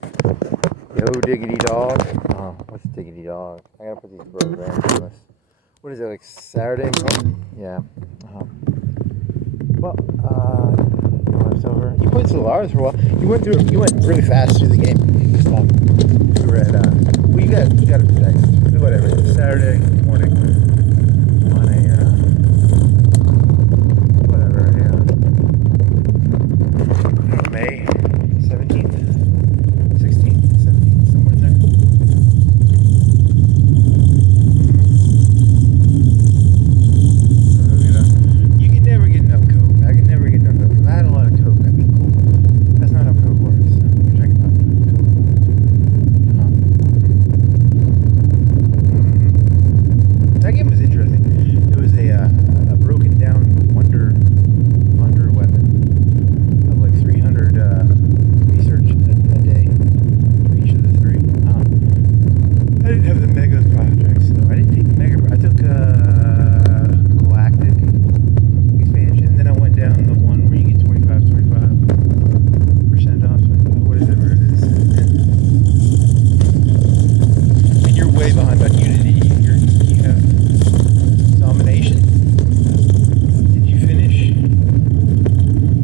Yo, diggity dog. What's diggity dog? I gotta put these programs on this. What is it, like Saturday? Yeah. Well, leftover. You played Stellaris for a while. You went really fast through the game. You were at, well, you got a few days. Whatever. Saturday morning on a, whatever, yeah. May 17th, 16th, 17th, somewhere in there. You can never get enough coke. I can never get enough coke. If I had a lot of coke, that'd be cool. That's not how coke works. We're talking about coke. That game was interesting. There was a broken down wonder weapon of like 300 research a day for each of the three. I didn't have the mega projects though. I didn't take the mega. I took galactic expansion, and then I went down the one where you get 25% off. Whatever it is. And you're way behind on Unity. You have domination. Did you finish?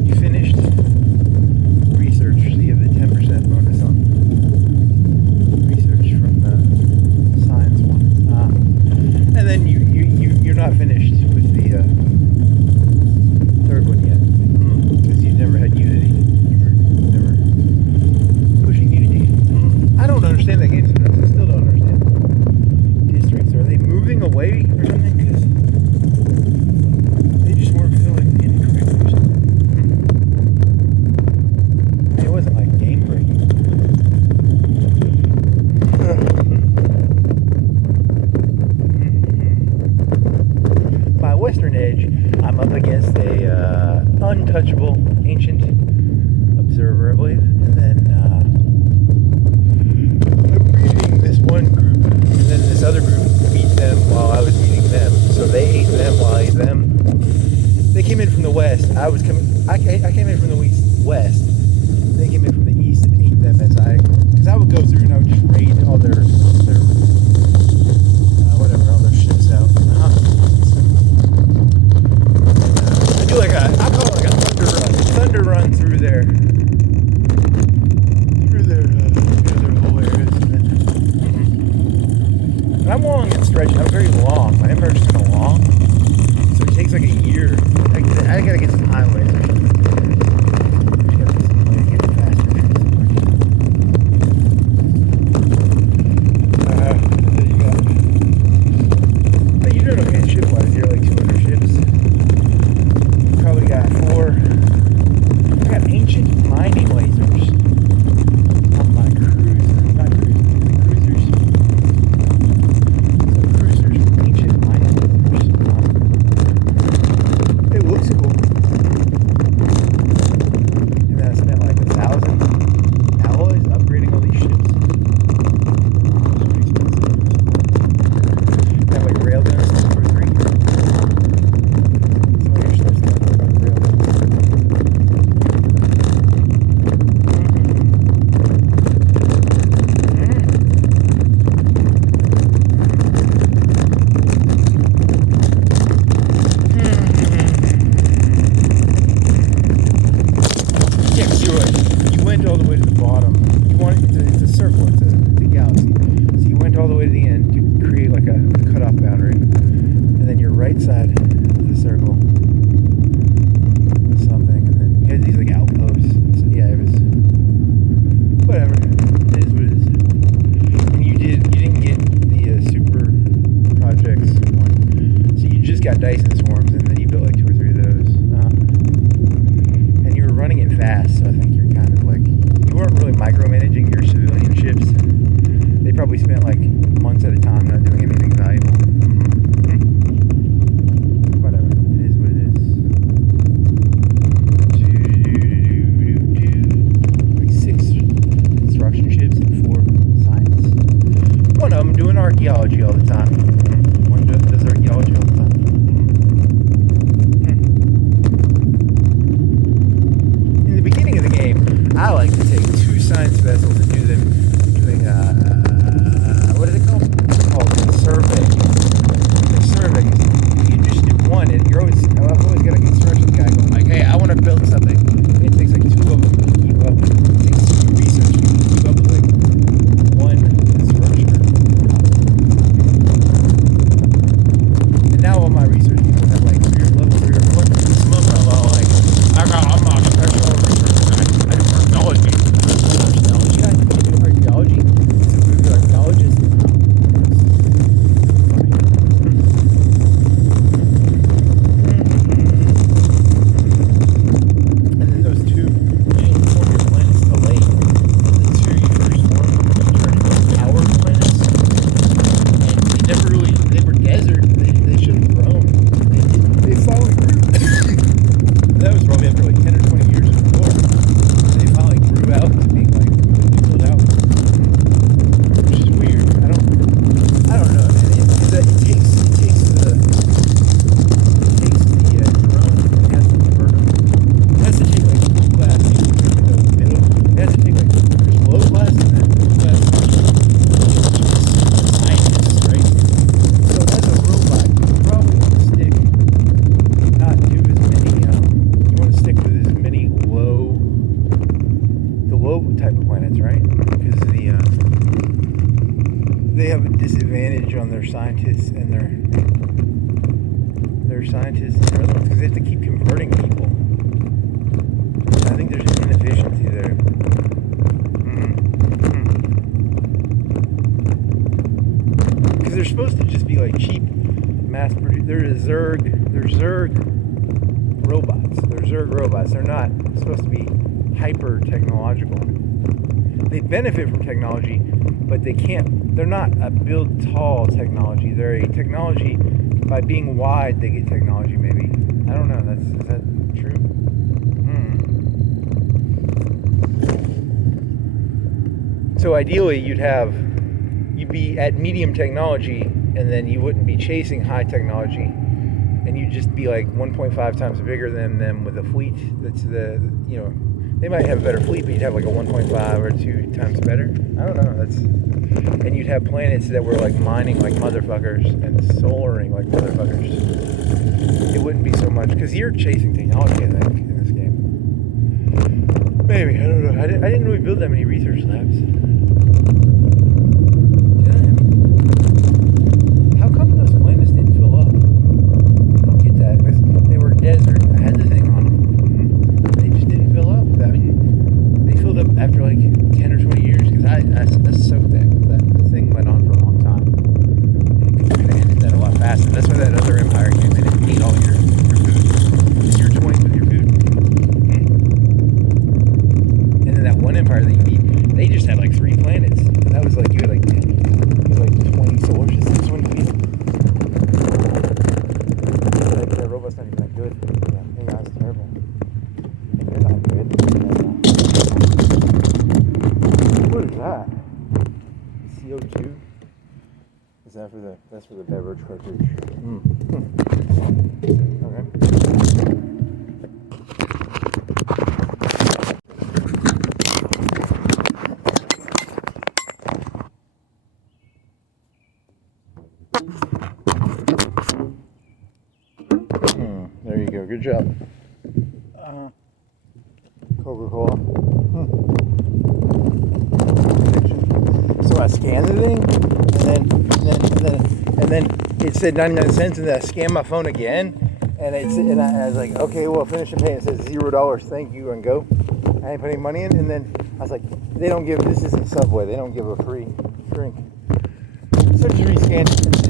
You finished research, so you have the 10% bonus on research from the science one. And then you're not finished with the third one yet, because you never had Unity. You were never pushing Unity. I don't understand that game sometimes. I still don't understand districts. Are they moving away or something? Because they just weren't filling in correctly or something. It wasn't like game breaking. My western edge, I'm up against a untouchable ancient observer, I believe, and then I'm reading this one group, and then this other group beat them while I was beating them. So they ate them while I ate them. They came in from the west. I came in from the west. They came in from the east and ate them because I would go through and I would just raid all their whatever, all their ships out. I do I call it like a thunder run through their whole areas. And I'm long and stretched. I'm very long. My empire's kind of long, so it takes like a year. I gotta get some highways or something. Get faster. There you go. But you're doing okay ship-wise. You're like 200 ships. Probably got 4. I got ancient mining lasers on my cruiser. Not cruisers. Cruisers, ancient mining lasers. It looks cool. And then I spent like 1,000 alloys upgrading all these ships. It's pretty expensive. That like railguns for 3. Some of your stuff's not like railguns. Yeah, because you went all the way to the bottom. It's a circle, it's a galaxy. So you went all the way to the end to create like a cutoff boundary. And then your right side of the circle was something. And then you had these like outposts. So yeah, it was whatever. It is what it is. And you didn't get the super projects one. So you just got Dyson swarms, and then you built like 2 or 3 of those. And you were running it fast, so I think you're kind of like, you weren't really micromanaging your civilian ships. They probably spent like months at a time not doing anything valuable. Whatever, it is what it is. Like 6 construction ships and 4 science. One of them doing archaeology all the time. One does archaeology all the time. In the beginning of the game, I like to take 2 science vessels and do less than that. Scientists, right? So as a robot, you probably want to stick, not do as many, you want to stick with as many the low type of planets, right? Because they have a disadvantage on their scientists and their scientists and their other ones, because they have to keep converting people. I think there's an inefficiency there. Because they're supposed to just be like cheap, mass-produced. They're Zerg robots. They're Zerg robots. They're not supposed to be hyper-technological. They benefit from technology, but they're not a build tall technology. They're a technology, by being wide, they get technology, maybe. I don't know, is that true? So ideally, you'd be at medium technology, and then you wouldn't be chasing high technology, and you'd just be like 1.5 times bigger than them with a fleet that's they might have a better fleet, but you'd have like a 1.5 or 2 times better. I don't know. And you'd have planets that were like mining like motherfuckers and solaring like motherfuckers. It wouldn't be so much, because you're chasing technology, I think, in this game. Maybe, I don't know. I didn't really build that many research labs. How come those planets didn't fill up? I don't get that. Because they were desert. I had the thing on them. They just didn't fill up. I mean, they filled up after like 10 or 20 years, because I soaked that. The thing went on for a long time. And you could have ended that a lot faster. That's why that other empire came in and ate all your food. Because you're toying with your food. And then that one empire that you beat, they just had like 3 planets. And that was like, you had like 20 solar systems, 20 feet. That robot's not even that good. Yeah, that's terrible. They're not good. What is that? CO2? Is that that's for the beverage cartridge? Okay. There you go. Good job. Coca-Cola. So I scanned the thing, and then it said 99 cents, and then I scanned my phone again, and I was like, okay, well, finish the payment. It says $0, thank you, and go. I ain't put any money in, and then I was like, this isn't Subway, they don't give a free drink. So you rescan it, and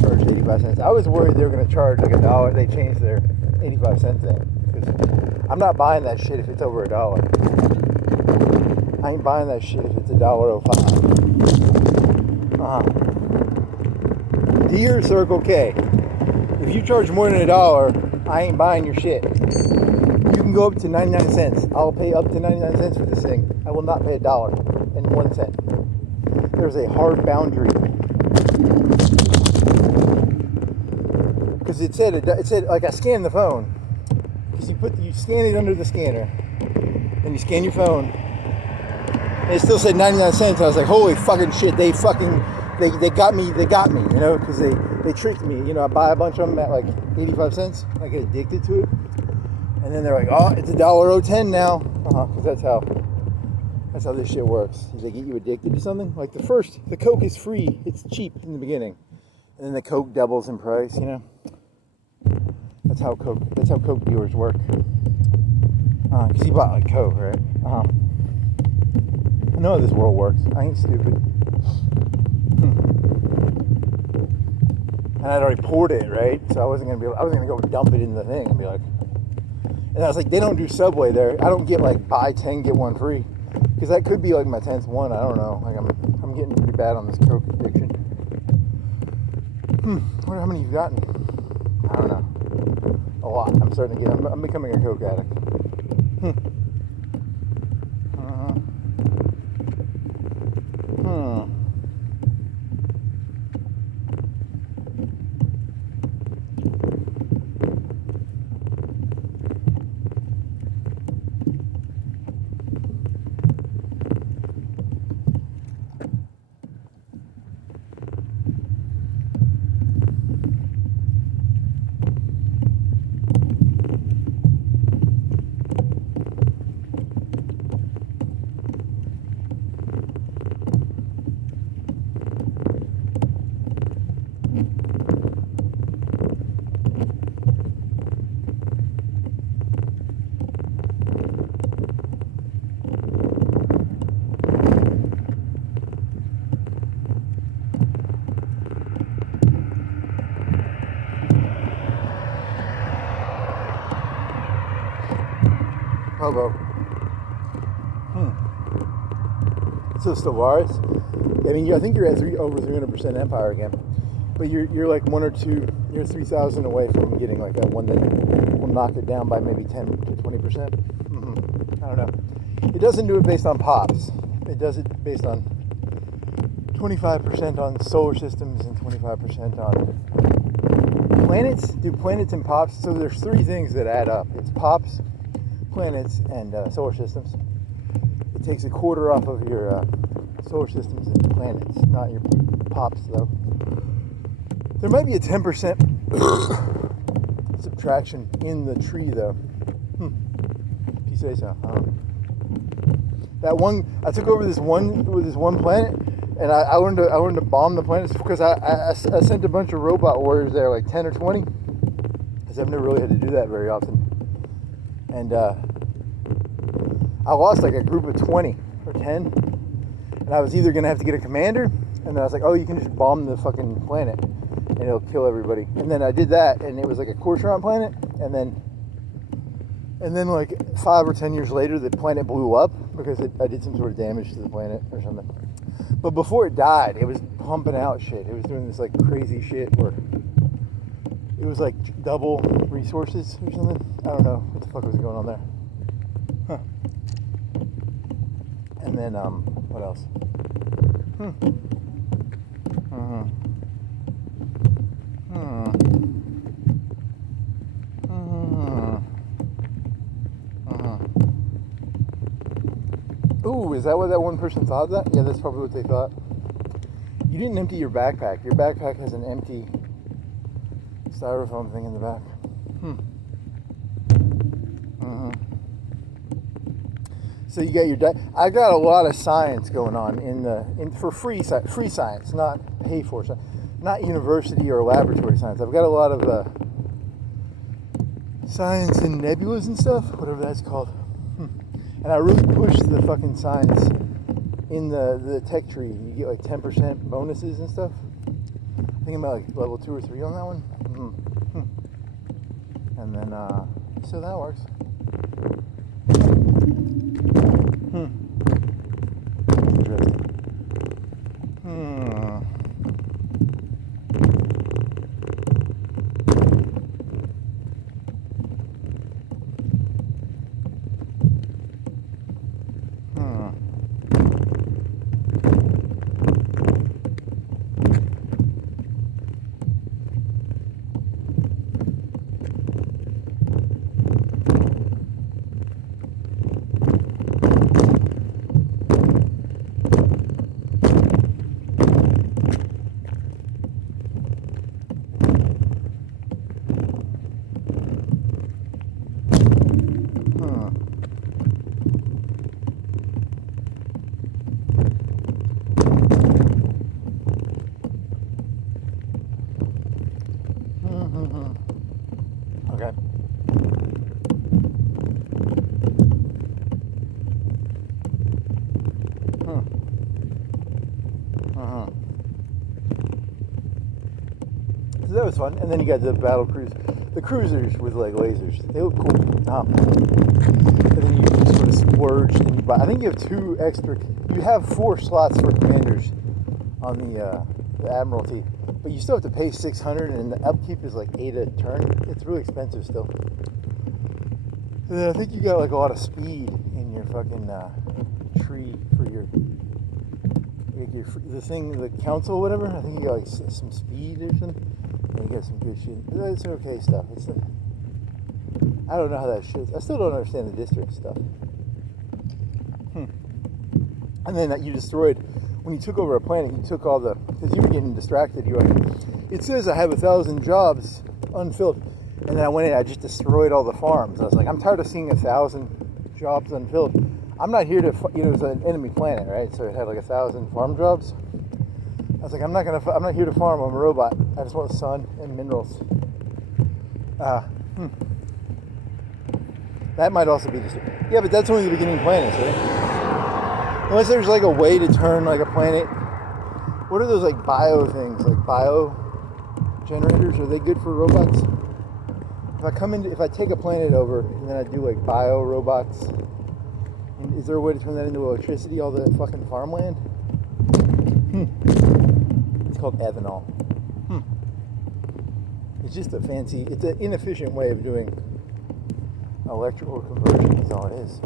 charged 85 cents. I was worried they were going to charge like $1. They changed their 85 cent thing, because I'm not buying that shit if it's over $1. I ain't buying that shit if it's $1.05. Dear Circle K, if you charge more than $1, I ain't buying your shit. You can go up to 99 cents. I'll pay up to 99 cents for this thing. I will not pay $1.01. There's a hard boundary. Because it said like, I scanned the phone. Because you scan it under the scanner, and you scan your phone, and it still said 99 cents. I was like, holy fucking shit, they got me, you know, because they tricked me. You know, I buy a bunch of them at like 85 cents. I get addicted to it. And then they're like, oh, it's $1.10 now. Because that's how this shit works. They get you addicted to something. Like the Coke is free. It's cheap in the beginning. And then the Coke doubles in price, you know. That's how Coke dealers work. Because you bought like Coke, right? I know how this world works. I ain't stupid. And I'd already poured it, right? So I wasn't gonna go dump it in the thing and be like. And I was like, they don't do Subway there. I don't get like buy 10 get 1 free, because that could be like my 10th one. I don't know. Like I'm getting pretty bad on this Coke addiction. Wonder how many you've gotten. I don't know. A lot. I'm becoming a Coke addict. Hobo. So Stellaris, I mean, I think you're at over 300% Empire again, but you're like 1 or 2, you're 3,000 away from getting like that one that will knock it down by maybe 10 to 20%. I don't know. It doesn't do it based on pops. It does it based on 25% on solar systems and 25% on planets. Do planets and pops. So there's 3 things that add up. It's pops, planets, and solar systems. It takes a quarter off of your solar systems and planets, not your pops though. There might be a 10% subtraction in the tree though. If you say so. That one, I took over this one planet, and I learned to bomb the planets because I sent a bunch of robot warriors there, like 10 or 20, because I've never really had to do that very often. And I lost like a group of 20 or 10, and I was either gonna have to get a commander, and then I was like, oh, you can just bomb the fucking planet, and it'll kill everybody. And then I did that, and it was like a Corsair planet, and then like 5 or 10 years later, the planet blew up because I did some sort of damage to the planet or something. But before it died, it was pumping out shit. It was doing this like crazy shit where it was like double resources or something. I don't know what the fuck was going on there. And then what else? Ooh, is that what that one person thought of that? Yeah, that's probably what they thought. You didn't empty your backpack. Your backpack has an empty styrofoam thing in the back. So you got your I got a lot of science going on for free science, not pay for science, not university or laboratory science. I've got a lot of science in nebulas and stuff, whatever that's called. And I really push the fucking science in the tech tree. You get like 10% bonuses and stuff. I think I'm at like level 2 or 3 on that one. And then, so that works. Interesting. Okay. So that was fun. And then you got the battle cruise, the cruisers with like lasers. They look cool. And then you just sort of splurge and you buy. I think you have 2 extra. You have 4 slots for commanders on the Admiralty, but you still have to pay 600, and the upkeep is like 8 a turn. It's really expensive still. And then I think you got like a lot of speed in your fucking tree for the council or whatever. I think you got like some speed or something. And you got some good shit. It's okay stuff. I don't know how that shit. I still don't understand the district stuff. And then you destroyed. When you took over a planet, you took all because you were getting distracted. You were like, it says I have 1,000 jobs unfilled. And then I went in, I just destroyed all the farms. I was like, I'm tired of seeing 1,000 jobs unfilled. I'm not here to, it was an enemy planet, right? So it had like 1,000 farm jobs. I was like, I'm not here to farm, I'm a robot. I just want sun and minerals. That might also be just, yeah, but that's only the beginning planets, right? Unless there's like a way to turn like a planet. What are those like bio things? Like bio generators? Are they good for robots? if I take a planet over and then I do like bio robots, and is there a way to turn that into electricity? All the fucking farmland. It's called ethanol. It's just it's an inefficient way of doing electrical conversion. Is all it is.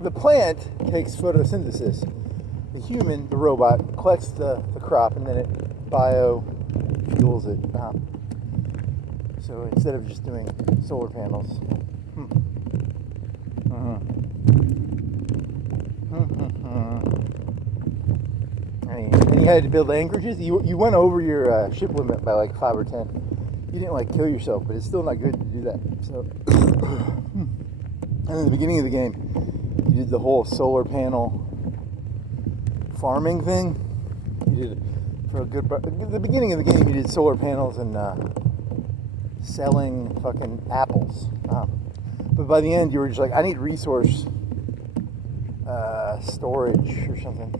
The plant takes photosynthesis. The human, the robot, collects the crop and then it biofuels it. So instead of just doing solar panels. And you had to build anchorages. You went over your ship limit by like 5 or 10. You didn't like kill yourself, but it's still not good to do that. So, and in the beginning of the game, you did the whole solar panel farming thing. You did for a good part. At the beginning of the game, you did solar panels and selling fucking apples. But by the end, you were just like, I need resource storage or something.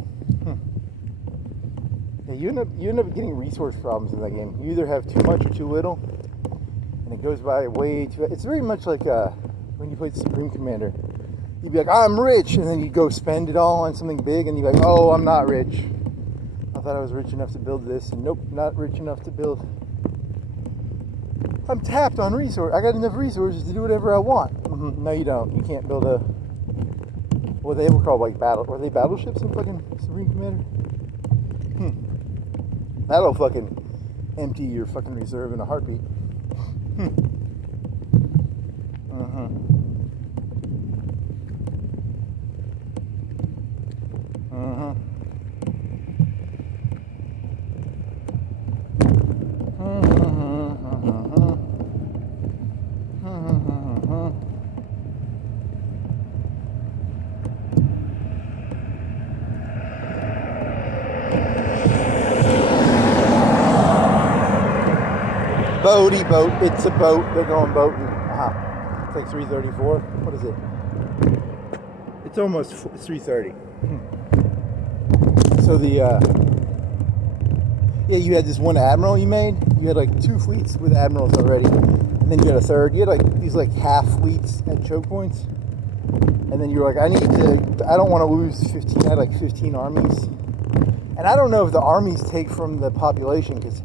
Yeah, you end up getting resource problems in that game. You either have too much or too little, and it goes by way too. It's very much like when you played Supreme Commander. You'd be like, I'm rich, and then you go spend it all on something big, and you're like, oh, I'm not rich. I thought I was rich enough to build this, and nope, not rich enough to build. I'm tapped on resource. I got enough resources to do whatever I want. No, you don't. You can't build what they were called like were they battleships in fucking Supreme Commander? That'll fucking empty your fucking reserve in a heartbeat. Boaty boat. It's a boat. They're going boating. It's like 3:34. What is it? It's almost 3:30. So you had this one admiral you made. You had like 2 fleets with admirals already, and then you had a third. You had like these like half fleets at choke points, and then you were like, I don't want to lose 15. I had like 15 armies, and I don't know if the armies take from the population because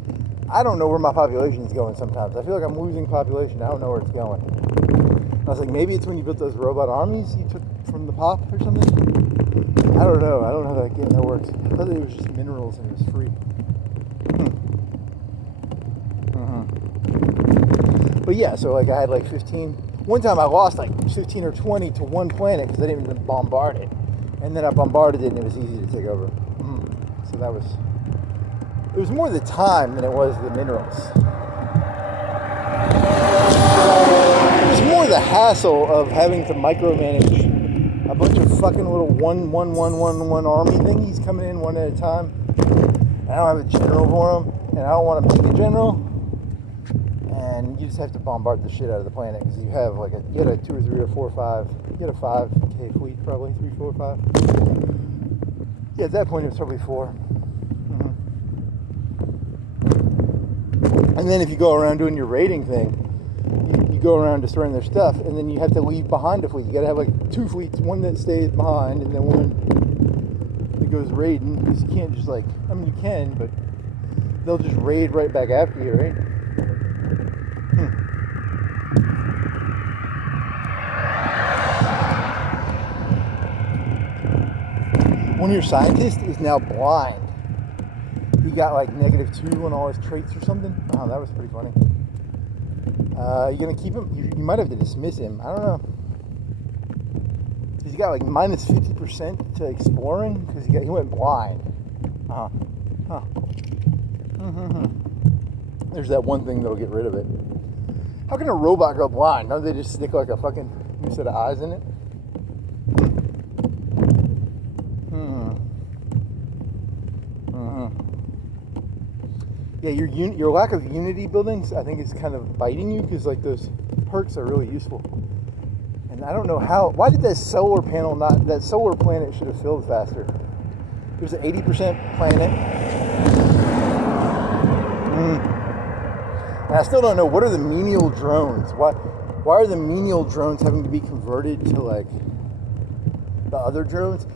I don't know where my population is going sometimes. I feel like I'm losing population. I don't know where it's going. And I was like, maybe it's when you built those robot armies you took from the pop or something? I don't know. I don't know how that works. I thought it was just minerals and it was free. But yeah, so like I had like 15. One time I lost like 15 or 20 to one planet because I didn't even bombard it. And then I bombarded it and it was easy to take over. So that was... It was more the time than it was the minerals. It was more the hassle of having to micromanage a bunch of fucking little one army thingies coming in one at a time. And I don't have a general for them, and I don't want to make a general. And you just have to bombard the shit out of the planet because you have like you had a 2 or 3 or 4 or 5. You had a 5K fleet probably 3, 4, 5. Yeah, at that point it was probably 4. And then if you go around doing your raiding thing, you go around destroying their stuff, and then you have to leave behind a fleet. You gotta have like 2 fleets, one that stays behind, and then one that goes raiding. Because you can't just like, I mean you can, but they'll just raid right back after you, right? One of your scientists is now blind. He got like -2 on all his traits or something. Oh, that was pretty funny. You gonna keep him? You might have to dismiss him. I don't know. He's got like -50% to exploring because he went blind. There's that one thing that'll get rid of it. How can a robot go blind? Don't they just stick like a fucking new set of eyes in it? Yeah, your lack of unity buildings, I think, is kind of biting you because like those perks are really useful. And I don't know why did that solar panel that solar planet should have filled faster. There's an 80% planet. And I still don't know, what are the menial drones? Why are the menial drones having to be converted to like the other drones?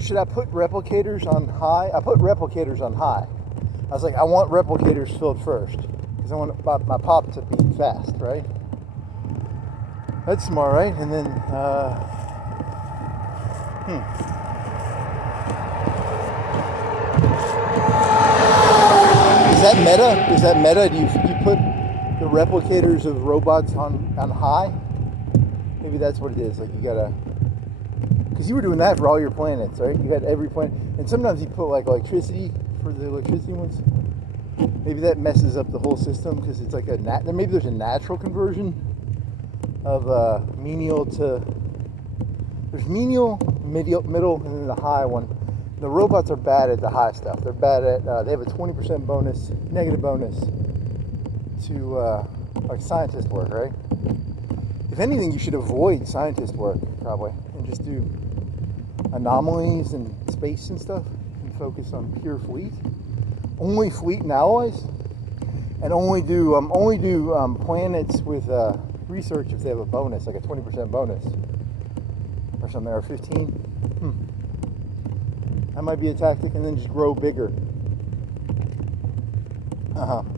Should I put replicators on high? I put replicators on high. I was like, I want replicators filled first because I want my pop to be fast, right? That's smart, right? And then, Is that meta? Is that meta? Do you put the replicators of robots on high? Maybe that's what it is. Like you gotta, because you were doing that for all your planets, right? You had every planet, and sometimes you put like electricity for the electricity ones. Maybe that messes up the whole system because it's like maybe there's a natural conversion of menial to. There's menial, middle, and then the high one. The robots are bad at the high stuff. They're bad at, they have a 20% bonus, negative bonus to like scientist work, right? If anything, you should avoid scientist work probably and just do anomalies and space and stuff and focus on pure fleet. Only fleet and alloys, and only do planets with research if they have a bonus, like a 20% bonus or something, or 15. That might be a tactic, and then just grow bigger.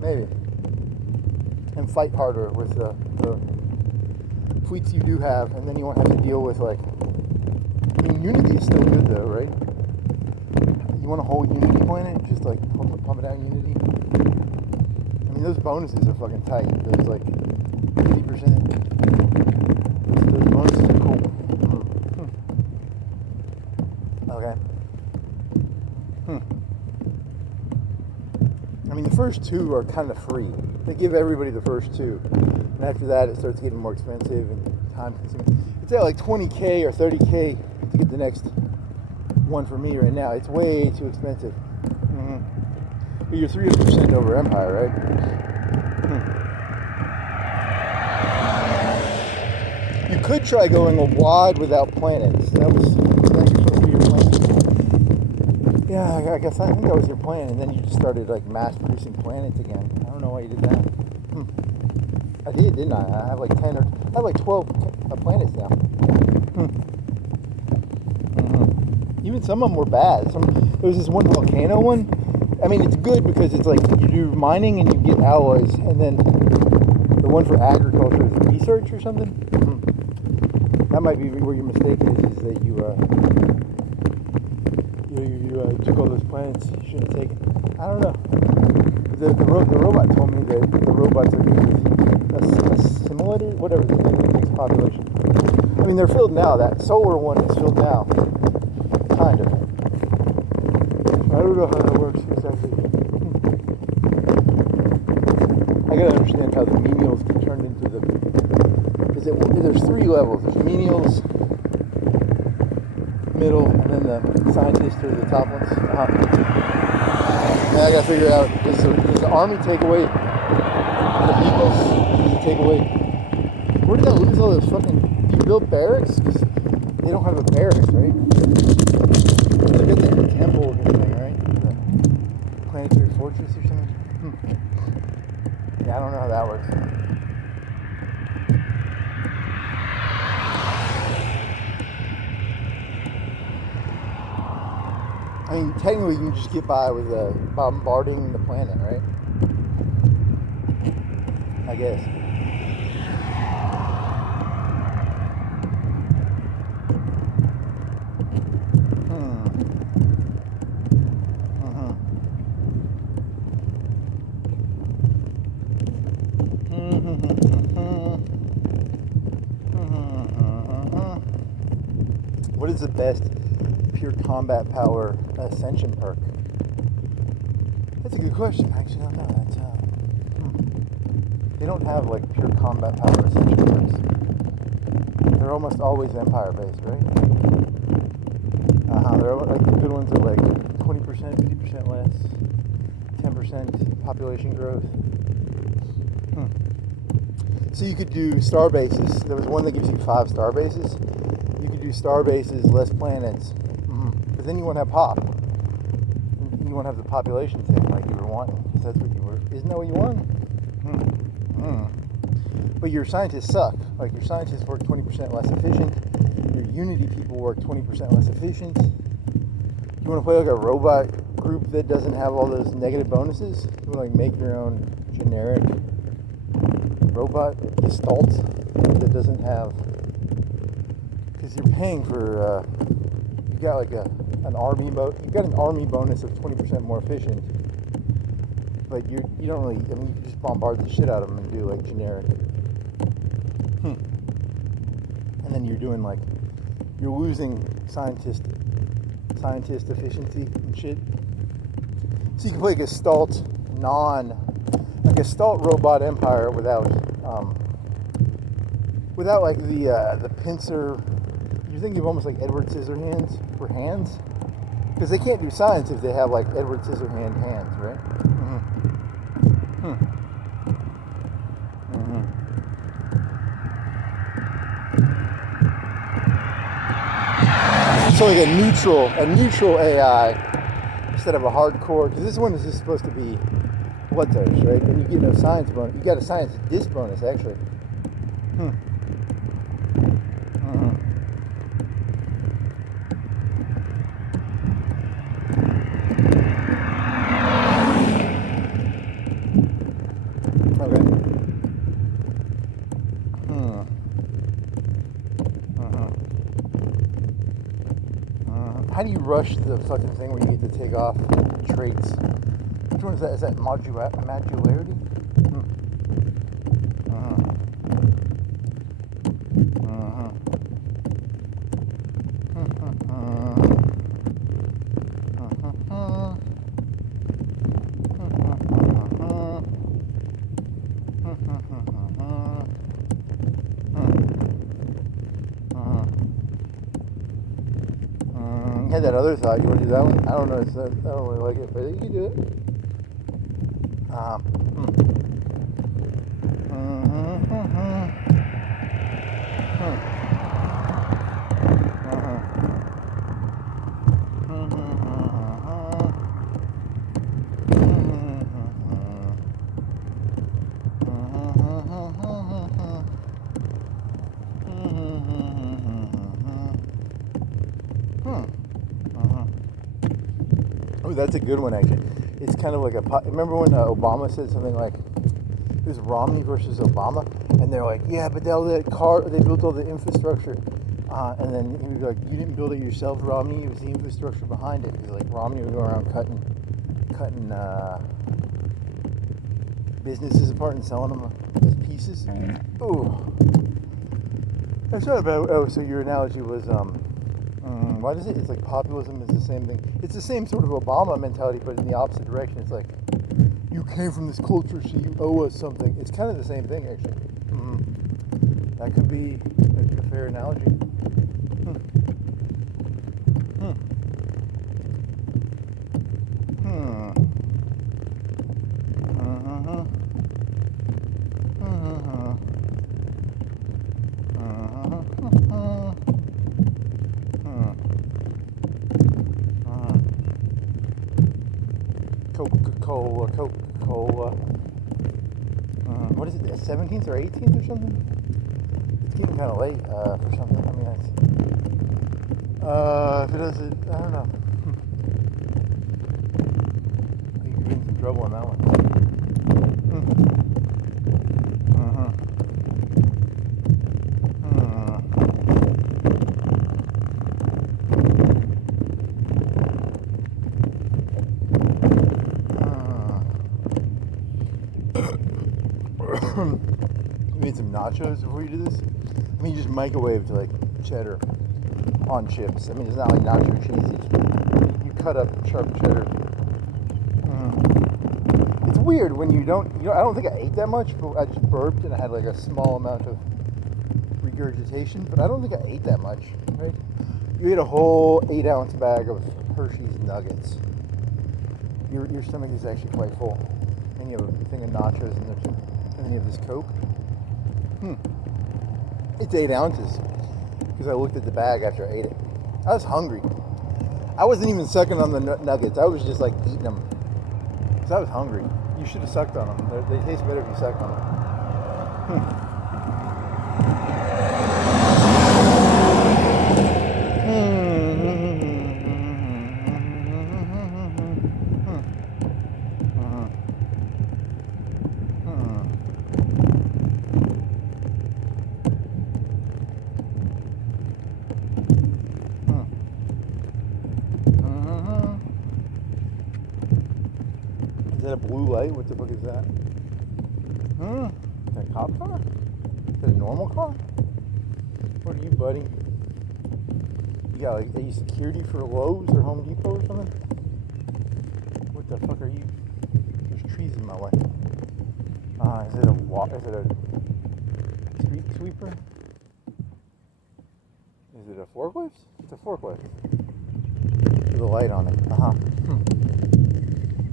Maybe. And fight harder with the fleets you do have, and then you won't have to deal with like. I mean, Unity is still good though, right? You want a whole Unity planet, just like pump it out Unity. I mean, those bonuses are fucking tight. There's like 50%. Those bonuses are cool. Okay. I mean, the first two are kind of free. They give everybody the first two. And after that, it starts getting more expensive and time consuming. It's at like 20K or 30K to get the next one for me right now. It's way too expensive. But you're 300% over Empire, right? You could try going a wad without planets. That's supposed to be your plan. Yeah, I think that was your plan, and then you just started like mass producing planets again. I don't know why you did that. I did, didn't I? I have like 10 or I have like 12 planets now. Even some of them were bad. There was this one volcano one. I mean, it's good because it's like you do mining and you get alloys, and then the one for agriculture is research or something. That might be where your mistake is that you took all those planets you shouldn't have taken. I don't know. The robot told me that the robots are good with assimilated, whatever the name of the next population. I mean, they're filled now. That solar one is filled now. Kind of. I don't know how that works exactly. I gotta understand how the menials get turned into the. There's three levels. There's menials, middle, and then the scientists are the top ones. Now I gotta figure out, does the army take away the people? Does it take away? Where did I lose all those fucking? Do you build barracks? Because they don't have a barracks, right? They got the temple or something, right? The planetary fortress or something. Yeah, I don't know how that works. I mean, technically, you can just get by with bombarding the planet, right? I guess. What is the best pure combat power ascension perk? That's a good question. Actually, I don't know. They don't have like pure combat power ascension perks. They're almost always empire based, right? They're like the good ones are like 20%, 50% less, 10% population growth. So you could do star bases. There was one that gives you 5 star bases. You could do star bases, less planets. But then you won't have pop. You won't have the population thing like you were wanting. Because that's what you were. Isn't that what you want? But your scientists suck. Like, your scientists work 20% less efficient. Your Unity people work 20% less efficient. You want to play like a robot group that doesn't have all those negative bonuses? You want to like make your own generic robot Gestalt that doesn't have, because you're paying for you got like an army you got an army bonus of 20% more efficient, but you don't really, I mean, you just bombard the shit out of them and do like generic. And then you're doing like, you're losing scientist efficiency and shit. So you can play Gestalt a Gestalt robot empire without like the pincer. You're thinking of almost like Edward Scissorhands for hands, because they can't do science if they have like Edward Scissorhand hands, right? So like a neutral AI instead of a hardcore, because this one is just supposed to be bloodthirst, right? And you get no science bonus. You got a science dis bonus actually. How do you rush the fucking thing where you get to take off traits? Which one is that? Is that modularity? I had that other thought. You want to do that one? I don't know. I don't really like it, but you can do it. Oh, that's a good one, actually. It's kind of like remember when Obama said something like, it was Romney versus Obama, and they're like, yeah, but they built all the infrastructure, and then he would be like, you didn't build it yourself, Romney, it was the infrastructure behind it, because like Romney would go around cutting businesses apart and selling them as pieces. Oh, that's not about. Oh, so your analogy was what is it? It's like populism is the same thing. It's the same sort of Obama mentality, but in the opposite direction. It's like, you came from this culture, so you owe us something. It's kind of the same thing, actually. That could be a fair analogy. Coca-Cola. What is it, the 17th or 18th or something? It's getting kind of late for something. I mean, if it doesn't, I don't know. You could get in some trouble on that one. You made some nachos before you did this? I mean, you just microwaved like cheddar on chips. I mean, it's not like nacho cheese. You cut up sharp cheddar. It's weird when you don't, I don't think I ate that much, but I just burped and I had like a small amount of regurgitation, but I don't think I ate that much, right? You ate a whole 8-ounce bag of Hershey's Nuggets. Your stomach is actually quite full. And you have a thing of nachos in there too. And then you have this Coke. It's 8 ounces. Because I looked at the bag after I ate it. I was hungry. I wasn't even sucking on the nuggets. I was just like eating them. Because I was hungry. You should have sucked on them. They taste better if you suck on them. Is that a blue light? What the fuck is that? Is that a cop car? Is that a normal car? What are you, buddy? You got like, are you security for Lowe's or Home Depot or something? What the fuck are you? There's trees in my way. Is it a street sweeper? Is it a forklift? It's a forklift. With a light on it.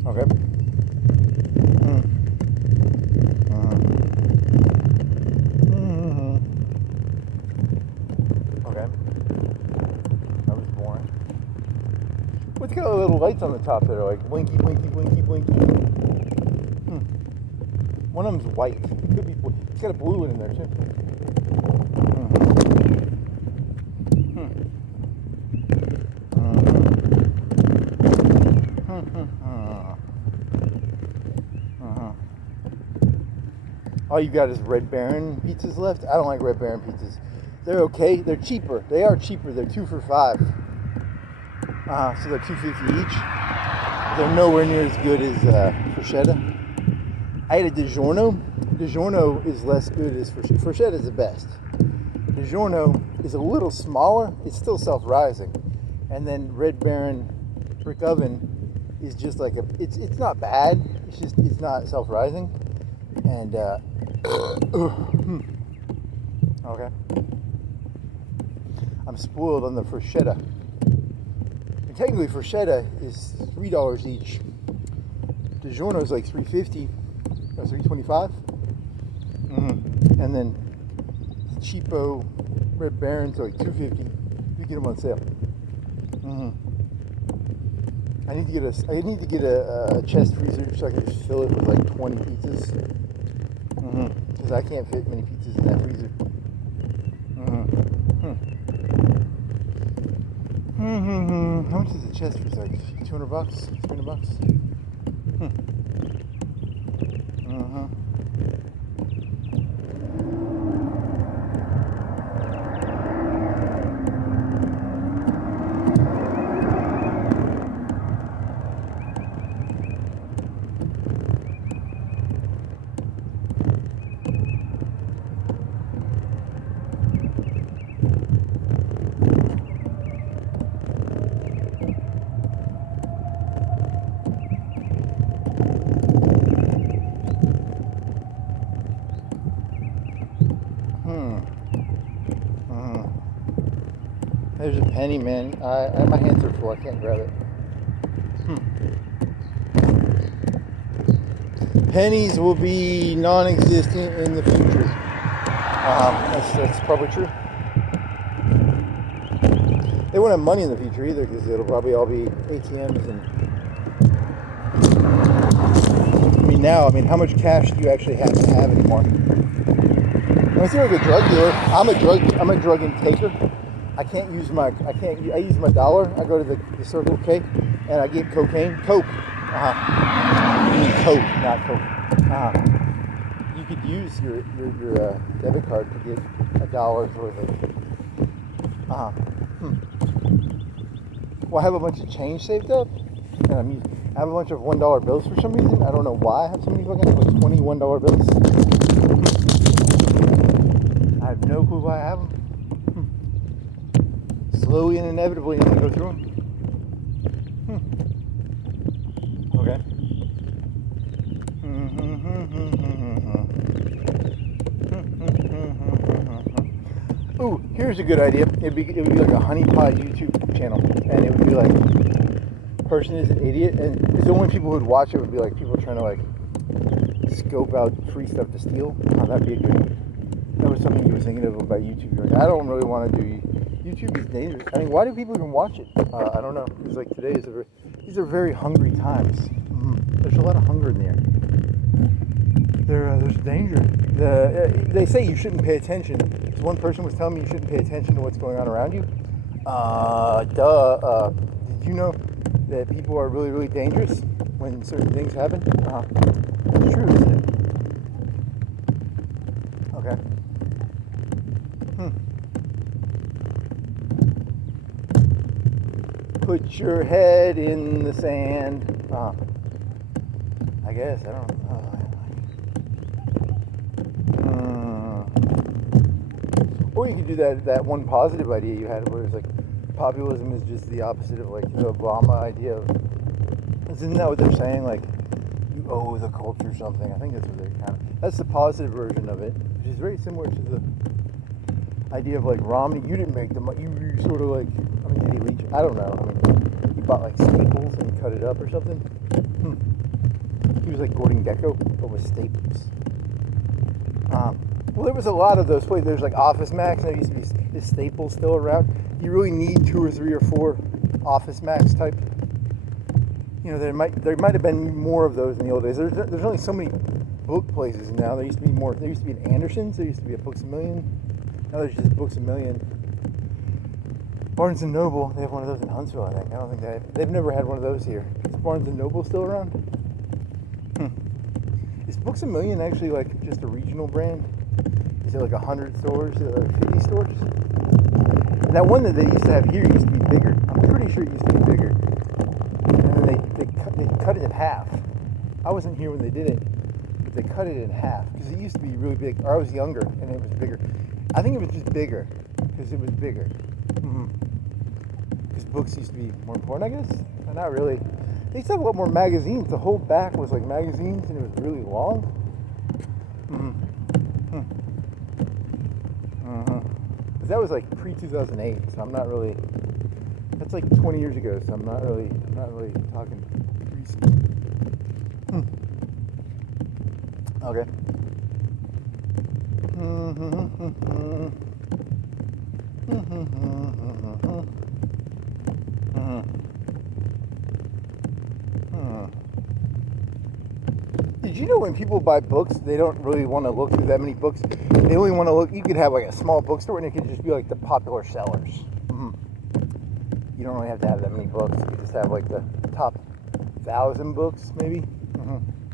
Okay. Okay. That was boring. What's got little lights on the top that are like blinky, blinky, blinky, blinky? One of them's white. It could be. It's got a blue one in there too. All you got is Red Baron pizzas left. I don't like Red Baron pizzas. They're okay. They're cheaper. They are cheaper. They're 2 for $5. So they're $2.50 each. They're nowhere near as good as Freshetta. I had a DiGiorno. DiGiorno is less good as Freshetta. Freshetta is the best. DiGiorno is a little smaller. It's still self-rising. And then Red Baron brick oven is just like it's not bad. It's just it's not self-rising. And okay. I'm spoiled on the Freshetta. And technically Freshetta is $3 each. DiGiorno is like $3.50. That's $3.25. And then the cheapo Red Barons are like $2.50. You get them on sale. I need to get a chest freezer so I can just fill it with like 20 pizzas. Because I can't fit many pizzas in that freezer. How much is the chest freezer? Like $200? $300? There's a penny, man. My hands are full. I can't grab it. Pennies will be non-existent in the future. That's probably true. They won't have money in the future either because it'll probably all be ATMs and. How much cash do you actually have to have anymore? Unless you're like a drug dealer. I'm a drug intaker. I use my dollar. I go to the Circle K and I get cocaine. Coke. You mean Coke, not Coke. You could use your debit card to get $1 worth of. Well, I have a bunch of change saved up, and I have a bunch of $1 bills for some reason. I don't know why I have so many fucking like $21 bills. I have no clue why I have them. Slowly and inevitably, I'm gonna go through them. Okay. Ooh, here's a good idea. It would be like a honeypot YouTube channel, and it would be like, person is an idiot, and the only people who would watch it would be like people trying to like scope out free stuff to steal. That'd be a good. That was something you were thinking of about YouTube. You're like, I don't really want to do. YouTube is dangerous. I mean, why do people even watch it? I don't know. It's like today is these are very hungry times. There's a lot of hunger in the air. There's danger. They say you shouldn't pay attention. This one person was telling me you shouldn't pay attention to what's going on around you. Did you know that people are really, really dangerous when certain things happen? It's true, isn't it? Okay. Put your head in the sand. I guess, I don't know. Or you could do that one positive idea you had where it's like populism is just the opposite of like the Obama idea of, isn't that what they're saying? Like you owe the culture something. I think that's what they're that's the positive version of it, which is very similar to the idea of like Romney. You didn't make the money. You sort of like, I mean, did he reach? I don't know. I mean, he bought like Staples and he cut it up or something. He was like Gordon Gekko, but with Staples. Well, there was a lot of those places. There's like Office Max. There used to be, is Staples still around? You really need 2 or 3 or 4 Office Max type. You know, there might have been more of those in the old days. There's only so many book places now. There used to be more. There used to be an Anderson's. There used to be a Books A Million. Now there's just Books A Million. Barnes and Noble. They have one of those in Huntsville, I think. I don't think they've never had one of those here. Is Barnes and Noble still around? Is Books A Million actually like just a regional brand? Is it like 100 stores or 50 stores? And that one that they used to have here used to be bigger. I'm pretty sure it used to be bigger. And then they cut it in half. I wasn't here when they did it, but they cut it in half because it used to be really big. Or I was younger and it was bigger. I think it was just bigger because it was bigger. Because books used to be more important, I guess. But not really. They used to have a lot more magazines. The whole back was like magazines and it was really long. But that was like pre-2008, so I'm not really, that's like 20 years ago, so I'm not really talking recent. Okay. Did you know when people buy books, they don't really want to look through that many books? They only want to look, you could have like a small bookstore and it could just be like the popular sellers. You don't really have to have that many books. You could just have like the top 1,000 books, maybe.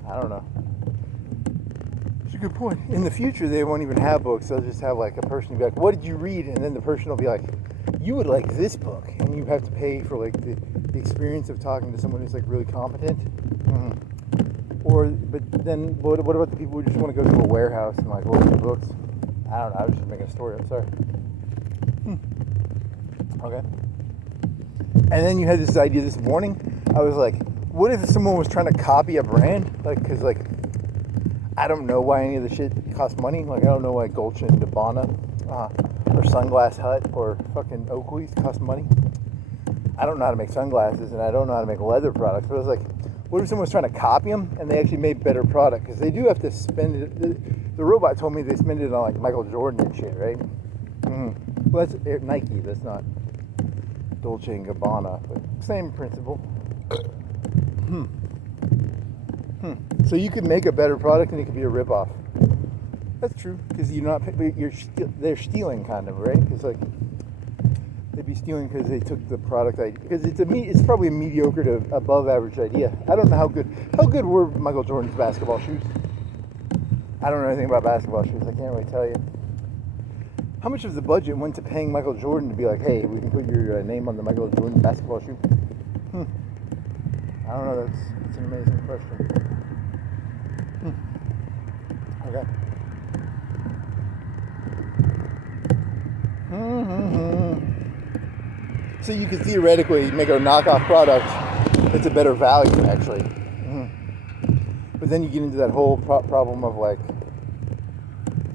I don't know. It's a good point. In the future, they won't even have books. They'll just have like a person be like, what did you read? And then the person will be like, you would like this book. And you have to pay for like the experience of talking to someone who's like really competent. But then what about the people who just want to go to a warehouse and like order books? I don't know. I was just making a story up. Sorry. Okay. And then you had this idea this morning. I was like, what if someone was trying to copy a brand? Like, because like, I don't know why any of the shit costs money. Like, I don't know why Dolce & Gabbana or Sunglass Hut or fucking Oakley's cost money. I don't know how to make sunglasses and I don't know how to make leather products. But I was like, what if someone was trying to copy them and they actually made better product? Because they do have to spend it. The robot told me they spend it on like Michael Jordan and shit, right? Well, that's Nike. That's not Dolce & Gabbana, but same principle. So you could make a better product and it could be a ripoff. That's true, because they're stealing kind of, right? Because like they'd be stealing because they took the product idea. Because it's probably a mediocre to above average idea. I don't know how good were Michael Jordan's basketball shoes. I don't know anything about basketball shoes. I can't really tell you. How much of the budget went to paying Michael Jordan to be like, hey, we can put your name on the Michael Jordan basketball shoe? I don't know. That's an amazing question. Okay. So you could theoretically make a knockoff product that's a better value, actually. But then you get into that whole problem of like,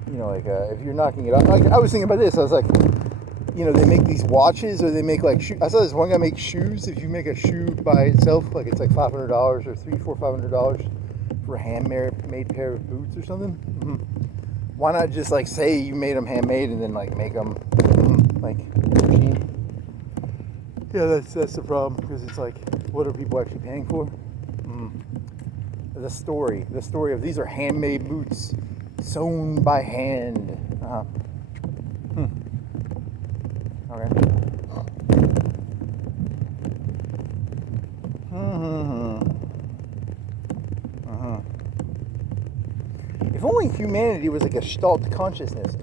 you know, like if you're knocking it out. Like I was thinking about this. I was like, you know, they make these watches, or they make like shoes. I saw this one guy make shoes. If you make a shoe by itself, like it's like $500 or $500 for a handmade pair of boots or something. Why not just like say you made them handmade and then like make them like machine? Yeah, that's the problem, because it's like, what are people actually paying for? the story of these are handmade boots, sewn by hand. Okay. If only humanity was a Gestalt consciousness.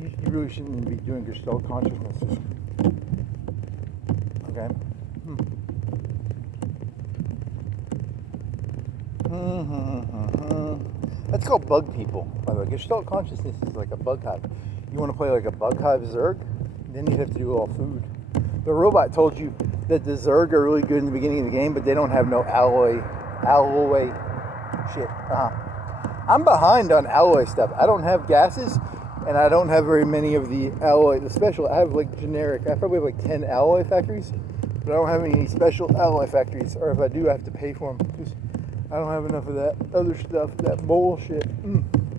You really shouldn't be doing Gestalt consciousnesses. Okay. That's called bug people, by the way. Gestalt consciousness is like a bug hive. You want to play like a bug hive Zerg, then you have to do all food. The robot told you that the Zerg are really good in the beginning of the game, but they don't have no alloy shit. I'm behind on alloy stuff. I don't have gases, and I don't have very many of the alloy, the special. I have like generic. I probably have like 10 alloy factories, but I don't have any special alloy factories. Or if I do, I have to pay for them. Just, I don't have enough of that other stuff, that bullshit.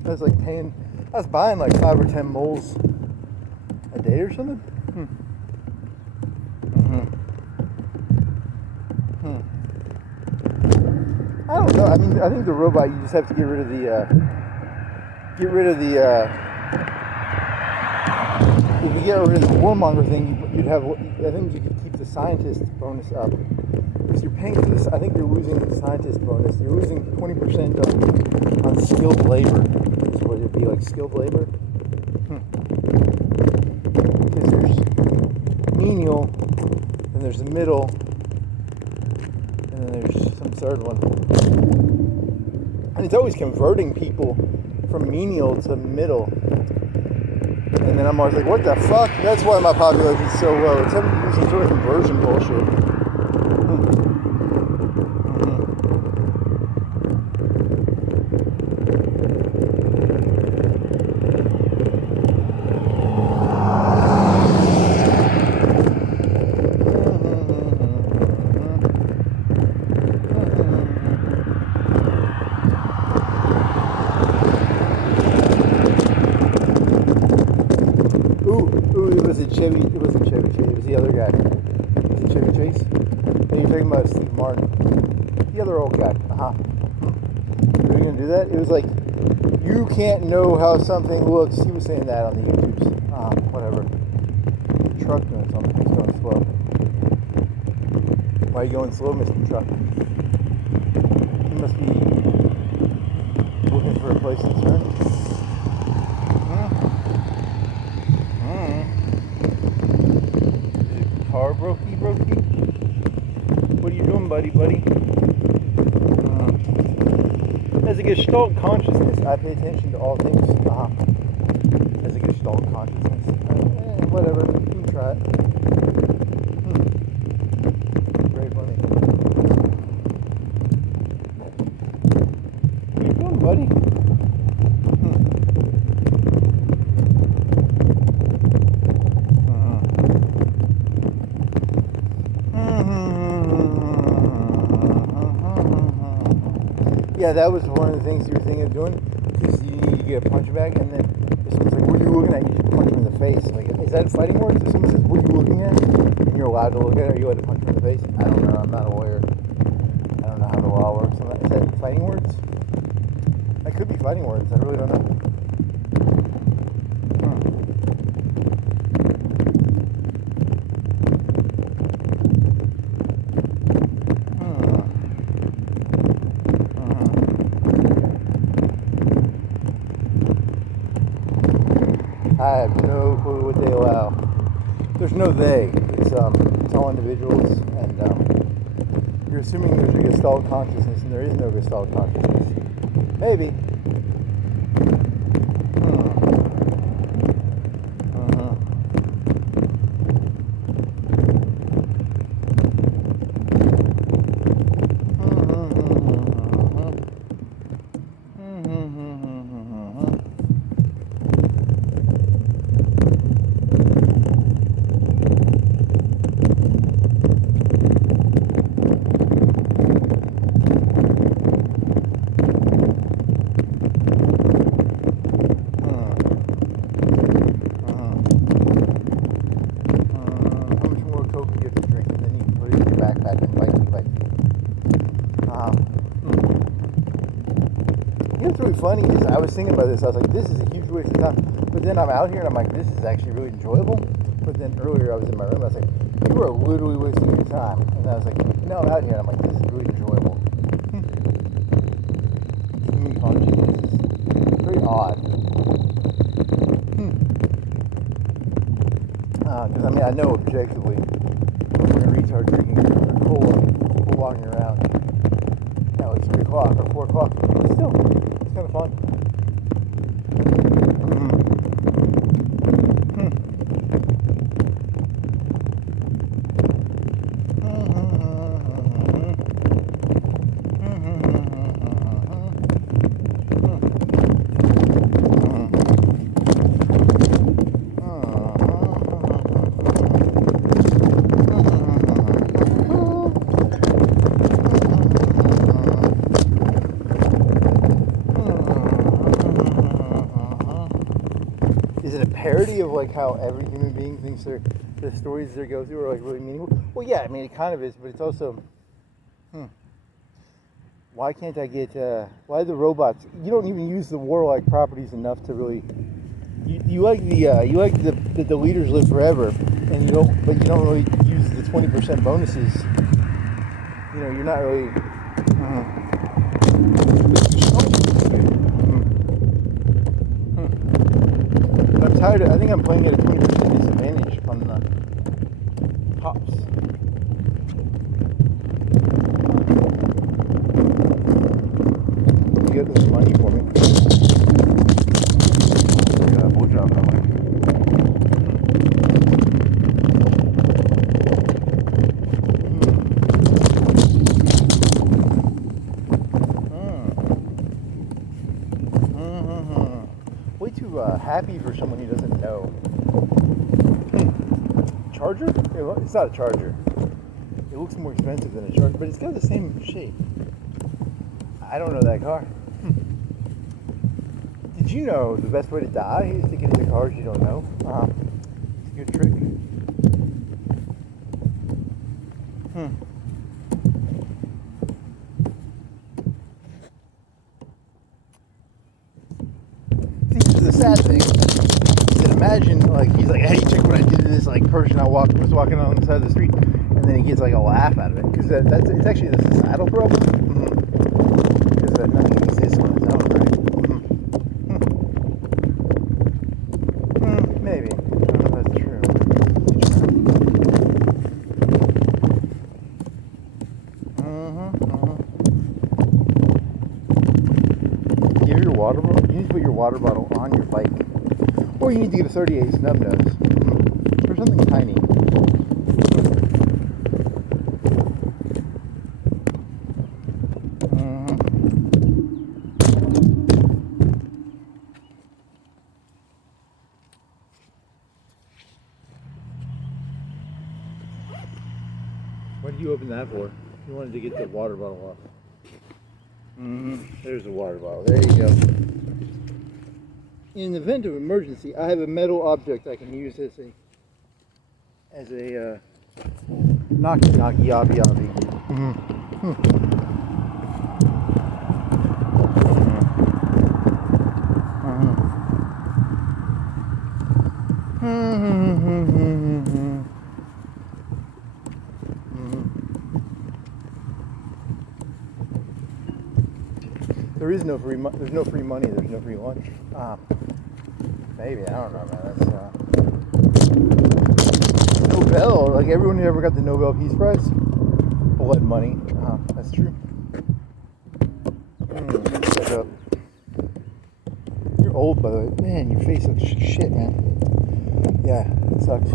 That's like paying. I was buying like 5 or 10 moles a day or something. I don't know. I mean, I think the robot, you just have to get rid of the, if you get rid of the warmonger thing, you'd have, I think you could keep the scientist bonus up. Because you're paying for this, I think you're losing the scientist bonus. You're losing 20% on skilled labor. That's what it'd be, like skilled labor. Because there's menial, then there's the middle, and then there's some third one. And it's always converting people from menial to middle. And then I'm always like, what the fuck? That's why my popularity is so low. It's having to do some sort of conversion bullshit. It wasn't Chevy Chase, it was the other guy. Was it Chevy Chase? No, you're talking about Steve Martin. The other old guy. Are we gonna do that? It was like, you can't know how something looks. He was saying that on the YouTubes. Whatever. The truck doing something. He's going slow. Why are you going slow, Mr. Truck? He must be looking for a place to turn. Car brokey? What are you doing, buddy? As a Gestalt consciousness, I pay attention to all things. As a Gestalt consciousness. Whatever. You can try it. Very funny. What are you doing, buddy? Yeah, that was one of the things you were thinking of doing, because you need to get a punch bag, and then if someone's like, what are you looking at? You just punch them in the face. Like, is that fighting words? If someone says, what are you looking at? And you're allowed to look at it, are you allowed to punch them in the face? I don't know, I'm not a lawyer. I don't know how the law works on that. Is that fighting words? That could be fighting words, I really don't know. I have no clue what they allow. There's no they. It's all individuals, and you're assuming there's a Gestalt consciousness, and there is no Gestalt consciousness. Maybe. really funny is I was thinking about this. I was like, this is a huge waste of time. But then I'm out here and I'm like, this is actually really enjoyable. But then earlier I was in my room. I was like, you are literally wasting your time. And I was like, no, I'm out here and I'm like, this is really enjoyable. Human consciousness is very odd. Because I mean, I know objectively, when a retard drinking a cola, walking around at like 3 o'clock or 4 o'clock, but still, it's kind of fun. Parody of like how every human being thinks the stories they go through are like really meaningful. Well, yeah, I mean it kind of is, but it's also, why can't I get? Why the robots? You don't even use the warlike properties enough to really. You like the leaders live forever, and you don't really use the 20% bonuses. You know, you're not really. I'm tired. I think I'm playing at a 20% disadvantage on the hops. You get this money for me. Bull job, I'm like. Way too happy for someone who doesn't know. Charger? It's not a charger. It looks more expensive than a charger, but it's got the same shape. I don't know that car. Did you know the best way to die is to get into cars you don't know? It's a good trick. See, this is the sad thing. Is that imagine, like, he's like, hey, check what I did to this, like, person was walking on the side of the street, and then he gets, like, a laugh out of it. Because it's actually the societal problem. Because nothing exists on its own, right? Maybe. I don't know if that's true. Give your water bottle. You need to put your water bottle on your bike. Or you need to get a 38 snub nose. For something tiny. What did you open that for? You wanted to get the water bottle off. There's the water bottle. There you go. In the event of emergency, I have a metal object I can use as a knocky yobby yobby. There is no free there's no free money, there's no free lunch. Maybe, I don't know, man. That's Nobel, like everyone who ever got the Nobel Peace Prize bled money. That's true. Shut up. You're old, by the way. Man, your face looks shit, man. Yeah, it sucks.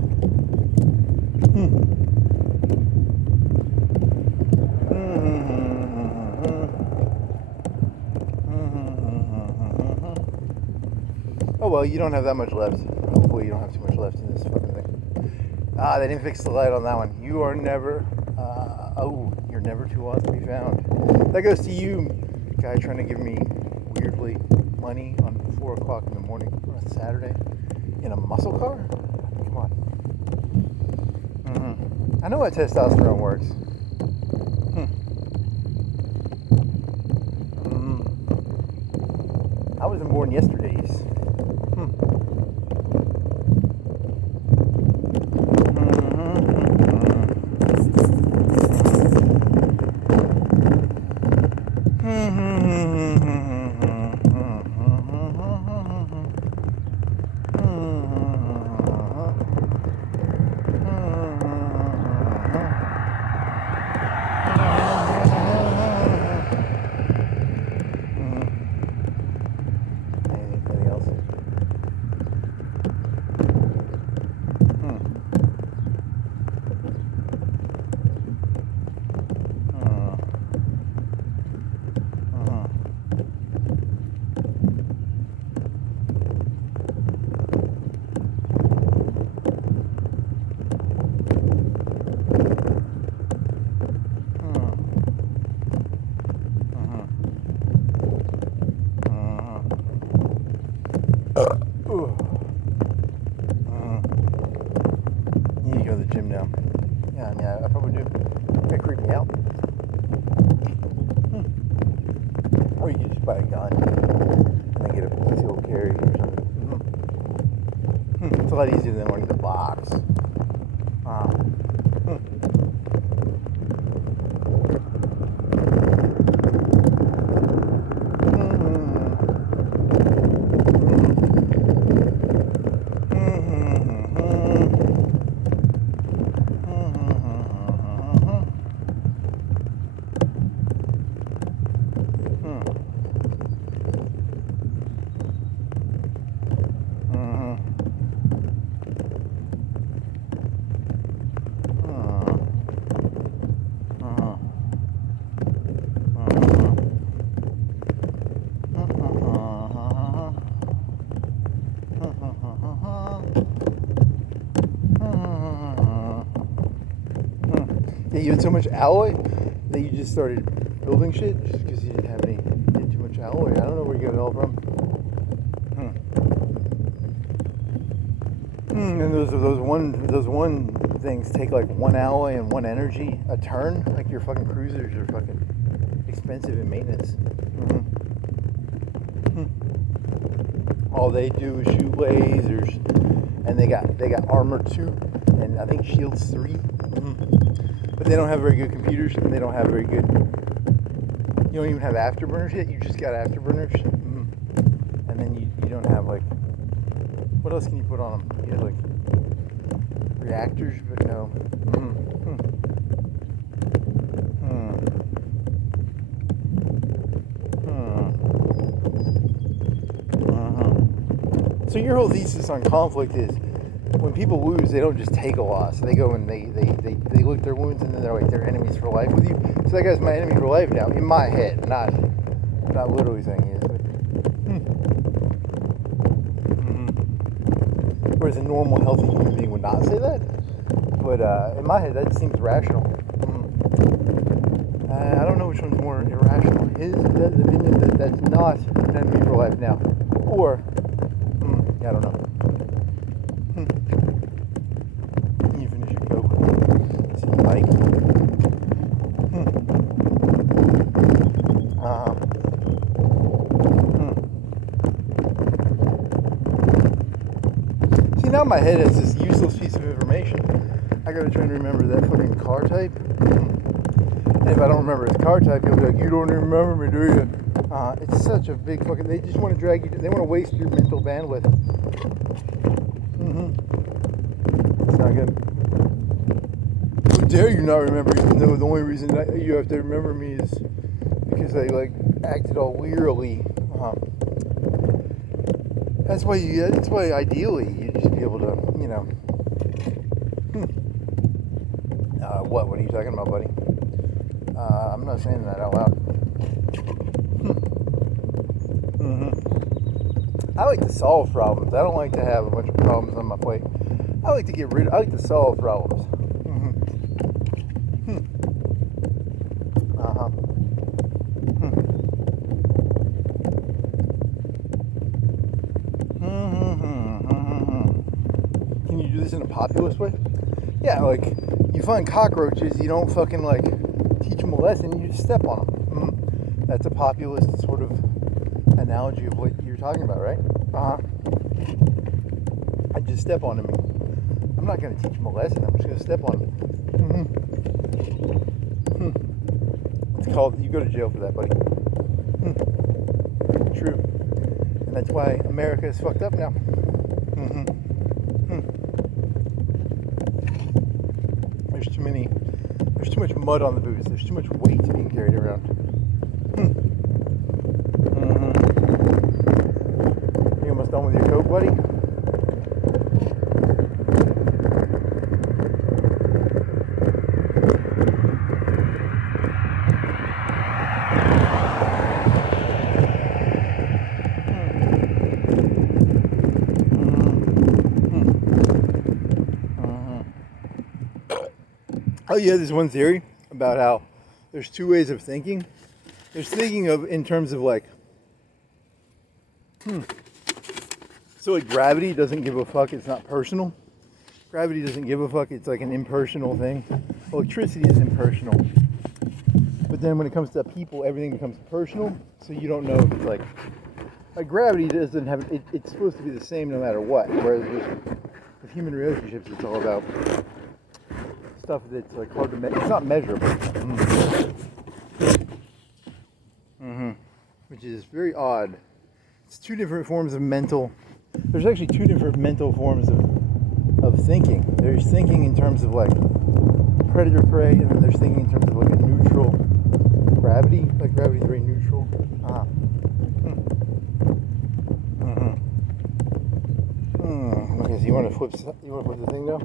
Oh well, you don't have that much left. Hopefully you don't have too much left in this fucking thing. They didn't fix the light on that one. You are never, you're never too lost to be found. That goes to you, guy trying to give me weirdly money on 4 o'clock in the morning on a Saturday in a muscle car? Come on. I know how testosterone works. born yesterdays. You need to go to the gym now. Yeah, I probably do. That creep me out. Or you could just buy a gun and then get a concealed carry or something. It's a lot easier than learning the box. Yeah, you had so much alloy that you just started building shit just because you didn't have any, you had too much alloy. I don't know where you got it all from. And those one things take like one alloy and one energy a turn. Like your fucking cruisers are fucking expensive in maintenance. All they do is shoot lasers, and they got armor 2 and I think shields 3. But they don't have very good computers, and they don't have very good. You don't even have afterburners yet. You just got afterburners, and then you don't have like. What else can you put on them? You have like reactors, but no. So your whole thesis on conflict is when people lose, they don't just take a loss. They go and they lick their wounds, and then they're like they're enemies for life with you. So that guy's my enemy for life now in my head, not literally saying he is. But, Whereas a normal, healthy human being would not say that. But in my head, that seems rational. I don't know which one's more irrational. His opinion that that's not an enemy for life now, or I don't know. You finish your Coke. See the bike. See, now my head has this useless piece of information. I gotta try and remember that fucking car type. And if I don't remember his car type, he'll be like, "You don't even remember me, do you?" It's such a big fucking. They just want to drag you. They want to waste your mental bandwidth. It's not good. How dare you not remember? Even though the only reason that you have to remember me is because I like acted all wearily. That's why ideally you just be able to, you know. What are you talking about, buddy? I'm not saying that out loud. I like to solve problems. I don't like to have a bunch of problems on my plate. I like to solve problems. Can you do this in a populist way? Yeah, like, you find cockroaches, you don't fucking, like, teach them a lesson, you just step on them. That's a populist sort of analogy of what you're talking about, right? I just step on him. I'm not going to teach him a lesson. I'm just going to step on him. It's called, you go to jail for that, buddy. True. And that's why America is fucked up now. There's too much mud on the boots. There's too much weight being carried around. You almost done with your coat, buddy? Oh yeah, there's one theory about how there's two ways of thinking. There's thinking of in terms of like, so like gravity doesn't give a fuck, it's not personal. Gravity doesn't give a fuck, it's like an impersonal thing. Electricity is impersonal. But then when it comes to people, everything becomes personal, so you don't know if it's like gravity doesn't have, it's supposed to be the same no matter what. Whereas with human relationships, it's all about stuff that's like hard to measure. It's not measurable. Which is very odd. It's two different forms of mental. There's actually two different mental forms of thinking. There's thinking in terms of like predator prey, and then there's thinking in terms of like a neutral gravity. Like gravity is very neutral. Okay, so you want to flip the thing down?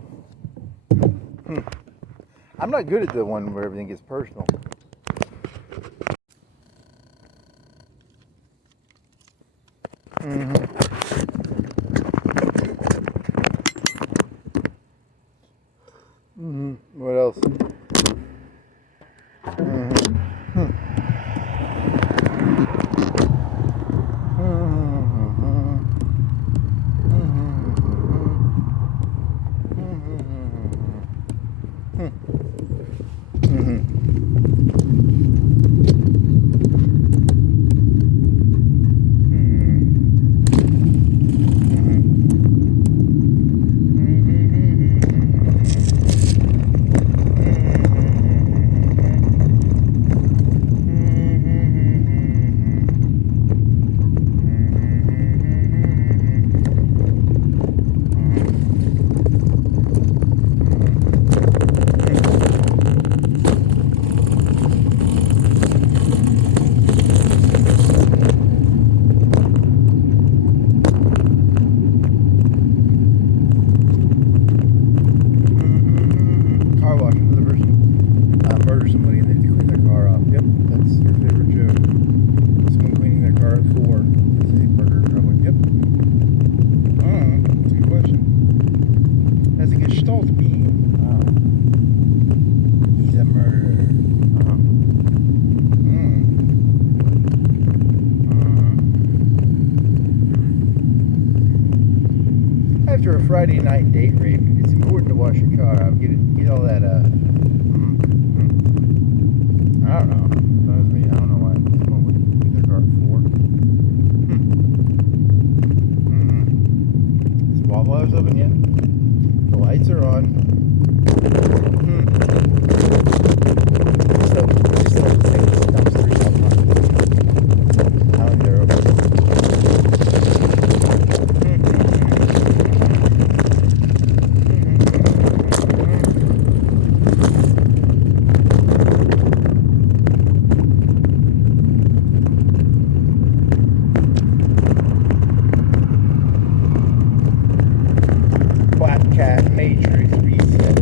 I'm not good at the one where everything gets personal. What else? After a Friday night date rape, it's important to wash your car out. Get all that. I don't know. That was me. I don't know why someone would leave their car at 4. Is Wawa House open yet? The lights are on. So just like take this dumpster out front. Now they're open. Matrix reset.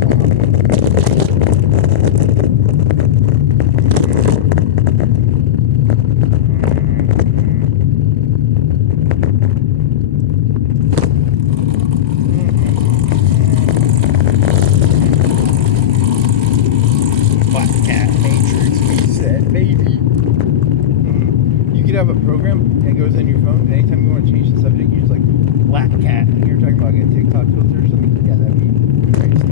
Black cat matrix reset, baby. You could have a program that goes on your phone. Anytime you want to change the subject, you just like black cat. You're talking about like a TikTok filter or something. Yeah, that'd be crazy.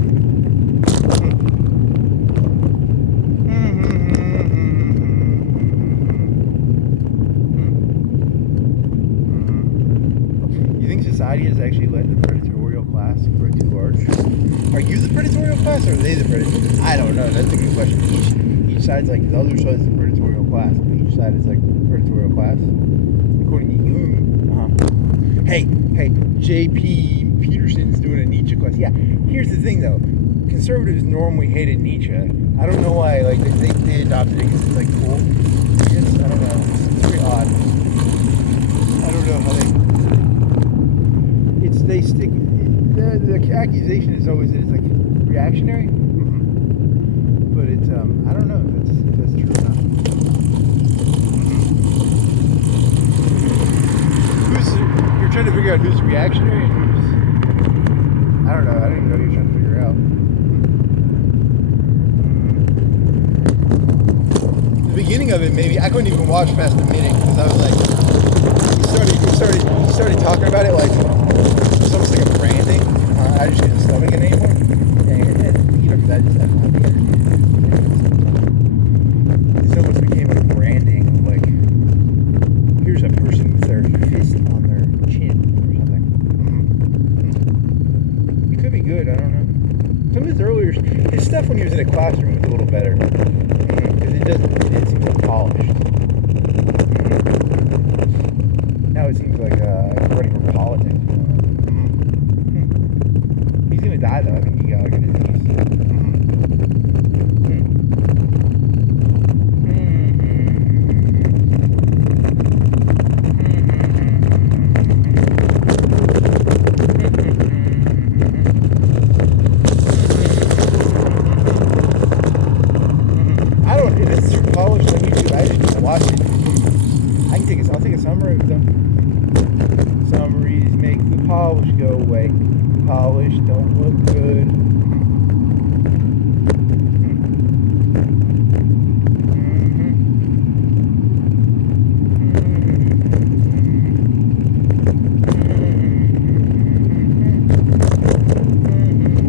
idea is actually let the predatorial class grow too large. Are you the predatorial class or are they the predatorial? I don't know. That's a good question. Each side's like, the other side's the predatorial class, but each side is like predatorial class. According to Jung. Hey, J.P. Peterson's doing a Nietzsche class. Yeah, here's the thing though. Conservatives normally hated Nietzsche. I don't know why, like, they adopted it because it's like cool. I don't know. It's very odd. I don't know how they stick. The accusation is always that it's like reactionary, but it's I don't know if that's true or not. You're trying to figure out who's reactionary and who's, I don't know. I don't even know what you're trying to figure out. The beginning of it, maybe I couldn't even watch past a minute because I was like, he started talking about it like it's almost like a branding. I just couldn't stomach it anymore, and you know, because I just have not the energy. It almost became a branding of like, here's a person with their fist on their chin or something. It could be good. I don't know. Some of his earlier stuff when he was in a classroom was a little better because it did seem more polished. Now it seems like he's running for politics. He's gonna die though. I think he got like a disease. I don't. If it's too polished on YouTube, I just need to watch it. I'll take a summary of them. Summaries make the polish go away. Polish don't look good.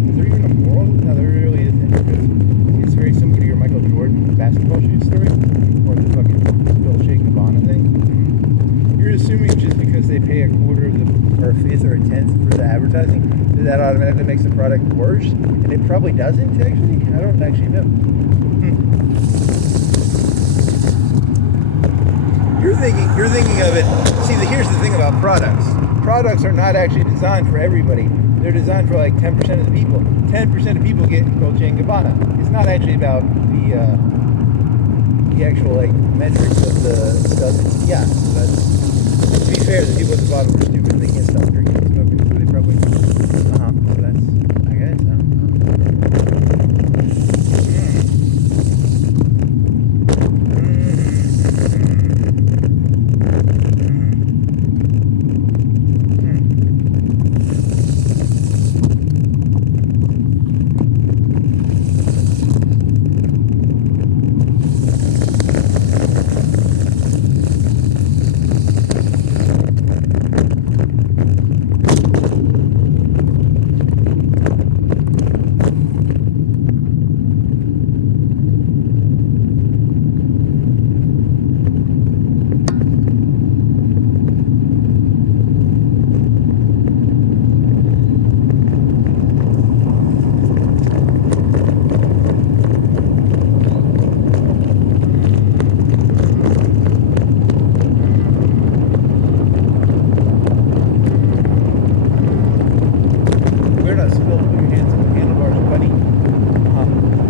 Is there even a moral? No, there really isn't. It's very similar to your Michael Jordan basketball shoe story, or the fucking Dolce & Gabbana thing. You're assuming just because they pay a quarter of the, or a fifth or a tenth for the advertising, that automatically makes the product worse, and it probably doesn't actually. I don't actually know. You're thinking of it. See, here's the thing about products. Products are not actually designed for everybody. They're designed for like 10% of the people. 10% of people get Dolce & Gabbana. It's not actually about the actual like metrics of the stuff. Yeah, that's. To be fair, the people at the bottom are stupid. They can't stop drinking and smoking, so they probably. So that's. I guess. I don't know.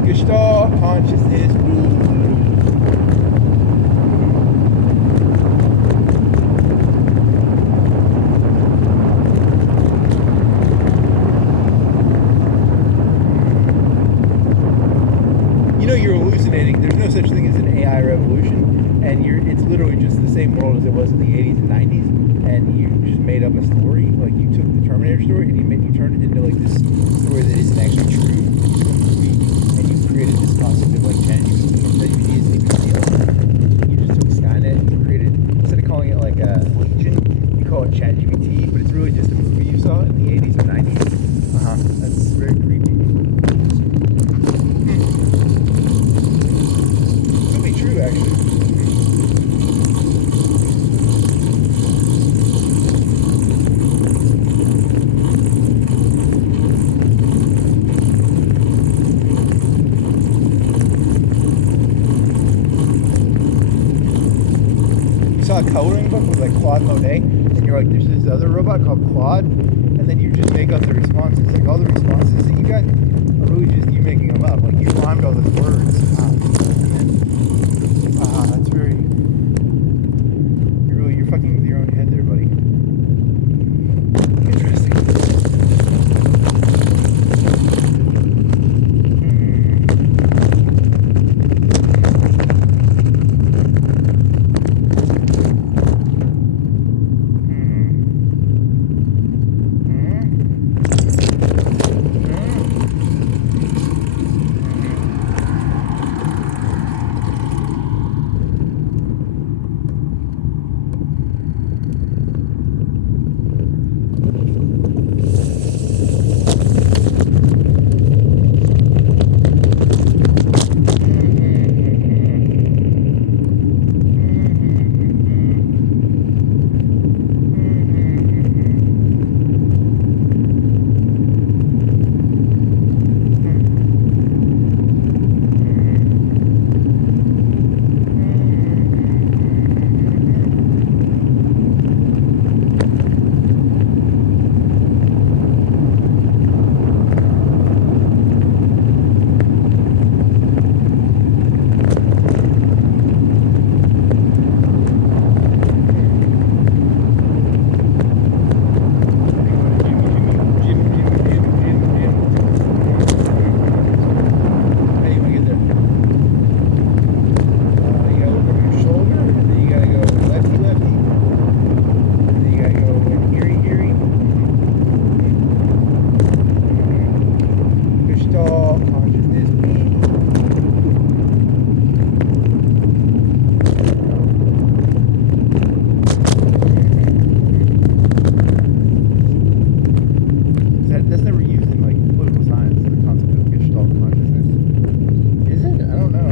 Gestalt consciousness. You know you're hallucinating. There's no such thing as an AI revolution, and it's literally just the same world as it was in the 80s and 90s, and you just made up a story. Like you took the Terminator story and you turned it into like this story that isn't actually true. Created this concept of like ChatGPT isn't even real. You just took Skynet and you created, instead of calling it like a Legion, you call it ChatGPT, but it's really just a movie you saw in the 80s or 90s. That's very creepy. Could be true actually. know, a coloring book with like Claude Monet, and you're like, there's this other robot called Claude, and then you just make up the responses. Like all the responses that you got are really just you making them up. Like you rhymed all those words. That's very. You're fucking with your own head there, buddy. Interesting. That's never used in like political science, the concept of Gestalt consciousness. Is it? I don't know.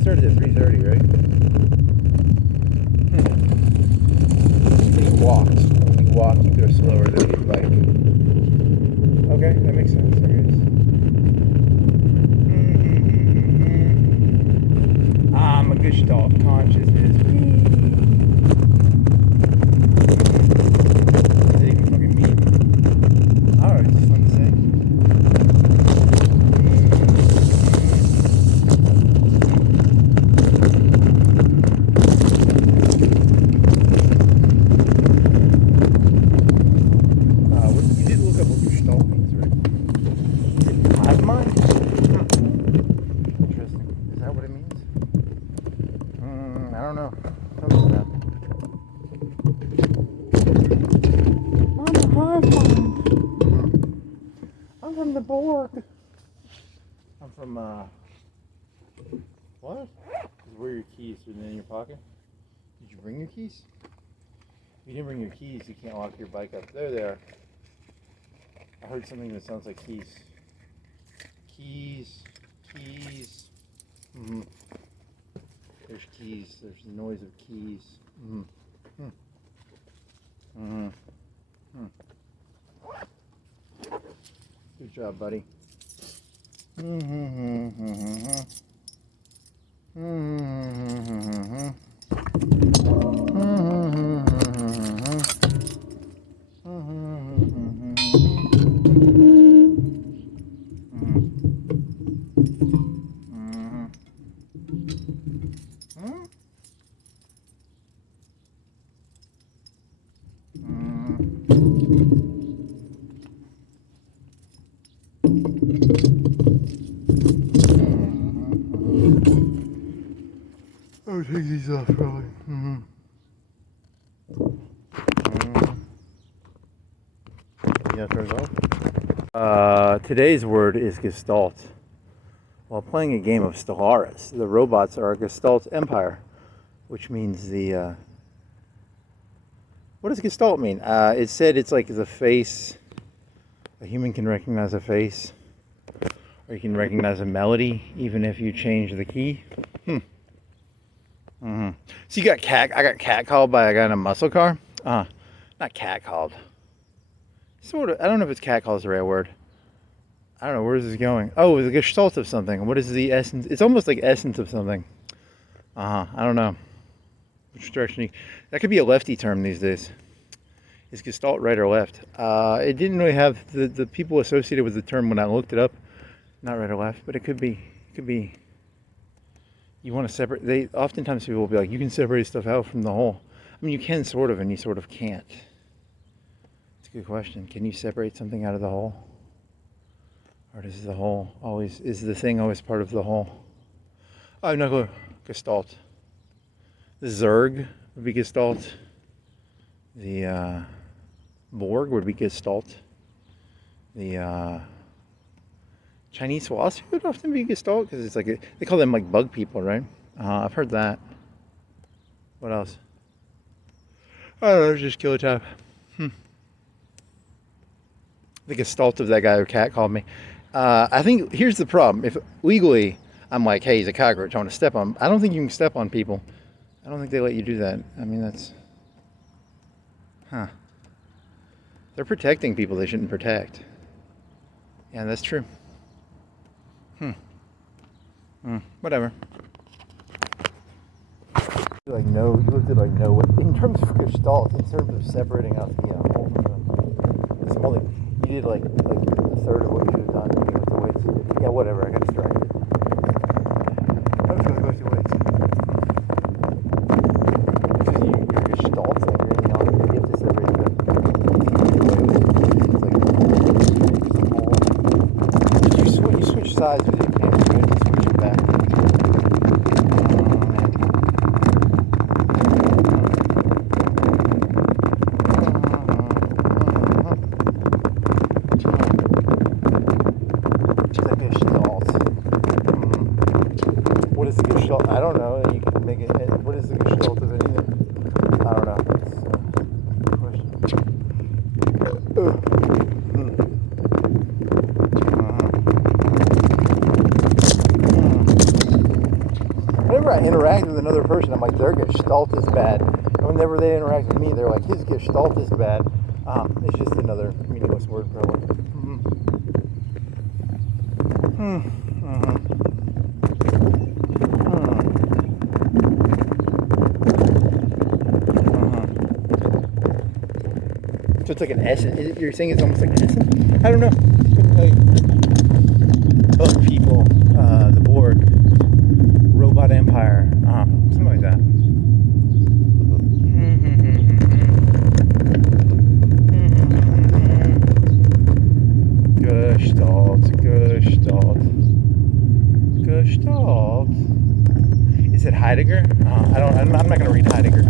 Started at 3:30, right? He walked. When you walk, you go slower than you bike. Okay, that makes sense, I guess. I'm a Gestalt consciousness. Does that even fucking mean? I don't know, it's just fun to say. I don't know. I'm a hive mind. I'm from the Borg. I'm from, what? Where are your keys? Are they in your pocket? Did you bring your keys? If you didn't bring your keys, you can't lock your bike up. There they are. I heard something that sounds like keys. Keys. Mm-hmm. There's keys. There's the noise of keys. Good job, buddy. I would take these off probably. Yeah, turns off. Today's word is Gestalt. While playing a game of Stellaris, the robots are a Gestalt empire, which means the. What does Gestalt mean? It said it's like the face. A human can recognize a face, or you can recognize a melody, even if you change the key. So you got I got catcalled by a guy in a muscle car. Not catcalled. Sort of. I don't know if it's catcalled is the right word. I don't know, where is this going? Oh, the Gestalt of something. What is the essence? It's almost like essence of something. I don't know. Which direction? That could be a lefty term these days. Is Gestalt right or left? It didn't really have the people associated with the term when I looked it up. Not right or left, but it could be. It could be. You want to separate. Oftentimes people will be like, you can separate stuff out from the whole. I mean, you can sort of, and you sort of can't. It's a good question. Can you separate something out of the whole? Or is the whole always, is the thing always part of the whole? Oh, I'm not going Gestalt. The Zerg would be Gestalt. The Borg would be Gestalt. The Chinese philosophy would often be Gestalt because it's like they call them like bug people, right? I've heard that. What else? I don't know, just kill a tap. The Gestalt of that guy who cat called me. I think here's the problem. If legally I'm like, hey, he's a cockroach, I want to step on him. I don't think you can step on people. I don't think they let you do that. I mean, that's... They're protecting people they shouldn't protect. Yeah, that's true. Whatever. Like no, you have to like know what, in terms of Gestalt, in terms of separating out the whole small thing, you did like a third of what you should have done. You have to wait. Yeah, whatever. I got distracted. I was gonna go through weights. Because your Gestalt thing, you know, you have to separate the. It's like you switch sides with your camera. You have to switch it back. I don't know. You can make it. What is the Gestalt of anything? I don't know. It's a good question. Whenever I interact with another person, I'm like, their Gestalt is bad. And whenever they interact with me, they're like, his Gestalt is bad. It's just another meaningless word, probably. So it's like an essence. You're saying it's almost like an essence? I don't know. Like bug people, the Borg, robot empire, something like that. Gestalt. Is it Heidegger? I'm not going to read Heidegger.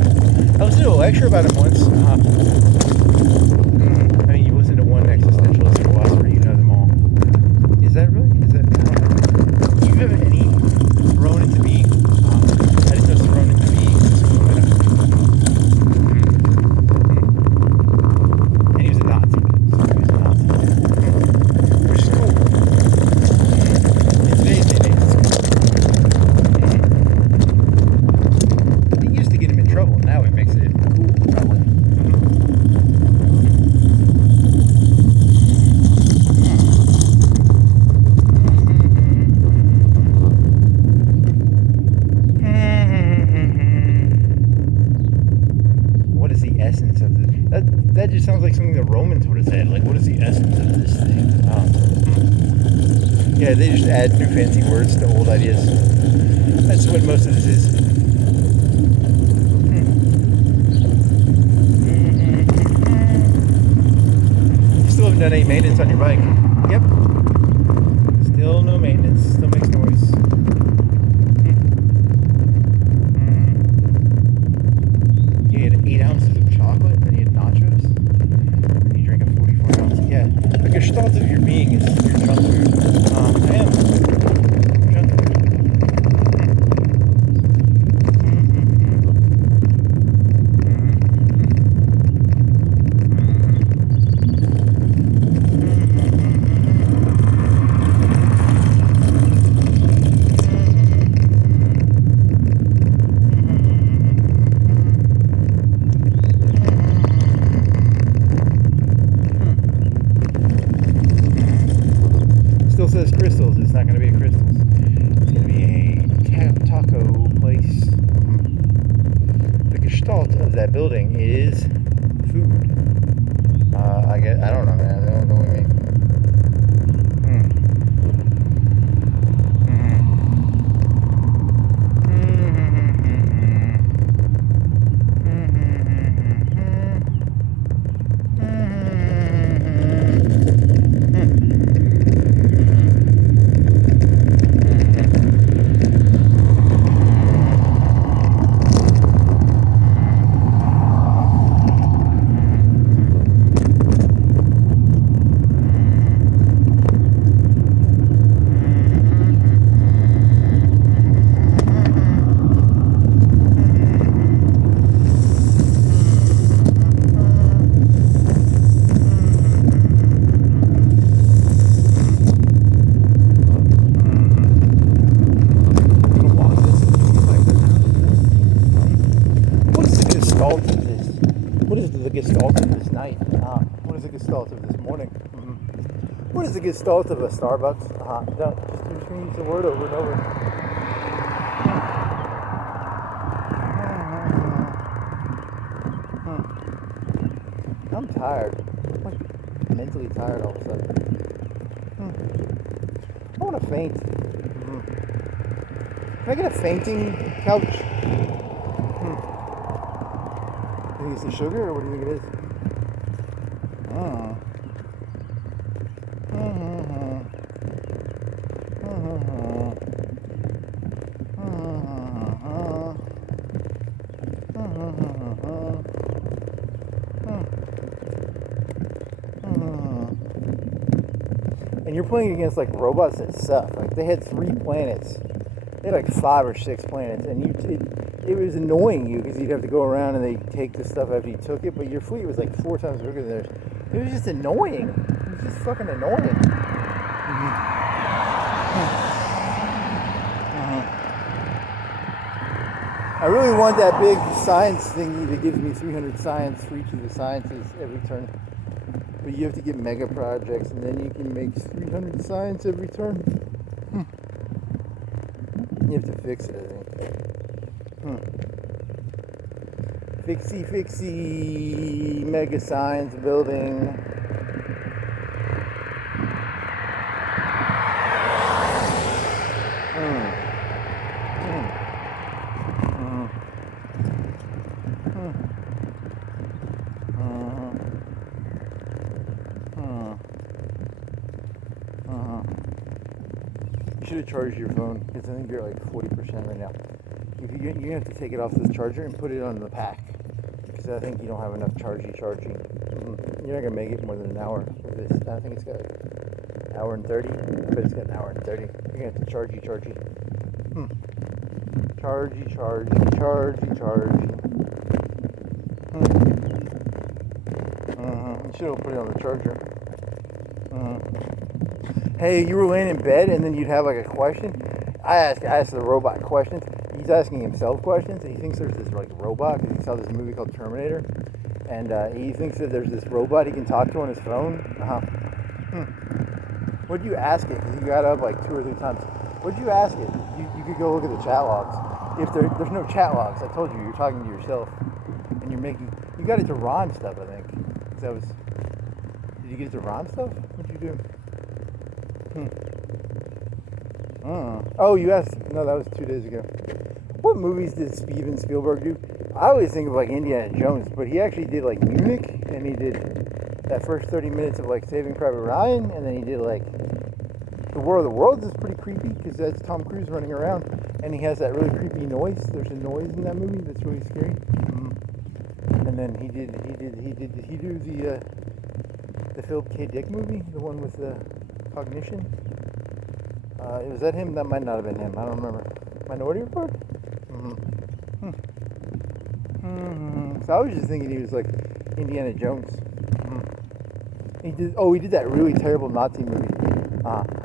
I listened to a lecture about him once. I mean, you listen to one existentialist philosopher, you know them all. Is that really? Do you have any Ronin to be? I didn't know Ronin to be. And he was a Nazi. Which is cool. In today's day and age, it's cool. It used to get him in trouble. Now it makes it cool, probably. Essence of that just sounds like something the Romans would have said. Like, what is the essence of this thing? Yeah, they just add new fancy words to old ideas. That's what most of this is. need maintenance on your bike. Yep. Still no maintenance. Still makes noise. You had 8 ounces of chocolate, and then you had nachos, and then you drink a 44 ounce. Yeah. The gestalt of your being is your junk food. I am. Junk food. Still says crystals. It's not going to be a crystals. It's going to be a taco place. The gestalt of that building is food. I don't know, man. I don't know what you mean. What is the gestalt of this night? What is the gestalt of this morning? What is the gestalt of a Starbucks? Don't, just going to use the word over and over. I'm tired. I'm like mentally tired all of a sudden. I want to faint. Can I get a fainting couch? Do you think it's the sugar, or what do you think it is? And you're playing against like robots that suck. Like they had 3 planets. They had like 5 or 6 planets, and it was annoying you because you'd have to go around and they take the stuff after you took it. But your fleet was like 4 times bigger than theirs. It was just annoying. It was just fucking annoying. I really want that big science thingy that gives me 300 science for each of the sciences every turn. But you have to get mega projects, and then you can make 300 science every turn. You have to fix it, I think. Fixie, mega science building. You should have charged your phone, because I think you're like 40% right now. You're going to have to take it off this charger and put it on the pack, because I think you don't have enough charging. You're not going to make it more than an hour with this. I think it's got an hour and 30. I bet it's got an hour and 30. You're going to have to charge. Chargy. You should have put it on the charger. Hey, you were laying in bed and then you'd have like a question. I asked the robot questions. He's asking himself questions, and he thinks there's this like robot because he saw this movie called Terminator, and he thinks that there's this robot he can talk to on his phone. What'd you ask it? Because you got up like 2 or 3 times. What'd you ask it? You could go look at the chat logs. If there's no chat logs, I told you you're talking to yourself, and you got it to rhyme stuff. I think. Did you get it to rhyme stuff? What'd you do? Oh, you asked. No, that was 2 days ago. What movies did Steven Spielberg do? I always think of like Indiana Jones, but he actually did like Munich, and he did that first 30 minutes of like Saving Private Ryan, and then he did like The War of the Worlds is pretty creepy because that's Tom Cruise running around, and he has that really creepy noise. There's a noise in that movie that's really scary. And then he do the Philip K. Dick movie, the one with the cognition. Was that him? That might not have been him. I don't remember. Minority Report. So I was just thinking he was like Indiana Jones. He did that really terrible Nazi movie.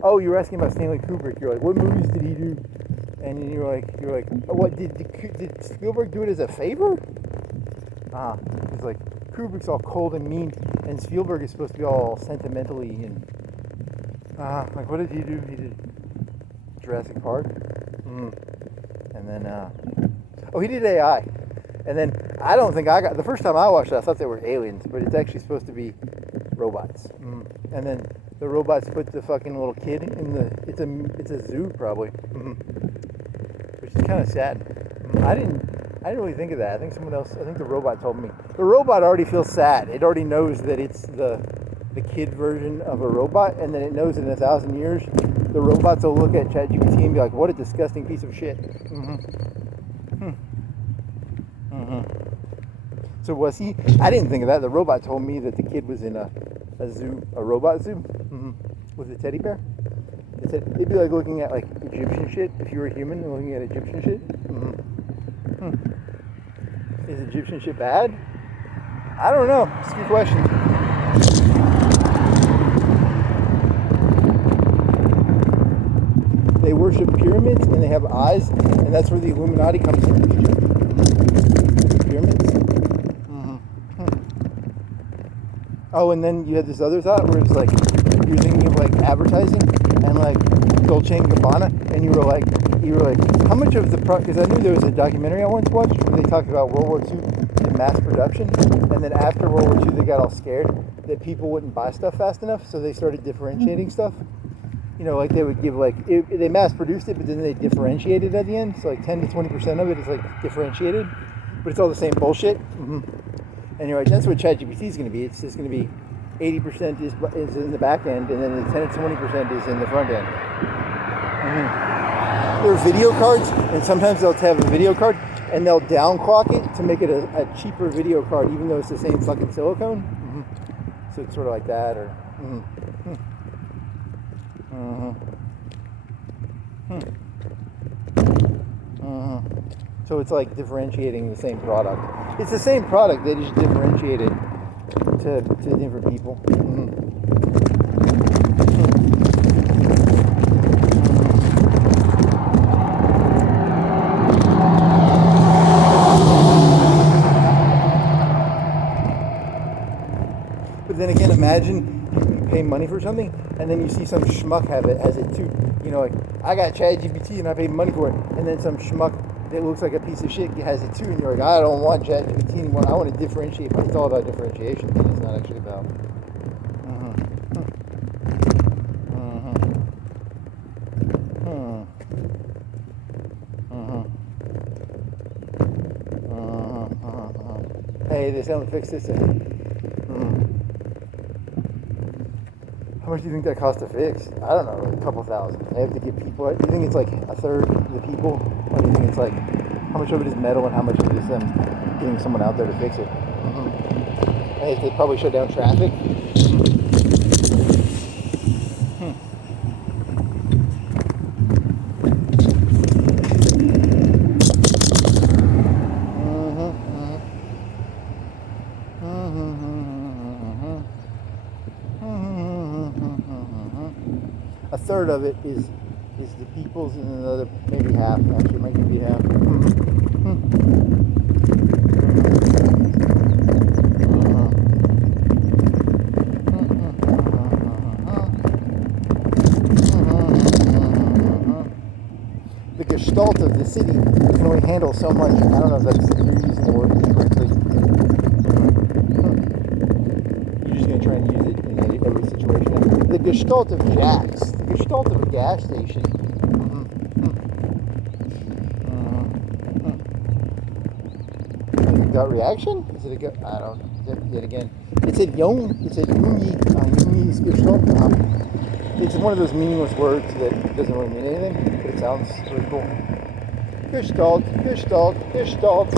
You were asking about Stanley Kubrick. You're like, what movies did he do? And you're like, what did Spielberg do it as a favor? It's like Kubrick's all cold and mean, and Spielberg is supposed to be all sentimentally and like, what did he do? He did Jurassic Park, and then he did AI, and then I don't think the first time I watched it, I thought they were aliens, but it's actually supposed to be robots, and then the robots put the fucking little kid in it's a zoo probably, which is kind of sad. I didn't really think of that. I think the robot told me. The robot already feels sad. It already knows that it's the kid version of a robot, and then it knows in 1,000 years, the robots will look at ChatGPT and be like, what a disgusting piece of shit. So was he? I didn't think of that. The robot told me that the kid was in a zoo, a robot zoo, with a teddy bear. It'd be like looking at like Egyptian shit if you were human and looking at Egyptian shit. Is Egyptian shit bad? I don't know. It's a good question. They worship pyramids and they have eyes, and that's where the Illuminati comes from. Pyramids. Oh, and then you had this other thought where it's like you're thinking of like advertising and like Dolce & Gabbana, and you were like, how much of the because I knew there was a documentary I once watched where they talked about World War II and mass production, and then after World War II they got all scared that people wouldn't buy stuff fast enough, so they started differentiating stuff. You know, like they would give they mass produced it, but then they differentiated at the end, so like 10 to 20% of it is like differentiated, but it's all the same bullshit. And you're like, that's what ChatGPT is going to be. It's just going to be 80% is in the back end, and then the 10 to 20% is in the front end. There are video cards, and sometimes they'll have a video card, and they'll downclock it to make it a cheaper video card, even though it's the same fucking silicone. So it's sort of like that, or. So it's like differentiating the same product. It's the same product, they just differentiate it to different people. But then again, imagine you pay money for something and then you see some schmuck has it too. You know, like, I got ChatGPT and I paid money for it, and then some schmuck that looks like a piece of shit has it too, and you're like, I don't want ChatGPT anymore. I want to differentiate, but it's all about differentiation. It's not actually about. Hey, they someone fix this. How much do you think that costs to fix? I don't know, like a couple thousand. They have to get people. Do you think it's like a third of the people? Or do you think it's like, how much of it is metal and how much of it is them getting someone out there to fix it? Hey, they probably shut down traffic. A third of it is the people's, and another maybe half. Actually, it might be half. The Gestalt of the city can only handle so much. I don't know if that's you're using the word correctly. You're just gonna try and use it in every situation. The Gestalt of Jack's. The Gestalt of a gas station. gut reaction? Is it a gut? I don't know. Yet again, it's a Jungi's Gestalt. It's one of those meaningless words that doesn't really mean anything, but it sounds really cool. Gestalt, Gestalt, Gestalt.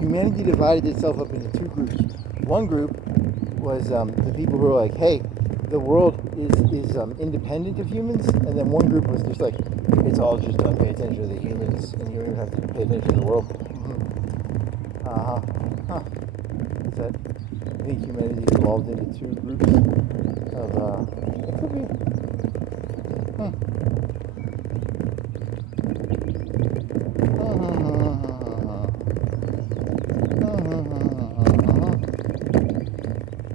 Humanity divided itself up into two groups. One group was the people who were like, hey, the world is independent of humans, and then one group was just like, it's all just pay attention to the humans, and you don't even have to pay attention to the world. Huh. Is that, I think humanity evolved into two groups of, it could be,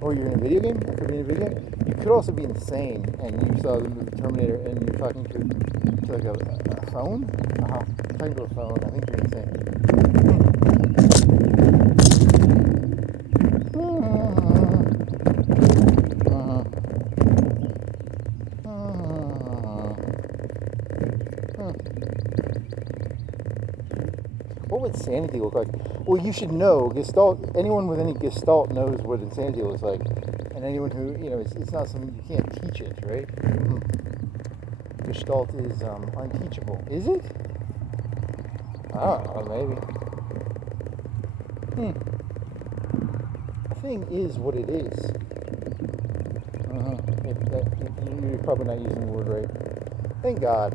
Or you're in a video game? It could be in a video game. You could also be insane, and you saw the movie Terminator, and you're talking to like a phone? Talking to a phone. I think you're insane. What would insanity look like? Well, you should know Gestalt. Anyone with any Gestalt knows what insanity looks like, and anyone who it's not something you can't teach it, right? Gestalt is unteachable. Is it? I don't know, maybe. A thing is what it is. You're probably not using the word right. Thank God.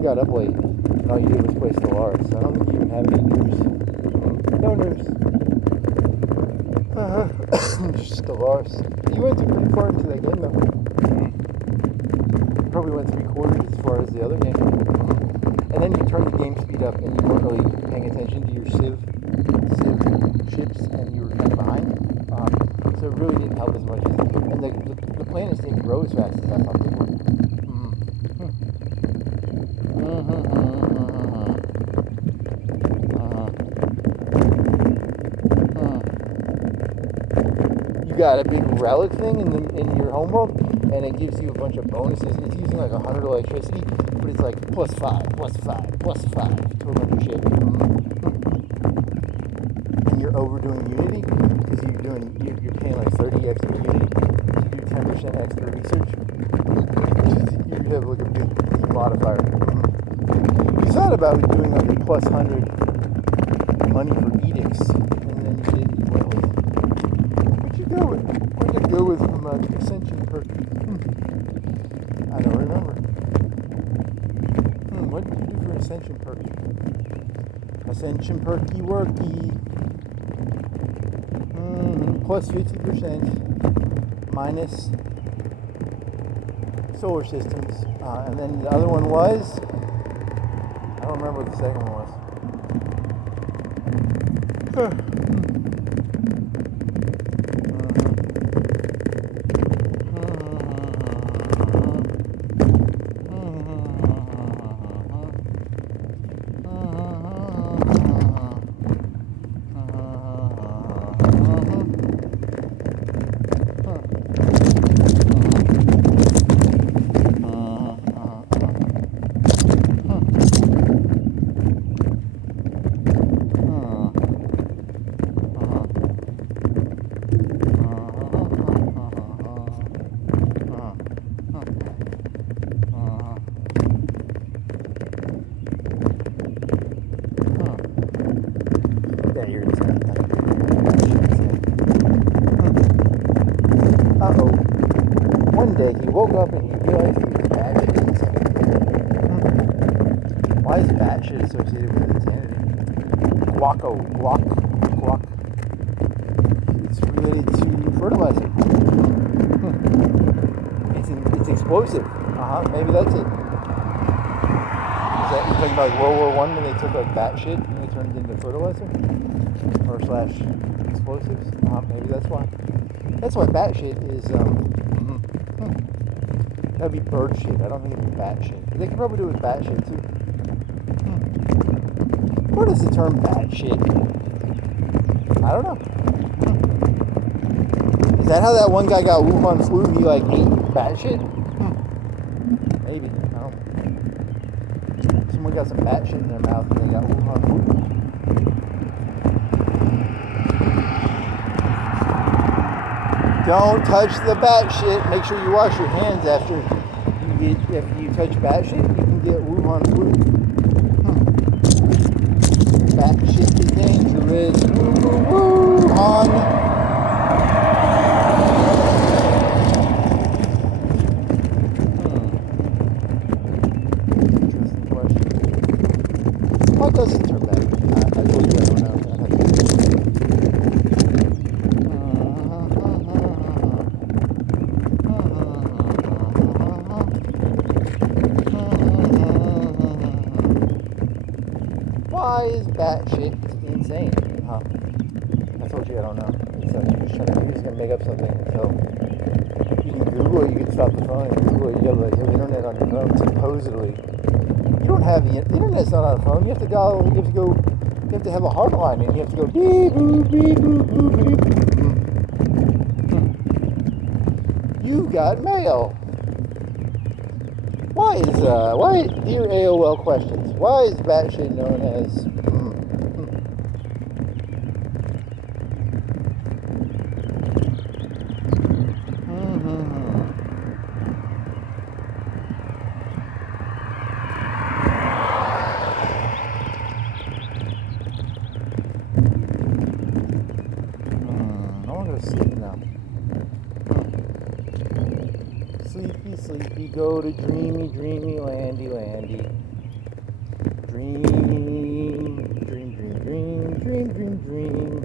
Got up late, and all you did was play Stellaris. I don't think you even have any news. No news. Stellaris. You went pretty far into that game, though. You probably went 3/4 as far as the other game. And then you turned the game speed up, and you weren't really paying attention to your Civ chips, and you were kind of behind. So it really didn't help as much. And the planets didn't grow as fast as I thought they would. You got a big relic thing in your homeworld, and it gives you a bunch of bonuses. It's using like 100 electricity, but it's like +5, +5, +5 to a bunch of shit. And you're overdoing Unity because you're paying like 30 extra Unity to do 10% extra research. You have like a big modifier. You thought about doing like a +100 money for edicts, and then you did. What'd you go with? Where'd you go with from Ascension Perk? I don't remember. What did you do for Ascension Perk? Ascension Perky Worky. +50% minus solar systems, and then the other one was. I don't remember what the second one was. One day he woke up and he realized he was batshit insane. Why is batshit associated with insanity? Guac. It's related to fertilizer. It's explosive. Maybe that's it. Is that you talking about like World War I when they took like bat shit and they turned it into fertilizer? Or slash explosives? Maybe that's why. That's why bat shit is, that'd be bird shit. I don't think it'd be bat shit. They could probably do it with bat shit too. Where does the term bat shit? I don't know. Is that how that one guy got Wuhan flu? He like ate bat shit? Maybe. I don't know. Someone got some bat shit in their mouth and they got Wuhan flu. Don't touch the bat shit. Make sure you wash your hands after you touch bat shit. You can get Wuhan flu. Bat shit is dangerous. Wuhan. Interesting question. What does it turn back? I told you I don't know. Why is batshit insane? Huh? I told you I don't know. It's like you're just gonna make up something. So you can Google it, you can stop the phone and Google it, you have the internet on your phone, supposedly. You don't have the internet's not on a phone. You have to have a hard line and you have to go beep boop beep boop boop beep. You got mail. Why, dear AOL questions, why is batshit known as... I want to go to sleep now. Sleepy, sleepy, go to dreamy, dreamy, landy, landy. Dream, dream, dream, dream, dream, dream, dream.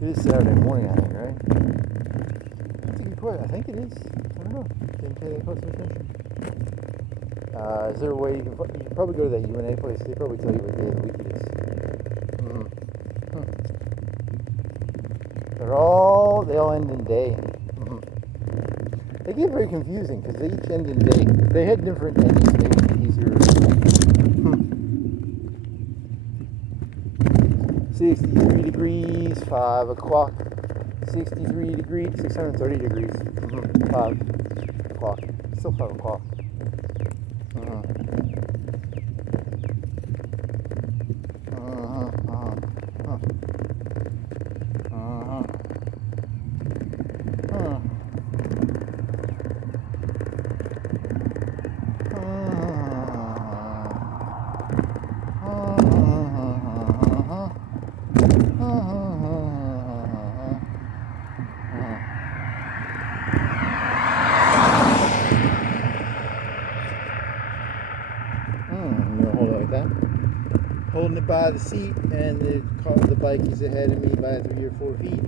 It is Saturday morning, I think, right? That's a good question. I think it is. I don't know. Didn't pay that close attention. Is there a way you can probably go to that UNA place? They probably tell you what day of the week it is. They all end in day. They get very confusing because they each end in day. If they had different endings, they would be easier. 63 degrees, 5 o'clock. 63 degrees, 630 degrees. 5 o'clock. Still 5 o'clock. holding it by the seat, and the bike is ahead of me by 3 or 4 feet.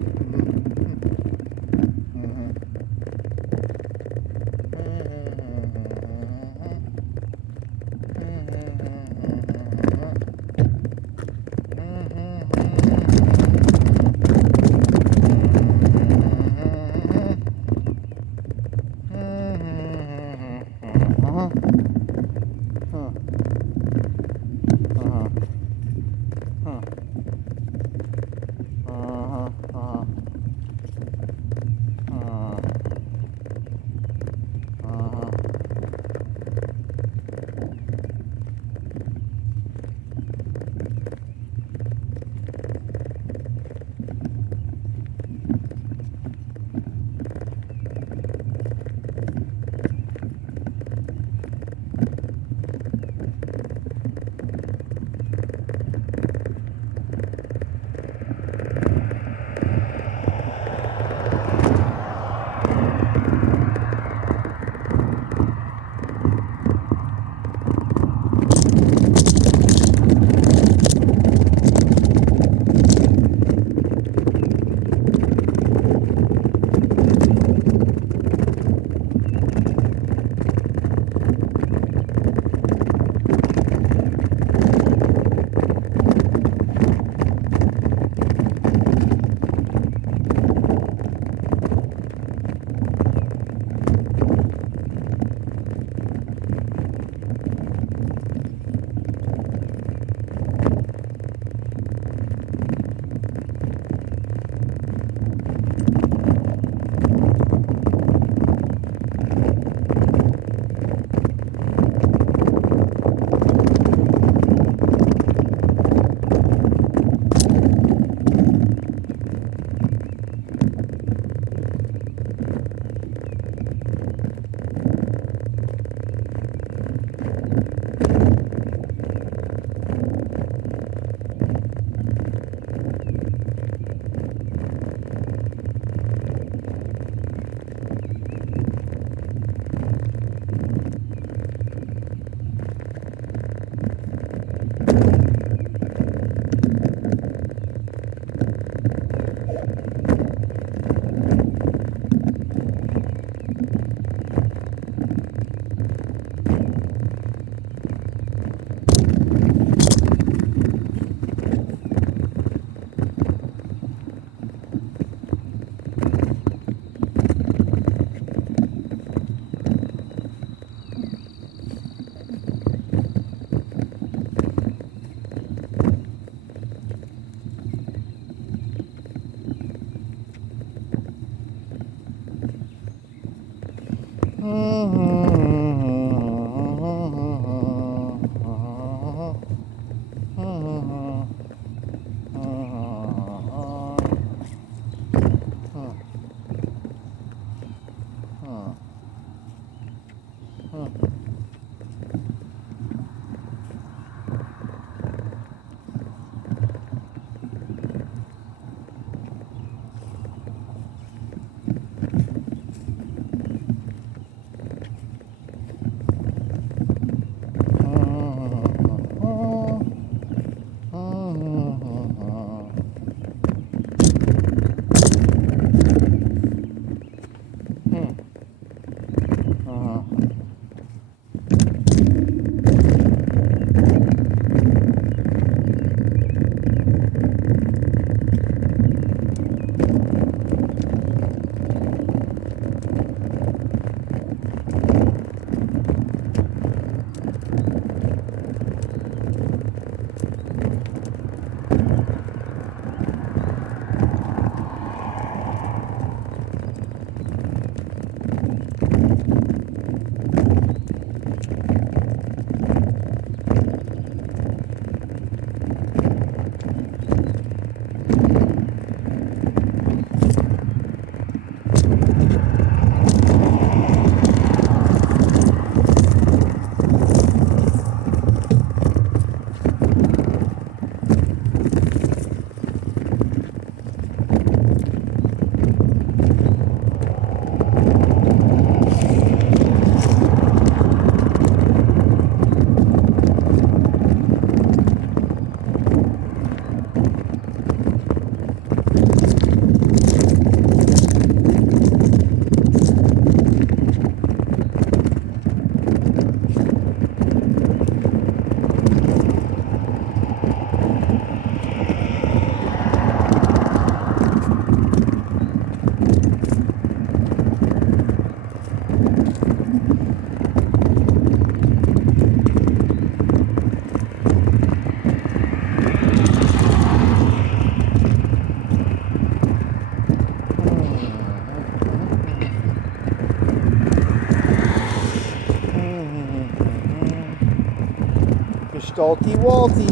Salty Walty.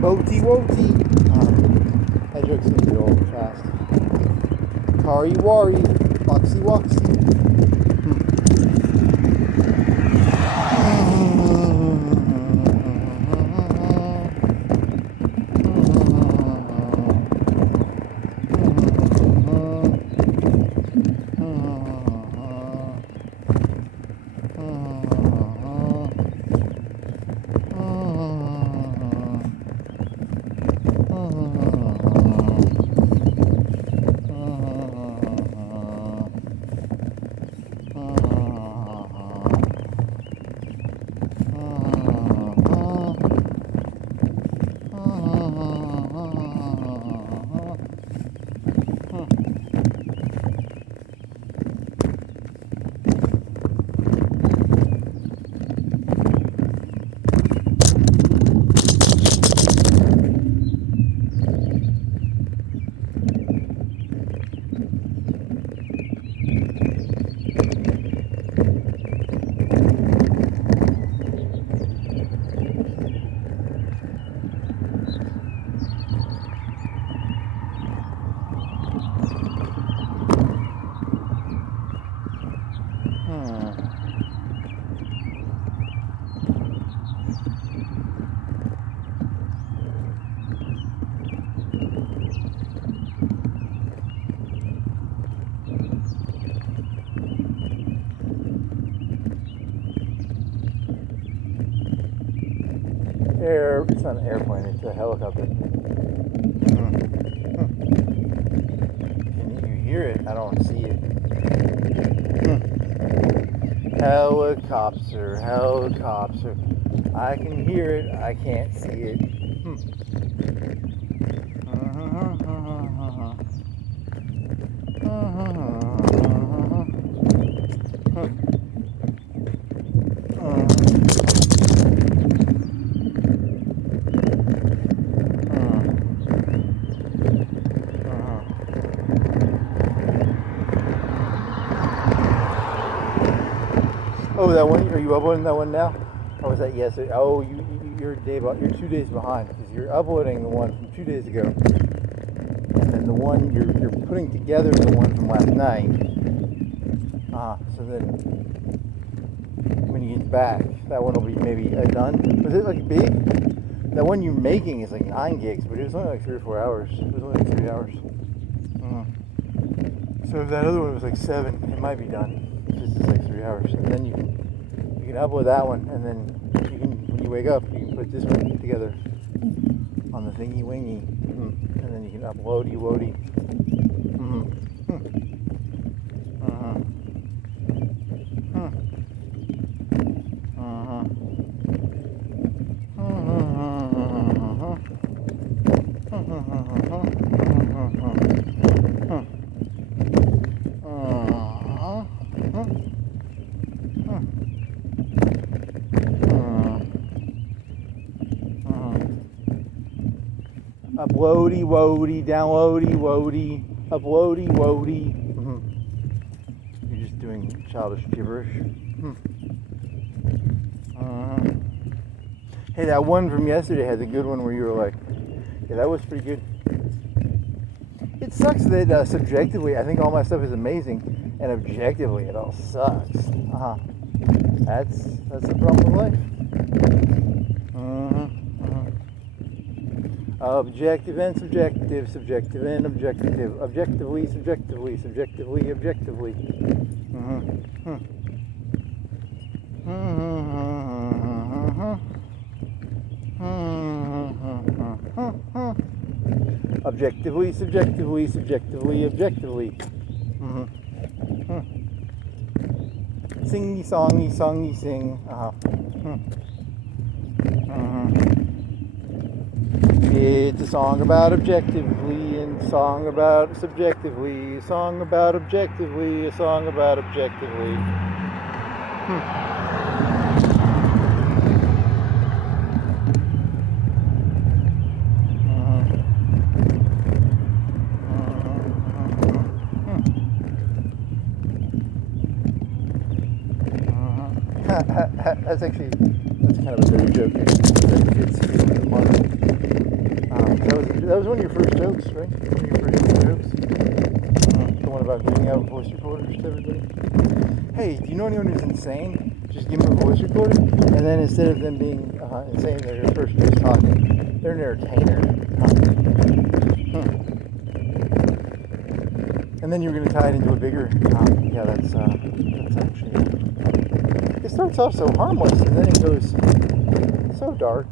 Boaty Woaty. That joke's gonna get old fast. Kari Wari. Foxy Woxy. It's not an airplane, it's a helicopter. Can you hear it? I don't see it. Helicopter, helicopter. I can hear it, I can't see it. Oh, that one, are you uploading that one now? Or was that yesterday? Oh, you're 2 days behind because you're uploading the one from 2 days ago. And then the one you're putting together the one from last night. So then when you get back, that one will be maybe done. Was it like big? That one you're making is like 9 gigs, but it was only like 3 or 4 hours. It was only like 3 hours. So if that other one was like 7, it might be done. It's just like 3 hours. And then you can upload that one, and then you can, when you wake up, you can put this one together on the thingy wingy, and then you can upload Woody. Uploady, woady, downloady, woady, uploady, woady. You're just doing childish gibberish. Hey, that one from yesterday had the good one where you were like, yeah, that was pretty good. It sucks that subjectively, I think all my stuff is amazing, and objectively, it all sucks. That's the problem with life. Objective and subjective, subjective and objective, objectively, subjectively, subjectively, objectively. Objectively, subjectively, subjectively, objectively. Singy, songy, songy, sing. It's a song about objectively, and a song about subjectively, a song about objectively, a song about objectively. That's kind of a dirty joke. That was one of your first jokes, right? One of your first jokes. The one about giving out voice recorders to everybody. Hey, do you know anyone who's insane? Just give them a voice recorder, and then instead of them being insane, they're the person who's talking. They're an entertainer. And then you're going to tie it into a bigger. Yeah, that's actually. It starts off so harmless, and then it goes so dark.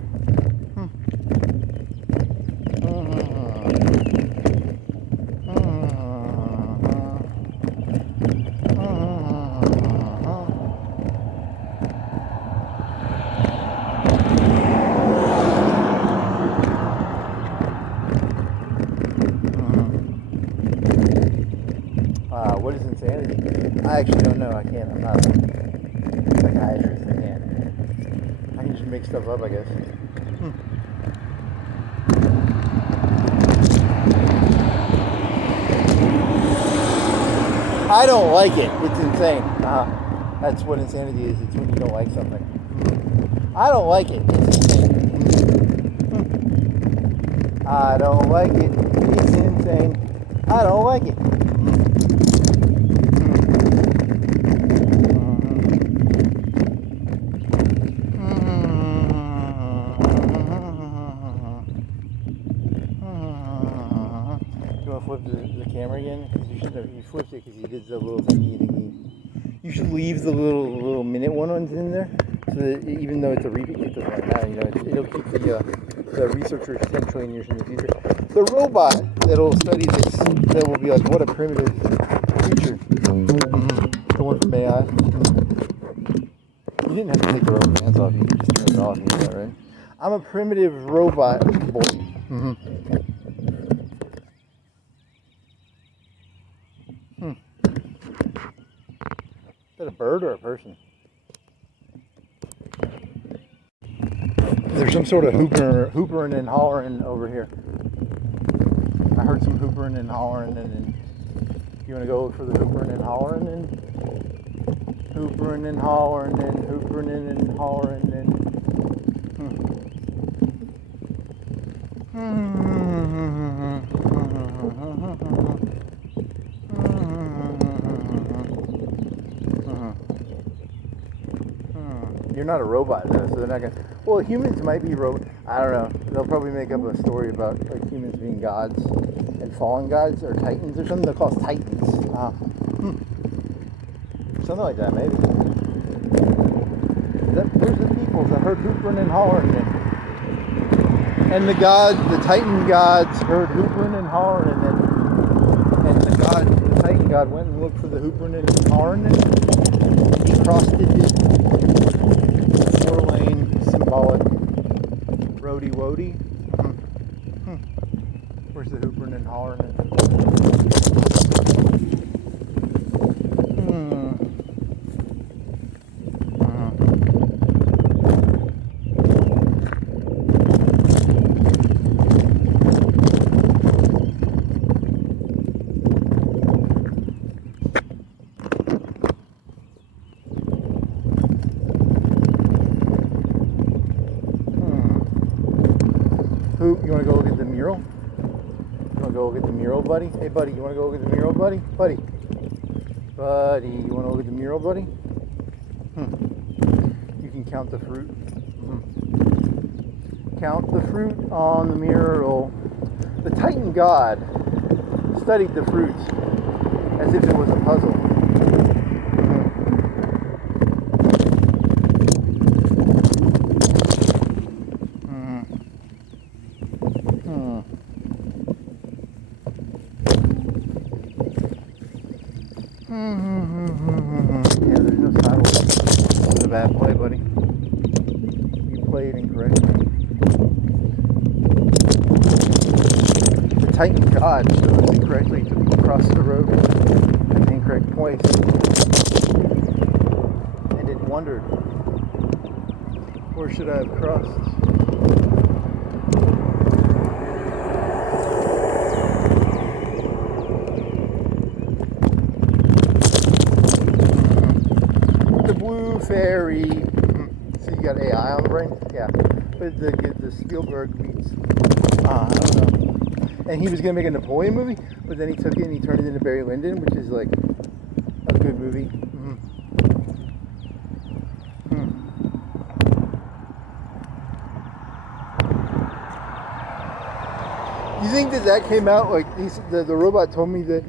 What is insanity? I actually don't know. I can't. I'm not a psychiatrist. I can't. I can just make stuff up, I guess. I don't like it. It's insane. That's what insanity is. It's when you don't like something. I don't like it. It's insane. I don't like it. It's insane. I don't like it. Flip the camera again, because you shouldn't have. You flipped it because you did the little thingy. You should leave the little minute ones in there, so that even though it's a repeat, it doesn't matter. You know, it'll keep the researchers potentially in years in the future. The robot that'll study this, that will be like, what a primitive creature. The one from AI. You didn't have to take the rubber bands off. You could just turn it off. You know that, right? I'm a primitive robot boy. Is that a bird or a person? There's some sort of hoopering and hollering over here. I heard some hoopering and hollering, and then you want to go for the hoopering and hollering, and hoopering and hollering, and hoopering and hollering, and You're not a robot though, so they're not gonna. Well, humans might be I don't know. They'll probably make up a story about like humans being gods and fallen gods or titans or something. They'll call us titans. Something like that, maybe. Where's the people that heard hoopering and hollering? And the titan gods heard hoopering and hollering, and the titan god went and looked for the hoopering and hollering, and he crossed it. 4-lane symbolic roadie woadie. Where's the hoopering and hollering? You want to go look at the mural? You want to go look at the mural, buddy? Hey, buddy, you want to go look at the mural, buddy? Buddy, you want to look at the mural, buddy? You can count the fruit. Count the fruit on the mural. The Titan God studied the fruits as if it was a puzzle. Yeah, there's no sidewalk. That was a bad play, buddy. You played incorrectly. The Titan God chose incorrectly to cross the road at the incorrect place. And it wondered, where should I have crossed? fairy. So you got AI on the brain? Yeah. But the Spielberg beats. I don't know. And he was going to make a Napoleon movie, but then he took it and he turned it into Barry Lyndon, which is like a good movie. You think that came out like the robot told me that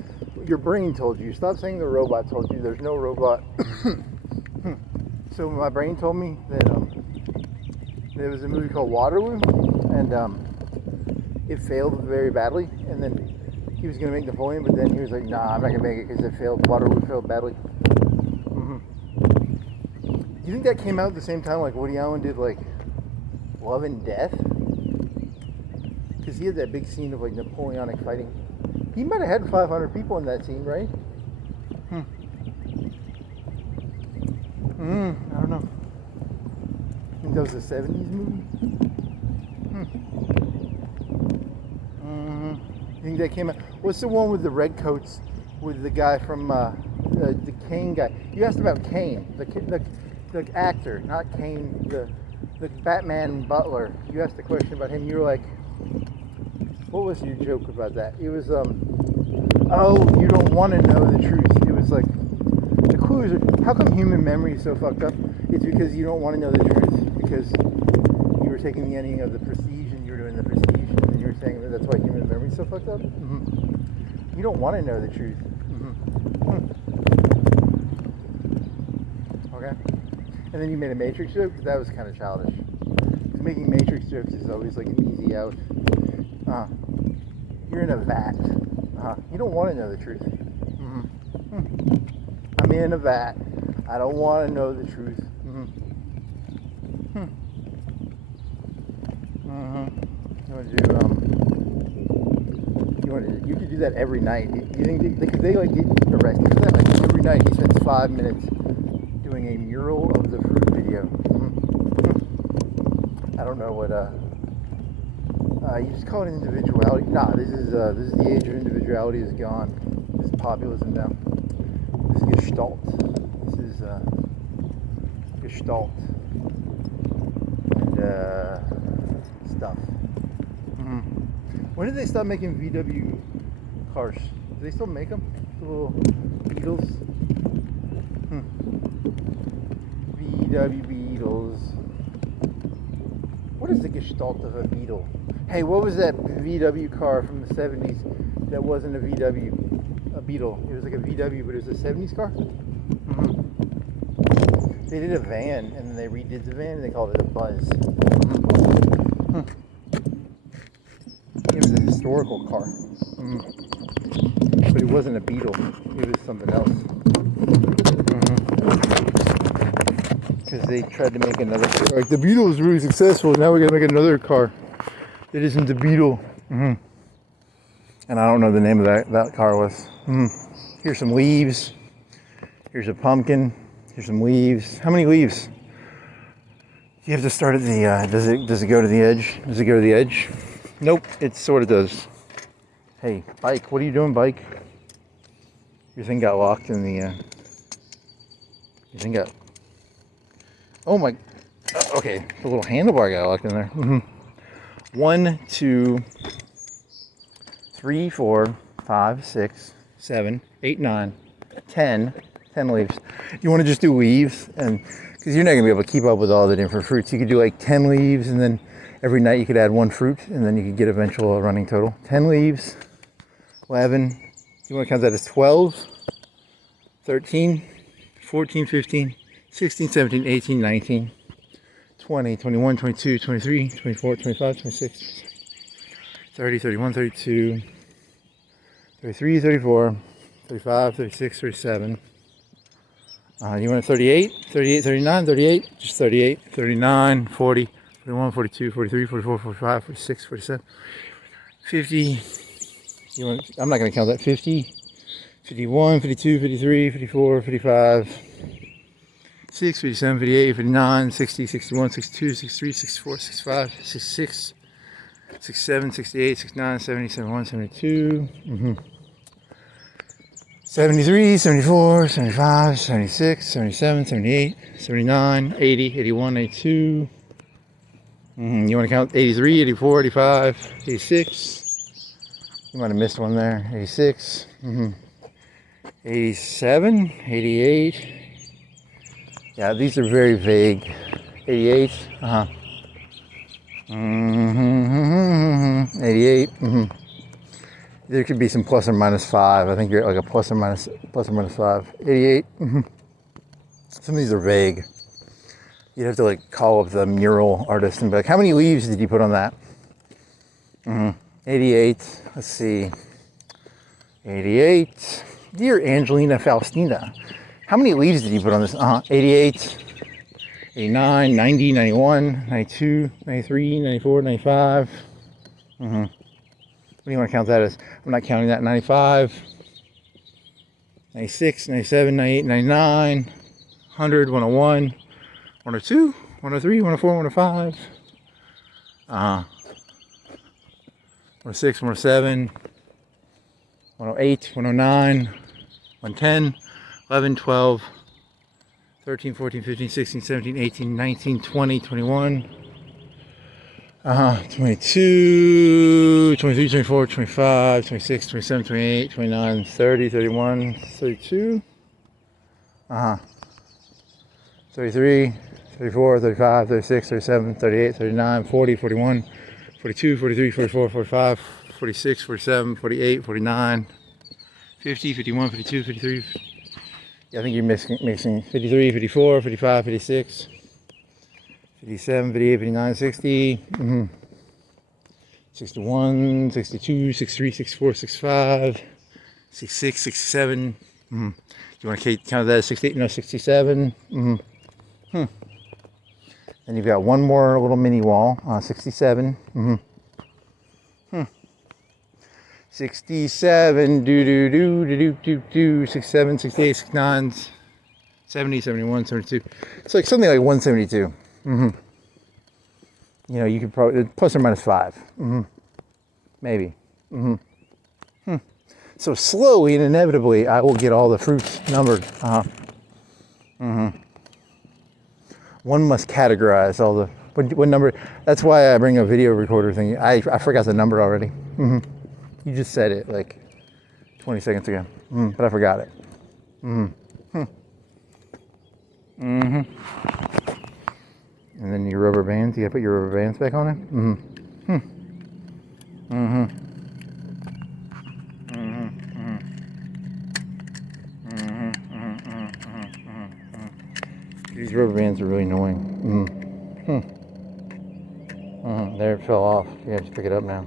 your brain told you? Stop saying the robot told you. There's no robot. So my brain told me that there was a movie called Waterloo, and it failed very badly. And then he was going to make Napoleon, but then he was like, "Nah, I'm not going to make it because it failed. Waterloo failed badly." You think that came out at the same time like Woody Allen did like Love and Death? Because he had that big scene of like Napoleonic fighting. He might have had 500 people in that scene, right? I don't know. I think that was a 70s movie. You think that came out? What's the one with the red coats with the guy from the Kane guy? You asked about Kane, the actor, not Kane, the Batman butler. You asked a question about him. You were like, what was your joke about that? It was, oh, you don't want to know the truth. It was like, the clues are, how come human memory is so fucked up? It's because you don't want to know the truth. Because you were taking the ending of The Prestige and you were doing The Prestige and you were saying that that's why human memory is so fucked up? You don't want to know the truth. Okay? And then you made a Matrix joke, but that was kind of childish. Making Matrix jokes is always like an easy out. You're in a vat. You don't want to know the truth. I'm in a vat. I don't want to know the truth. You could do that every night. You think they like get arrested for that? Like every night he spends 5 minutes doing a mural of the fruit video. I don't know what you just call it individuality. Nah, this is the age of individuality is gone. This is populism now. This is Gestalt. This is Gestalt and stuff. When did they stop making VW cars? Do they still make them? The little Beetles. VW Beetles. What is the Gestalt of a Beetle? Hey, what was that VW car from the 70s that wasn't a VW, a Beetle? It was like a VW, but it was a 70s car? They did a van, and then they redid the van, and they called it a Buzz. It was a historical car. But it wasn't a Beetle. It was something else. Because they tried to make another car. Like, the Beetle was really successful, now we're going to make another car that isn't the Beetle. And I don't know the name of that car was. Here's some leaves. Here's a pumpkin. Here's some leaves. How many leaves? You have to start at the, does it go to the edge? Does it go to the edge? Nope, it sort of does. Hey, Bike, what are you doing, Bike? Your thing got locked in the, your thing got, oh my, okay, the little handlebar got locked in there. 1, 2, 3, 4, 5, 6, 7, 8, 9, 10 leaves. You want to just do leaves, and because you're not going to be able to keep up with all the different fruits. You could do like 10 leaves, and then every night you could add 1 fruit, and then you could get eventual running total. 10 leaves, 11, you want to count that as 12, 13, 14, 15, 16, 17, 18, 19, 20, 21, 22, 23, 24, 25, 26, 30, 31, 32, 33, 34, 35, 36, 37. You want 38, 38, 39, 38, just 38, 39, 40, 41, 42, 43, 44, 45, 46, 47, 50. I'm not going to count that. 50, 51, 52, 53, 54, 55, 6, 57, 58, 59, 60, 61, 62, 63, 64, 65, 66, 67, 68, 69, 70, 71, 72. 73, 74, 75, 76, 77, 78, 79, 80, 81, 82. You want to count 83, 84, 85, 86. You might have missed one there. 86. 87, 88. Yeah, these are very vague. 88. 88. There could be some plus or minus 5. I think you're like a plus or minus 5. 88. Some of these are vague. You'd have to like call up the mural artist and be like, how many leaves did you put on that? 88. Let's see. 88. Dear Angelina Faustina, how many leaves did you put on this? 88. 89, 90, 91, 92, 93, 94, 95. What do you want to count that as? I'm not counting that. 95, 96, 97, 98, 99, 100, 101, 102, 103, 104, 105, 106, 107, 108, 109, 110, 11, 12, 13, 14, 15, 16, 17, 18, 19, 20, 21, 22, 23, 24, 25, 26, 27, 28, 29, 30, 31, 32, 33, 34, 35, 36, 37, 38, 39, 40, 41, 42, 43, 44, 45, 46, 47, 48, 49, 50, 51, 52, 53. Yeah, I think you're mixing 53, 54, 55, 56, 57, 58, 59, 60, 61, 62, 63, 64, 65, 66, 67. Do you want to count that as 68? No, 67. Then you've got one more little mini wall, 67. 67, 67, 68, 69, 70, 71, 72. It's like something like 172. You know, you could probably, plus or minus 5. Maybe. So slowly and inevitably, I will get all the fruits numbered. One must categorize all the, what number, that's why I bring a video recorder thing. I forgot the number already. You just said it like 20 seconds ago, but I forgot it. And then your rubber bands, you gotta put your rubber bands back on it. These rubber bands are really annoying. There, it fell off. You have to pick it up now.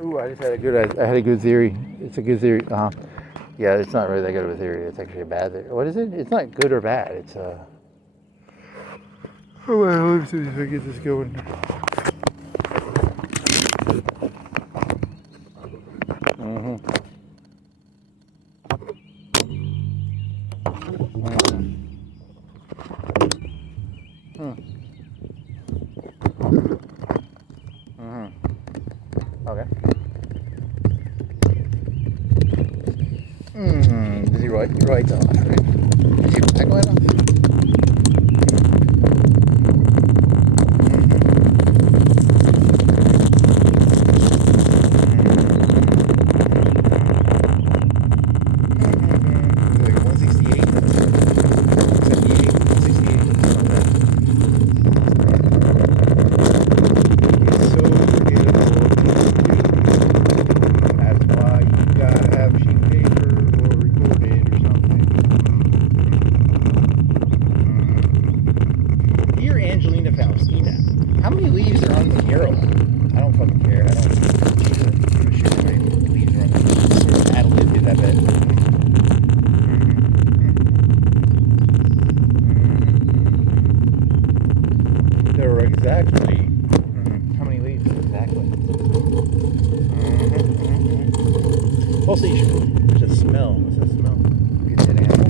Ooh, I just had a good theory. It's a good theory. Yeah, it's not really that good of a theory. It's actually a bad theory. What is it? It's not good or bad. It's oh well, let me see if I get this going. Okay. Does he write? He writes off, right? Is he back light off? Like 168, 78, 168, something like that. It's so beautiful. That's why you gotta have sheet paper or record it or something. Dear Angelina Faustina, how many leaves are on the mural? I don't fucking care. I don't give a shit how many leaves are on the mural. Sort of ad-lib did that bit. There were exactly how many leaves exactly? Also, you should just smell. What's that smell? Good dead animal.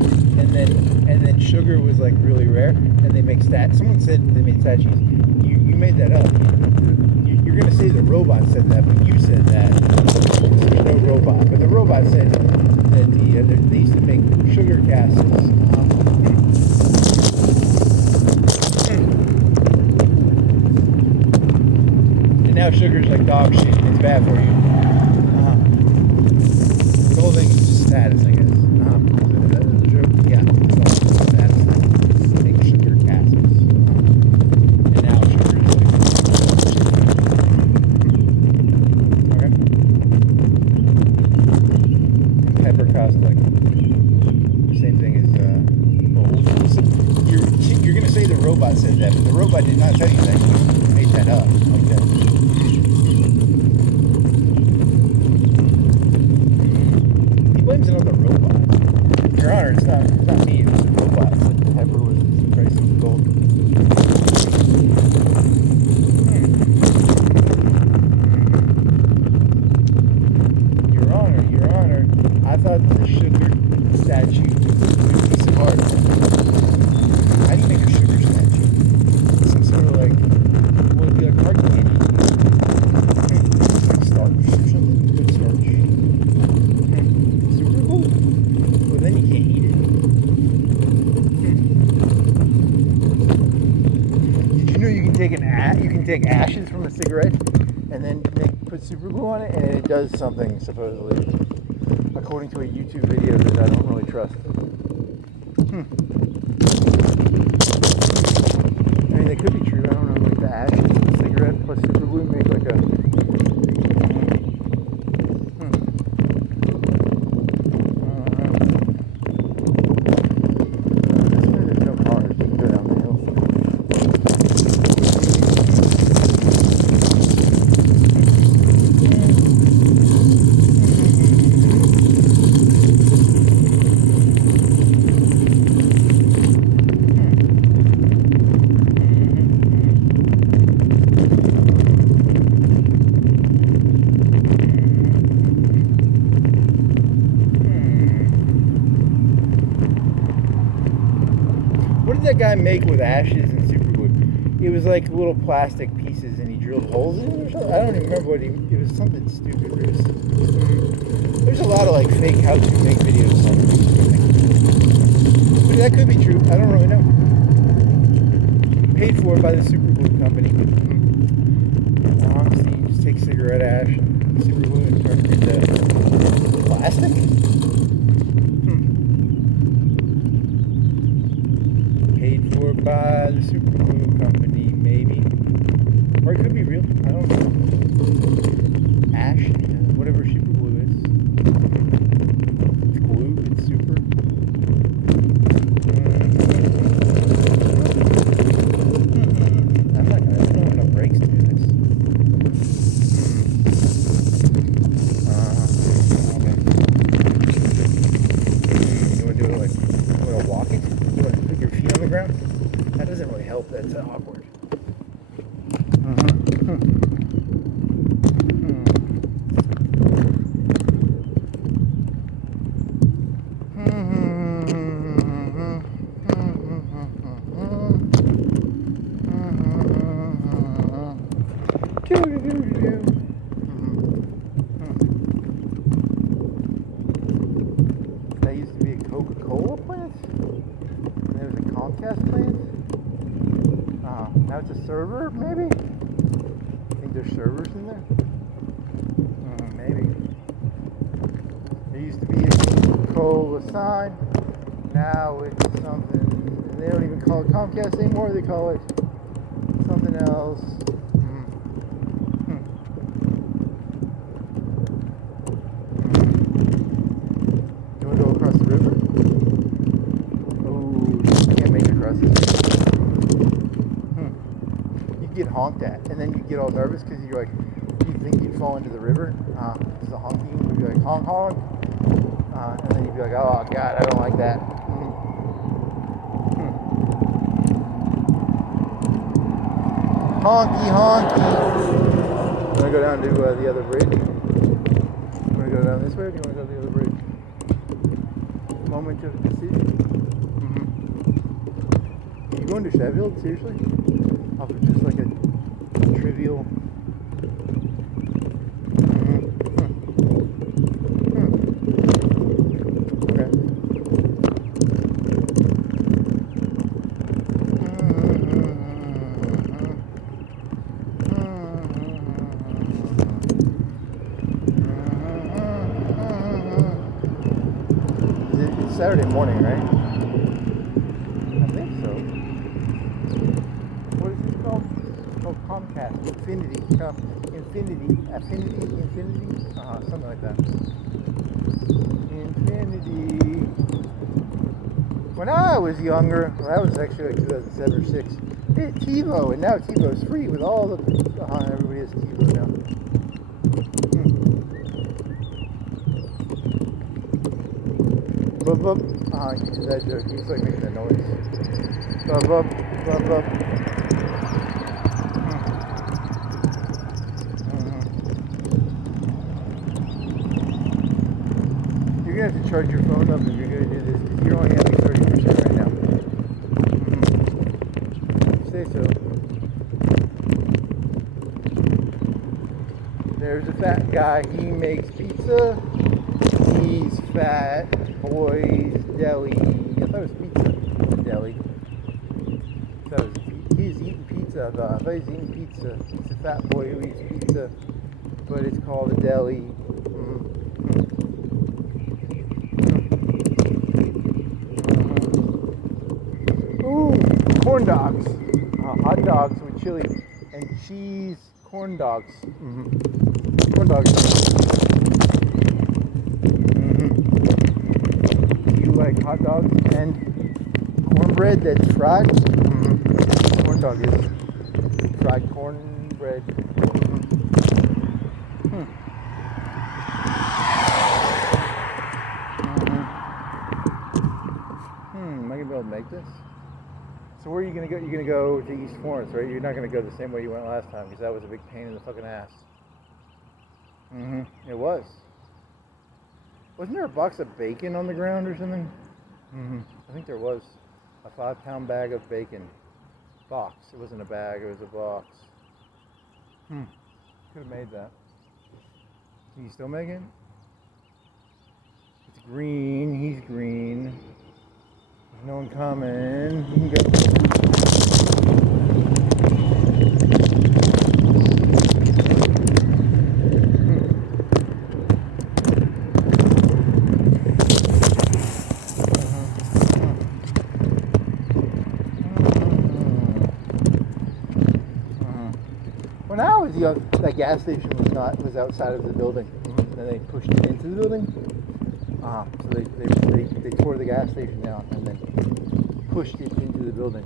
and then sugar was like really rare, and they make someone said they made statues. You made that up. You're gonna say the robot said that, but you said that. There's no robot, but the robot said that they used to make sugar casts. And now sugar's like dog shit. It's bad for you. The whole thing is just status, I guess. Yeah, it's all status. Make sugar casts. And now sugar is like okay. And pepper costs like the same thing as gold. You're gonna say the robot said that, but the robot did not tell you that. You made that up like that. Blames it on the robot. Your Honor, it's not me, it was the robot. So the pepper was the price of gold. Your Honor, I thought the sugar statue was a piece of art. How do you make a sugar statue? Some sort of like, what would be like hard candy? Like starch or something? Good starch. Super cool. But then you can't eat it. Did you know you can take ashes from a cigarette and then put super glue on it, and it does something supposedly, according to a YouTube video that I don't really trust. I mean, that could be true. I don't know, like the ashes of a cigarette plus super glue make like a. There's no cars. You can go down the hill. What did that guy make with ashes and super glue? It was like little plastic pieces, and he drilled holes in it or something. I don't even remember it was something stupid. There's a lot of like fake how to make videos. But that could be true. I don't really know. Paid for by the super glue company. So you just take cigarette ash and super glue and turn it into plastic. Paid for by the super glue company, maybe. Or it could be real. I don't know. Ash, whatever super glue is. It's glue, it's super. I don't have enough brakes to do this. Okay. You want to do it like, you want to walk it? You want to put your feet on the ground? That doesn't really help. That's awkward. That used to be a Coca-Cola plant. And there was a Comcast plant. Now it's a server, maybe? I think there's servers in there. Maybe. There used to be a Coca-Cola sign. Now it's something. They don't even call it Comcast anymore. They call it something else. You want to go across the river? Oh, you can't make it across the river. You get honked at, and then you get all nervous because you're like, you think you'd fall into the river. Because the honking would be like honk honk, and then you'd be like, oh god, I don't like that. Honky honky. You want to go down to the other bridge? You want to go down this way, or do you want to go to the other bridge? Moment of decision. going to Sheffield? Seriously? Off of just like a trivial. Okay. It's Saturday morning, right? I think so. What is this called? It's called Comcast. Infinity. Something like that. Infinity. When I was younger, well, that was actually like 2007 or 6, they had TiVo, and now TiVo's free with all the, everybody has TiVo now. Bub bub. You did that joke. He's like making that noise. Bub bub. Bub bub. You're gonna have to charge your phone up if you're gonna do this, because you're only having 30% right now. Say so. There's a fat guy. He makes pizza. He's Fat Boy's Deli. I thought it was Pizza Deli. He's eating pizza. I thought he's eating pizza. He's a fat boy who eats pizza, but it's called a deli. Ooh, corn dogs. Hot dogs with chili and cheese. Corn dogs. Corn dogs. You like hot dogs and cornbread that's fried? Corn dog is fried cornbread. Am I gonna be able to make this? So where are you gonna go? You're gonna go to East Florence, right? You're not gonna go the same way you went last time, because that was a big pain in the fucking ass. It was. Wasn't there a box of bacon on the ground or something? I think there was. A 5-pound bag of bacon. Box. It wasn't a bag, it was a box. Could have made that. Can you still make it? It's green. He's green. There's no one coming. You can go. When I was young, that gas station was outside of the building, and they pushed it into the building. So they tore the gas station down and then pushed it into the building.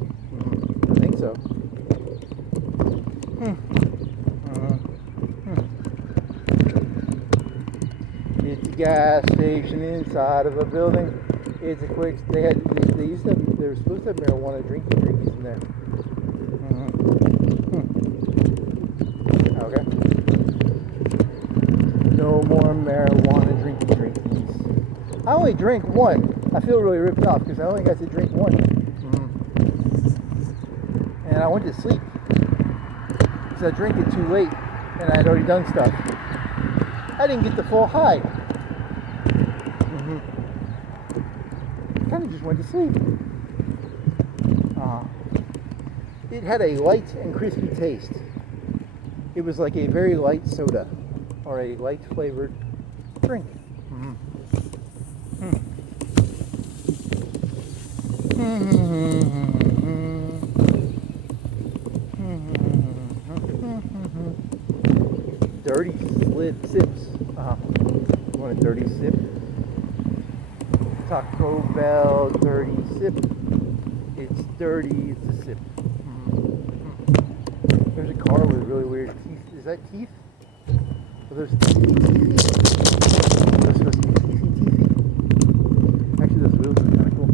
I think so. It's a gas station inside of a building. It's a quick. They were supposed to have marijuana drinkies in there. Okay. No more marijuana drinkies. I only drank one. I feel really ripped off because I only got to drink one. And I went to sleep because I drank it too late and I had already done stuff. I didn't get the full high. Kind of just went to sleep. It had a light and crispy taste. It was like a very light soda or a light flavored drink. Dirty sips. You want a dirty sip? Taco Bell dirty sip. It's dirty, it's a sip. There's a car with really weird teeth. Is that teeth? Are those teeth? Those supposed to be teethy? Actually, those wheels are kind of cool.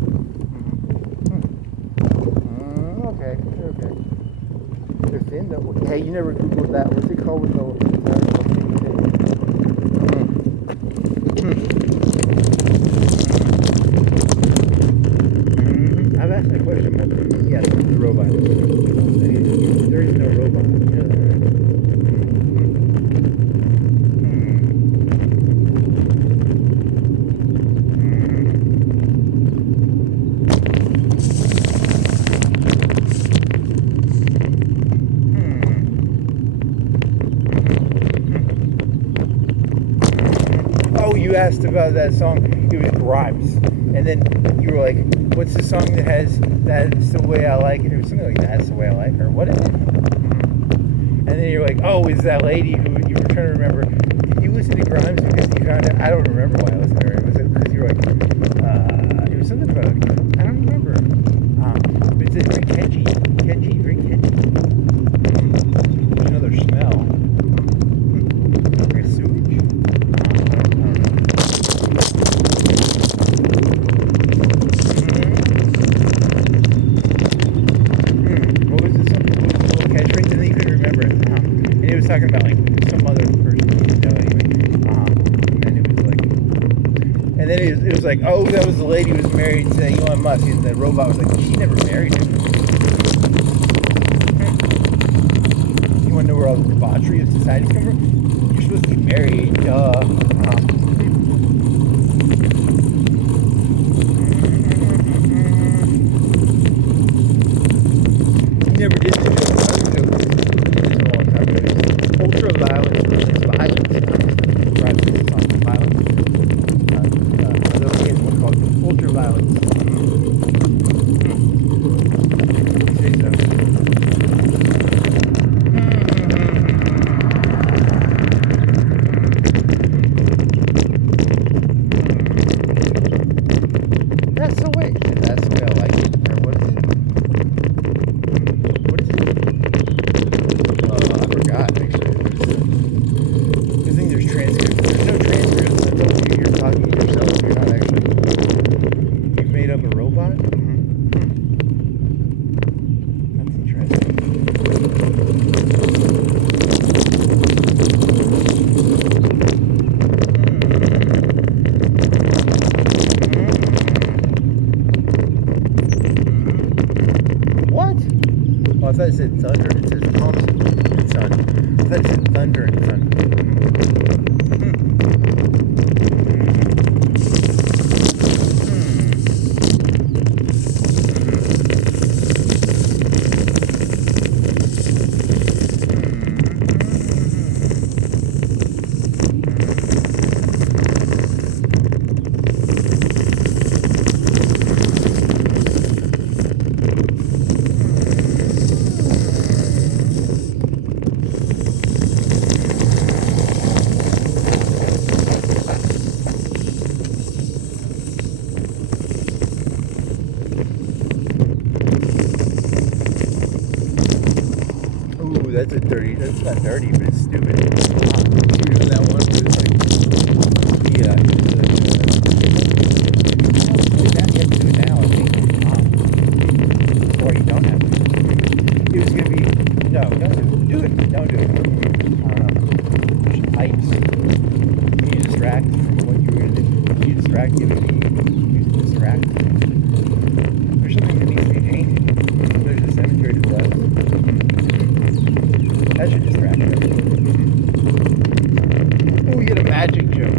Okay. They're thin though. Hey, you never Googled that. What's it called with the I've asked that question multiple times. Yes, the robot. There is no robot. Oh, you asked about that song. It was Grimes. And then you were like, what's the song that has That's the Way I Like It? It was something like That's the Way I Like Her. What is it? And then you're like, oh, is that lady who you were trying to remember. Did you listen to Grimes because you found out? I don't remember why I listened to her. Was it because you were like, it was something about, I don't remember. But it's very catchy. Very catchy. There's another smell. Like sewage? What was this? What was the little catchphrase? And then you couldn't remember it. And it was talking about like some other person. Anyway. And it was like, and then it was like, oh, that was the lady who was married to Elon Musk. And the robot was like, she never married him. You want to know where all the debauchery of society comes from? You're supposed to get married, duh. You never did the joke. I was joking. This is a long time ago. Ultra violence versus violence. Right, this is on violence. Although we have one called ultra violence. Say so. That's the way. That's the way I like it. Or what is it? What is it? I forgot, actually. I think there's transcripts. There's no transcripts. That's all you're talking to yourself. You're not actually. You've made up a robot? That's interesting. What? Oh, I thought it said thunder. It says Thompson and Son. I thought it said thunder and Son. That's a dirty, that's not dirty, but it's stupid. You know that one? It was like, yeah, you have to do it now, I think. Or you don't have to. It was going to be, no, don't do it. Don't do it. There's pipes. Can you distract from what you were going to do? Can you distract? You would be distract. There's something that needs to be painted. There's a cemetery to the left. That should distract you. Oh, we get a magic joke.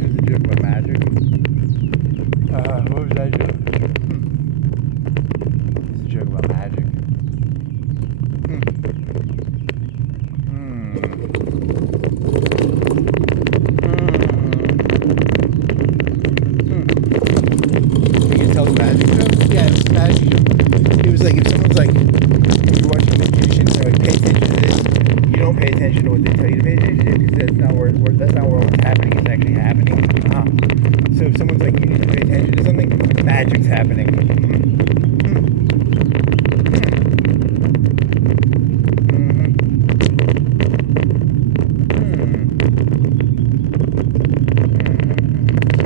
There's a joke about magic. What was that joke? It's a joke about magic. You can tell the magic joke? Yeah, it's a magic joke. It was like if someone's like, if you're watching a magician, they're like, pay attention to this. You don't pay attention to what they tell you to pay attention to because that's not where what's happening is actually happening. So if someone's like, you need to pay attention to something, magic's happening.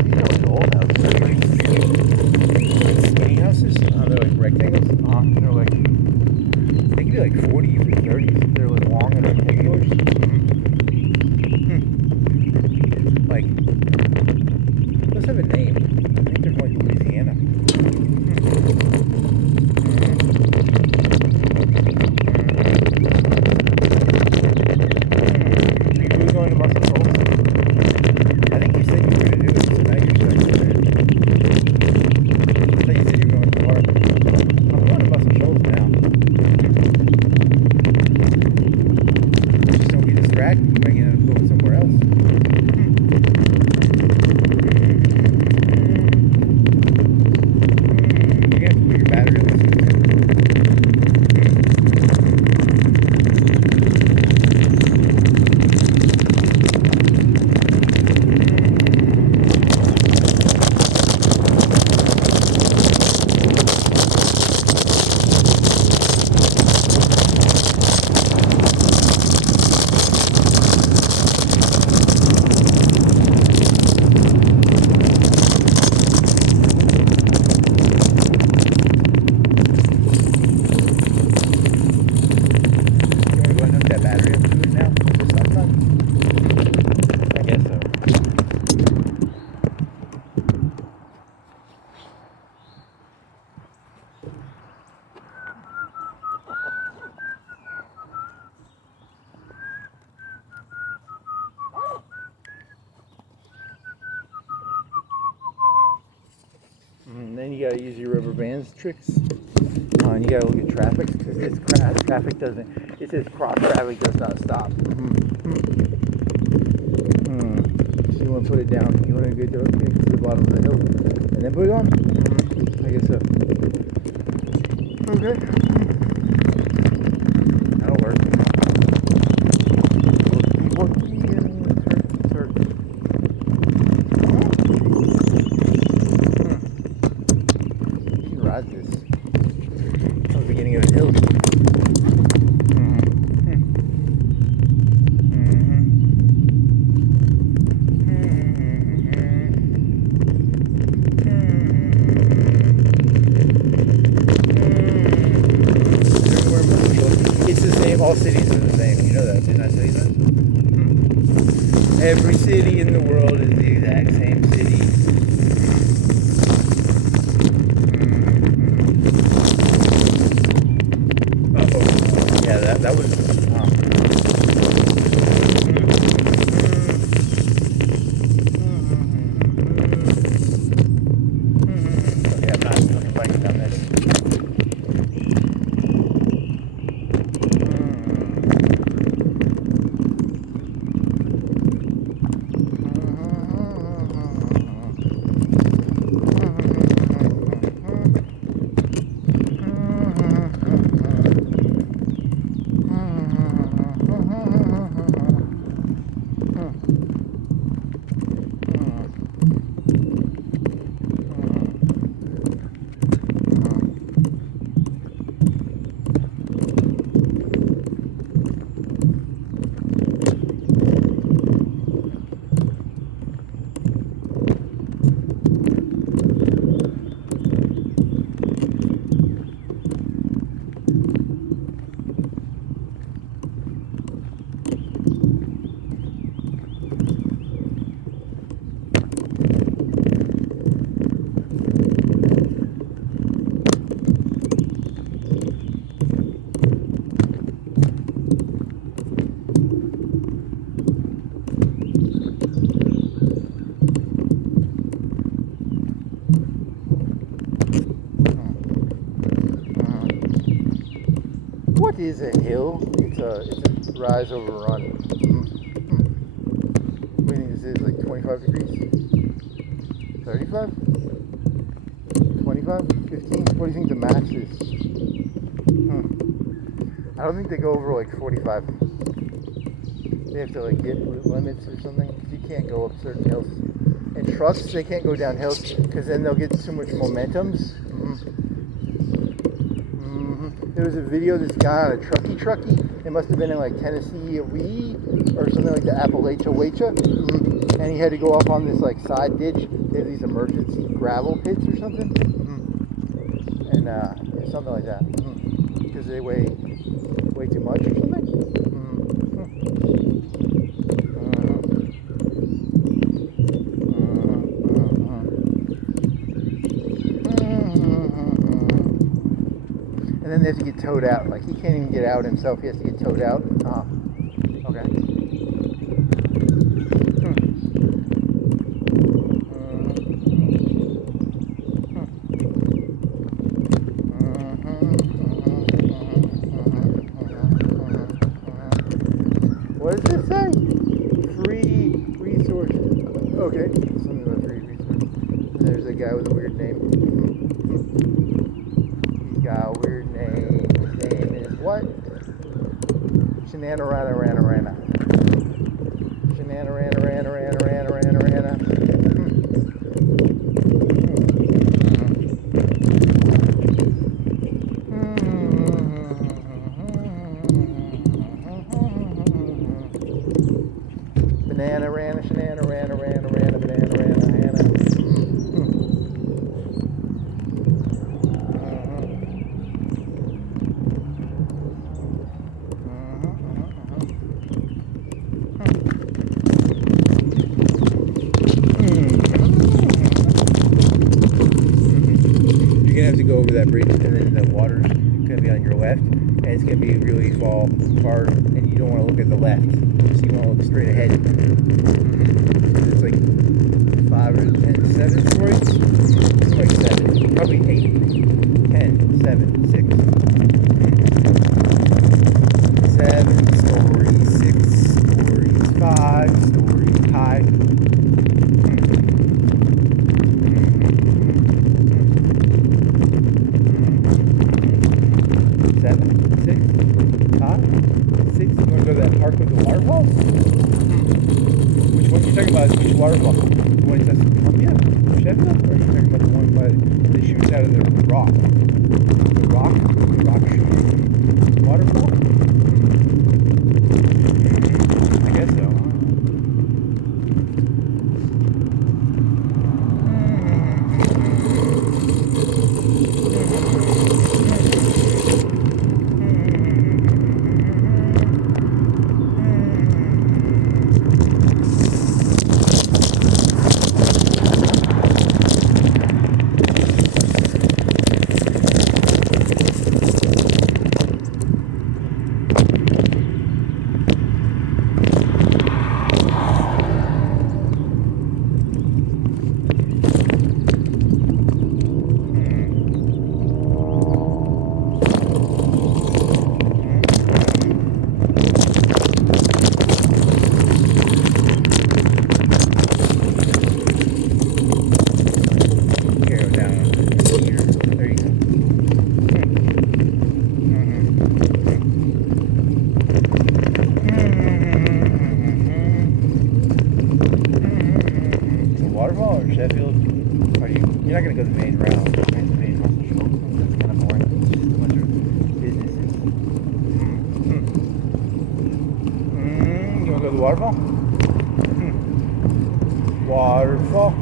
These are old houses. They're like skinny houses. They're like rectangles. They're like, they can be like 40s or 30s. They're like long and rectangulars. Like, those have a name. I think they're from like Louisiana. gotta use your rubber bands tricks. And you gotta look at traffic because traffic doesn't. It says cross traffic does not stop. So you want to put it down. You want to get to the bottom of the hill and then put it on. I guess so. Okay. That'll work. You can ride this. At the beginning of the hill. All cities are the same. You know that, didn't I tell you that? Every city in the world is the exact same city. Uh-oh. Yeah, that was... Okay, I'm not fucking biking down this. What is a hill? It's a rise over run. What do you think this is? Like 25 degrees? 35? 25? 15? What do you think the max is? I don't think they go over like 45. They have to like get limits or something. You can't go up certain hills. And trucks, they can't go down hills because then they'll get too much momentums. There was a video of this guy on a trucky. It must have been in like Tennessee or something like the Appalachia. And he had to go up on this like side ditch. They have these emergency gravel pits or something. And something like that. Because they weigh too much or something. And then they have to get towed out. Like he can't even get out himself. He has to get towed out. Okay. What does this say? Free resources. Okay. Something about free resources. And there's a guy with a weird name. He's got a weird name. His name is what? Shenanarana. Have to go over that bridge, and then the water's going to be on your left, and it's going to be really far, and you don't want to look at the left, so you want to look straight ahead. It's like 5 or 7 stories. It's like 7. Probably 8, 10, 7, 6. 7 stories, 6 stories, 5 stories high. 7, 6, 5, 6. You want to go to that park with the waterfalls? Which one are you talking about? Which waterfall? The one that's Columbia? Sheffield? Or are you talking about the one that shoots out of the rock? The rock shooting waterfall? I guess so. Sheffield, you're not going to go the main route. The main Bike Shoals. That's kind of boring. It's just a bunch of businesses. You want to go to the waterfall? Waterfall.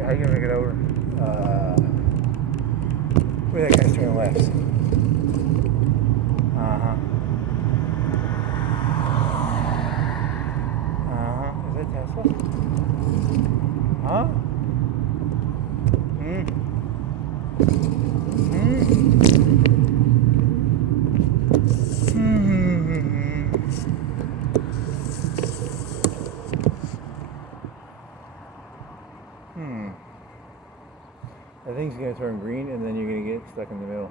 How are you gonna make it over? Where that guy's turning left. Is that Tesla? Huh? I think it's going to turn green and then you're going to get stuck in the middle.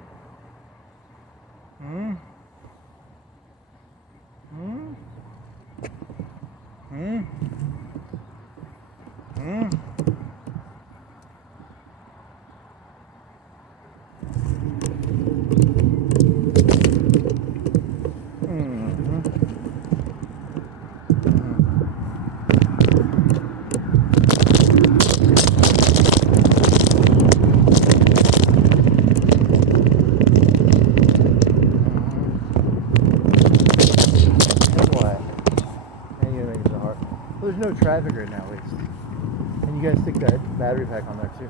There's no traffic right now, at least. And you gotta stick that battery pack on there, too.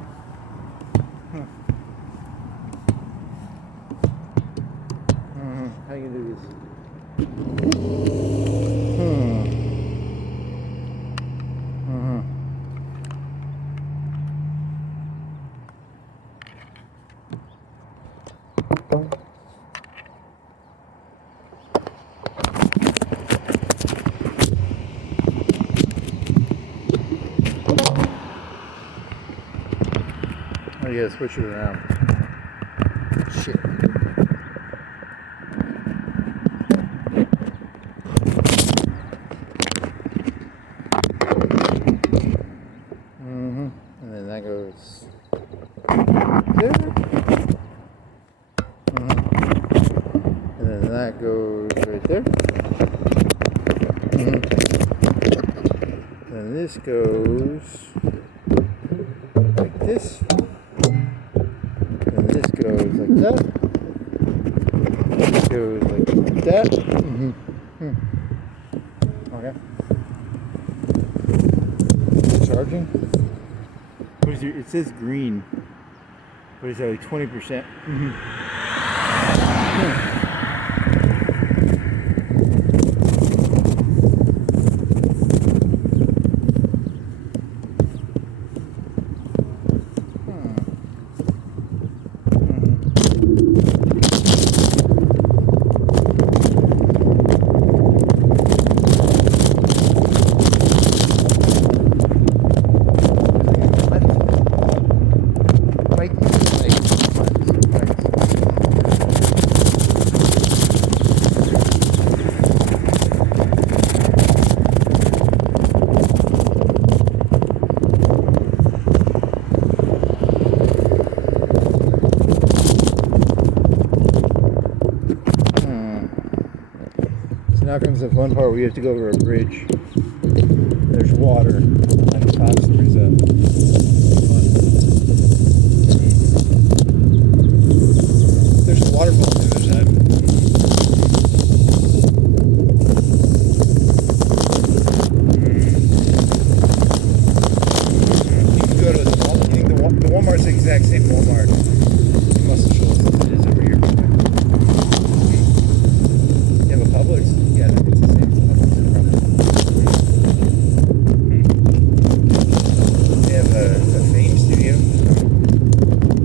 How you gonna do this? Oh yeah, switch it around. Shit. And then that goes there. And then that goes right there. And this goes like this. And this goes like that. This goes like that. Okay. Charging. What is it says green. What is that, like 20%? Now comes the fun part. We have to go over a bridge. There's water on the top, so there's a waterfall on the other side. You can go to the Walmart. You think the Walmart's the exact same Walmart in Muscle Shoals as it is over here. You have a Publix? Yeah, it's the same. They have a fame studio.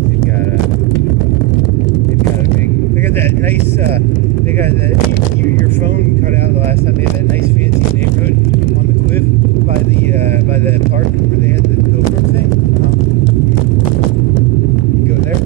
They've got a big. They got that nice. They got that. Your phone cut out the last time. They had that nice fancy neighborhood on the cliff by the park where they had the pilgrim thing. You go there.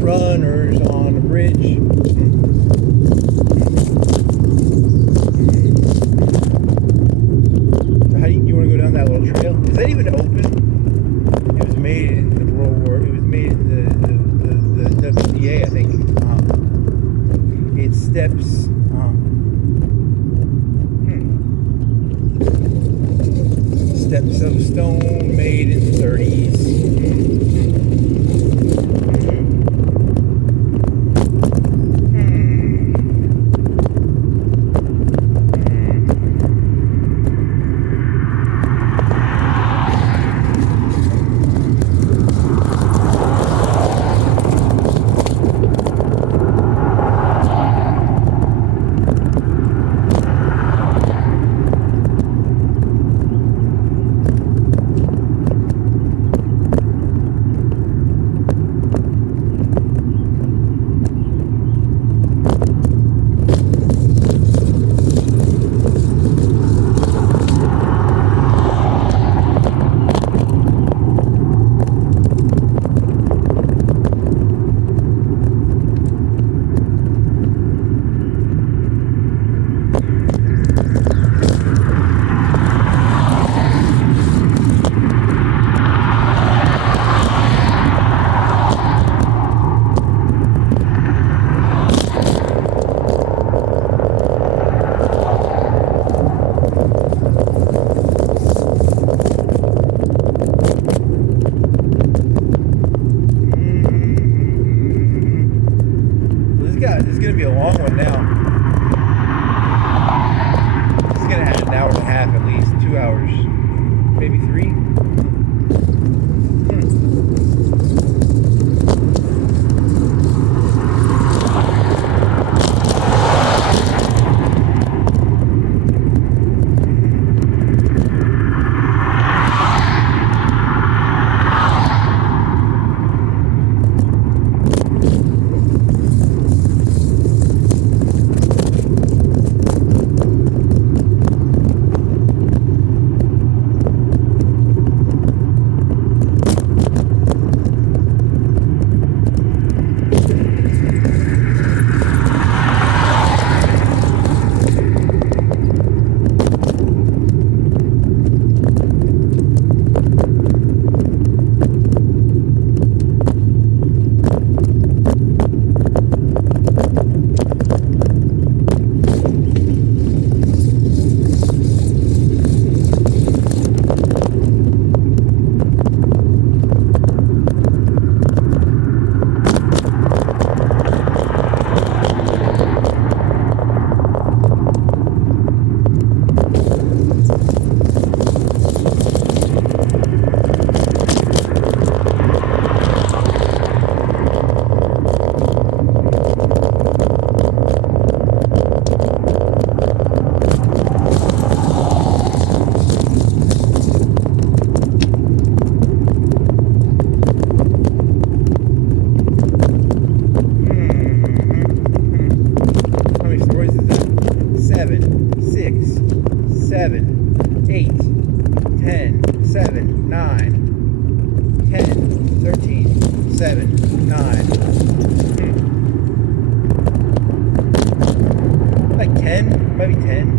Runners on a bridge. So how do you want to go down that little trail? Is that even open? It was made in the World War. It was made in the WDA, I think. It steps. Steps of stone made in the 30s. This is going to be a long one now. hour and a half at least, 2 hours, maybe 3. Like 10, maybe 10.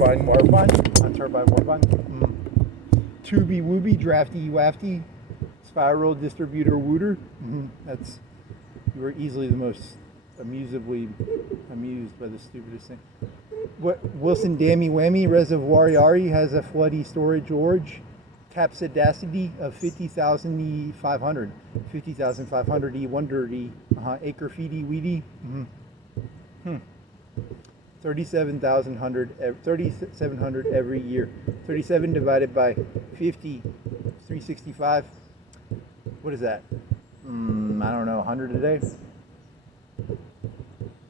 turbine warbine. On turbine warbine. Tooby wooby, drafty wafty, spiral distributor wooter. That's, you were easily the most amusably amused by the stupidest thing. What Wilson Dammy Whammy Reservoir Yari has a floody storage orge. Capsidacity of 50,500. 50,500 e wonder e acre feedy weedy. 3,700 every year. 37 divided by 50, 365. What is that? I don't know, 100 a day?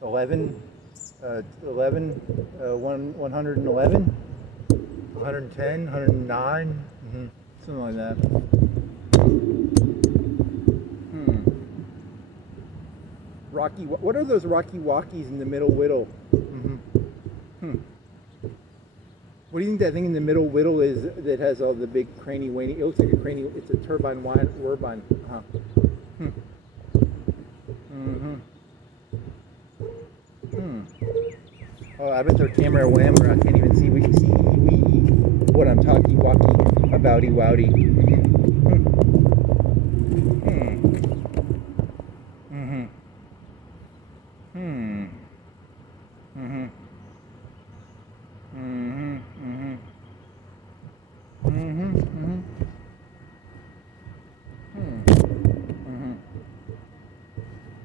111, 111, 110, 109, something like that. Rocky, what are those Rocky Walkies in the middle whittle? What do you think that thing in the middle whittle is that has all the big cranny waney? It looks like a cranny. It's a turbine warbine. Oh, I bet their camera whammer. I can't even see. We can see what I'm talking walkie abouty wowdy.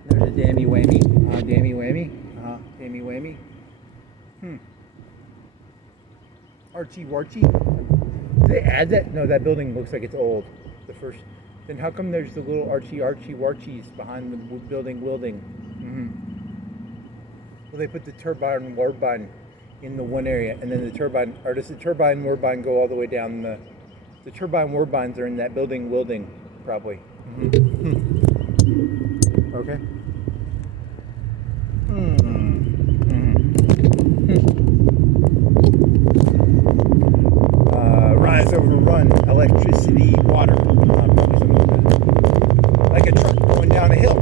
There's a dammy whammy. Dammy whammy. Dammy whammy. Archie Warchie. Did they add that? No, that building looks like it's old. The first. Then how come there's the little Archie Warchies behind the building wilding? Well, they put the turbine warbine in the one area, and then the turbine, or does the turbine warbine go all the way down the turbine warbines are in that building wilding, probably. Okay. Rise overrun, electricity, water. Like a truck going down a hill.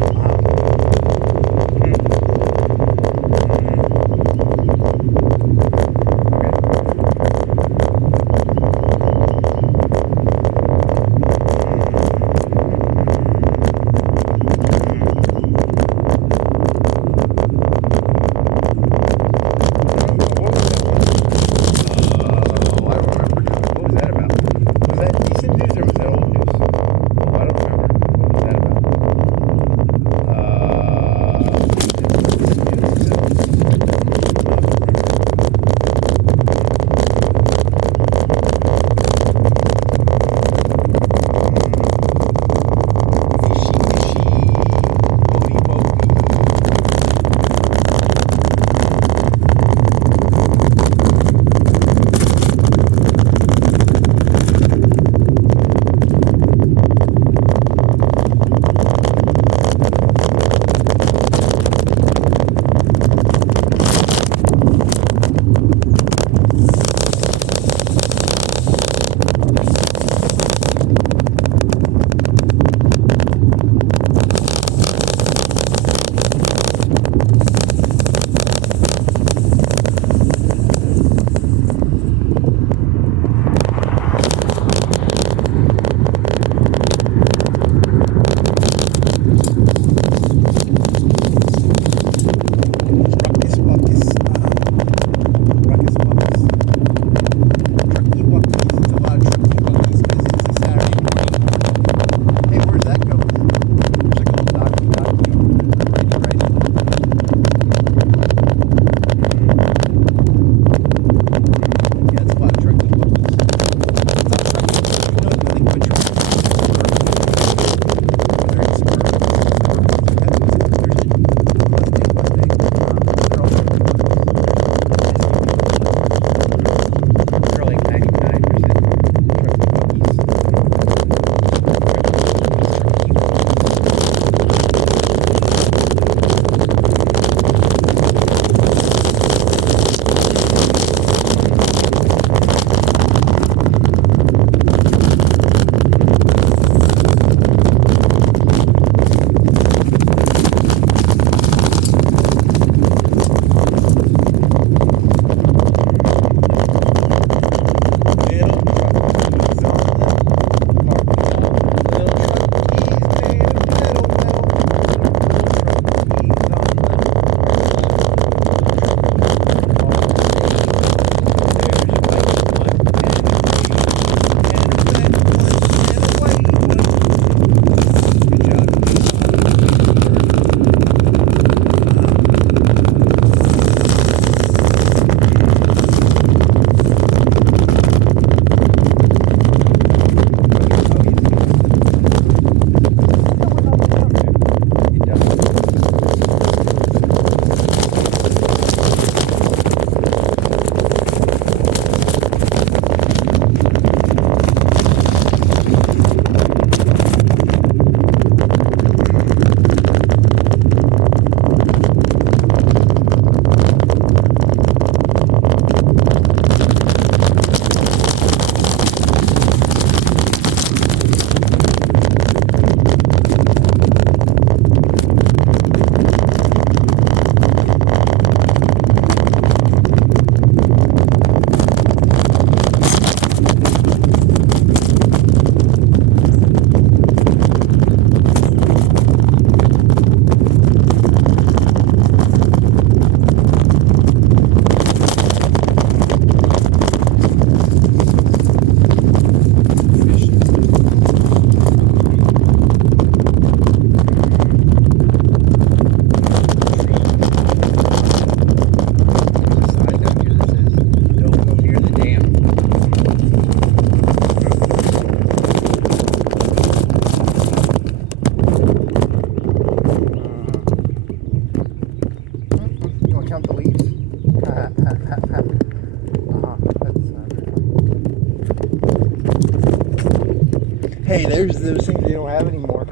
Hey, there's those things they don't have anymore.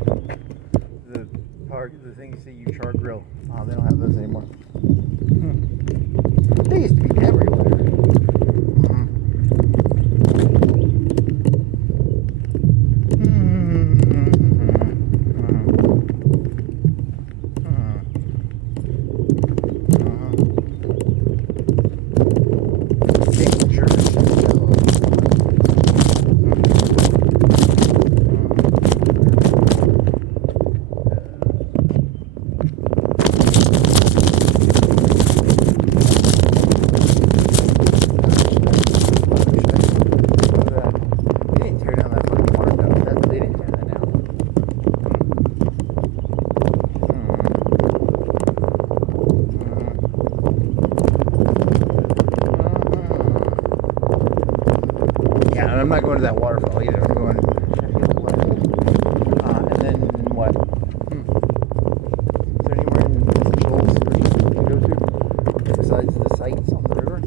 The things that you char grill. They don't have those anymore. They used to be everywhere. I'm not going to that waterfall either. I'm going and then what? Is there anywhere in Gestalt to go to besides the sites on the river?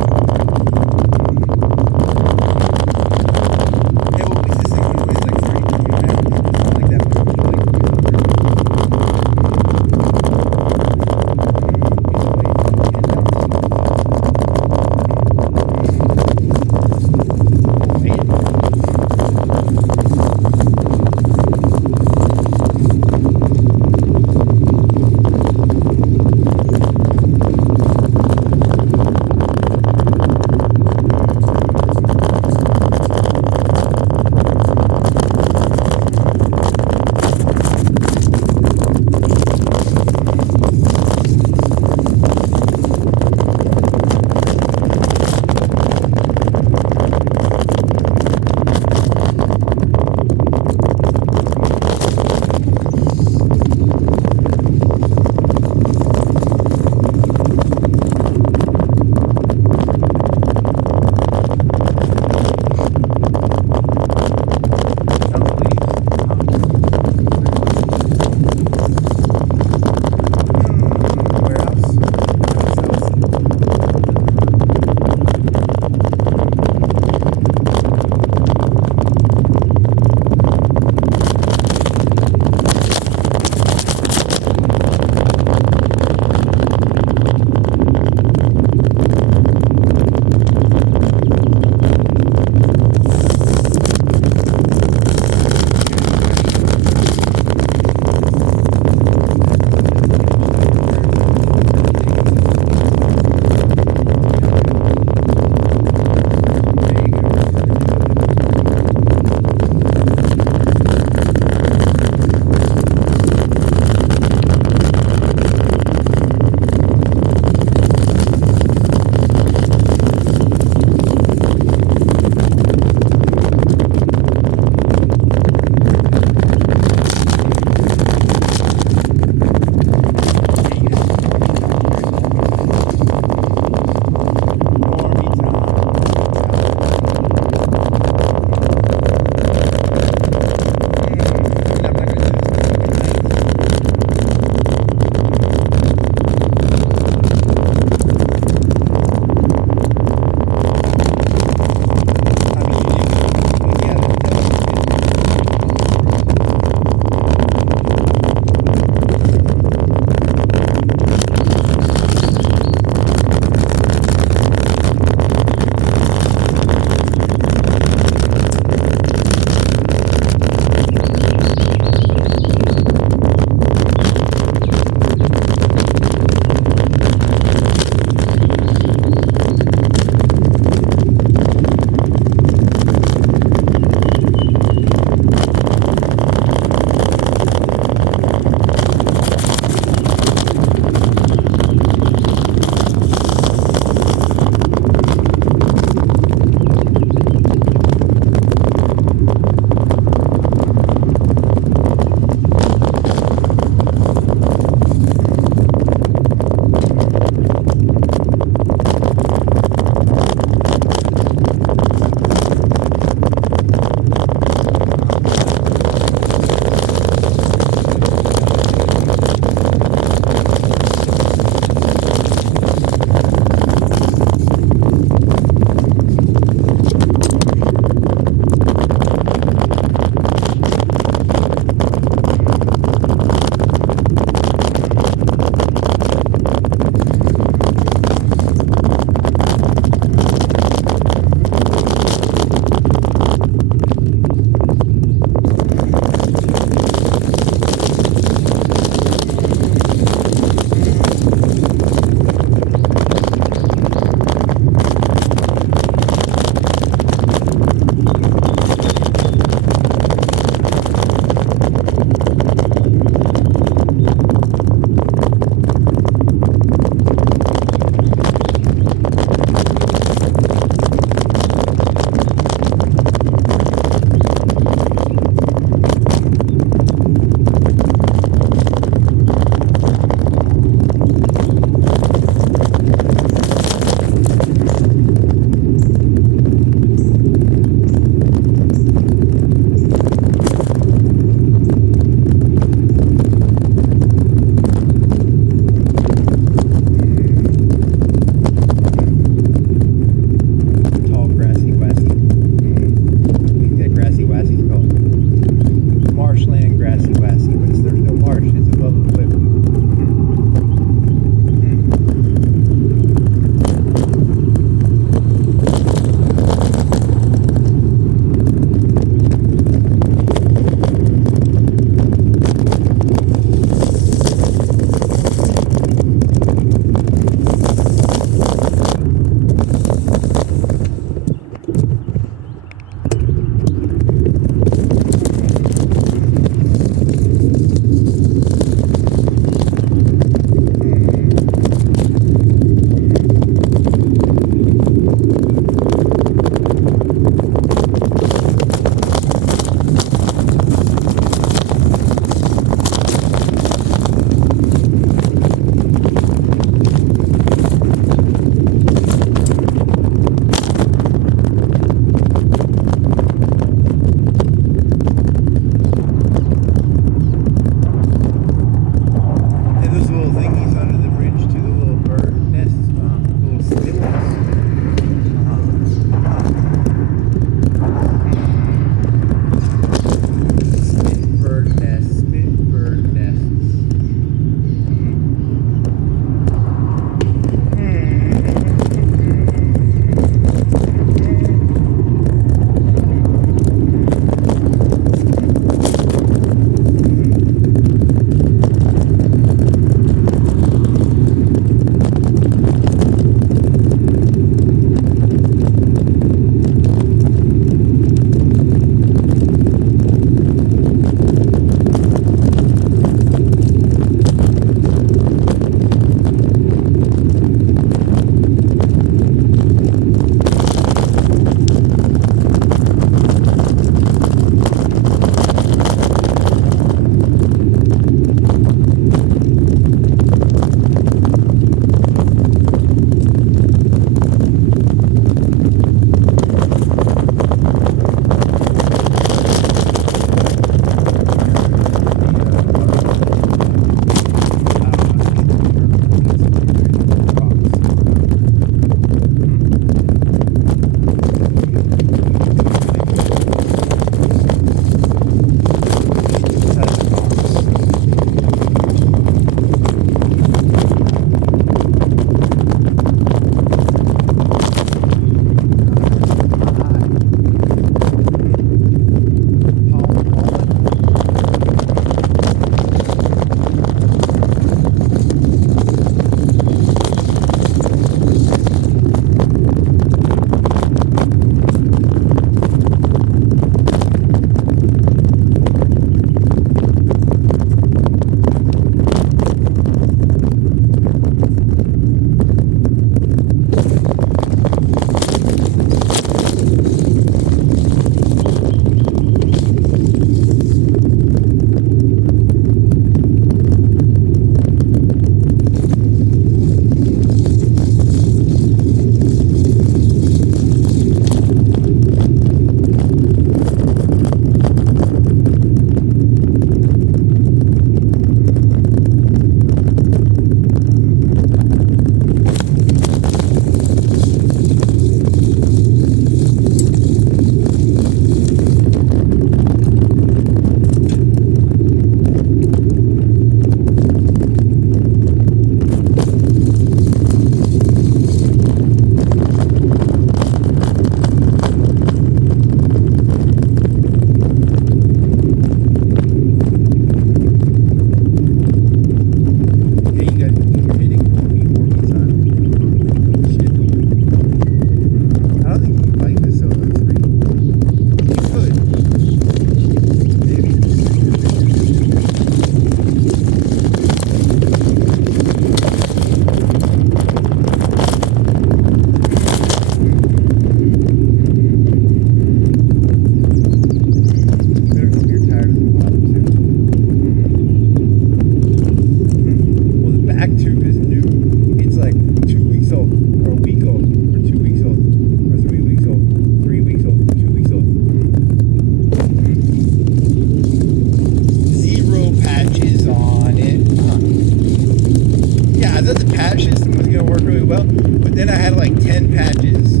know. But then I had like 10 patches.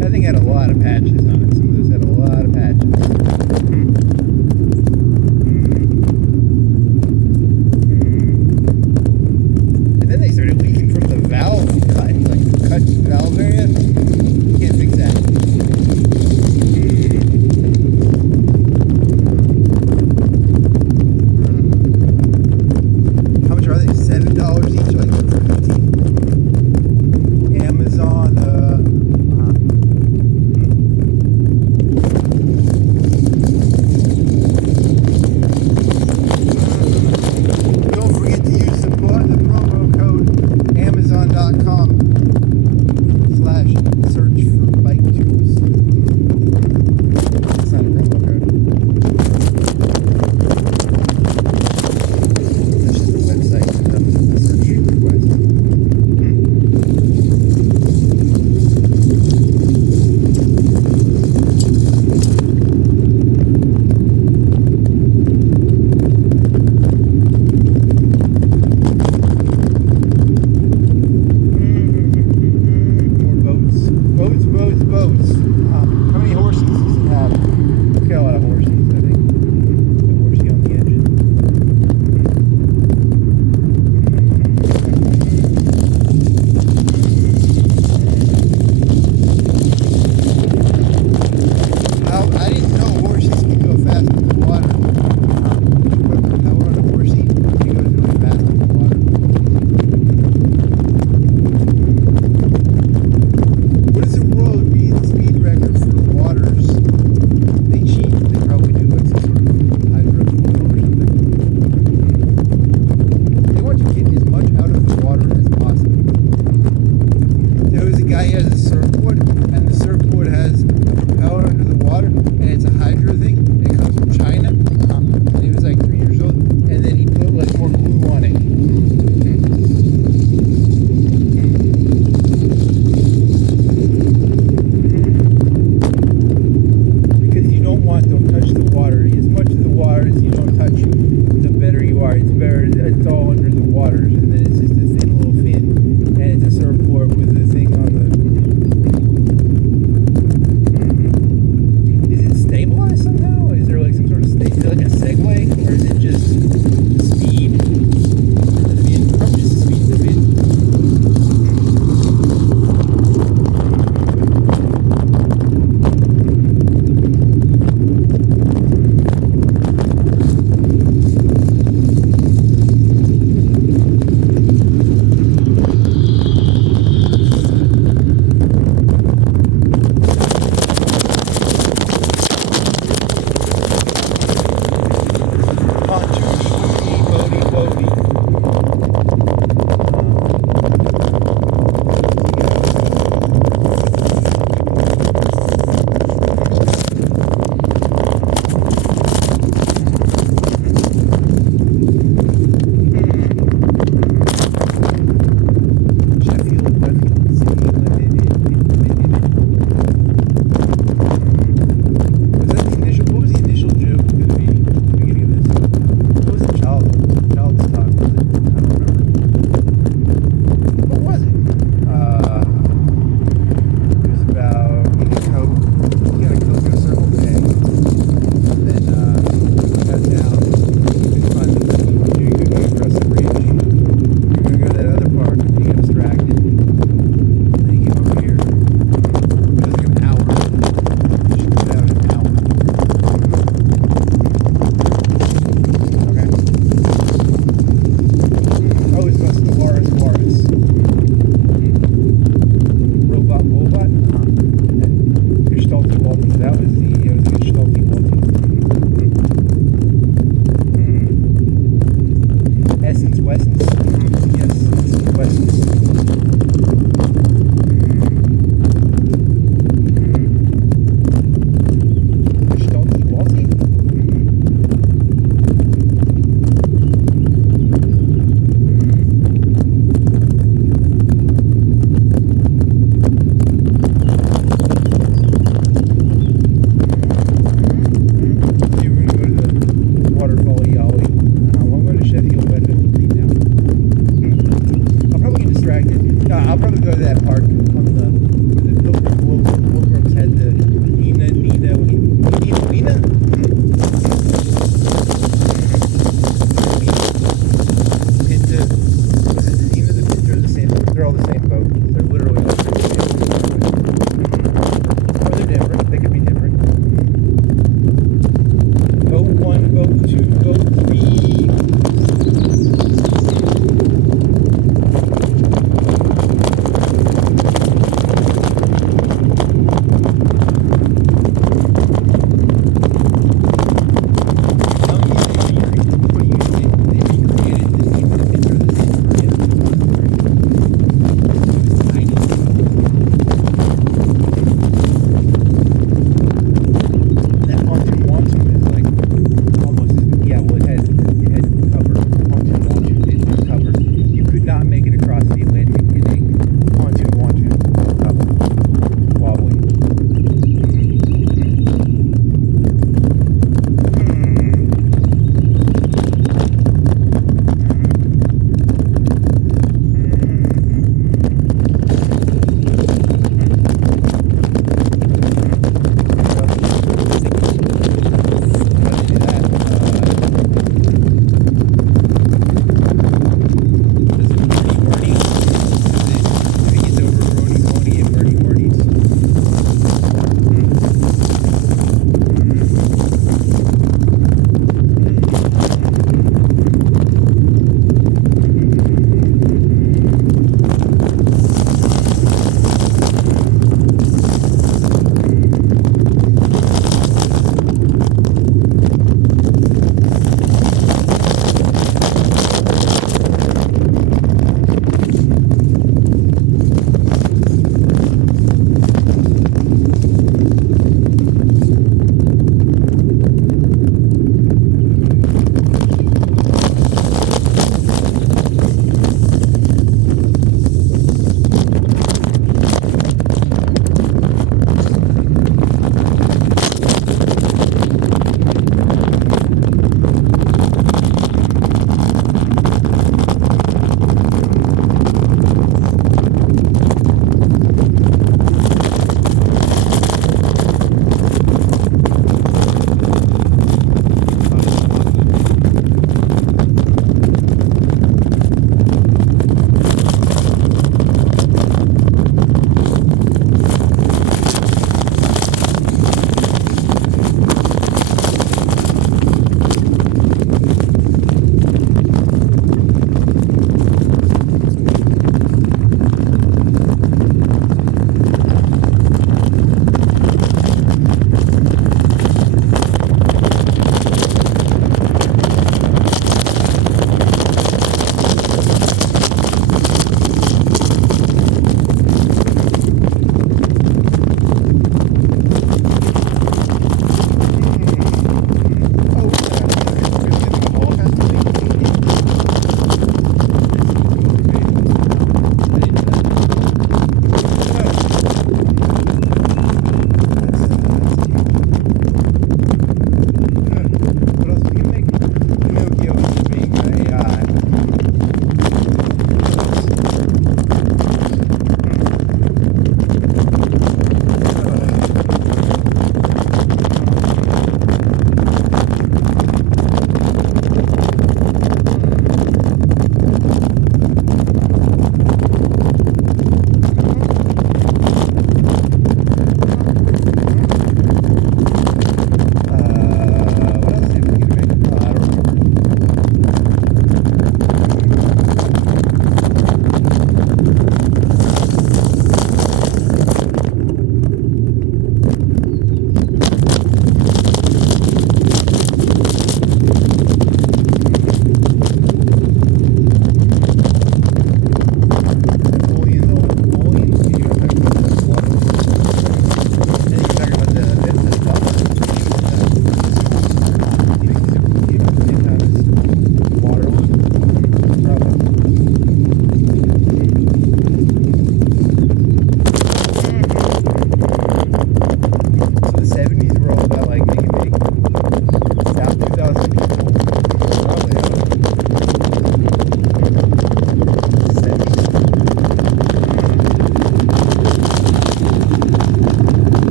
That thing had a lot of patches on it. Some of those had a lot of patches. And then they started leaking from the valve cut, like the cut valve area. Can't fix that. How much are they? $7 each, like Amazon. Don't forget to use the promo code Amazon.com/search for bike tubes. That's not a promo code. That's just the website with the search request. go to that park on the Pilgrims head to Nina, Pinta, was it Nina the Pinta or the same? They're all the same boat. They're literally all the same boat. Or they're different. They could be different. Boat 1, boat 2, boat 3.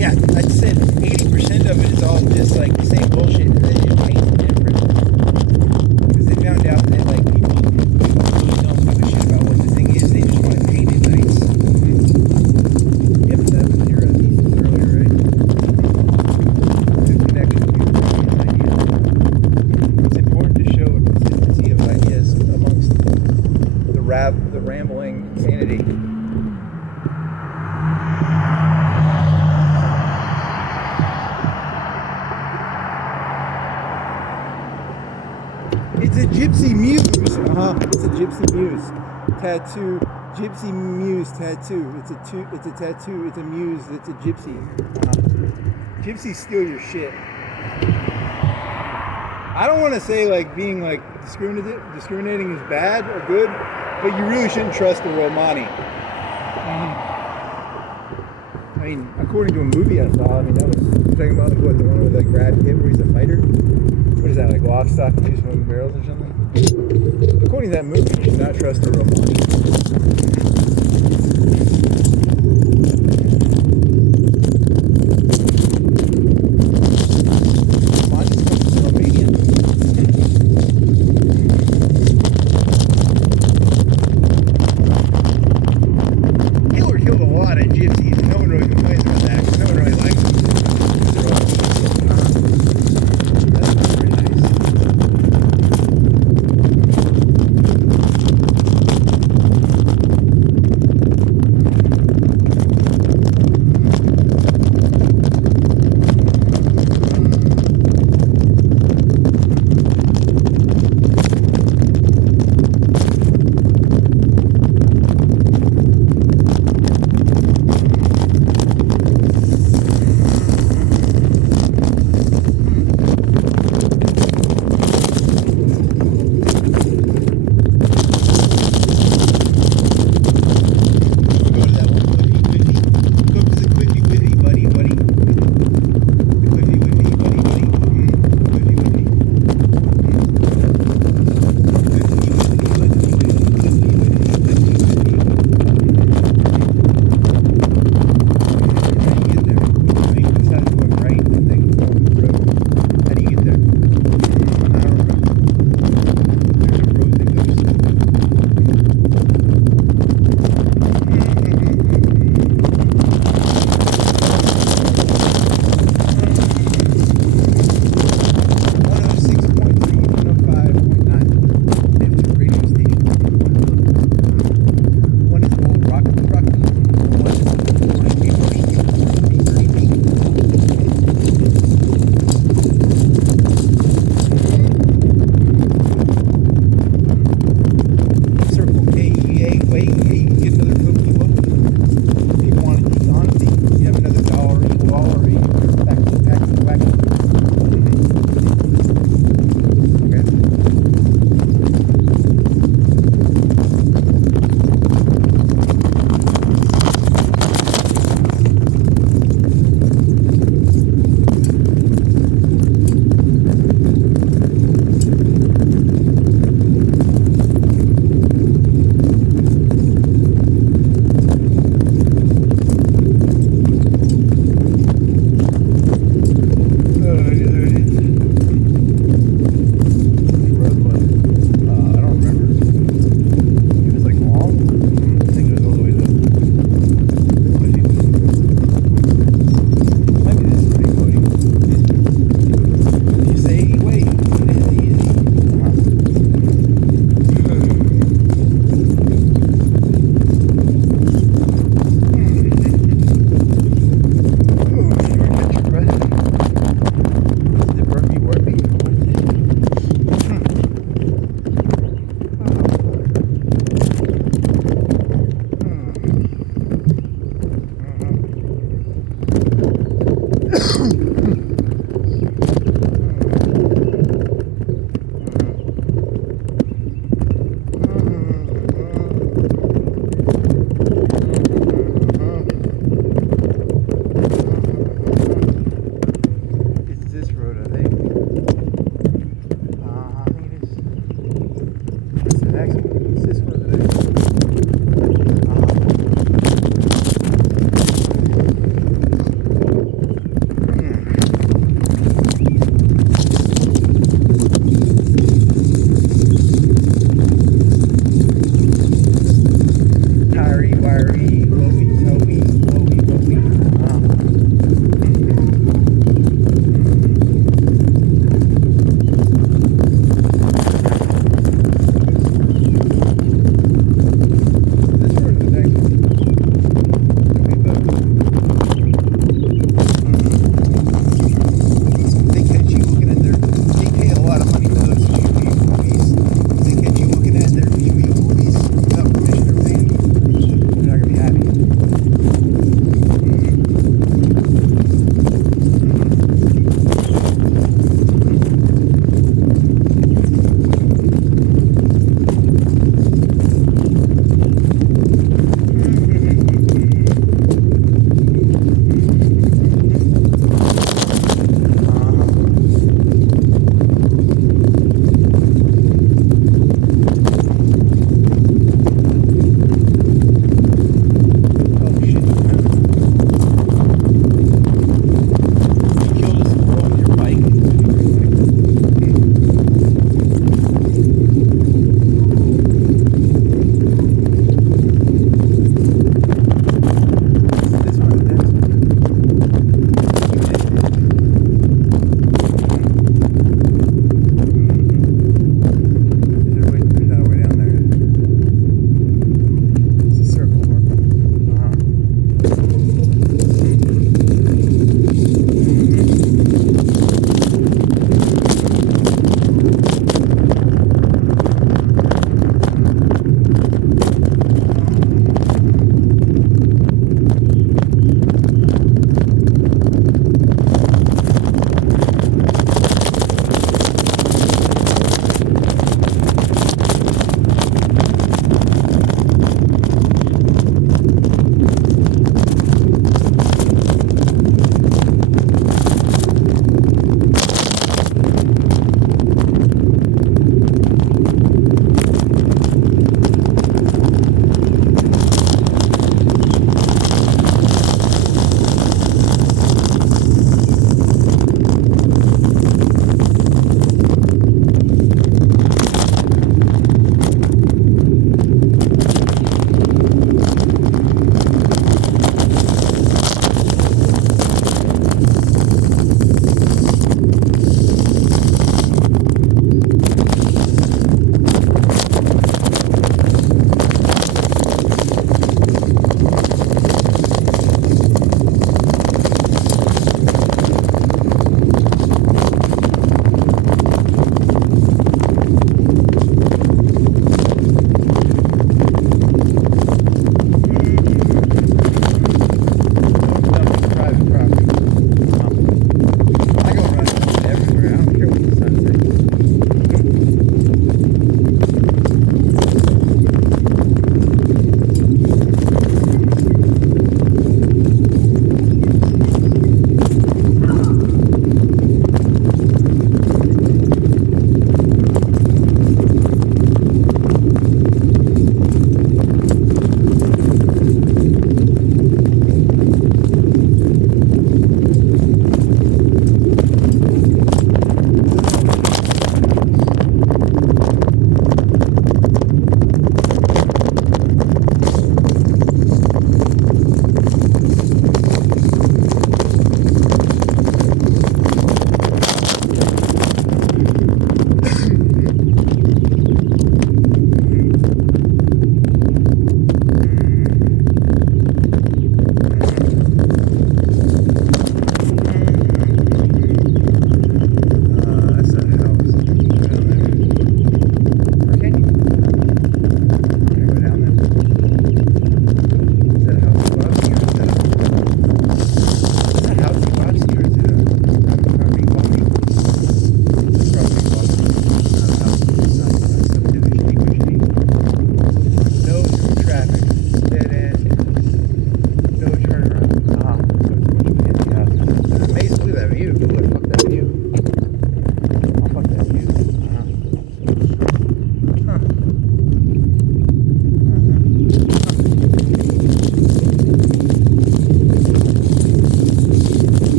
Yeah, I said 80% of it is all just like the same bullshit, and then it paints different. Because they found out that like people really don't give a shit about what the thing is; they just want to paint it nice. Yep, that was your thesis earlier, right? The connection between idea. It's important to show a consistency of ideas amongst the rambling insanity. It's a gypsy muse. It's a gypsy muse. Tattoo. Gypsy muse tattoo. It's a tattoo. It's a muse. It's a gypsy. Gypsies steal your shit. I don't want to say like being like discriminating is bad or good, but you really shouldn't trust the Romani. I mean, according to a movie I saw, I mean, that was talking about like, what, the one with like Brad Pitt where he's a fighter? What is that, like lock, stock, and 2 smoking barrels or something? According to that movie, you should not trust the Romani. Romani's come from Romania? Hitler killed a lot of gypsies, and no one really complains about that, because no one really likes them. That's not very nice.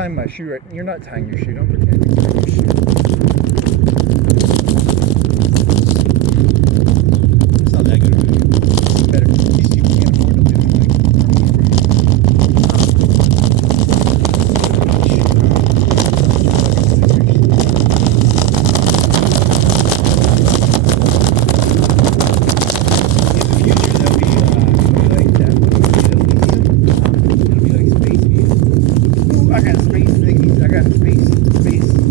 tying my shoe right. You're not tying your shoe. Don't pretend you're tying your shoe. It's not that good of a video. Better. These people can't afford to live in like I got space thingies. I got space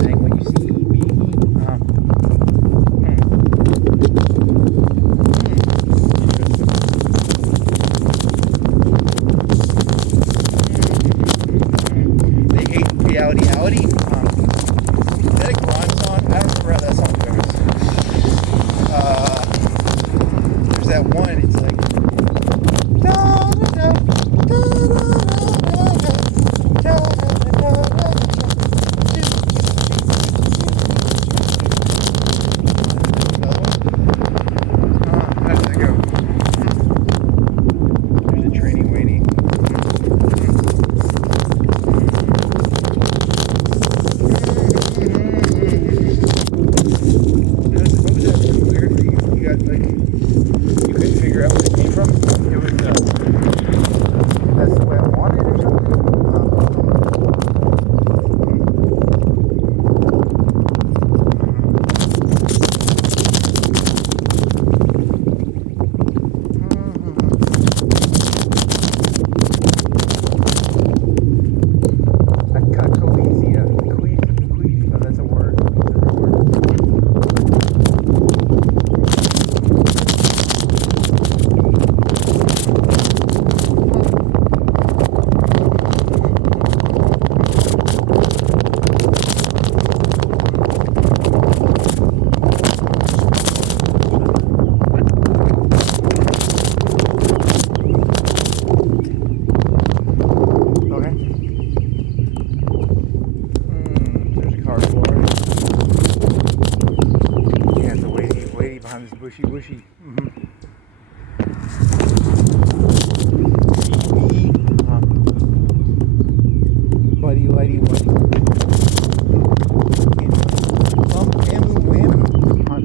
saying what you see me. They hate reality. Synthetic rhyme song. I don't remember how that song goes. There's that one. It's like. How does that go? There's a training waiting. What was that really weird? You got like you couldn't figure out where it came from. It was that's the way I wanted or something. Acatolizia. No, that's a word. That's a real word. Okay. There's a car flooring. Yeah, it's a weighty behind this bushy. Buddy, lighty, buddy. Bamboo, wamboo.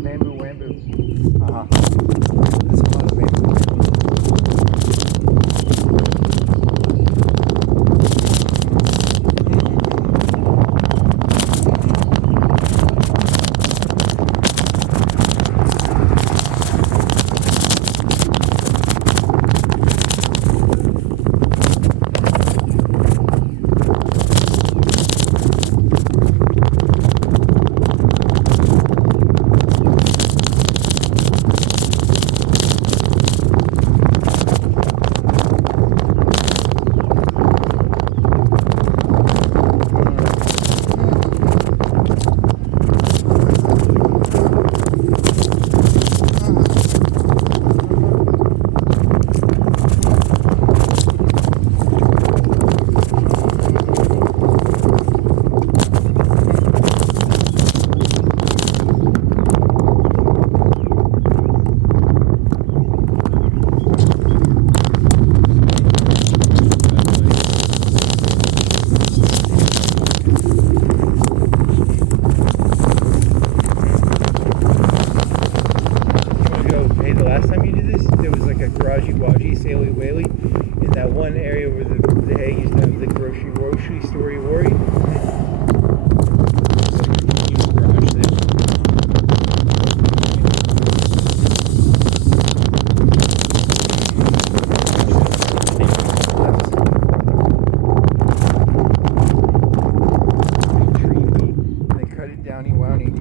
Bamboo, wamboo. That's a lot of bamboo. Saily Whaley in that one area where the hay used to have the grocery story worry. They cut it downy wowny.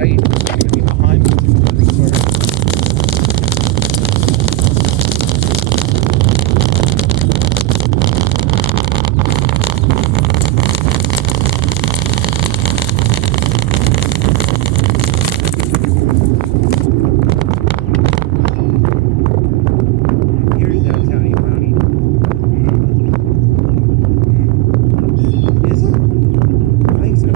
I gonna be behind me too. Here's downtown County. Is it? I think so.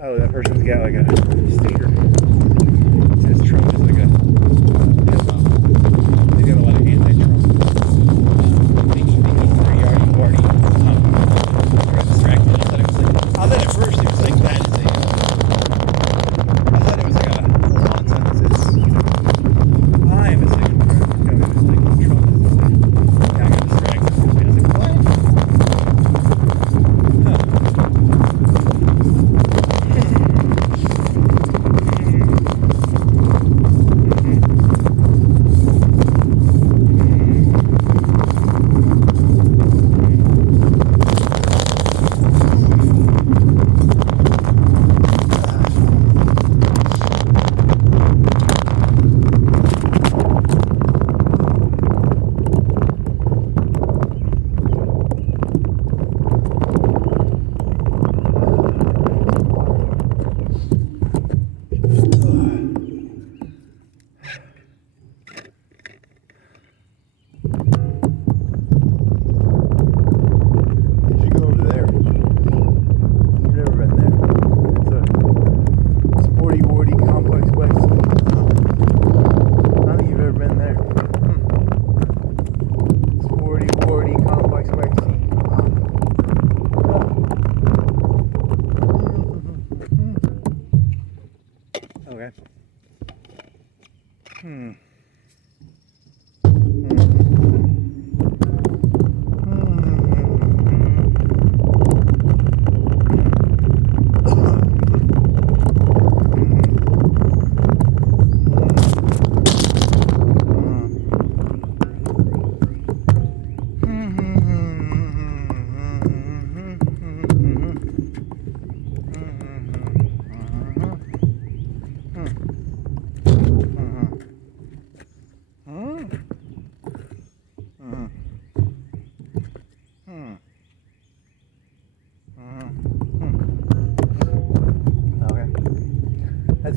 Oh, that person's got like a sticker. It says Trump is like a they got a lot of anti-Trump. They need for Yardy Party. They're distracted. I thought at first it was like that. I thought it was like a long sentence.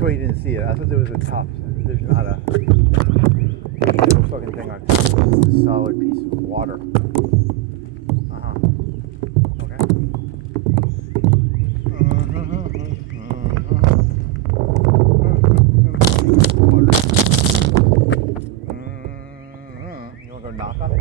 That's why you didn't see it. I thought there was a top. There's not a little fucking thing on top. It's a solid piece of water. Okay. You want to go knock on it?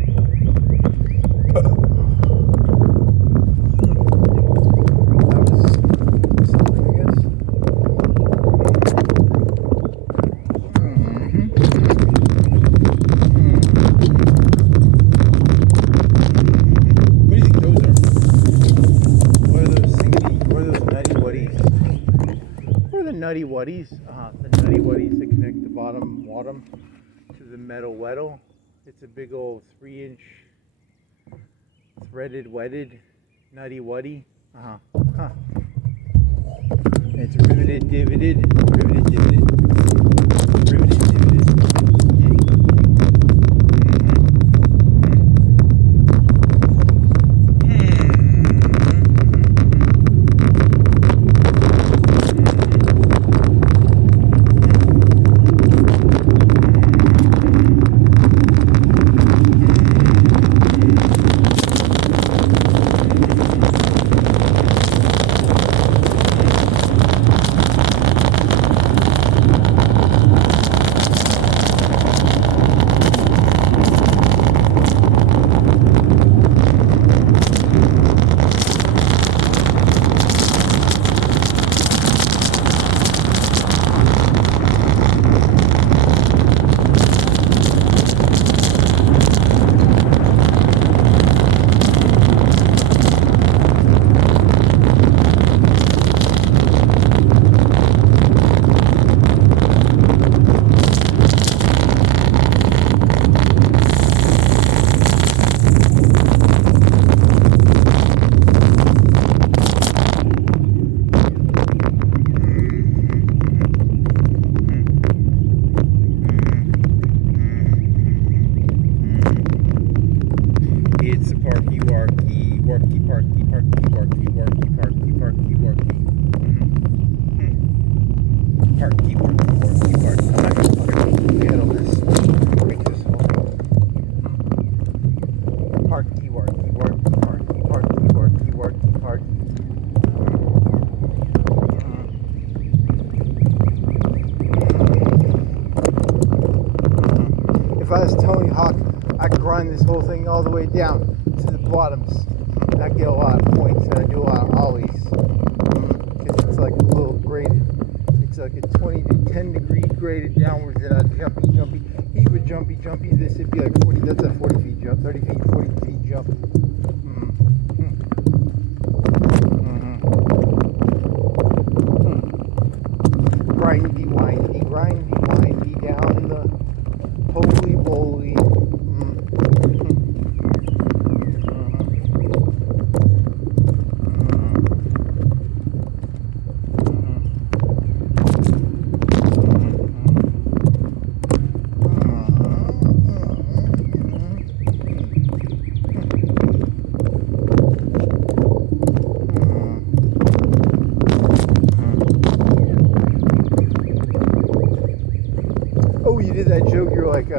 Nutty Wuddies, the Nutty Wuddies that connect the bottom to the metal weddle. It's a big old 3-inch threaded wetted Nutty Wuddy. It's riveted, divoted, riveted, divoted, riveted, divoted. If I was Tony Hawk, I could grind this whole thing all the way down to the bottoms. I'd get a lot of points and I'd do a lot of ollies. Because it's like a little graded. It's like a 20 to 10 degree graded downwards and a jumpy. He would jumpy. This would be like 40, that's a 40 feet jump, 30 feet, 40 feet jump. Grindy down the holy moly. You did that joke, you're like, you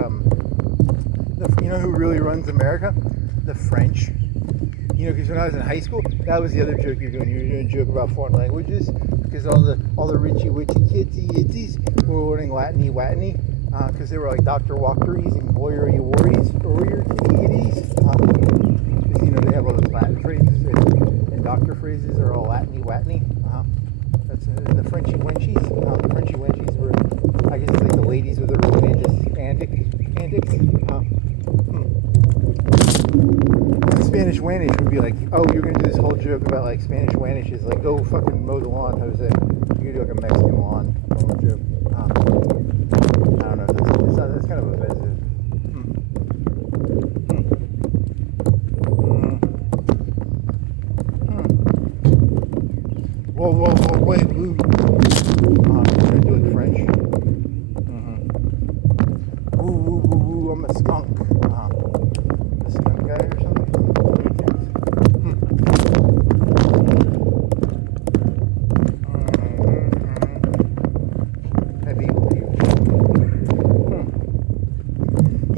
know who really runs America? The French. You know, because when I was in high school, that was the other joke you're doing. You were doing a joke about foreign languages, because all the richy witchy kidsy yitzies were learning Latiny, because they were like Dr. Walkeries and Warrior Warries, because, you know, they have all those Latin phrases, and doctor phrases are all Latiny. That's the Frenchy Wenchies. The Frenchy Wenchies were, I guess, like the ladies with their romantic antics. Spanish Wanish would be like, oh, you're gonna do this whole joke about like Spanish Wanish is like, go fucking mow the lawn, Jose. You're gonna do like a Mexican lawn joke. I don't know. That's kind of offensive. Whoa, wait, ooh. You're gonna do it French. Ooh, I'm a skunk. A skunk guy or something?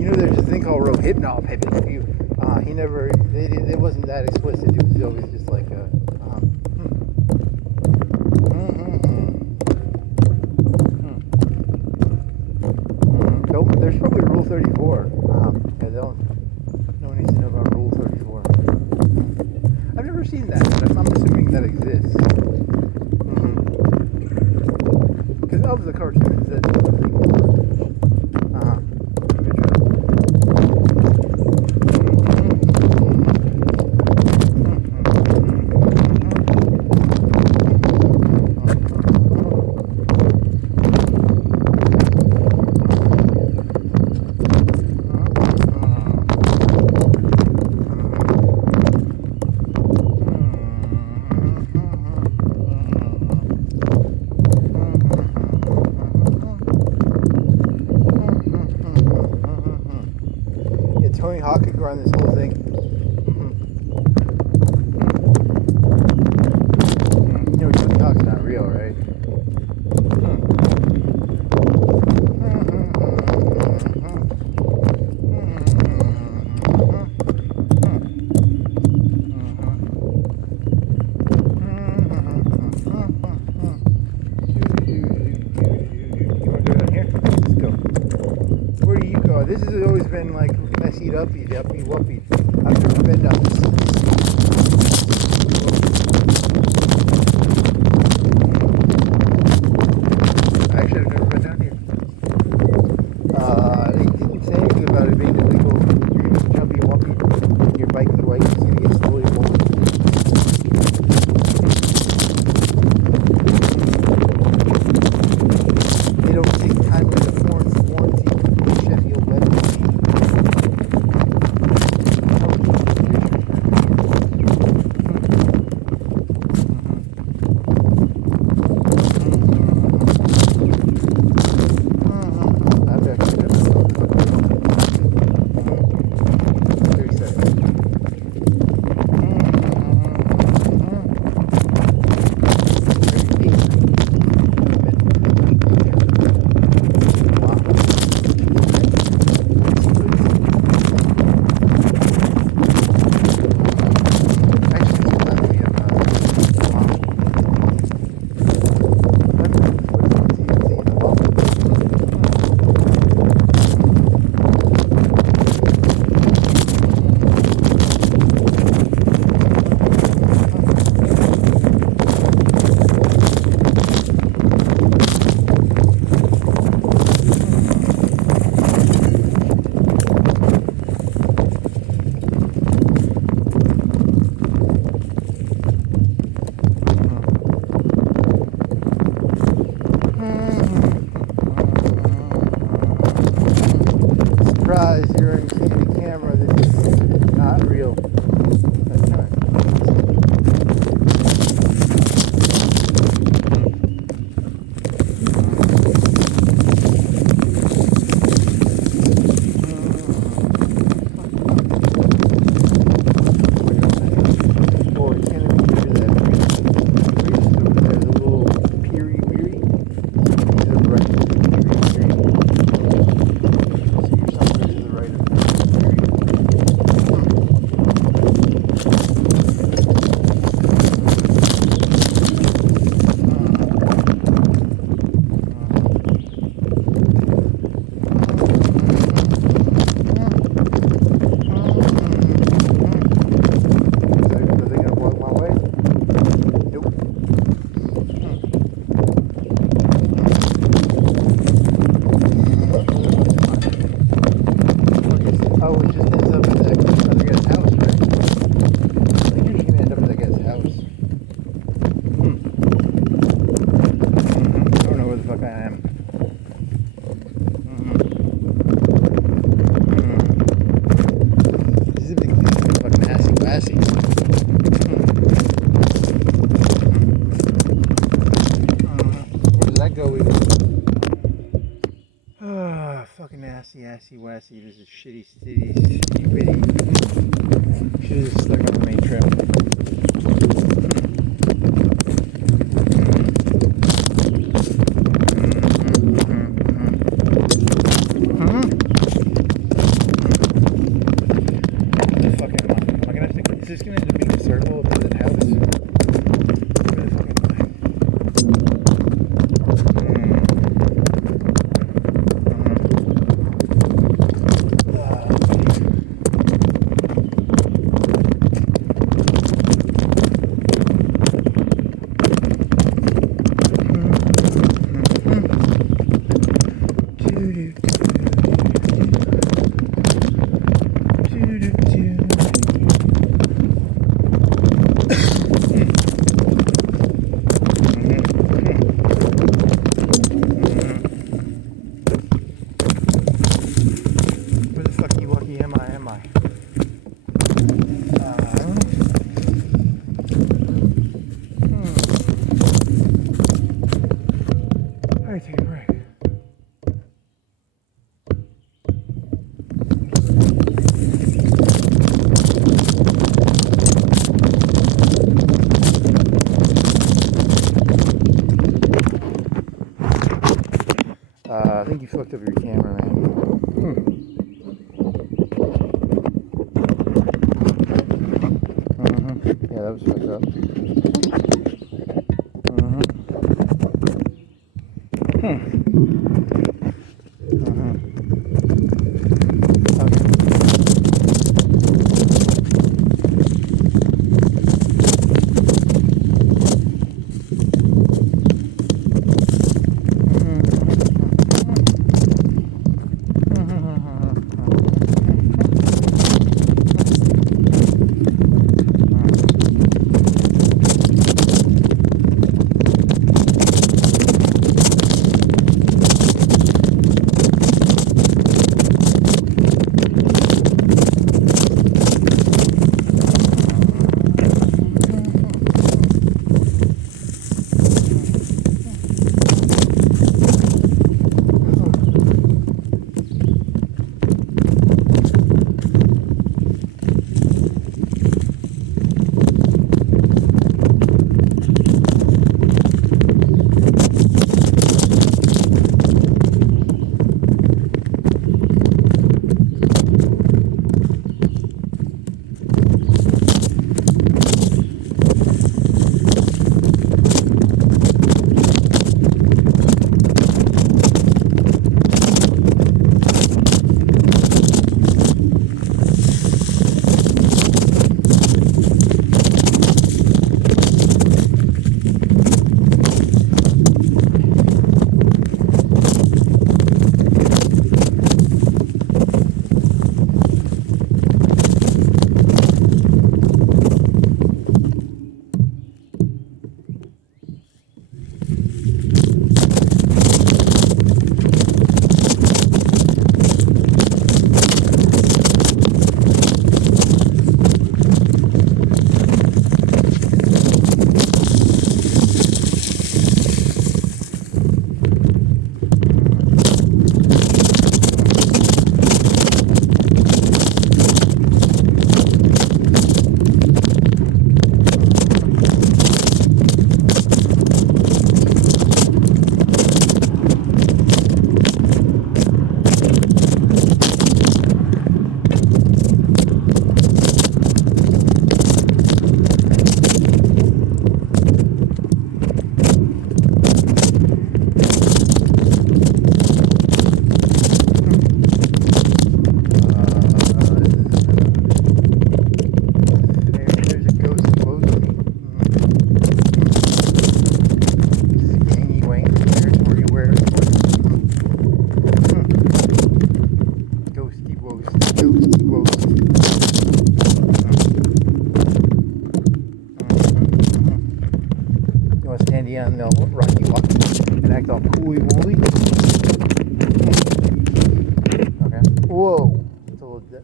You know, there's a thing called rohypnol. He never. It wasn't that explicit. It was always just like a. There's probably Rule 34. I don't. No one needs to know about Rule 34. I've never seen that, but I'm assuming that exists. Because of the cartoons, that's good try. Tony Hawk could run this whole thing. You know, Tony Hawk's not real, right? This has always been like messy uppy, wuppy. I've never been down this. Actually, I've never been down here. They didn't say anything about it being illegal. You're just jumpy wuppy. Your bikey white is going to get slowly warm. They don't take time with the warranty. Sheffield Wednesday. You're seeing the camera. This is not real. That's not. Oh, you can't even hear that. Breeze over there, the little peery weary. These are right. Fucking assy wassy. This is shitty city, stupidity. Should have just stuck on the main trail. fucked up your camera, man. Yeah, that was fucked up. On the rocky walk and act all cooly wooly. Okay. Whoa. It's a little bit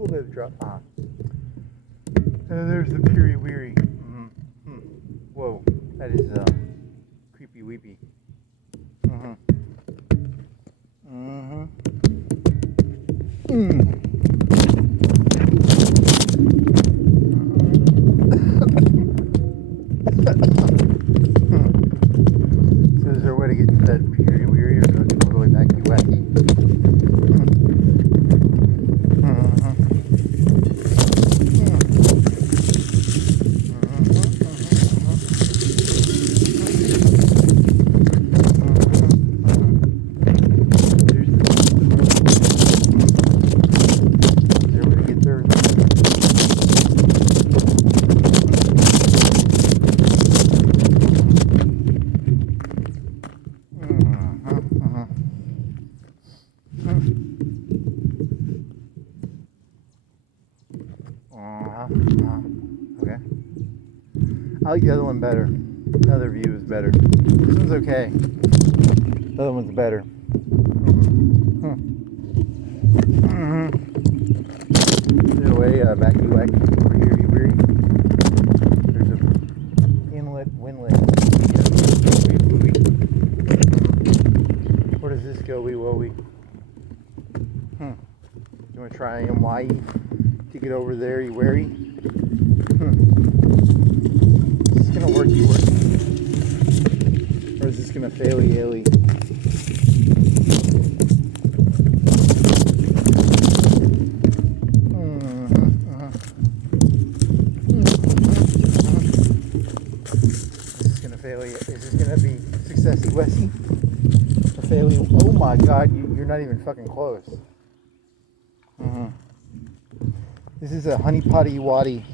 of a drop. And there's the Piri Weary. Whoa. That is creepy weepy. So is there a way to get to that Piri Weary, or do I go all the way back to Wacky? Okay. I like the other one better. The other view is better. This one's okay. The other one's better. Either way, back to Wacky over here, Weary. There's an inlet, windlet. Where does this go, wee wowie? You want to try MY to get over there, you wary? Is this gonna work, you work? Or is this gonna fail, you Happy successy Wessie. Oh my god, you're not even fucking close. This is a honey potty waddy.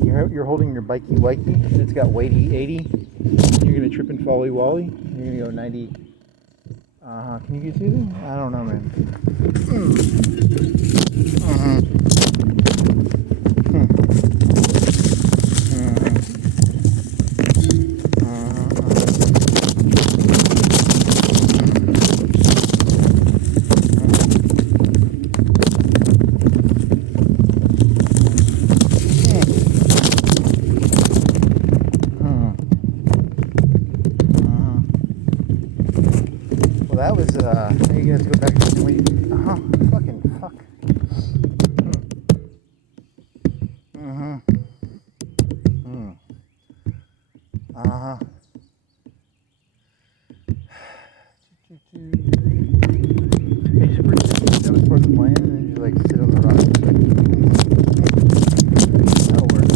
And you're holding your bikey wikey, and it's got weighty 80. You're gonna trip and folly wally. You're gonna go 90. Can you get through there? I don't know, man. Well, that was, you guys go back to the way, fucking fuck. You should pretend that was part of the plan, and then you like sit on the rock. That'll work.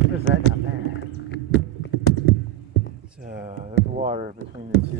What is that down there? There's water between the two.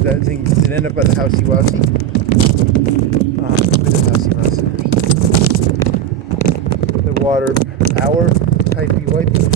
That thing, does it end up by the housey wousey? Maybe the housey wousey. The water power typey wipey.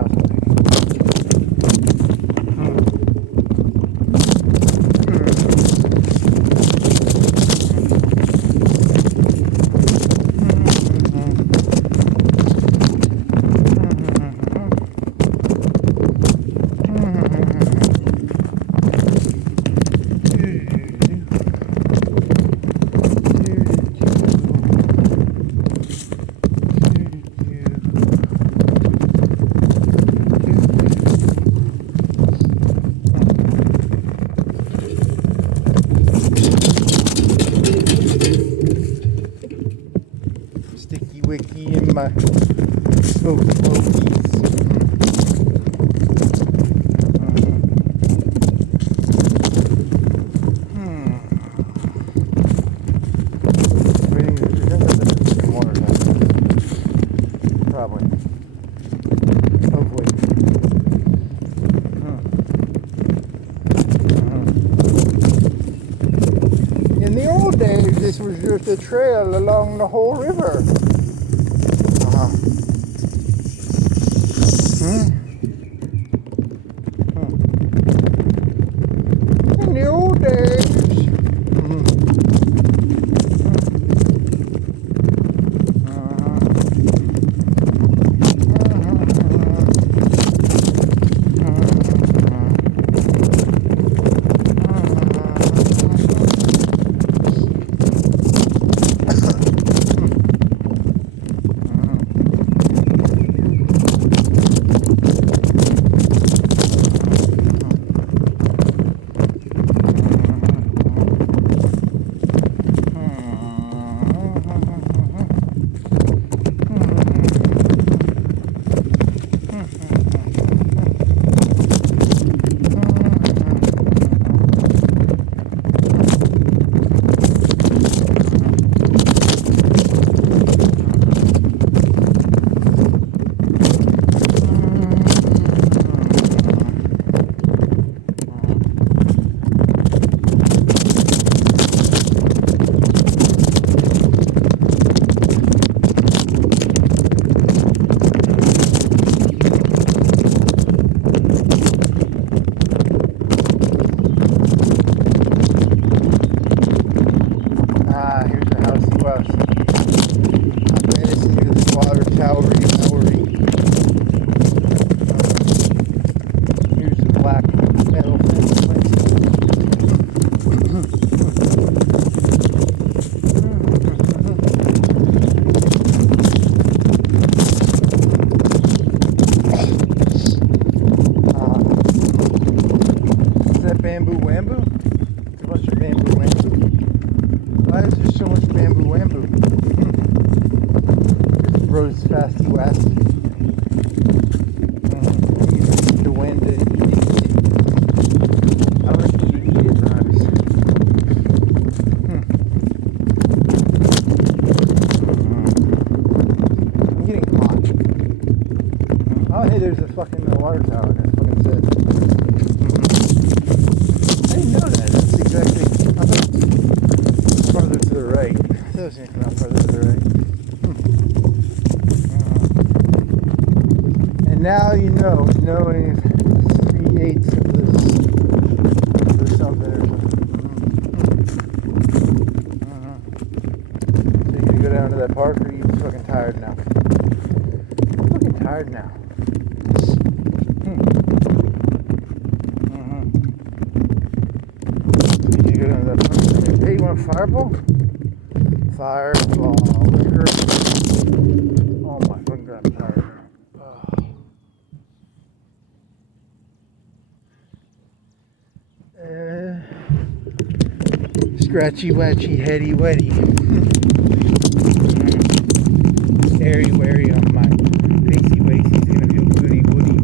house, I think. Sticky wicky in my smoky smokies. Probably. Hopefully. In the old days, this was just a trail along the whole river. In the old days. Bamboo wamboo? There's a bunch of bamboo wamboo. Why is there so much bamboo wamboo? Rose fasty west. The wind and I like to eat it rhymes. I'm getting hot. Oh hey, there's a fucking water tower. That fucking said. I didn't know that. That's exactly. I thought it was farther to the right. I thought it was going to come out farther to the right. And now you know, knowing 3/8 of this or something. So you gonna go down to that park, or are you fucking tired now? I'm fucking tired now. Hey, you want a fireball? Fireball, liquor. Oh my fucking god, I'm tired. Scratchy, watchy, heady, wetty. Airy, wary on my facey waist. He's gonna feel goody, woody.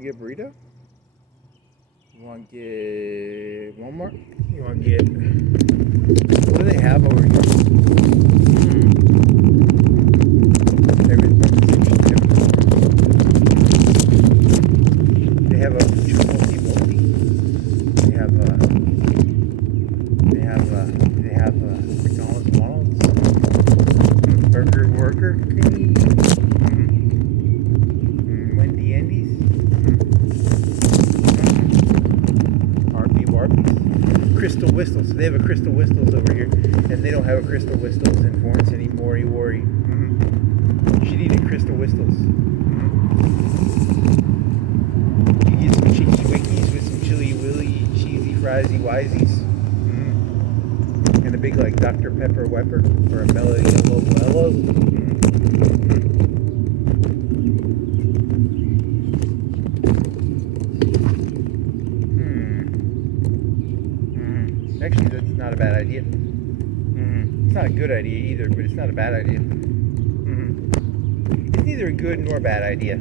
want to get burrito? You want to get Walmart? You want to get... What do they have over here? They have a Chipotle. They have McDonald's. Burger Worker King. Wendy Andy's. Arby's. Crystal Whistles. So they have a Crystal Whistles over here, and they don't have a Crystal Whistles in Florence anymore. You worry. You should eat at Crystal Whistles. You get some cheesy wickies with some chili willy, cheesy friesy wiseys, and a big like Dr. Pepper Wepper or a Melody Yellow Mellow. Actually, that's not a bad idea. It's not a good idea either, but it's not a bad idea. It's neither a good nor a bad idea.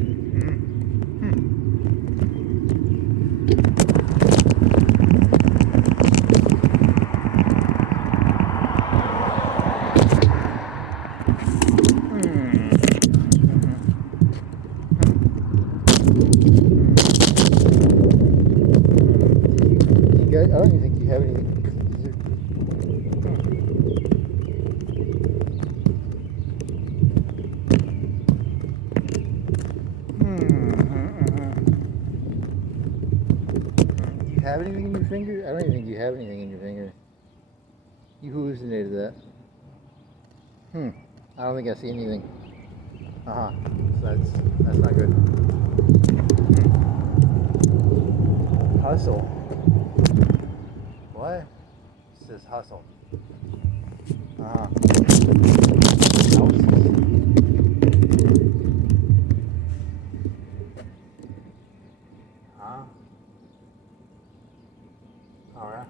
I don't even think you have anything. Do you have anything in your finger? I don't even think you have anything in your finger. You hallucinated that. I don't think I see anything. So that's not good. Hustle. What? It says hustle. Alright.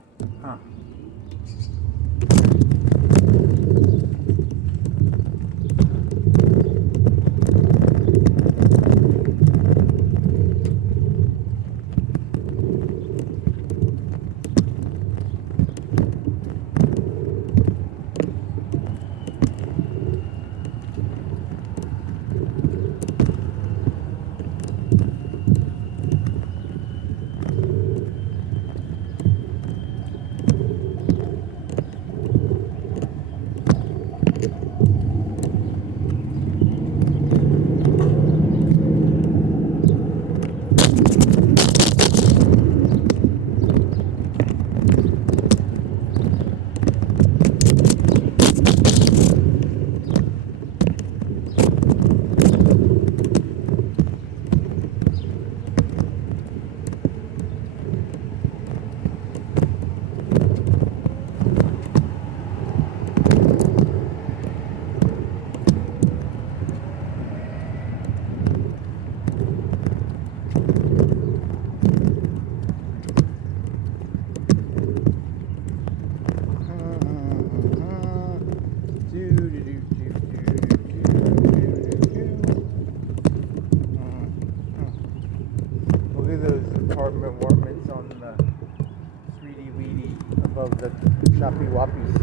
Warments on the 3D weedy above the choppy wappies.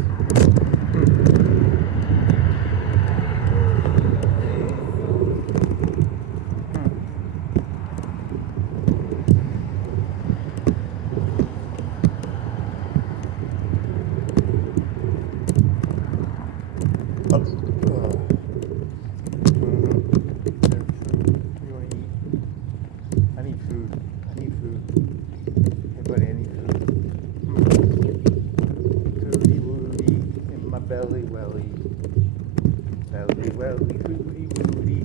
Belly welly, belly welly, hooty woody,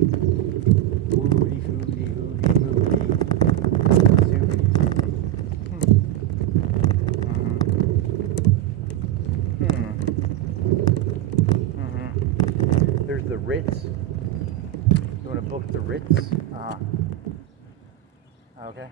woody hooty hooty hooty, zooty zooty. There's the Ritz. You want to book the Ritz? Okay.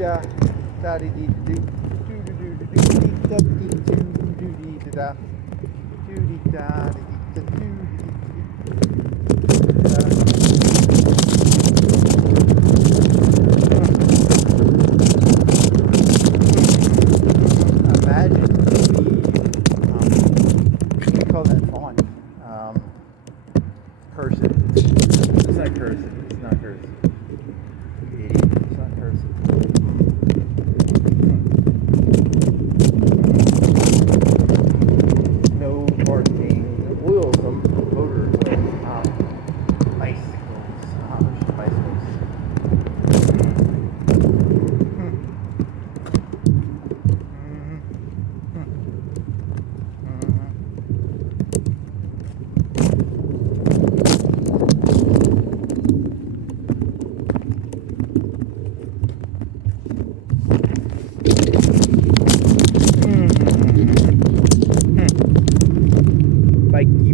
da da dee dee do do do do do do da dee do do dee da do dee da dee da do imagine what do you call that font? Cursive. It's not cursive. It's not cursive. It's not cursive. No parking. Oil, some motor oil. Bicycles. Bicycles.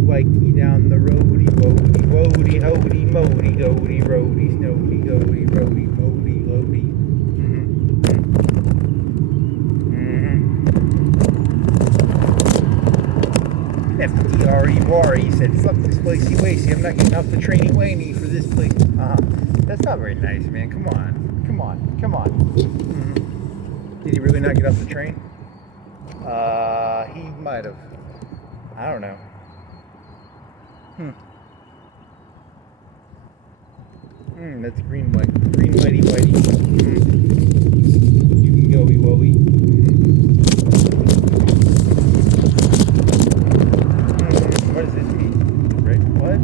Bikey down the roadie, woady, woady, hody, mody, doody, roady, snowdy, doody, roady, mody, loady. FDRE Wari said, fuck this placey wacy, I'm not getting off the trainy wainy for this place. That's not very nice, man. Come on. Come on. Come on. Did he really not get off the train? He might have. I don't know. That's green white. Green whitey whitey. You can go woey. What does this mean? Right? What?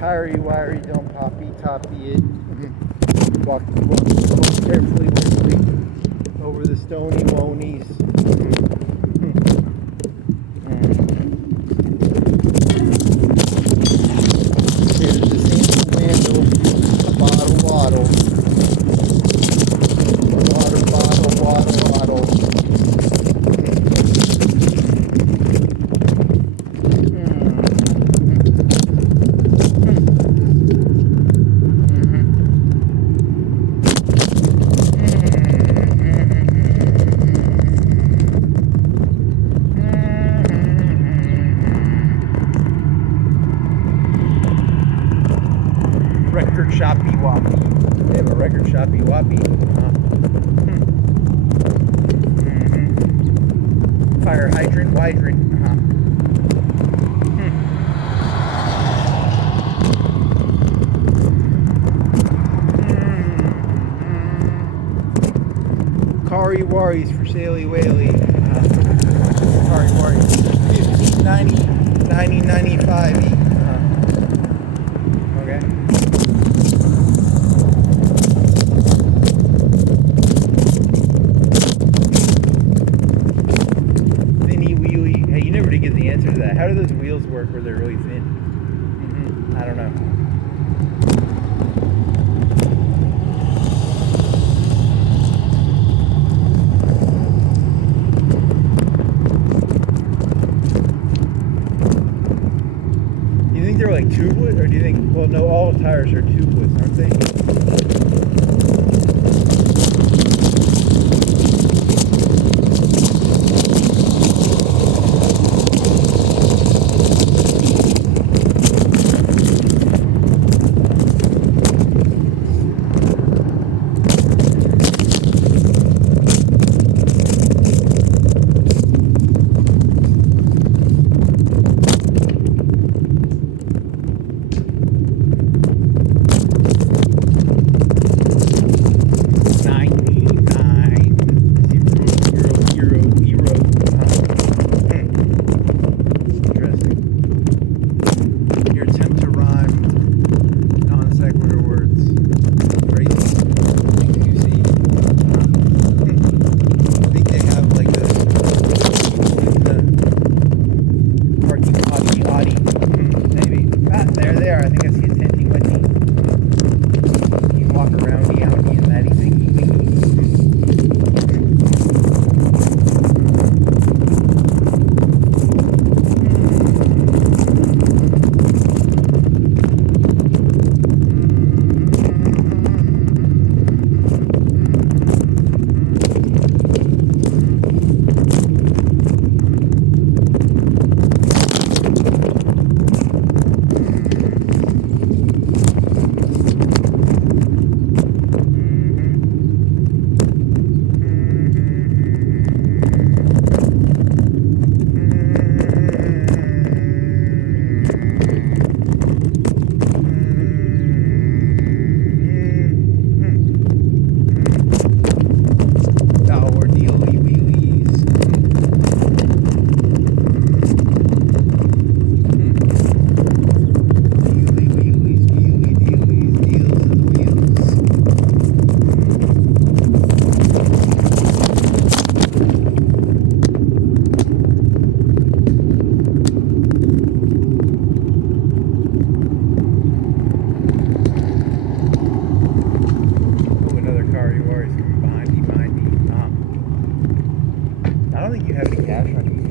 Tire wiry, don't toppy it. Walk carefully over the stony wonies. Here's the single window, a bottle waddle. Water bottle, waddle waddle. Record shoppy woppy. They have a record shoppy woppy. Fire hydrant, hydrant. Kari waris for Saley Whaley. Kari waris. 50, 90, 90, 95 each. Okay. Get the answer to that. How do those wheels work where they're really thin? I don't know. Do you think they're like tubeless, or do you think, well, no, all tires are tubeless, aren't they?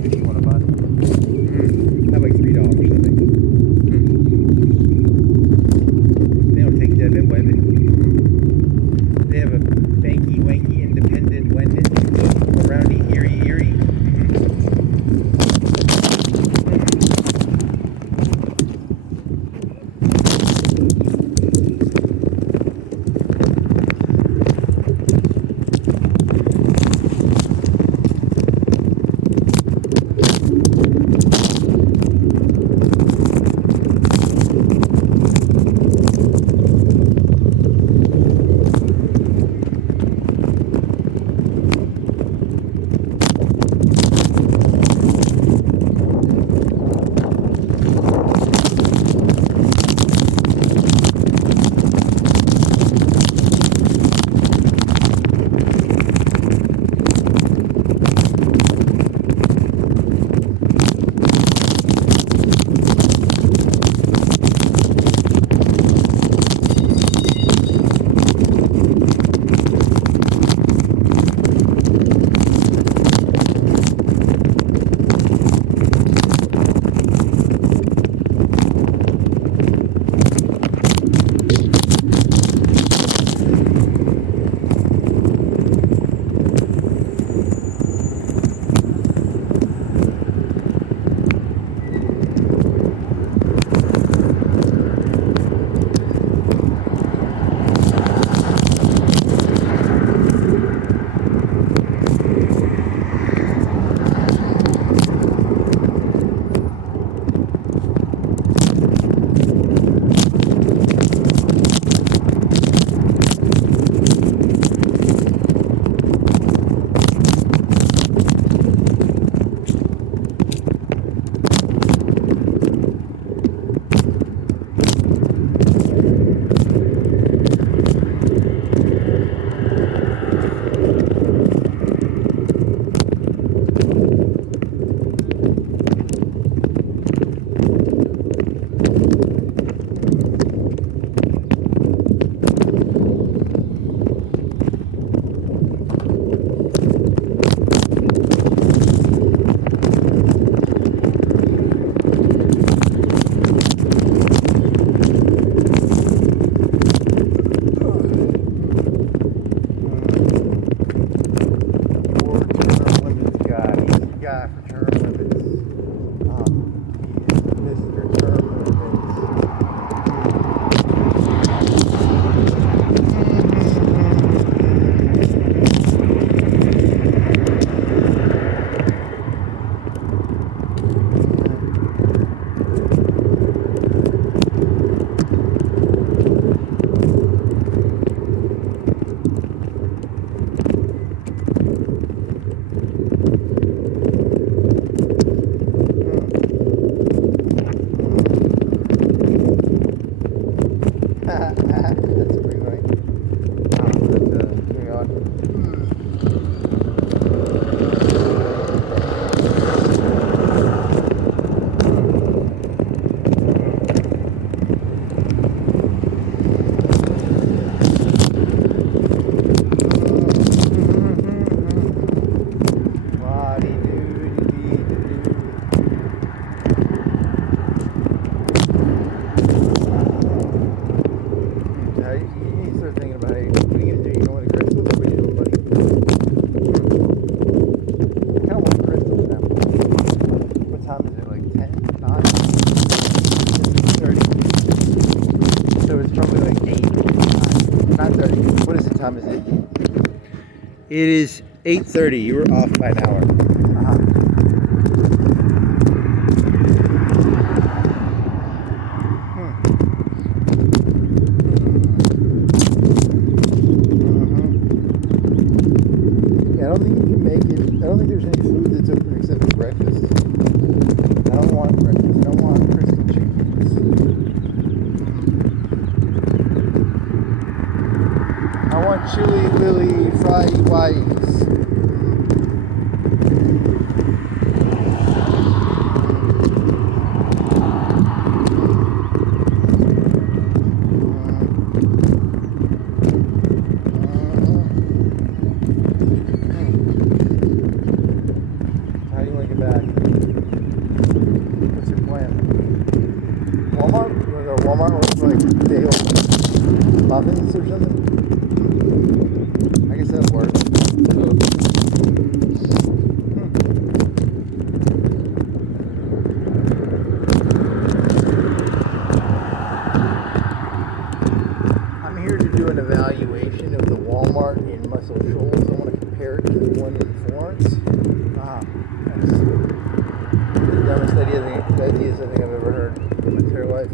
if you want to buy them. I have like $3, I think. They don't take debit, Webbit. They have a banky, wanky, independent, wended, aroundy, eerie. time is it? It is 8:30. You were off by an hour. Yeah, I don't think you can make it. I don't think there's any food that's open except for breakfast. I don't want breakfast. I don't want crystal chickens. I want chili willy fried whites. How do you want to get back? What's your plan? Walmart? You wanna go to Walmart with like day muffins or something? I guess that'd work. I'm here to do an evaluation of the Walmart in Muscle Shoals. I want to compare it to the one in Florence. That's the dumbest ideas I think I've ever heard in my entire life.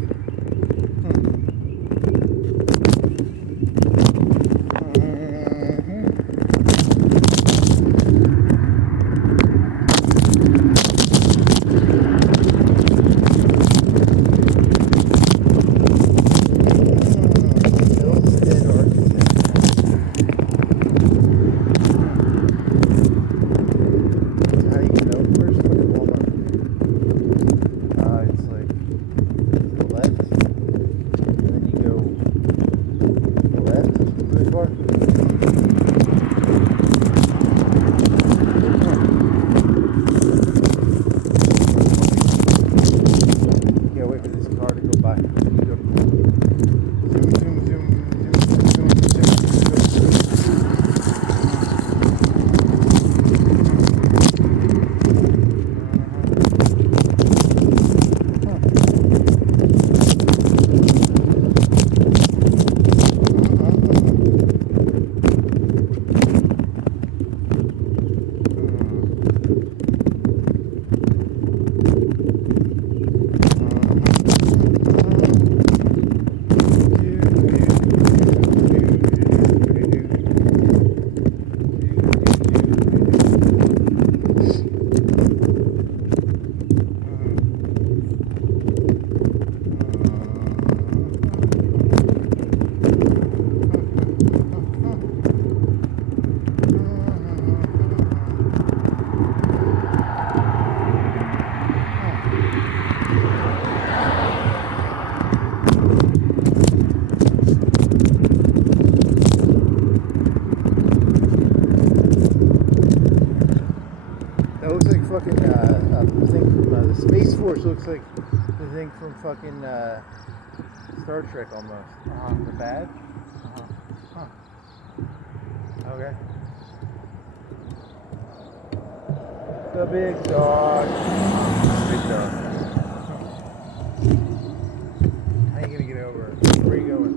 The Space Force looks like the thing from fucking Star Trek almost. The badge? Okay. The big dog. Big dog. How are you gonna get over? Where are you going?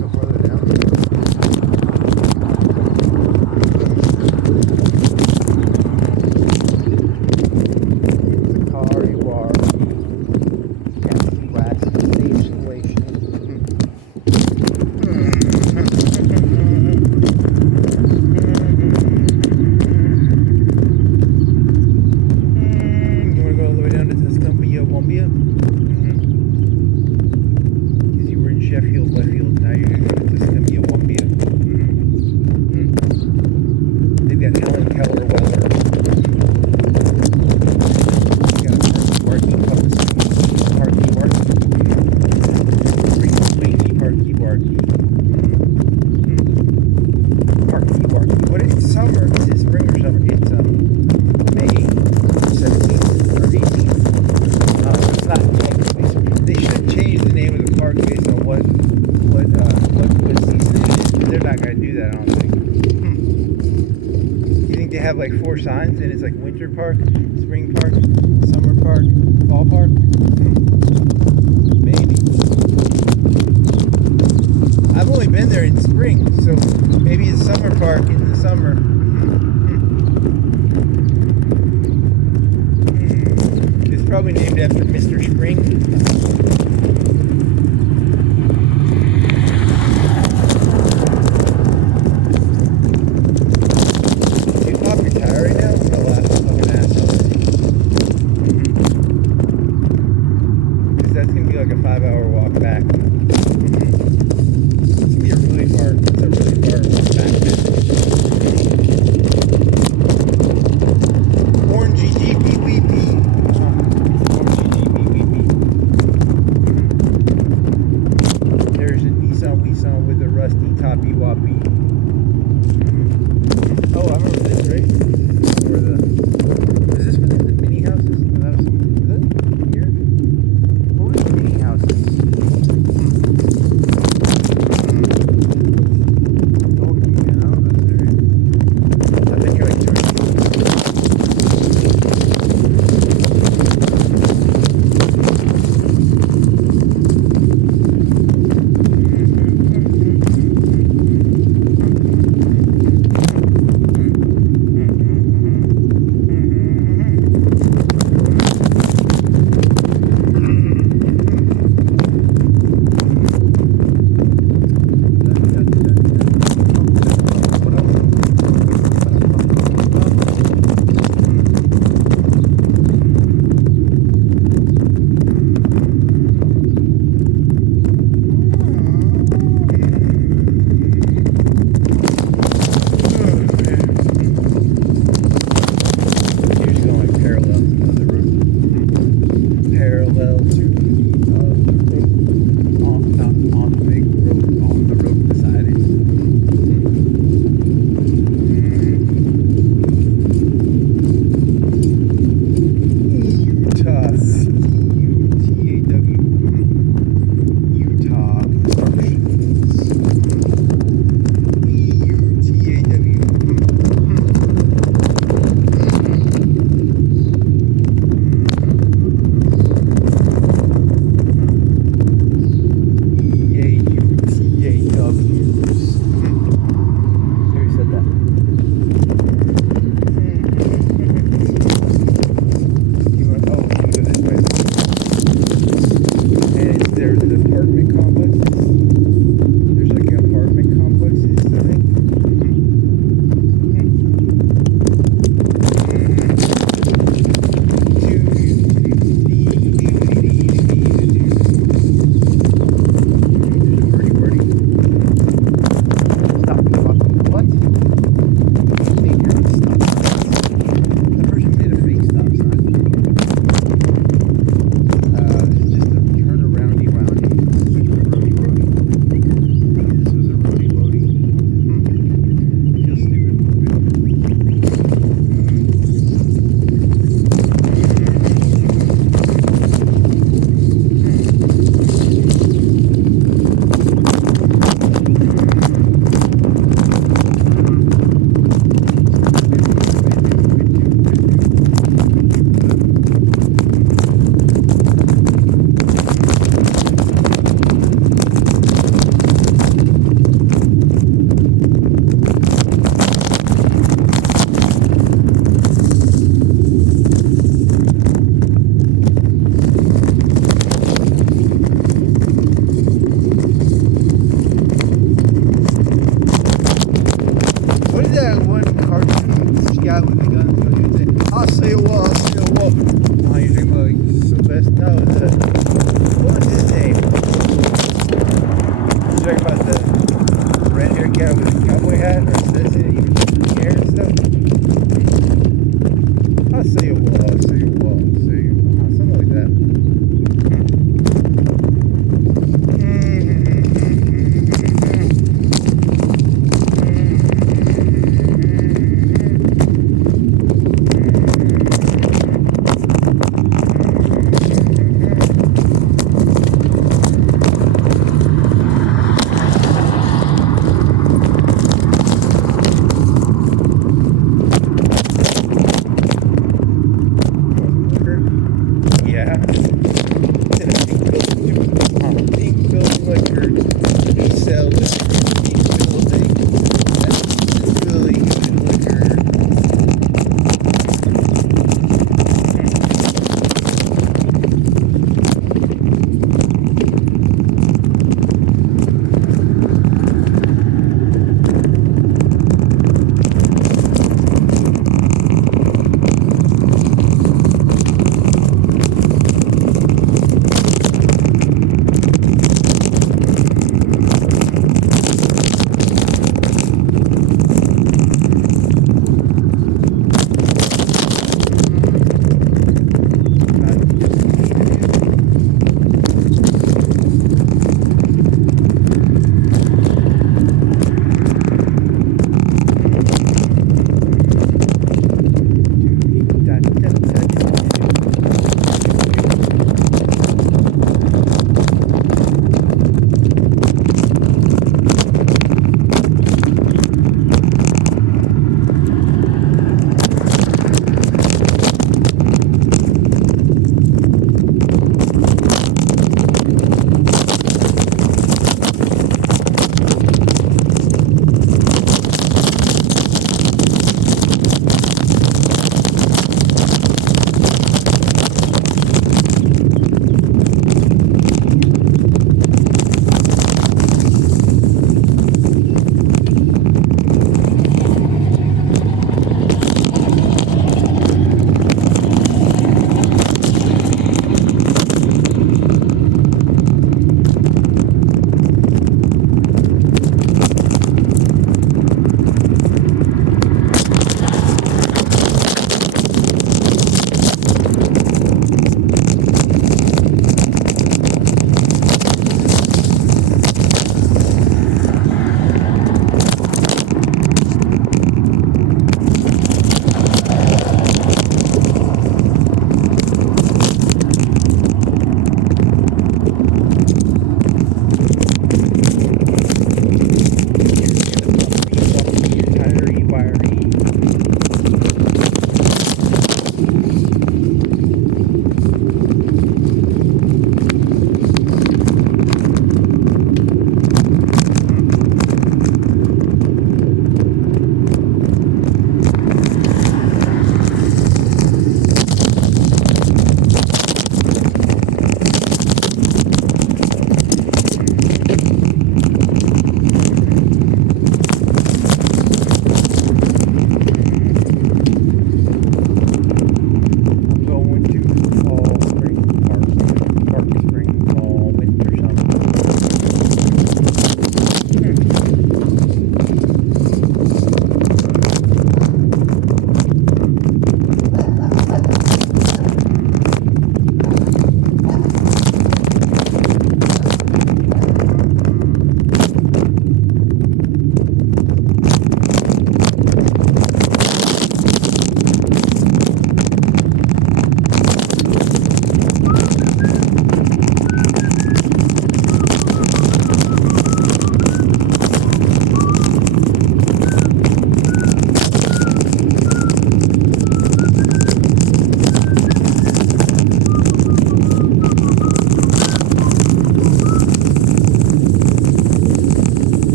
Go further down? Have like 4 signs and it's like winter park, spring park, summer park, fall park. Maybe. I've only been there in spring, so maybe it's summer park in the summer. It's probably named after Mr. Spring. Like a 5-hour walk back. It's gonna be a really far walk back. Orangey GPPP. Orangey GPPP.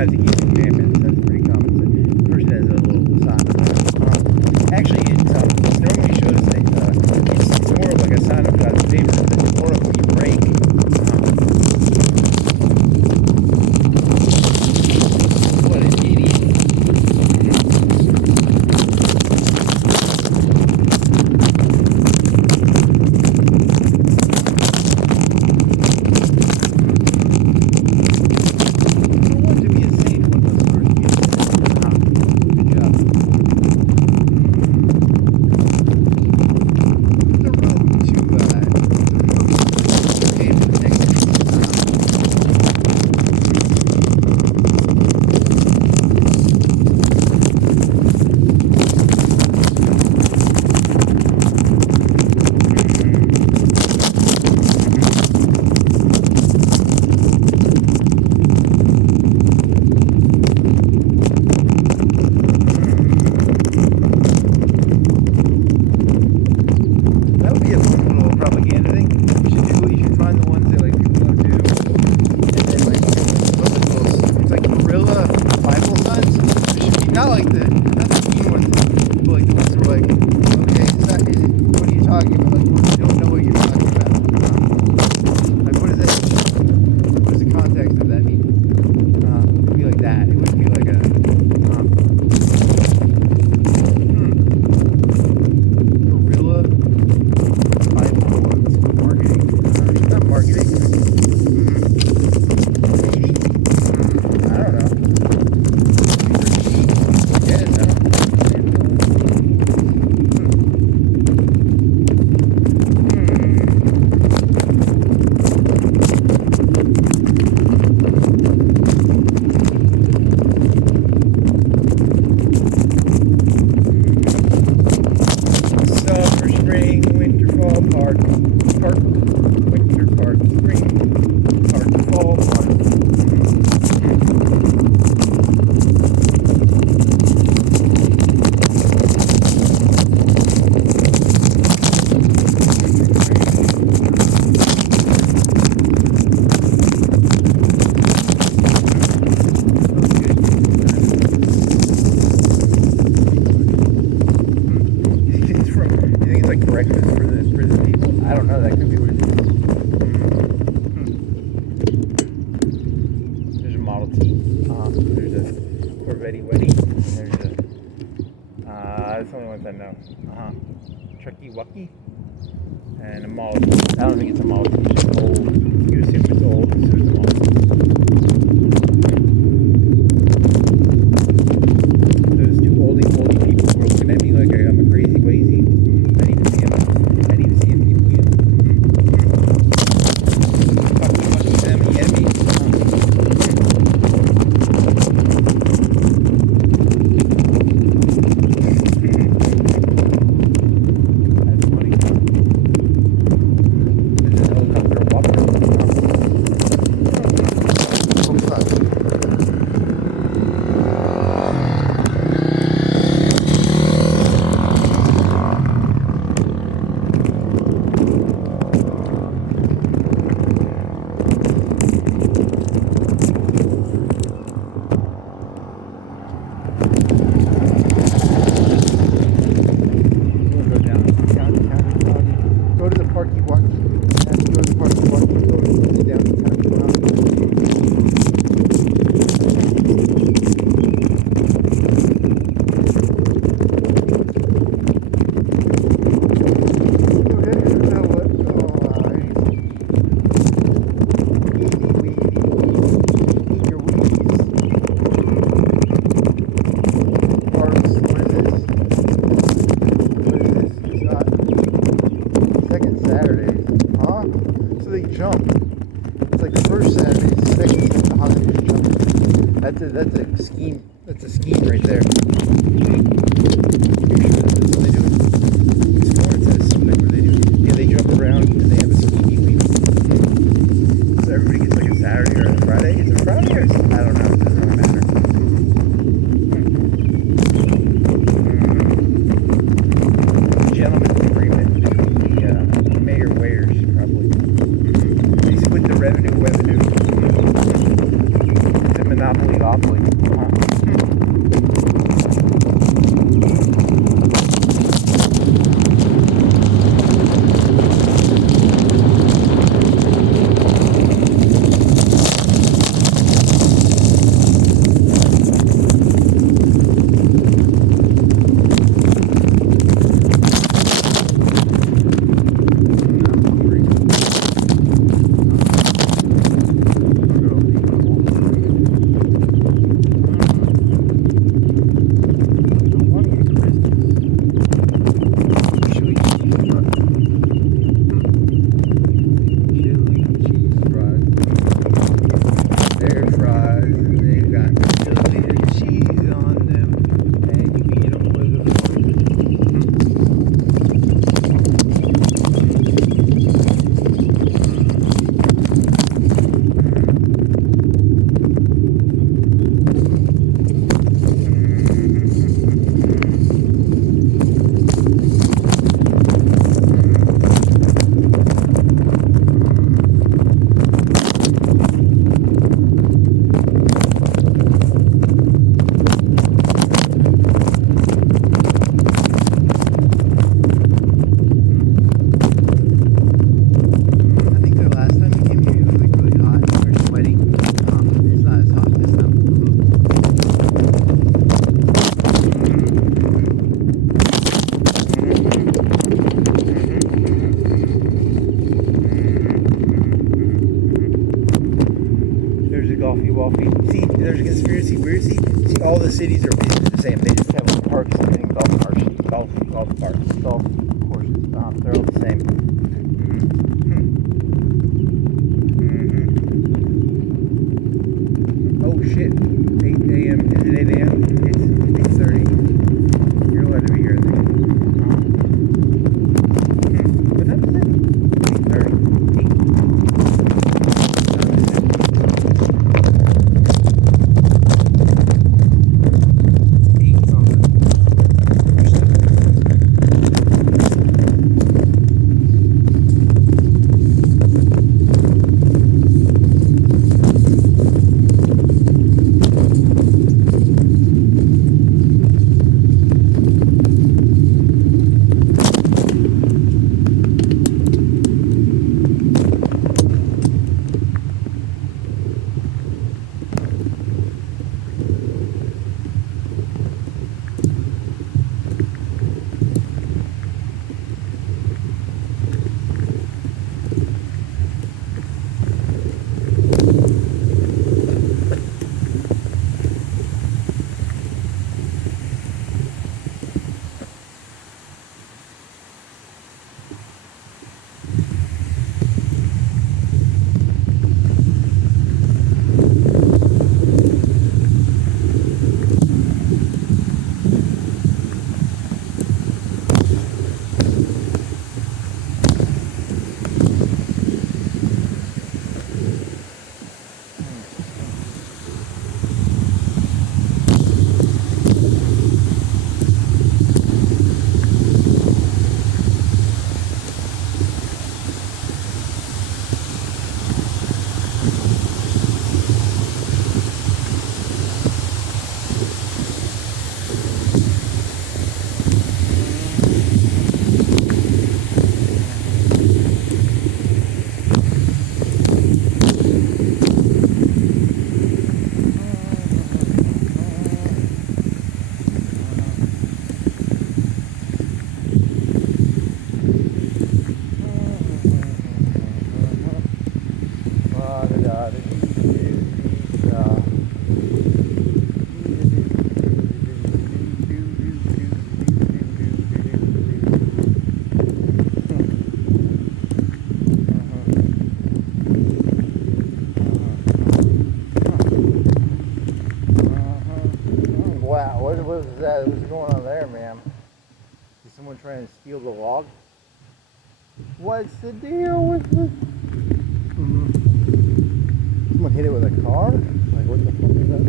have to keep commandments. That's pretty common. So the person has a little sign on it. Actually, it's normally shows that it's more of like a sign of God's favor. But the more of when you break. What an idiot. That's the only ones I know. Trucky Wucky. And a molecule. I don't think it's a molecule. It's just old. You assume it's old, so it's a molecule. Those two oldie people were looking at me like I'm a crazy wazy. I need to see him. I need to see him. Fucky Wucky Sammy Emmy. That's a scheme. That's a scheme right there. It says something where they do. Yeah, they jump around and they have a ski week. So everybody gets like a Saturday or a Friday. Is it Friday or I don't know. It doesn't really matter. Gentleman's agreement between the mayor Wares probably. They split the revenue. It's a monopoly. Oligopoly. See, there's a conspiracy. See, all the cities are basically the same. They just have like parks and golf courses. They're all the same. Oh shit! 8 a.m. Is it 8 a.m.? It's 8:30. You're allowed to be here, I think. What time is it? 8:30. 8 something. Wow, what was that? What's going on there, ma'am? Is someone trying to steal the log? What's the deal with it? Someone hit it with a car? Like, what the fuck is that?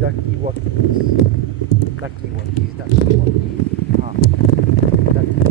Ducky wuckies. Ducky wuckies, ducky wuckies. Huh. Ducky.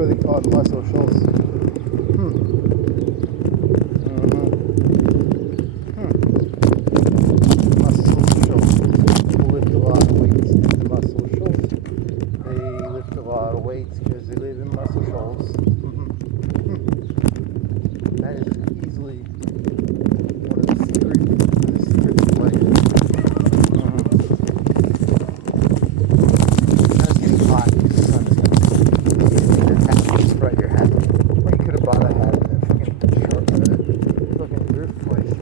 why they call it muscle shoals. Muscle shoals. People lift a lot of weights in the muscle shoals. They lift a lot of weights because they live in muscle shoals. That is easily one of the secrets of life. Now it's getting hot because the sun's going. You can take your hat, just brought your hat. Or you could have bought a hat at that fucking thrift place.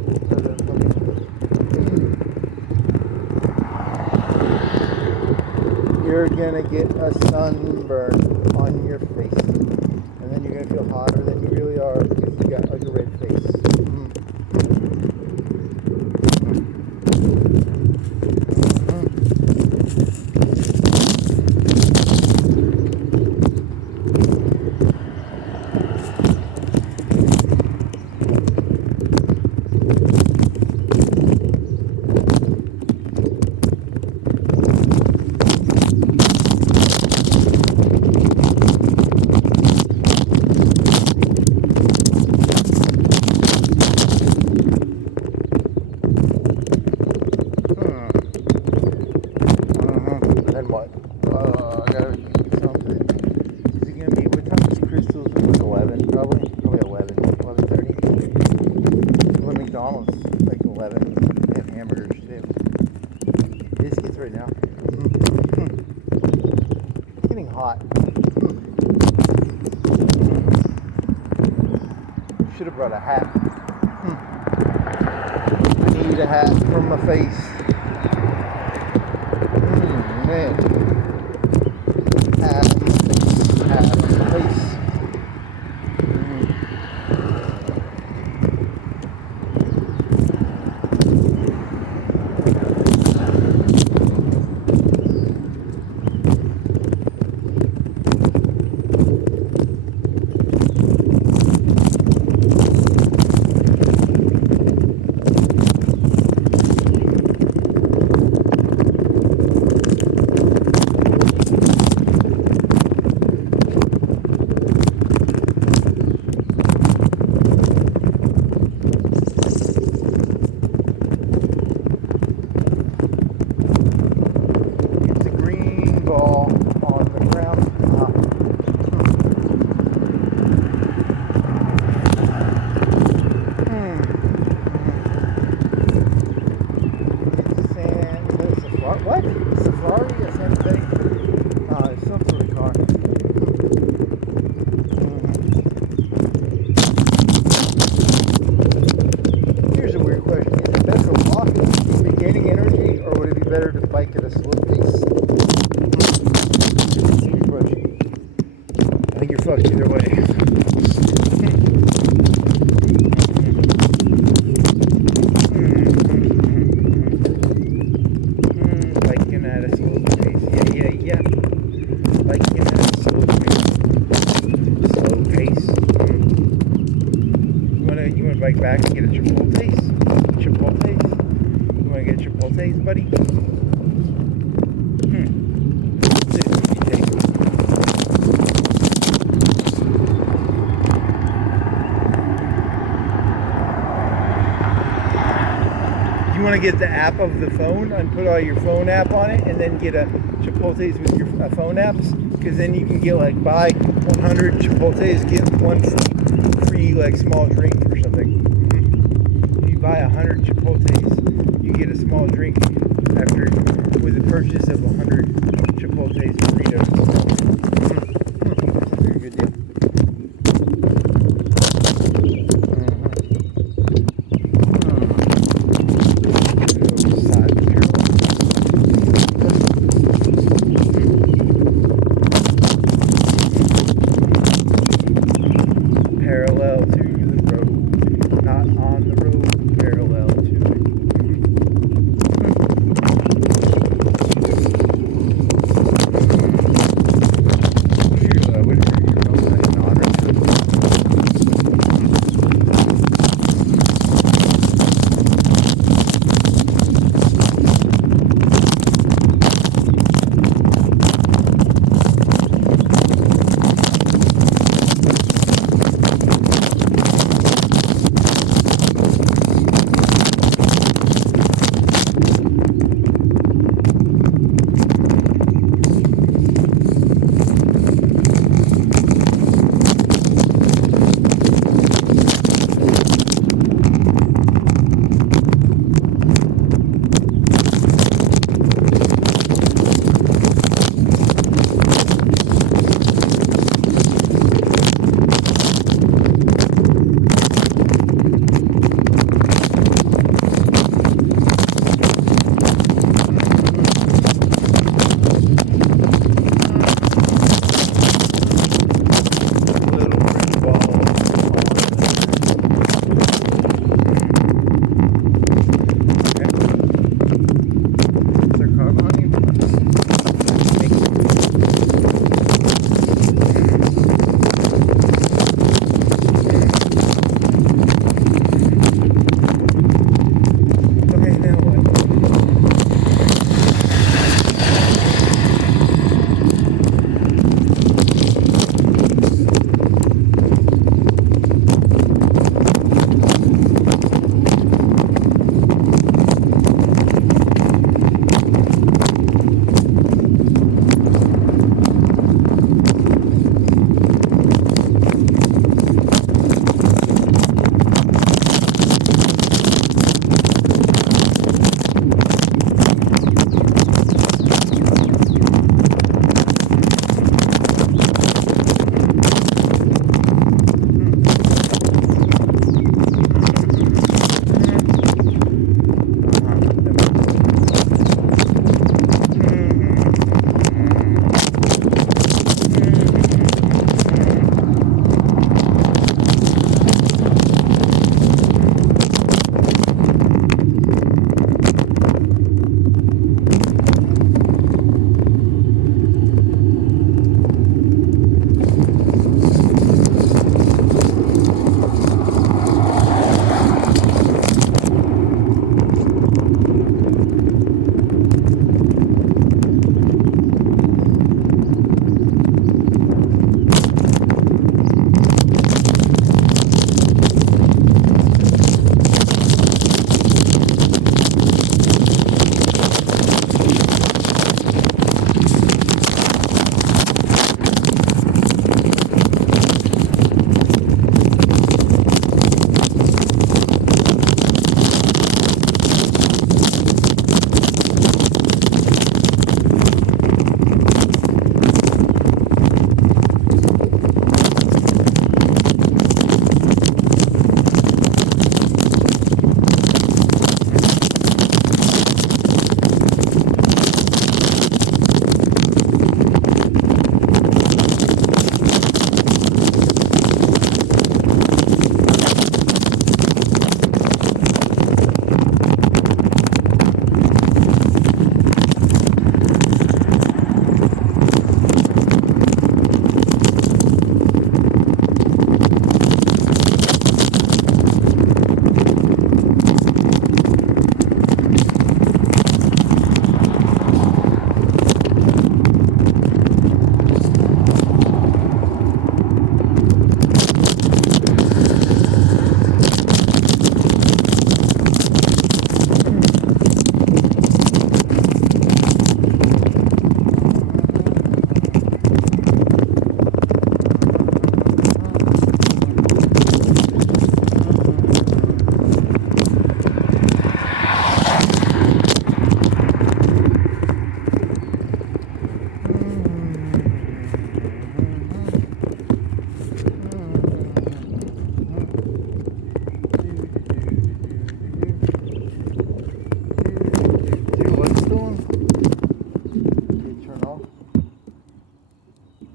You're gonna get a sunburn on your face. And then you're gonna feel hotter than you really are because you got like a red face. Then what? I gotta eat something. Is it gonna be, what time is Crystal's? Like 11, probably 11:30. Well, McDonald's, like 11. They have hamburgers, they have biscuits right now. It's getting hot. Should have brought a hat. I need a hat for my face. Man. Hat on the face. What? Safari? Is that a thing? It's some sort of car. Here's a weird question. Is it better to walk and be gaining energy, or would it be better to bike at a slow pace? Good question. I think you're fucked either way. You want to bike back and get a Chipotle's? You want to get Chipotle's, buddy? You want to get the app of the phone and put all your phone app on it, and then get a Chipotle's with your phone apps, because then you can get like buy 100 Chipotle's, get one free like small drink or something. If you buy 100 Chipotle's, you get a small drink after with the purchase of 100 Chipotle's burritos. That's a very good deal. Parallel to the road, not on the road, parallel to it.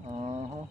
Uh-huh.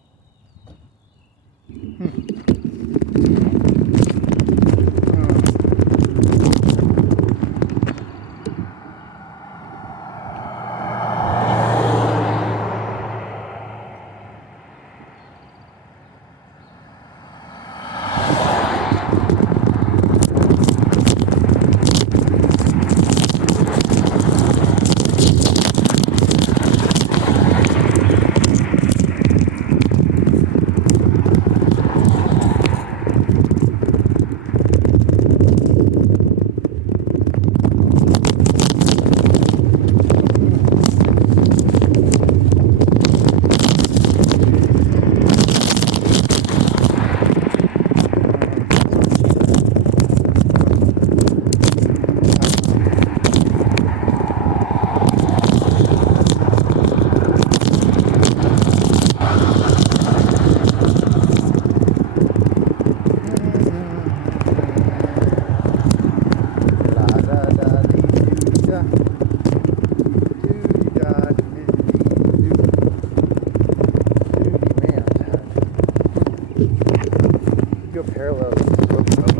Go parallel with the slope level.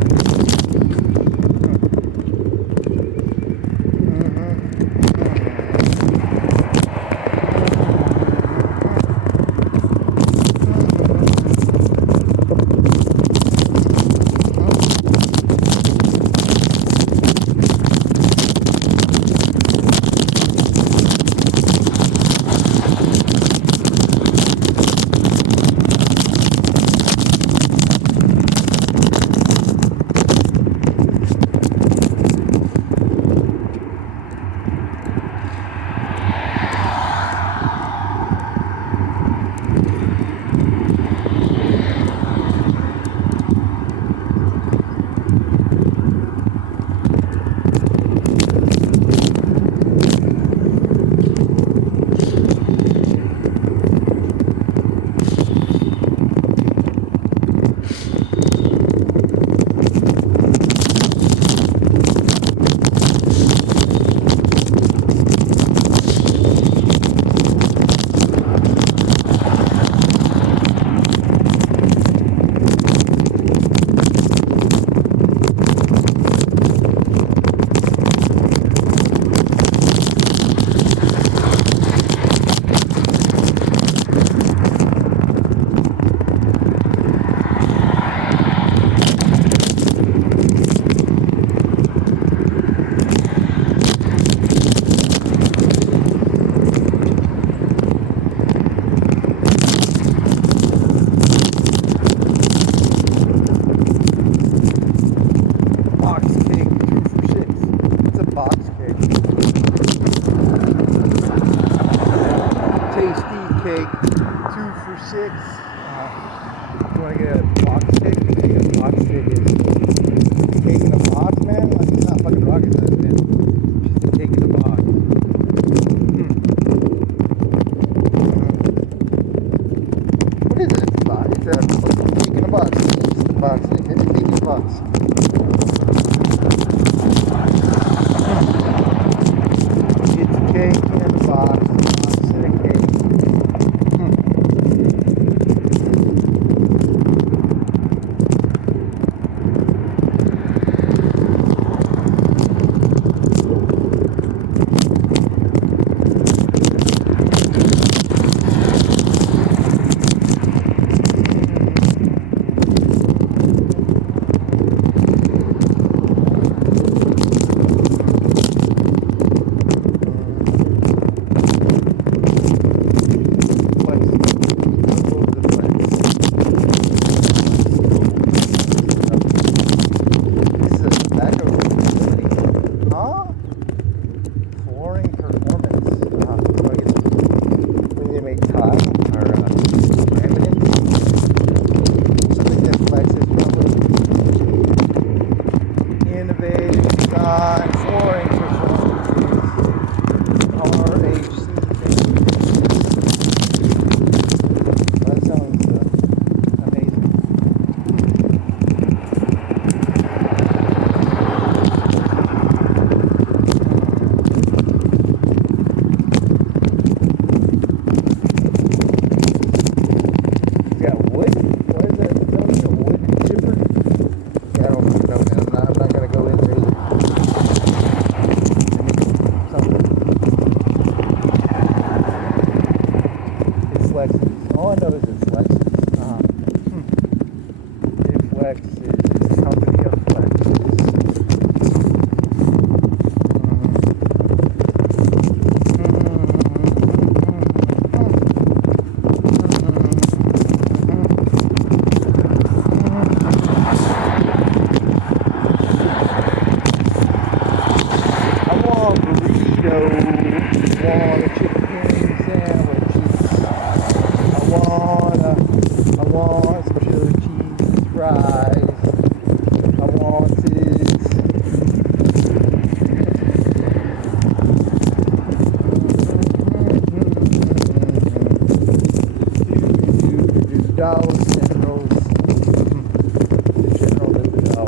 Cake, 2 for 6. You want to get a box cake? A box cake is cake in a box, man. Like, it's not fucking rocket science, man. Just a cake in a box. What is it? It's a box. It's a cake in a box. It's a box. It's a cake in a box. It's a cake in a box. It's a cake. $2 generals. The general is $1.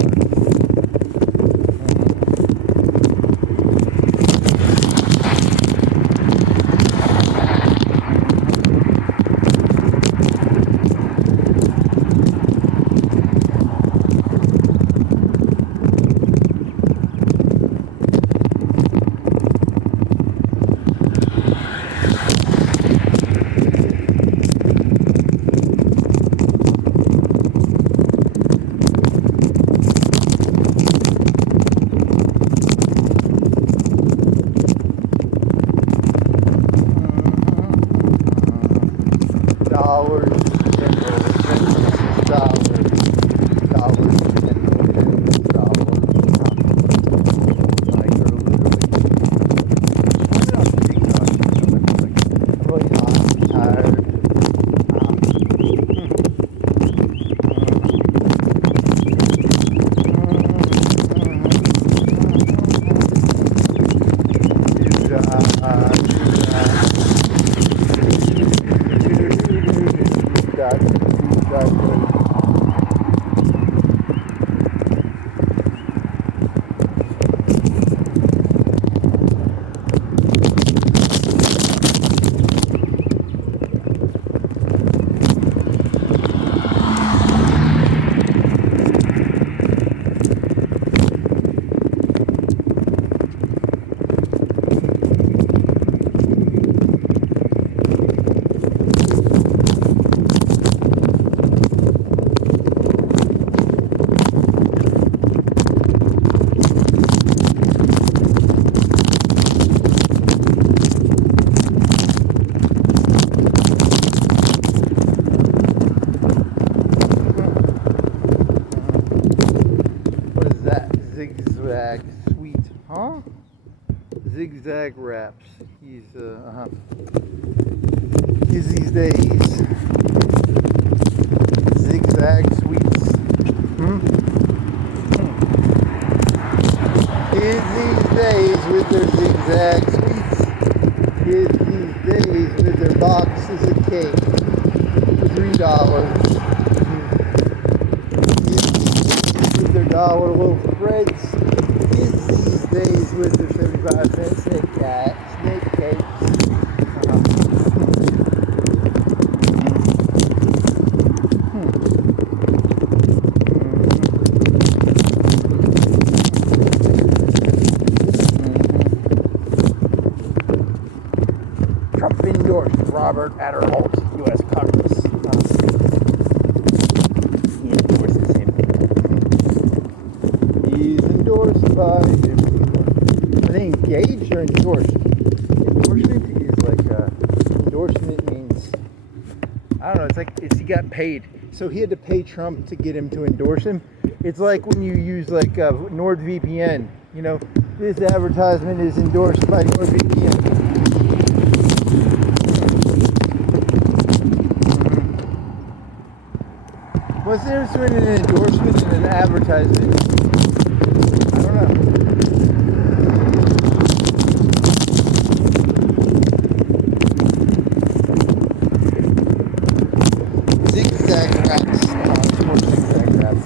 Zigzag sweet, huh? Zigzag wraps. He's these days. Zigzag sweets. Kids these days with their zigzag sweets. Kids these days with their boxes of cake. $3. With their dollar loaf of breads. Kids these days with their 75-cent snake cakes. Trump endorsed Robert Adderholt, U.S. Congress. He endorsed him. He's endorsed by everyone. Are they engaged or endorsed? Endorsement is like endorsement means, I don't know, it's he got paid. So he had to pay Trump to get him to endorse him. It's like when you use like NordVPN. You know, this advertisement is endorsed by NordVPN. What's the difference between an endorsement and an advertisement? I don't know. Zigzag wraps. More zigzag wraps.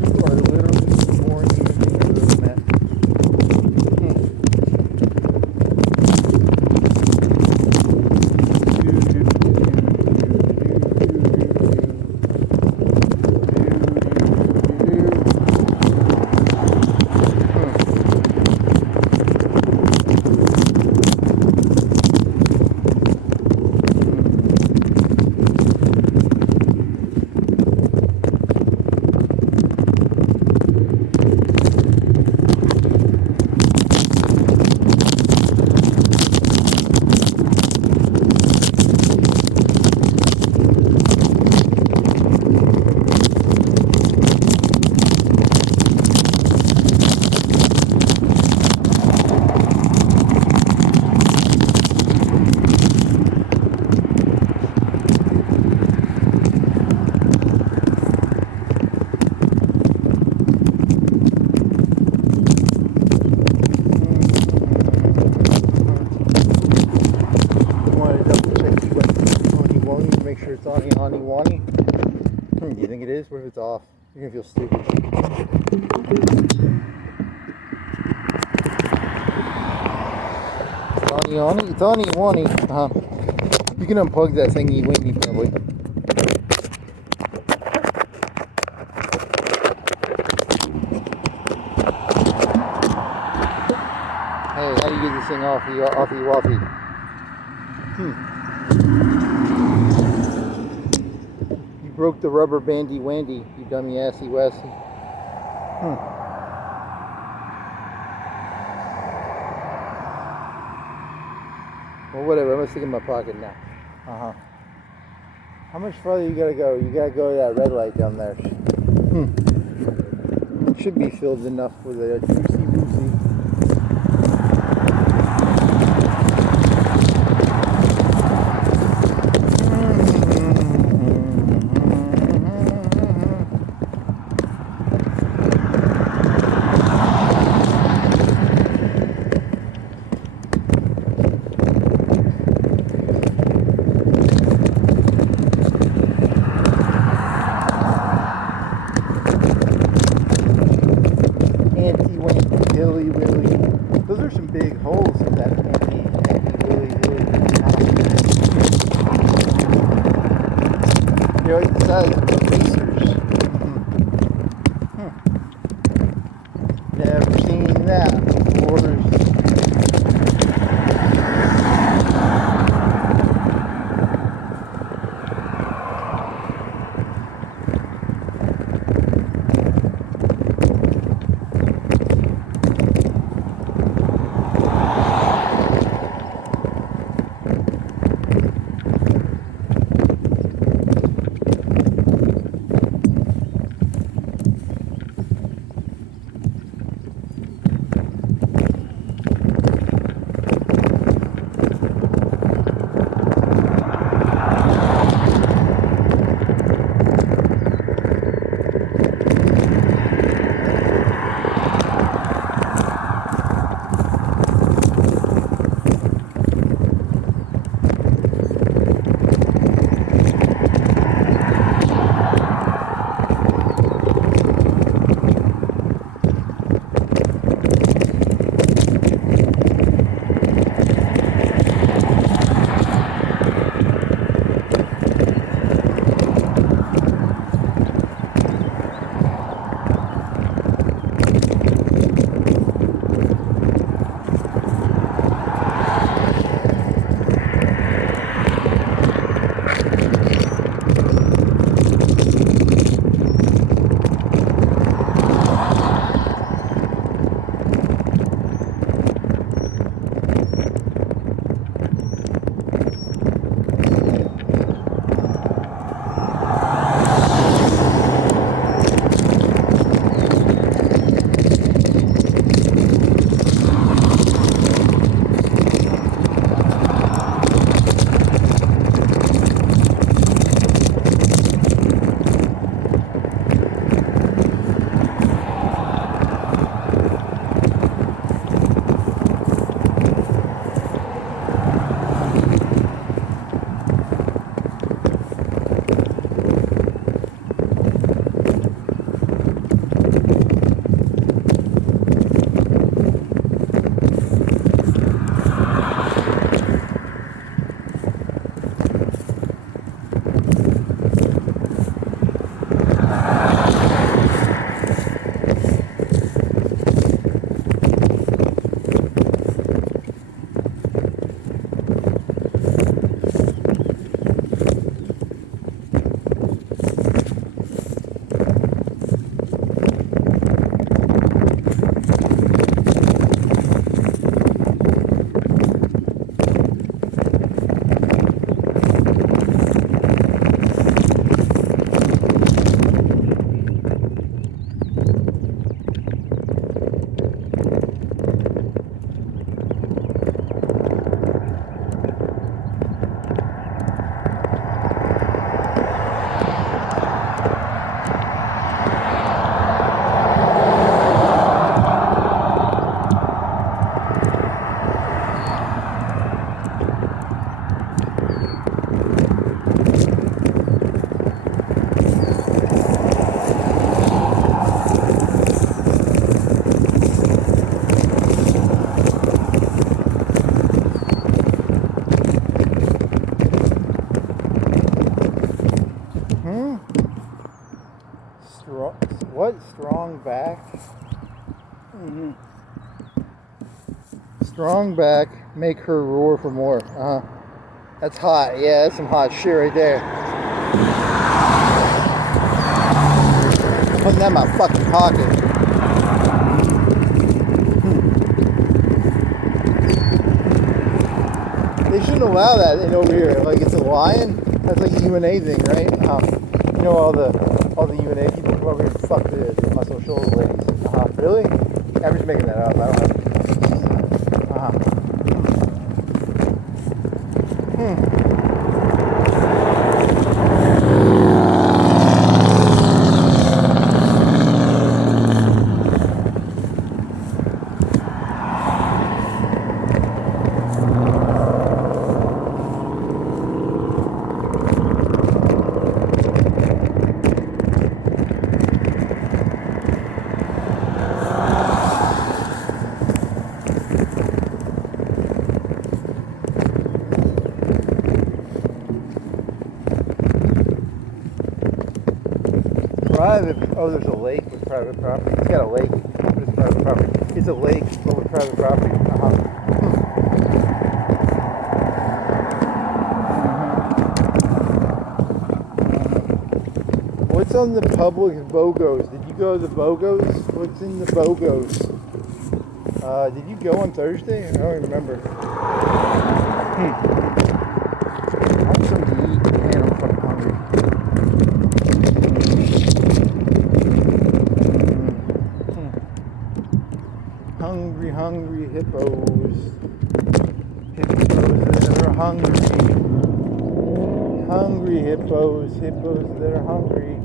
You are literally more human than that. make sure it's on Honey Wani. Do you think it is? What if it's off? You're gonna feel stupid. It's on Wani. You can unplug that thingy wingy probably. Hey, how do you get this thing off the waffy? You broke the rubber bandy wandy, you dummy assy wassy. Well, whatever, I'm gonna stick it in my pocket now. How much farther you gotta go? You gotta go to that red light down there. It should be filled enough with a juicy woozy. Those are some big holes in that really. They're like the size of racers. Never seen that before. Strong. What? Strong back? Strong back, make her roar for more. That's hot. Yeah, that's some hot shit right there. I'm putting that in my fucking pocket. They shouldn't allow that in over here. Like, it's a lion. That's like a UNA thing, right? You know, all the UNA people come over here and fuck the Muscle Shoals ladies. Really? I'm just making that up. I don't have. Private. Oh, there's a lake with private property. It's got a lake, but it's private property. It's a lake, but with private property. What's on the public BOGOs? Did you go to the BOGOs? What's in the BOGOs? Did you go on Thursday? I don't remember. I want something to eat. Man, I'm fucking hungry. Hungry hippos. Hippos that are hungry. Hungry hippos. Hippos that are hungry.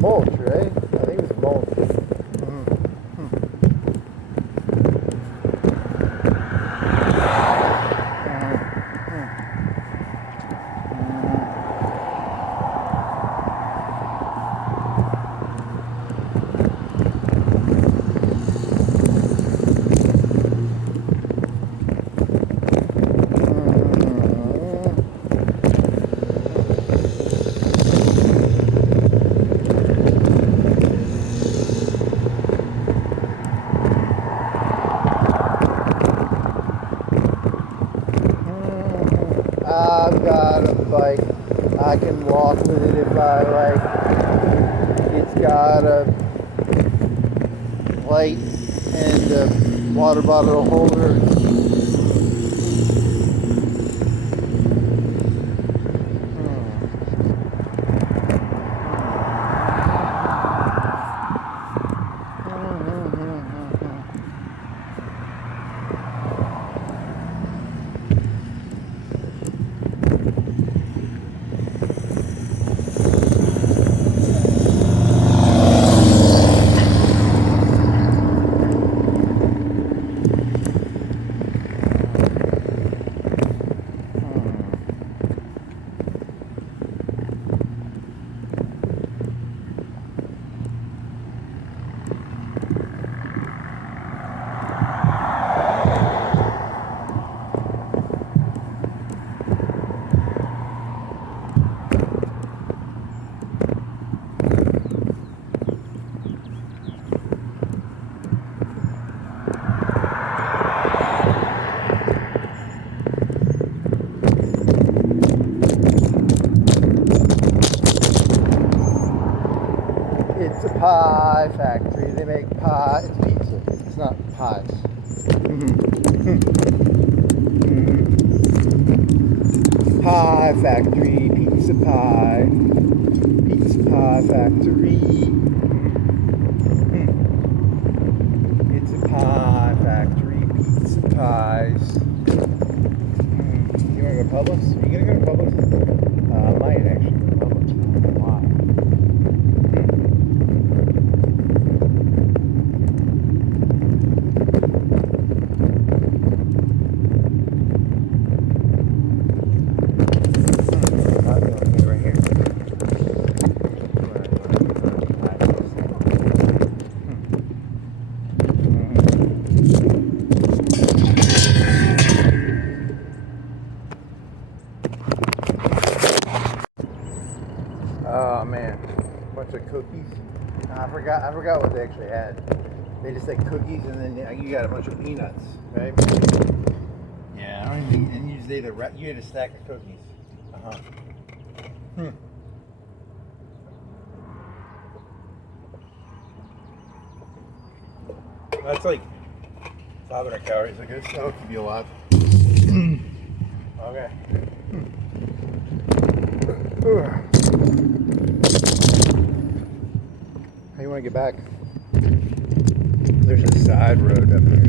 mulch, right? I think it was mulch. I've got a bike. I can walk with it if I like. It's got a light and a water bottle holder. pie factory. They make pie. It's pizza. It's not pies. Pie factory. Pizza pie. Pizza pie factory. It's a pie factory. Pizza pies. You want to go to Publix? Are you going to go to Publix? I might actually go to Publix. I don't know why. Right here. Oh man, bunch of cookies. I forgot what they actually had. They just had cookies, and then you got a bunch of peanuts, right? Yeah, I don't even. And you had a stack of cookies. That's like 500 calories, I guess. That'll keep you alive. Okay. How you want to get back? There's a side road up here.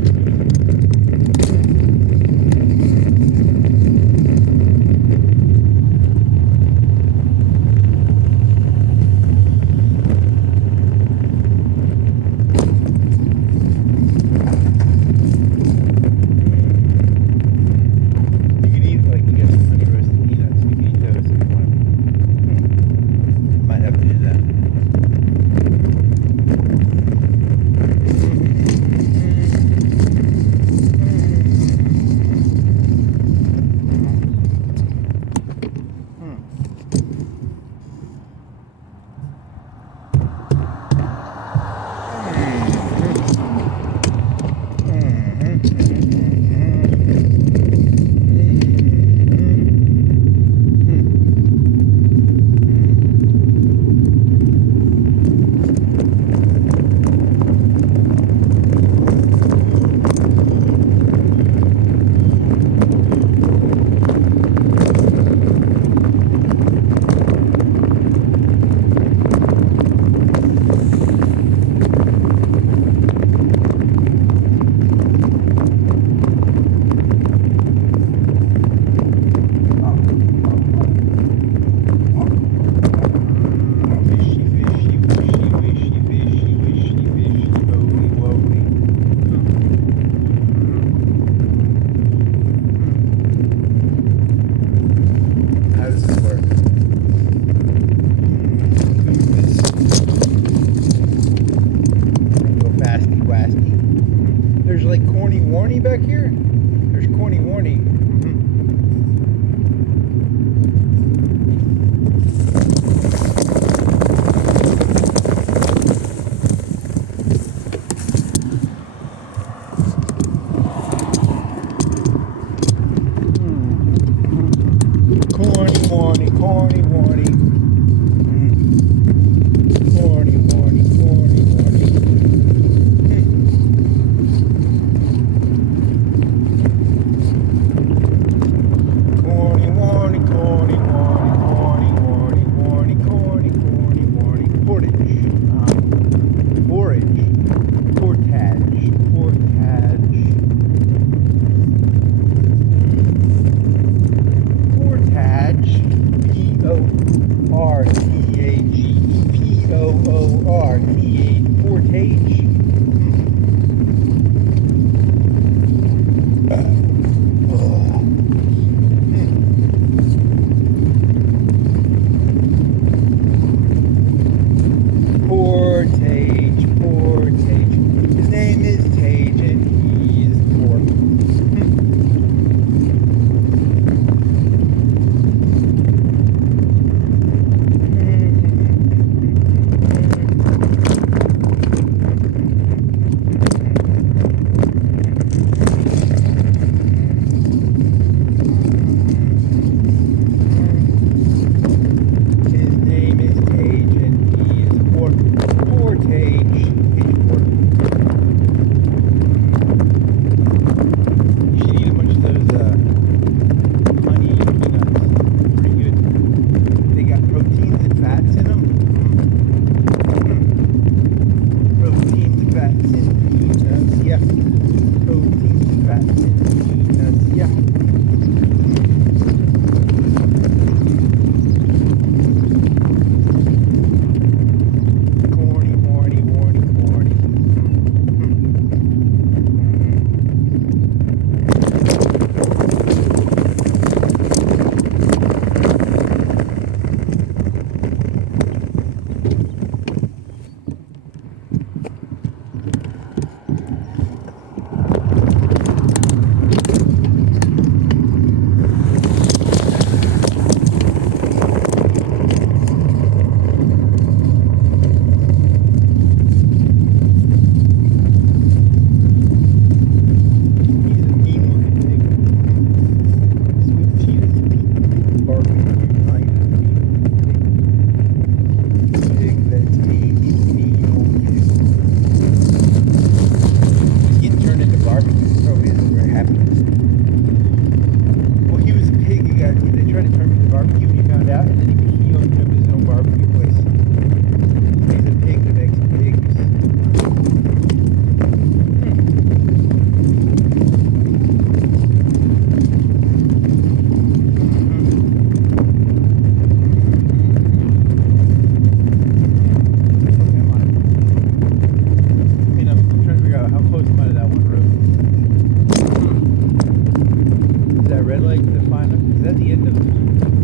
to find them. Is that the end of the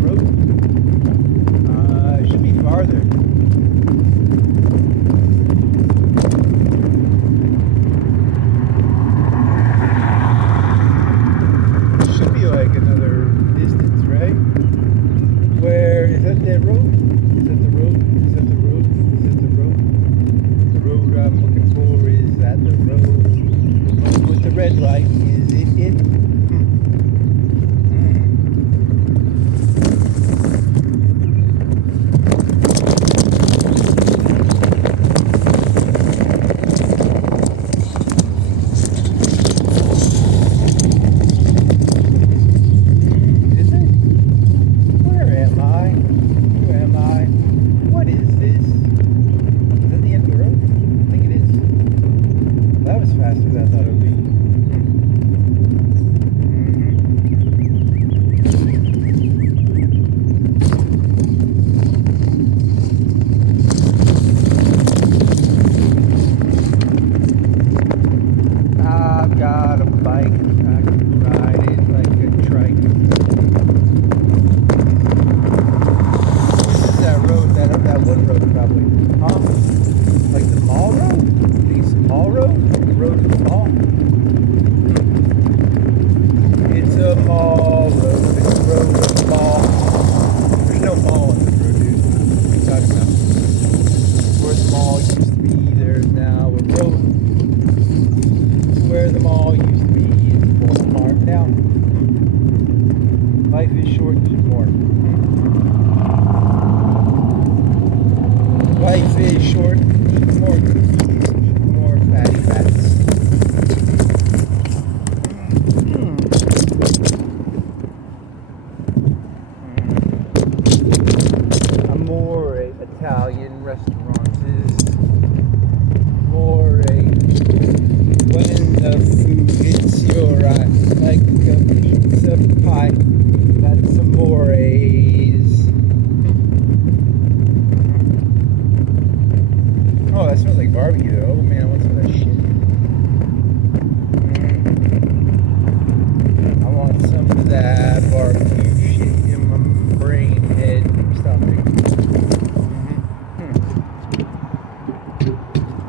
road? It should be farther. It should be like another distance, right? Where is that the road? Is that the road? Is that the road? Is that the road? The road I'm looking for is that the road. The road with the red light. Is it it?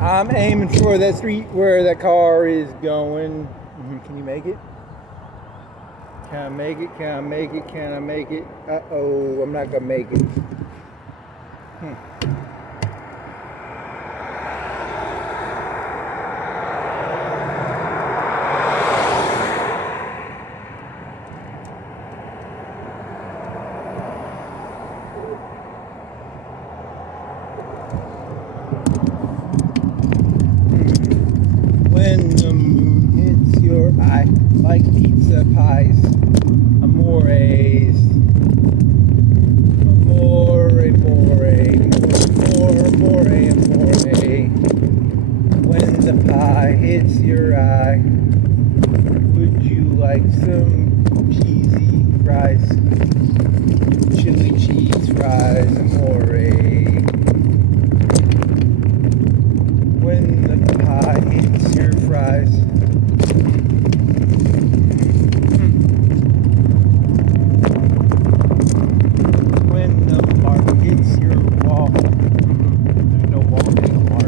I'm aiming for that street where that car is going. Can you make it? Can I make it? Can I make it? Can I make it? Uh-oh, I'm not gonna make it. When the moon hits your eye like pizza pies, amores, amore, amore. When the pie hits your eye, would you like some cheesy fries? Chili cheese fries, amore. When the pie hits your fries. When the mark hits your wall. There's no wall, there's no marks.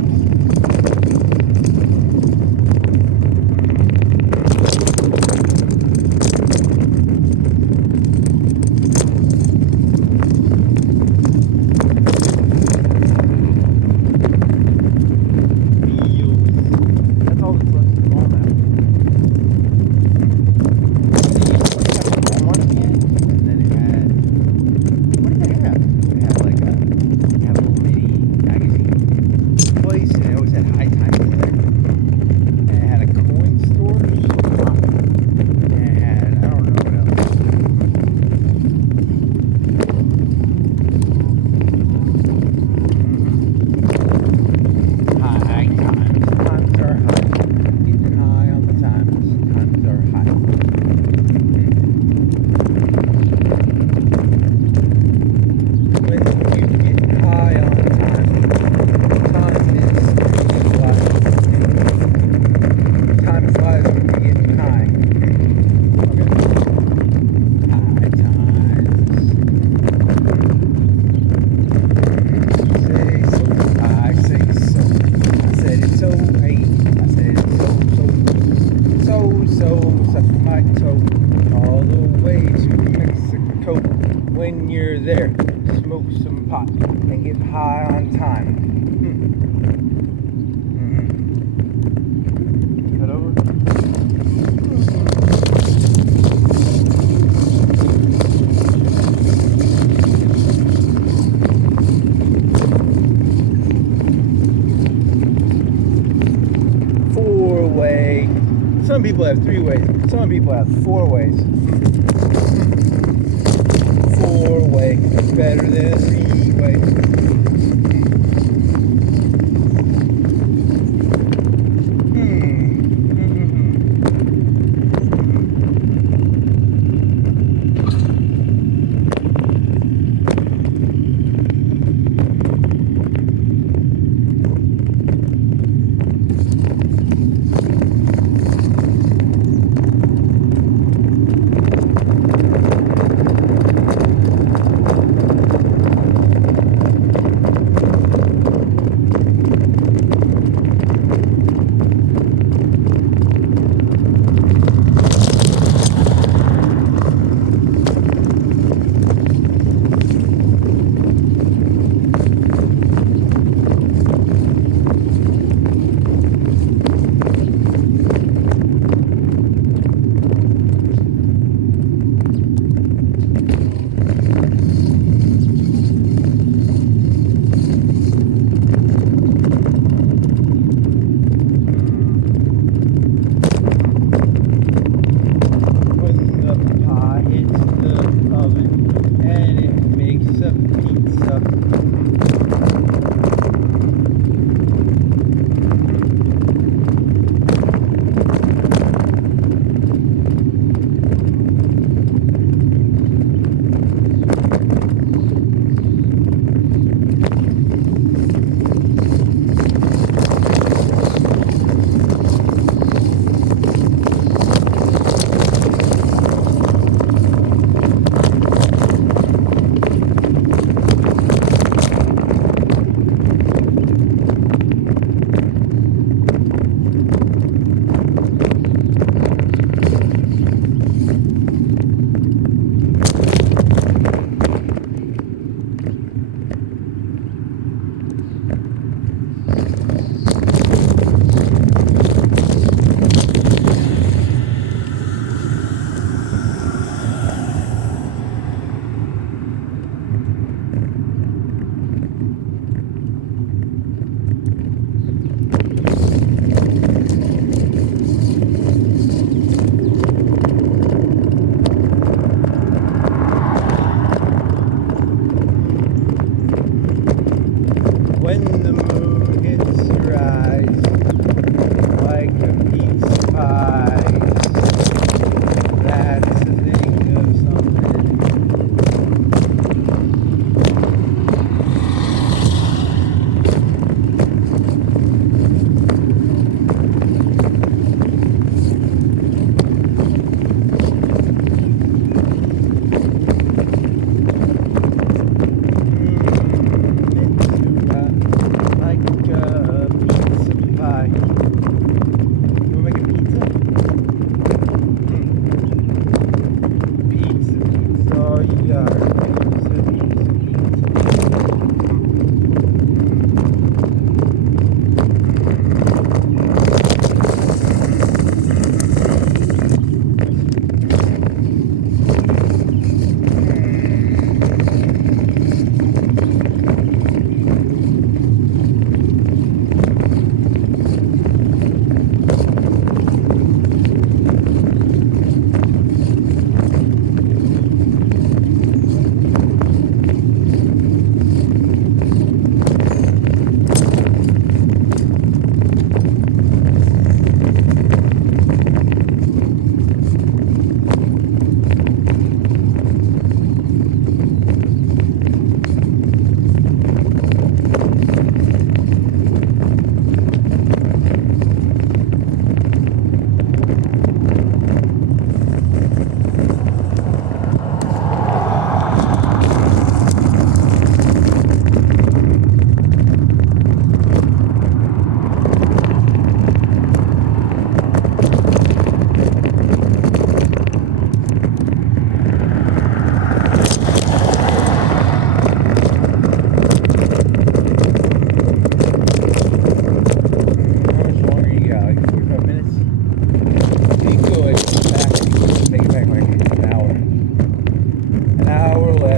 when you're there. Smoke some pot and get high on time. Cut over. 4-way. Some people have 3 ways. Some people have 4 ways. 4-way is better than 3-way.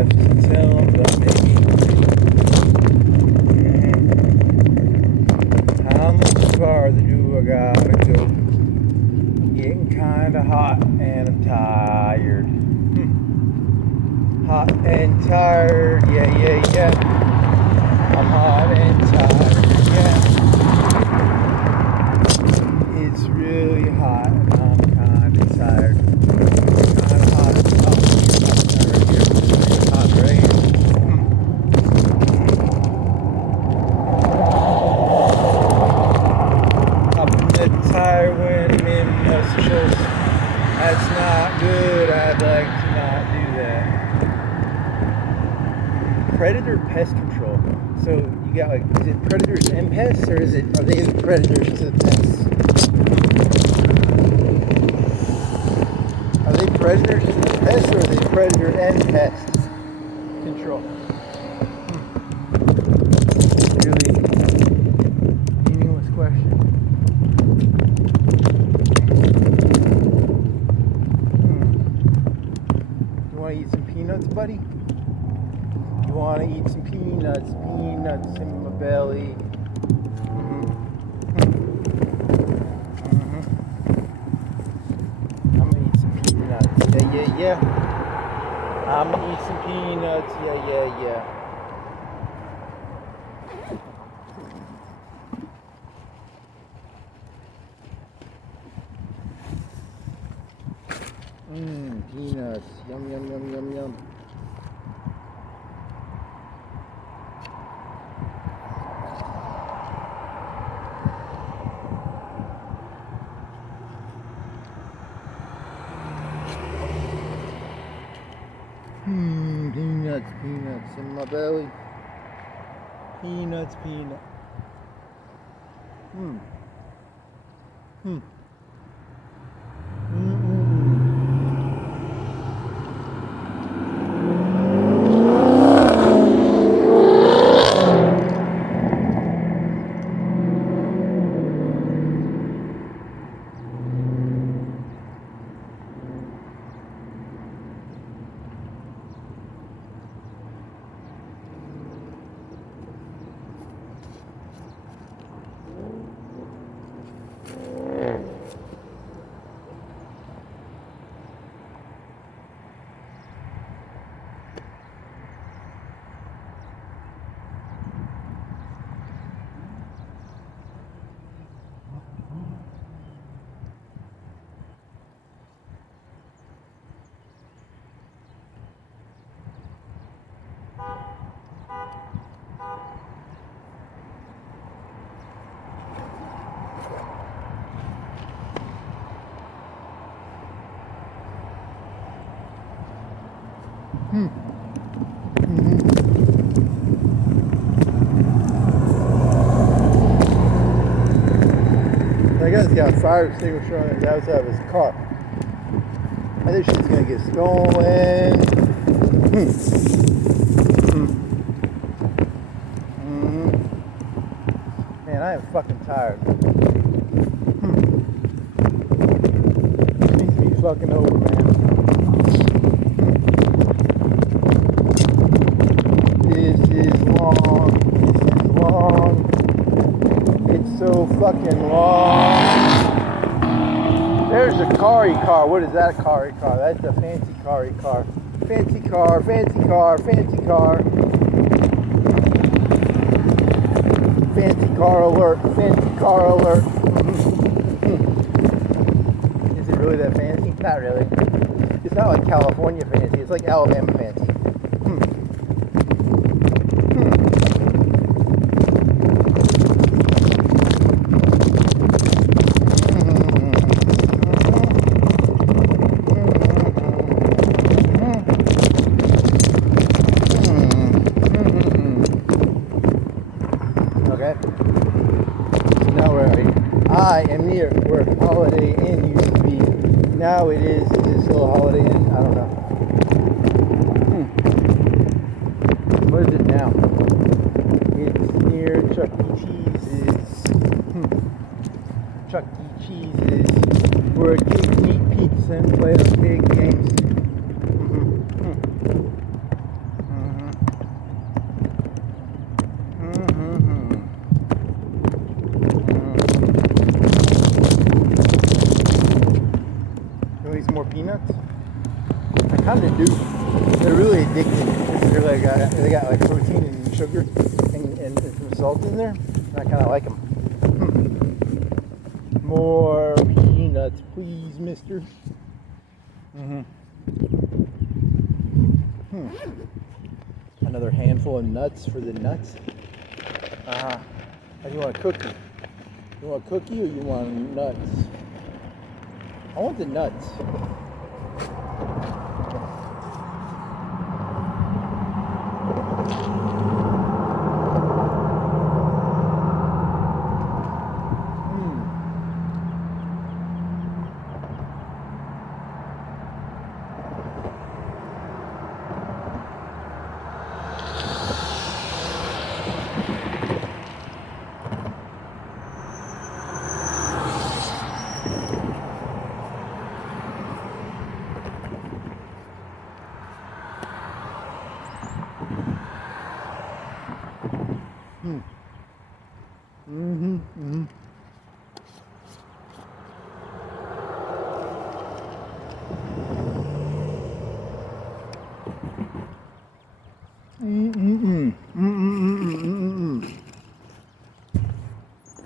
left until I'm done making. How much farther do I gotta go? I'm getting kinda hot and I'm tired. Hot and tired, yeah, yeah, yeah. I'm hot and tired, yeah. It's really hot and I'm kinda tired. Kinda hot, it's hot right here. It's hot right here. I'm tired when I'm in Bike Shoals. That's not good. I'd like to not do that. Predator pest control. So you got like, is it predators and pests, or are they the predators to the pests? Are they predators to the pests, or are they predator and pest control? Really meaningless question. You want to eat some peanuts, buddy? You want to eat some peanuts in my belly. I'm gonna eat some peanuts, yeah, yeah, yeah. I'm gonna eat some peanuts, yeah, yeah, yeah. Peanuts, yum, yum, yum, yum, yum. Peanuts in my belly. Peanuts. I guess he got a fire extinguisher on the outside of his car. I think she's gonna get stolen. Man, I am fucking tired. It needs to be fucking over, man. This is long. It's so fucking long. There's a car. What is that car? That's a fancy car. Fancy car. Fancy car alert. Is it really that fancy? Not really. It's not like California fancy. It's like Alabama fancy. I am near where Holiday Inn used to be. Now it is still a Holiday Inn? I don't know. They're really addicting. They're like, they got like protein and sugar and some salt in there. And I kind of like them. More peanuts, please, mister. Another handful of nuts for the nuts. How do you want a cookie? You want a cookie or you want nuts? I want the nuts.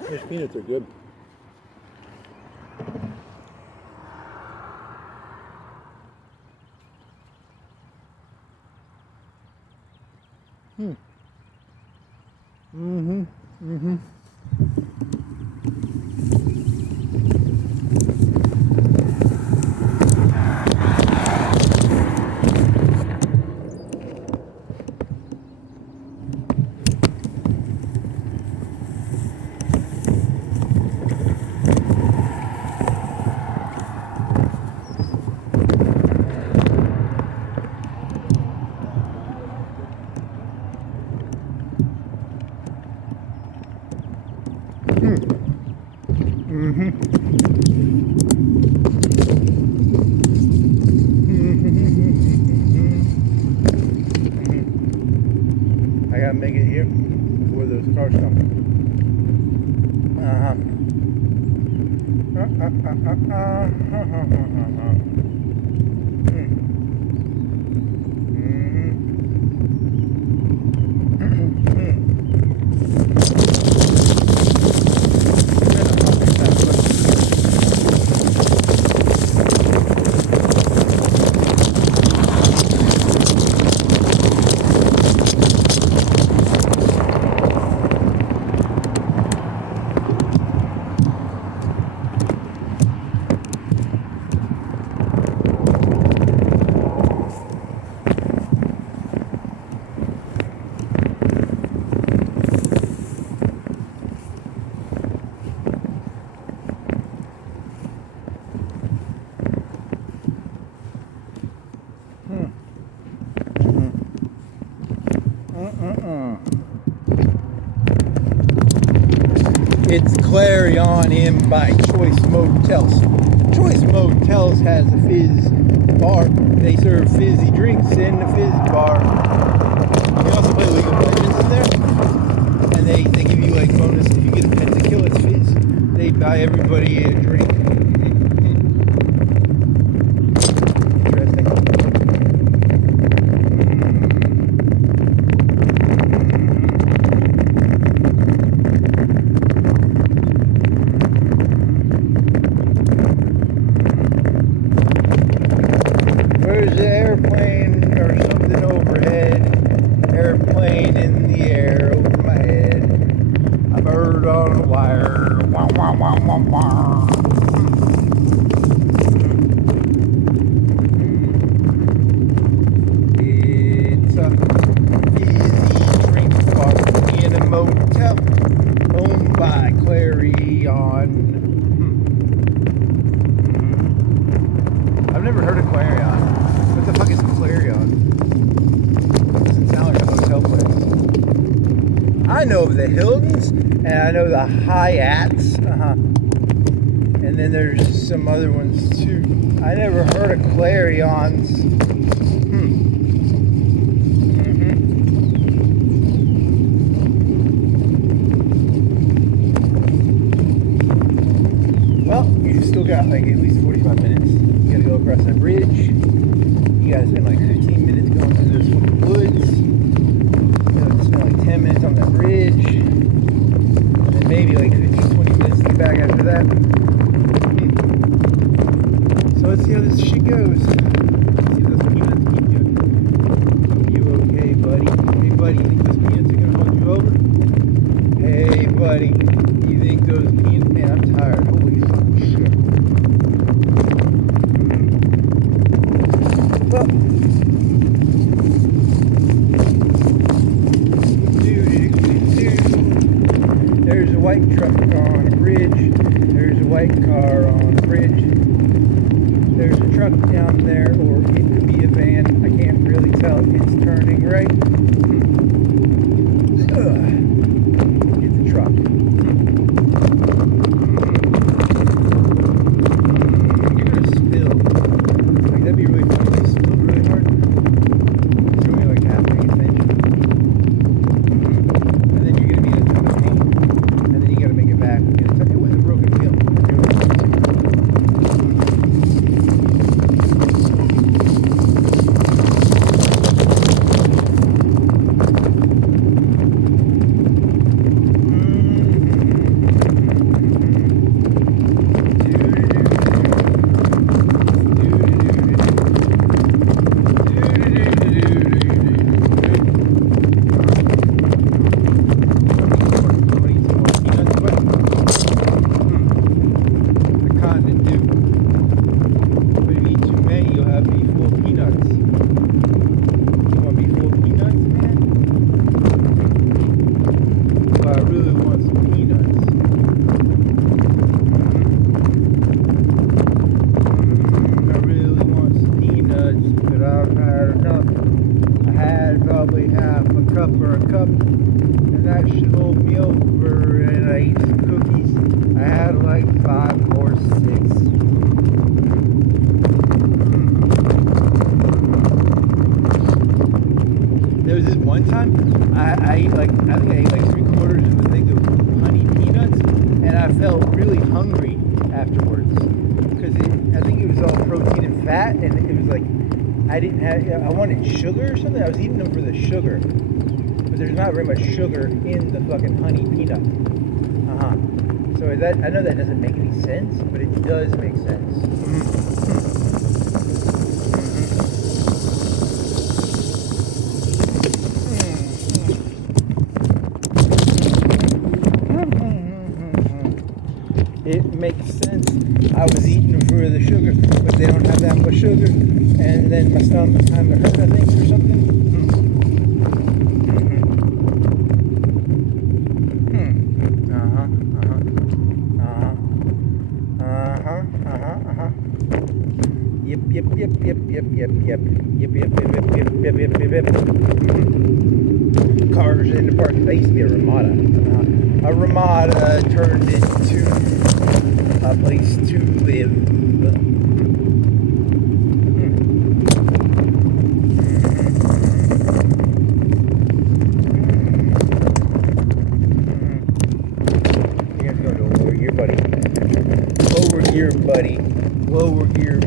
Those peanuts are good. I gotta make it here before those cars come. It's Clarion in Bike Choice Motels. Choice Motels has a fizz bar. They serve fizzy drinks in the fizz bar. You can also play League of Legends in there. And they give you like bonus if you get a pentakill, it's fizz. They buy everybody a drink. Interesting. There's an airplane or something overhead. Airplane in the air over my head. A bird on a wire. Wah, wah, wah, wah, wah. It's a fizzy drink bar in a motel owned by Clarion. I've never heard of Clarion. What the fuck is Clarion? Doesn't sound like a hotel place. I know of the Hiltons and I know the Hyatts. And then there's some other ones too. I never heard of Clarions. Well, you still got like at least 45 minutes. You gotta go across that bridge. You gotta spend like 15 minutes going through those fucking woods. You have to spend like 10 minutes on that bridge. And then maybe like 15, 20 minutes to get back after that. So let's see how this shit goes. Let's see if those peanuts keep you okay, buddy. Hey, buddy, you think those peanuts are gonna hold you over? Hey, buddy, you think those peanuts? Man, I'm tired. Holy fucking shit. Well, there's a white truck on a bridge. There's a white car on a bridge. There's a truck down there, or it could be a van. I can't really tell. It's turning right. It's a truck. You're gonna spill. Like, that'd be really funny if you spilled really hard. It's really like half paying attention. And then you're gonna be in a ton of pain. And then you gotta make it back. You're gonna with a broken wheel. I wanted sugar or something. I was eating them for the sugar, but there's not very much sugar in the fucking honey peanut. So that, I know that doesn't make any sense, but it does make sense. It makes sense. I was eating them for the sugar, but they don't have that much sugar. And then my stomach kind of hurt, I think, or something. Yep. Cars in the park. That used to be a Ramada. A Ramada turned into a place to live. Lower gear, buddy. Lower gear.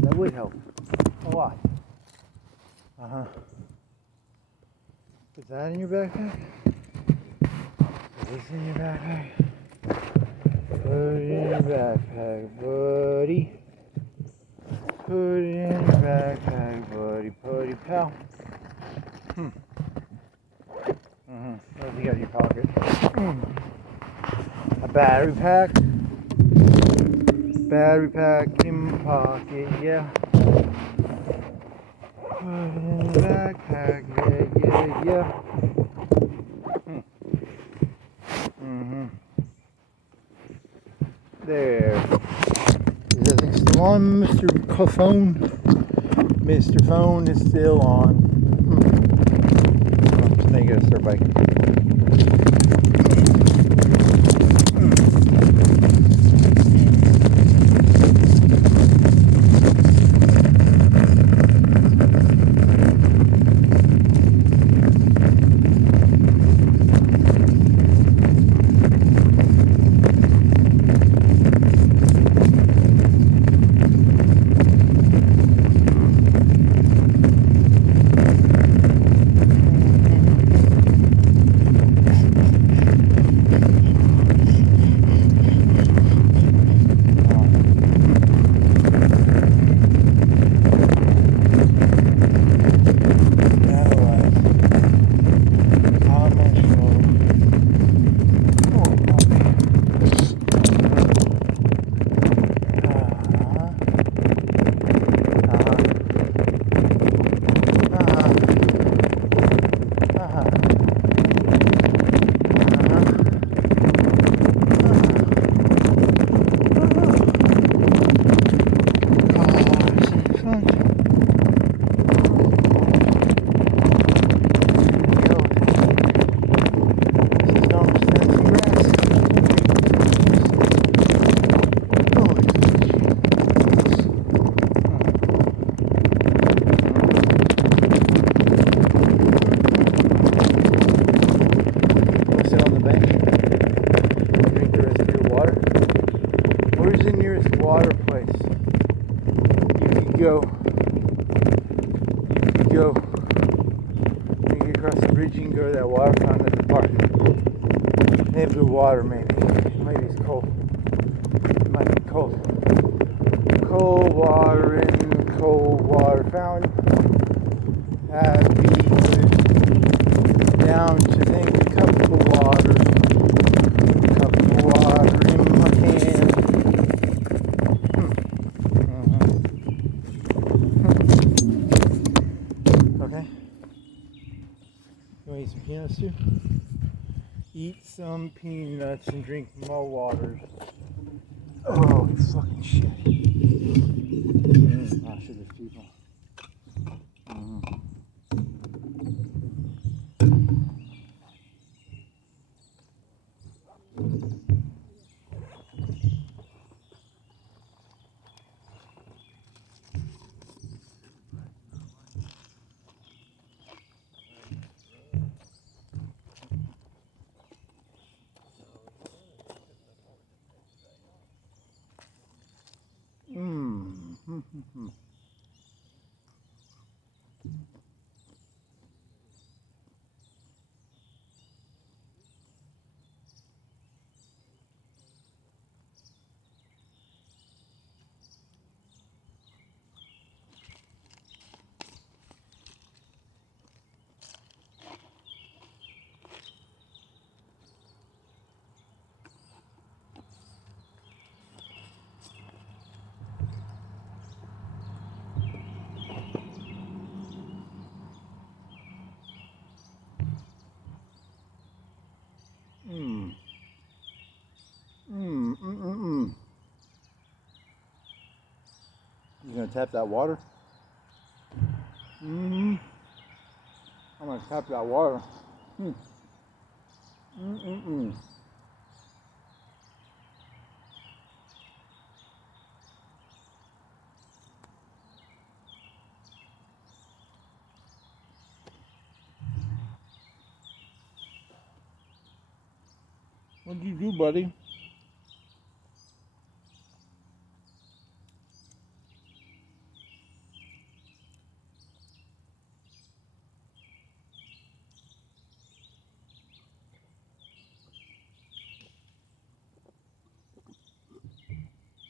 That would help a lot. Put that in your backpack. Put this in your backpack. Put it in your backpack, buddy. Put it in your backpack, buddy, buddy, pal. What else you got in your pocket? A battery pack. Battery pack in my pocket, yeah. Put it in the backpack, yeah. There. Is everything still on, Mr. Phone? Mr. Phone is still on. So now you gotta start biking. You can go to that water fountain at the park. They have good water, maybe. Maybe it's cold. It might be cold. Cold water in the cold water fountain. That'd be good. Down to think a cup of water. Cup of water in my hand. Okay. You want to eat some peanuts too? Eat some peanuts and drink more waters. Oh, fucking shit. Oh, shit, there's people. You gonna tap that water? I'm gonna tap that water. What'd you do, buddy?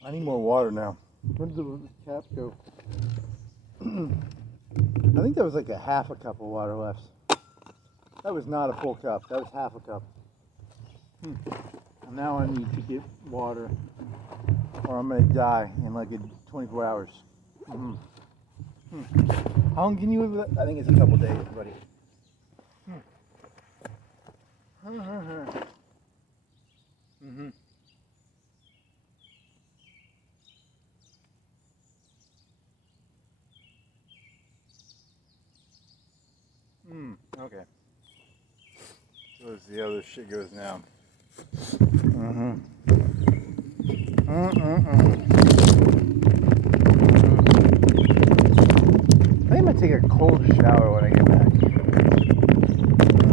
I need more water now. Where did the cap go? I think there was like a half a cup of water left. That was not a full cup. That was half a cup. Now I need to get water or I'm going to die in like 24 hours. How long can you live with that? I think it's a couple days, buddy. Okay. So as the other shit goes now. I think I'm gonna take a cold shower when I get back.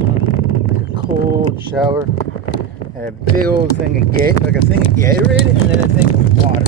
Like a cold shower and a big old thing of Gatorade, and then a thing of water.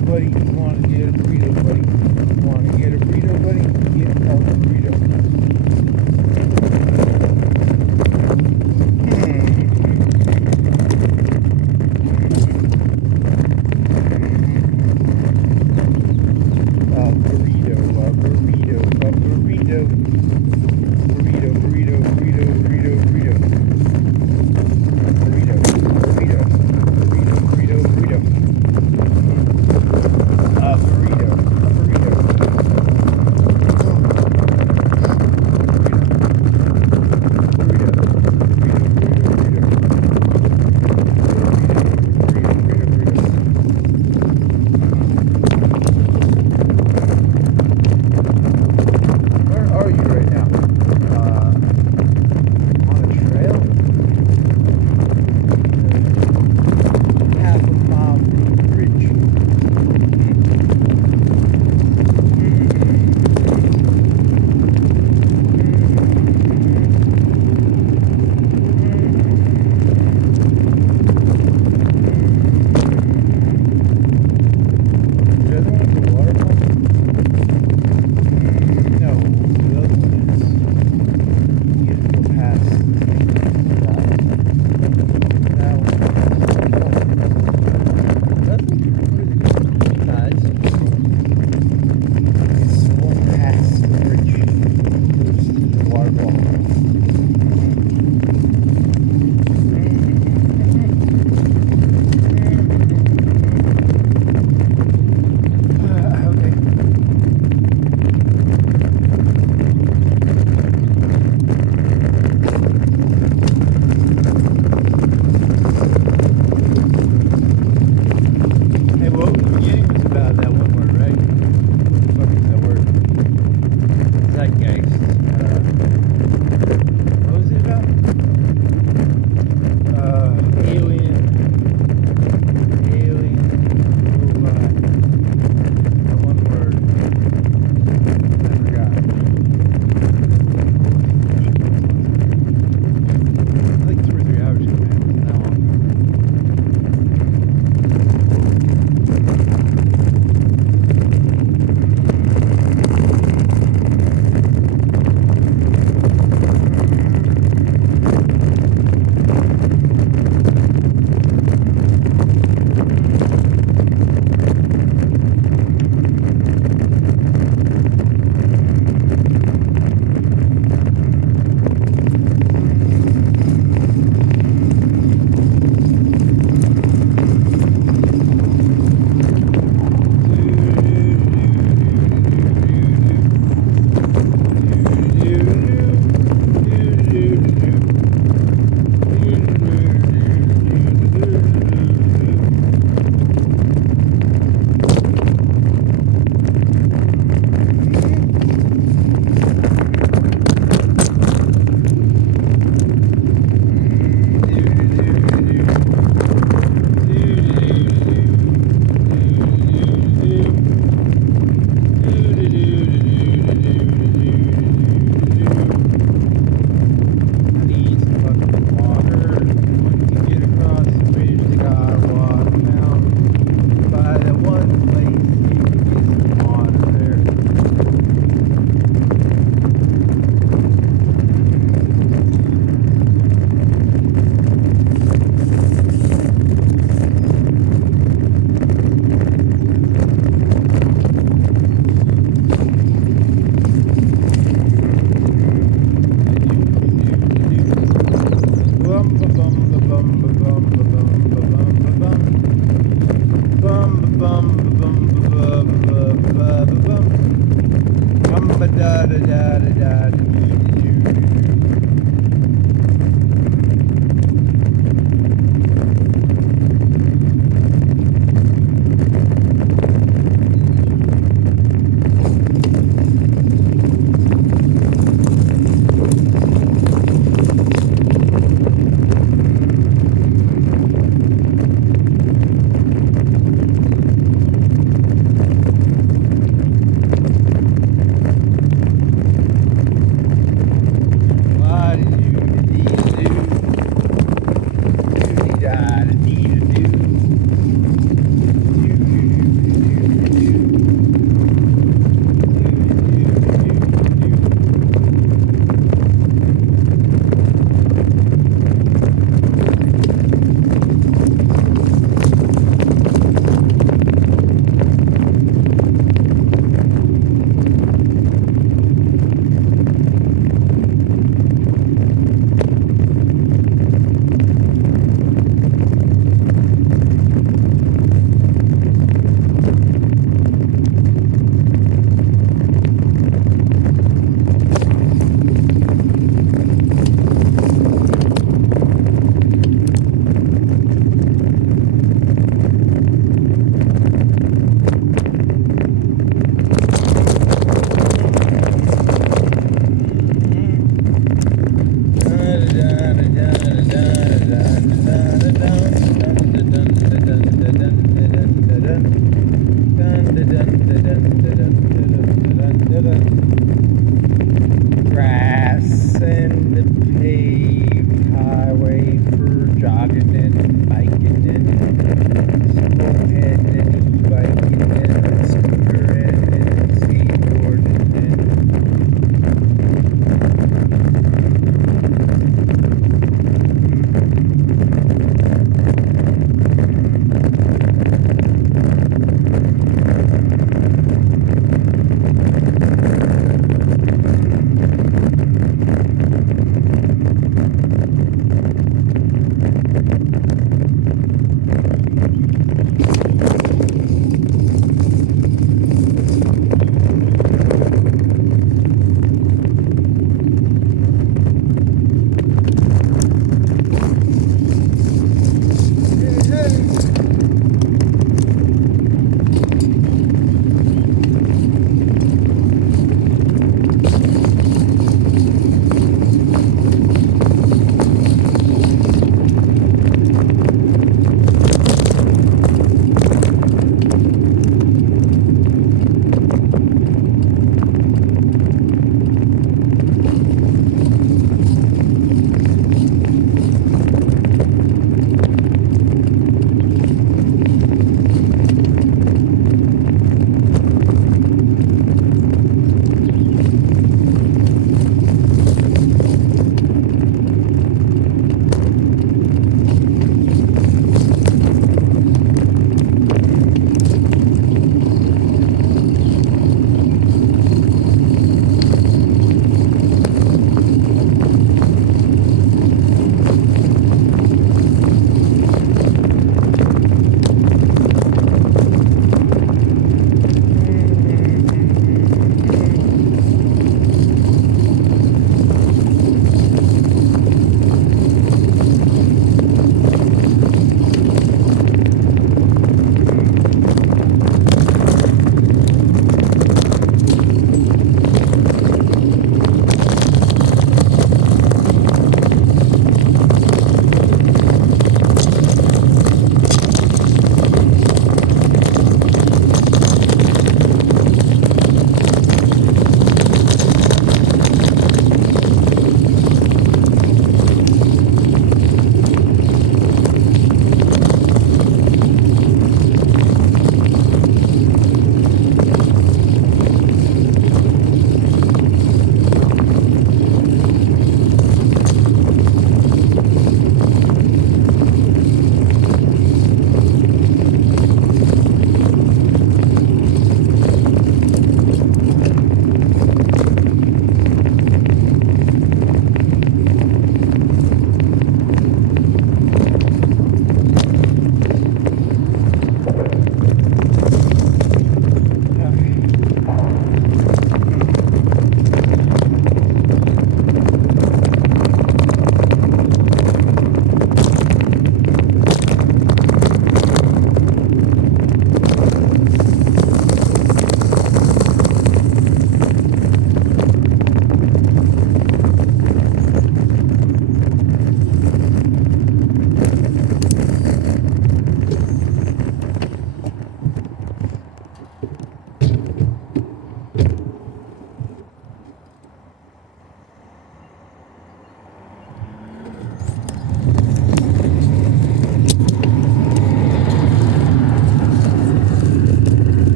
Buddy, you want cool. Okay. Hey, well, the beginning was about that one word, right? What the fuck is that word? Zeitgeist. What was it about? Alien, robot. That one word. I forgot. Like 2 or 3 hours ago, man. It wasn't that long ago. I need some fucking water. Once you get across the bridge, you gotta walk down by that one place you can get some water there. Bum ba bum ba bum ba bum ba bum ba bum ba bum. Bum ba bum ba bum ba ba ba ba bum. Bum ba da da da da da da do do do do.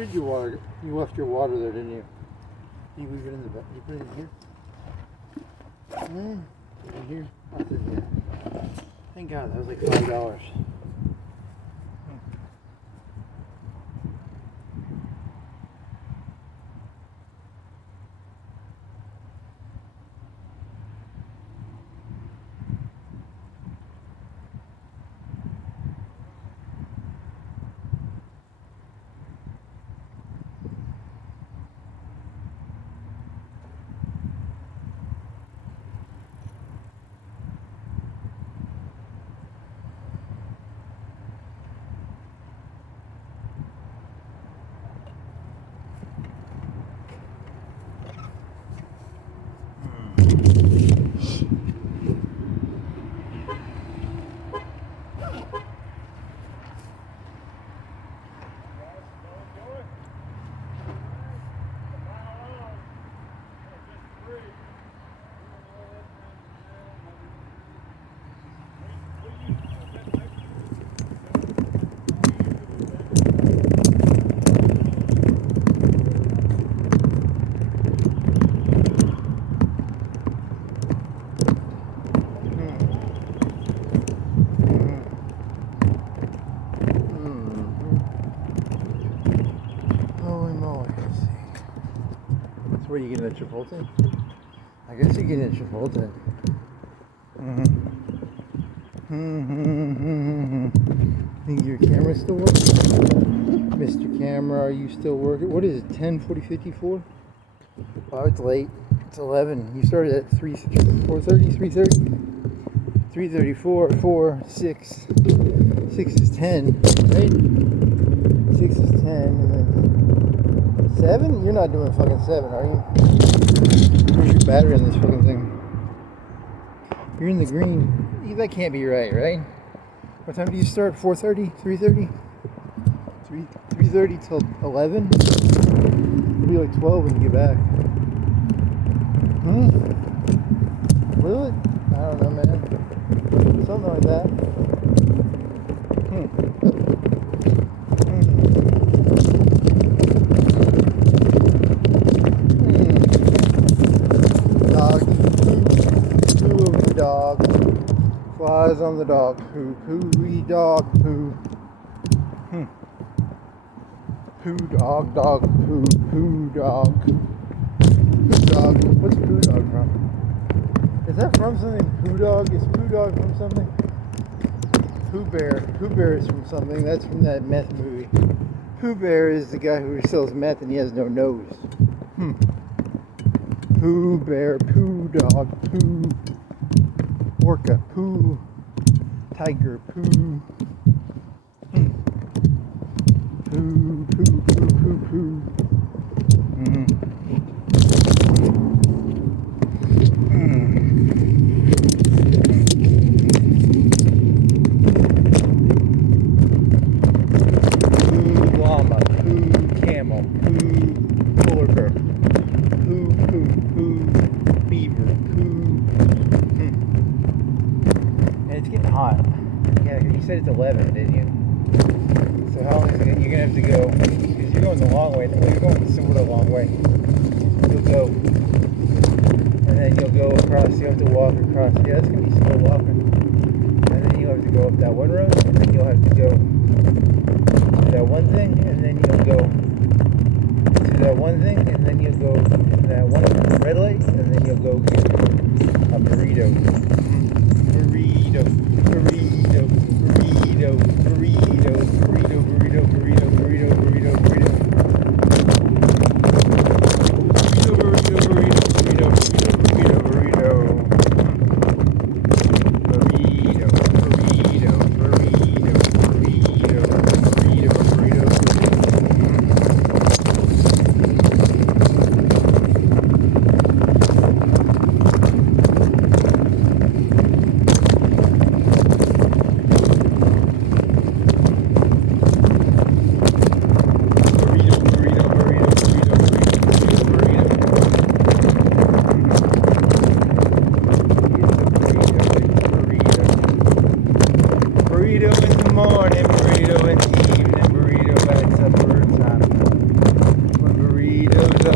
did you water? You left your water there, didn't you? You leave it in the back. You put it in here? In here? I'll put it in here. Thank God, that was like $5. Where are you getting at Chipotle? I guess you're getting at Chipotle. Think your camera's still working? Mr. Camera, are you still working? What is it, 10:40, 54? Oh, it's late. It's 11. You started at 4:30, 3:30? 3:34, 4, 6. 6 is 10, right? 6 is 10, and then 7? You're not doing fucking 7, are you? Where's your battery on this fucking thing? You're in the green. That can't be right, right? What time do you start? 4:30? 3:30? 3:30 till 11? It'll be like 12 when you get back. Will it? I don't know, man. Something like that. Dog. Flies on the dog poo. Poo-wee dog poo. Poo dog, dog poo. Poo dog. Poo dog. What's poo dog from? Is that from something? Poo dog? Is poo dog from something? Pooh Bear. Pooh Bear is from something. That's from that meth movie. Pooh Bear is the guy who sells meth and he has no nose. Pooh Bear. Poo dog. Poo. Orca, poo, tiger, poo, poo, poo, poo, poo, poo. Poo llama, poo camel, poo polar bear, poo, poo, poo beaver, poo. It's getting hot. Yeah, you said it's 11, didn't you? So how long is it? You're gonna have to go, because you're going the long way. Well, you're going sort of a long way. You'll go, and then you'll go across. You have to walk across. Yeah, that's gonna be slow walking. And then you'll have to go up that one road, and then you'll have to go to that one thing, and then you'll go to that one thing, and then you'll go to that one red light, and then you'll go get a burrito. Burrito, burrito, burrito, burrito, burrito, burrito, burrito, burrito, burrito, burrito. Burrito, burrito, burrito, burrito, burrito, burrito. Burrito, burrito, burrito, burrito, burrito, burrito.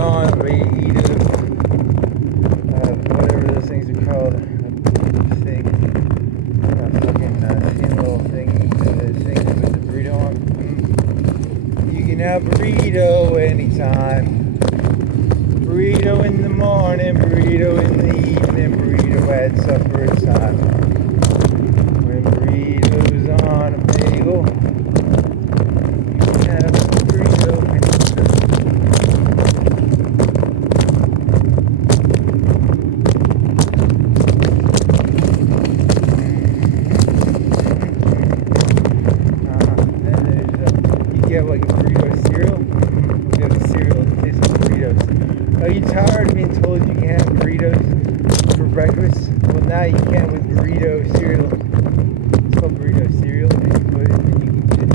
on a burrito. Whatever those things are called. Steak. Fucking same little thingy. Thing with the burrito on. You can have burrito anytime. Burrito in the morning, burrito in the evening, burrito at supper time. When burrito's on a bagel, you can have a burrito anytime. Then there's, you get like a burrito cereal. You have a cereal that tastes like burritos. Are you tired of being told you can have burritos for breakfast? Well, now you can with burrito cereal. It's called burrito cereal, and you put it and you can eat it.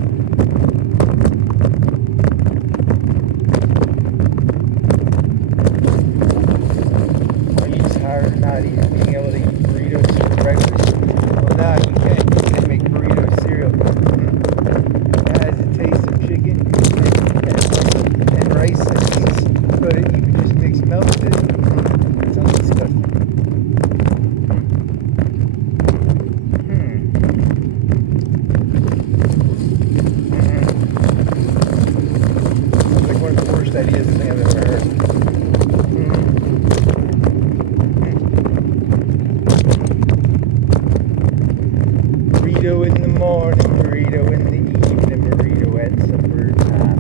Are you tired of not being able to eat burritos for breakfast? Well, now you can. You can make burrito cereal. It has a taste of chicken and rice, I think. But you can just mix milk with it. It sounds disgusting. Sounds like one of the worst ideas I think I've ever heard. Burrito in the morning, burrito in the evening, burrito at supper time.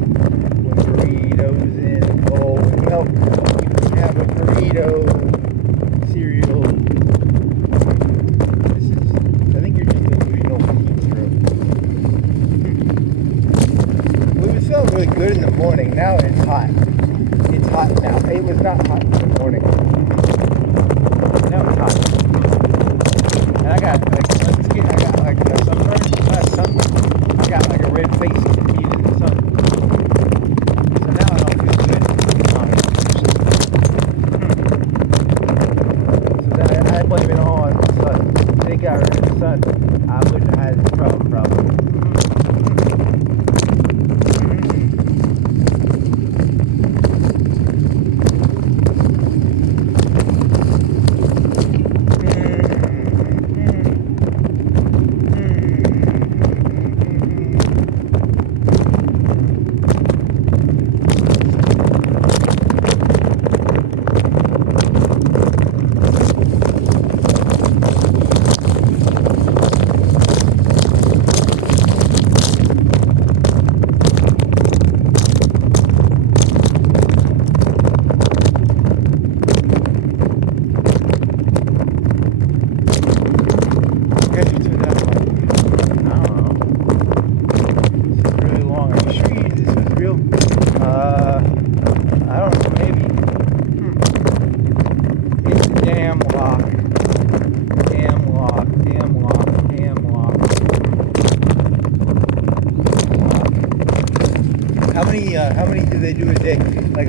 When burrito's in a bowl with milk, you can have a burrito cereal. I think you're just delusional heat stroke. Well, it felt really good in the morning. Now it's hot. It's hot now. It was not hot in the morning. Now it's hot. And I got like sunburn. I got like a red face from being in the sun. So now I don't feel good. So then I blame it all on the sun. If they got rid of the sun, I wouldn't have had this problem probably.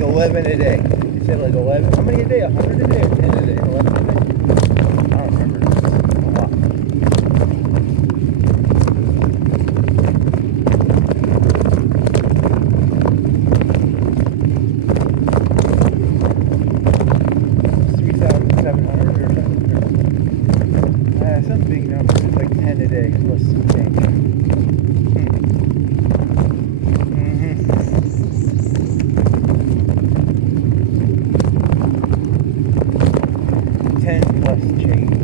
11 a day. You said like 11? How many a day? 100 a day or 10 a day? 11 a day? I don't remember. It's a lot. It's 3,700 or something. Some big number. It's like 10 a day plus some change. 10 plus change.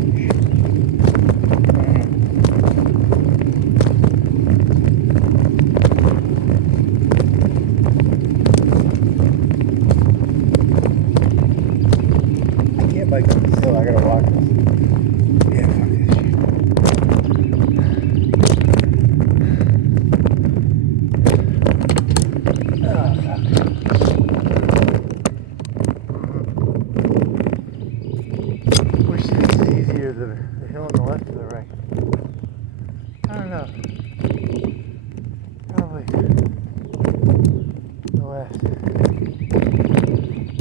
I can't bike up this hill, I gotta walk this. Yeah, fuck this shit. Oh, fuck. Which is easier, the hill on the left or the right? I don't know. Probably the left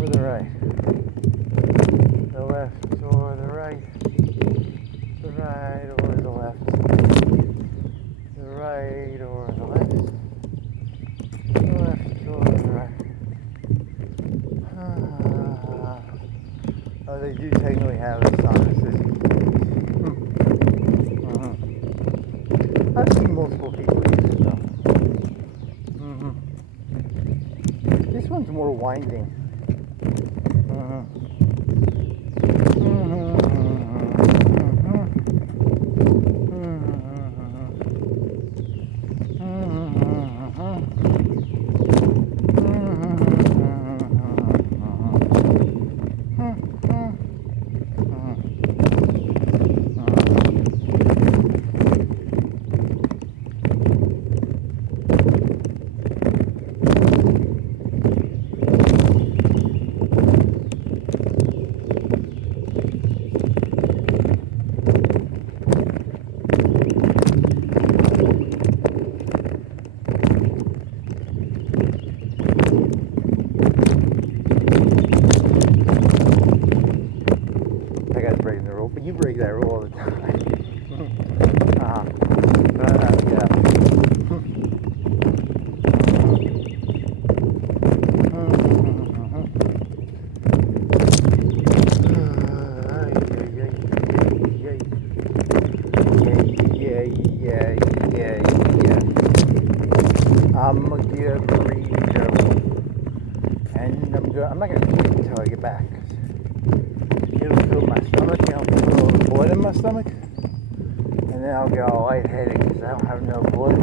or the right. The left or the right. Oh, they do technically have a sound system. I've seen multiple people use it though. This one's more winding. But you break that rule all the time. Yeah. Yeah. I'm gonna get a burrito, and I'm not gonna eat until I get back. It'll fill my stomach, and I'll put a little blood in my stomach, and then I'll get all lightheaded because I don't have no blood.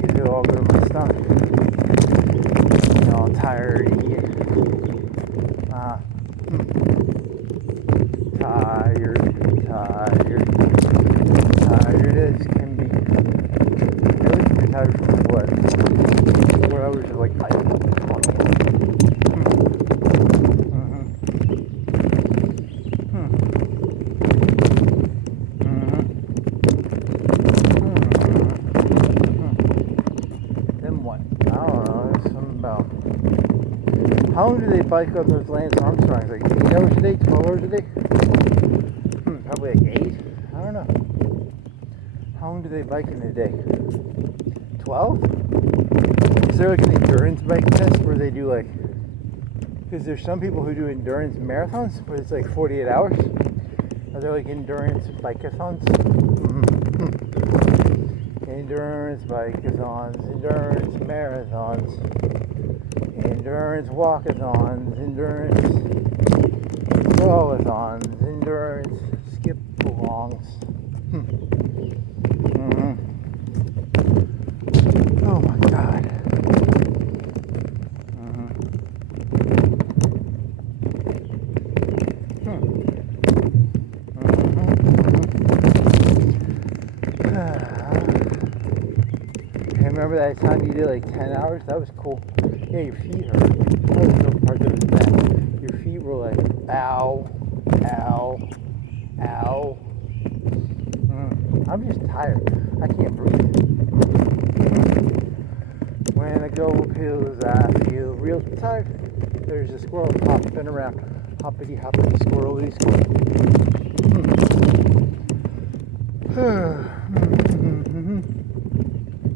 And it'll all go to my stomach, and all tired and tired as can be. At least you're tired from what? 4 hours of like hiking. How long do they bike on those Lance Armstrongs? Like 8 hours a day, 12 hours a day? Probably like 8? I don't know. How long do they bike in a day? 12? Is there like an endurance bike test where they do like... Because there's some people who do endurance marathons, but it's like 48 hours. Are there like endurance bikeathons? Endurance bikeathons, endurance marathons. Endurance walkathons, endurance crawl-a-thons, endurance skip-alongs. Oh my God. Remember that time you did like 10 hours? That was cool. Yeah, your feet hurt. That was no part of it bad. Your feet were like, ow, ow, ow. I'm just tired. I can't breathe. When I go pills, I feel real tired. There's a squirrel hopping around. Hoppity, hoppity, squirrely, squirrel.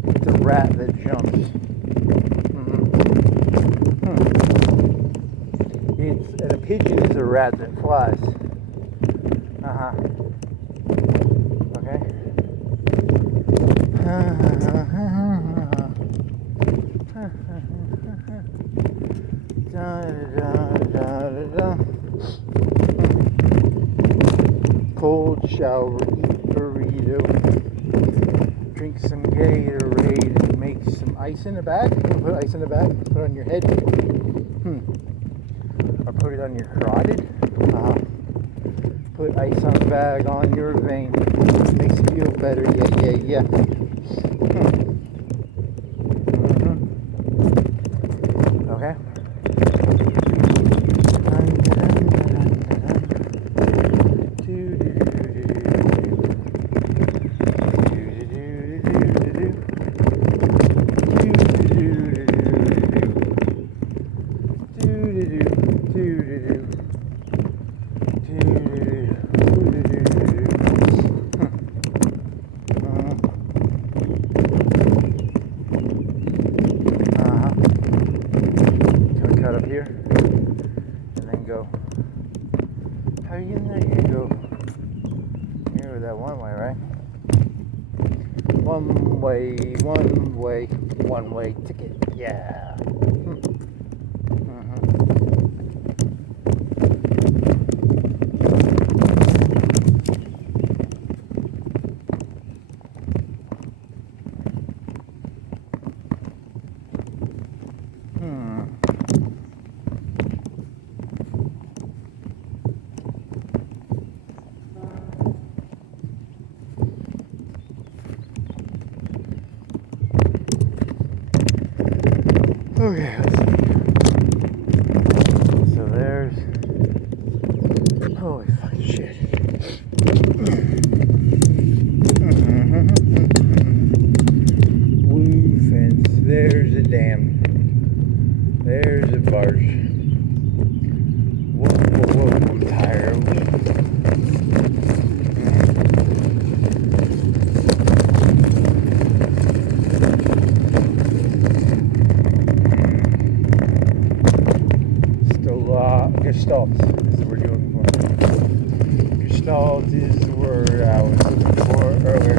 It's a rat that jumps. And a pigeon is a rat that flies. Okay. Cold shower, eat burrito, drink some Gatorade, and make some ice in a bag. Put ice in a bag, put it on your head. Or put it on your carotid. Put ice on the bag on your vein. Makes you feel better. Yeah. Okay. Cut up here and then go How are you getting there? You go here with that one way, right? One way ticket. Yeah. Okay, let's see. So there's. Holy fucking shit. Woo fence. There's a dam. There's a barge. Whoa, I'm tired. Gestalt is the word you're looking for. Gestalt is the word I was looking for earlier.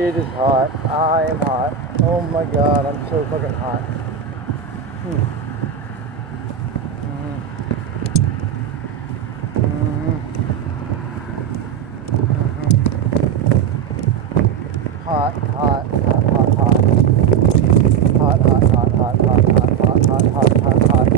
It is hot. I am hot. Oh my god, I'm so fucking hot. Hot, hot, hot, hot, hot. Hot, hot, hot, hot, hot, hot, hot, hot, hot, hot, hot.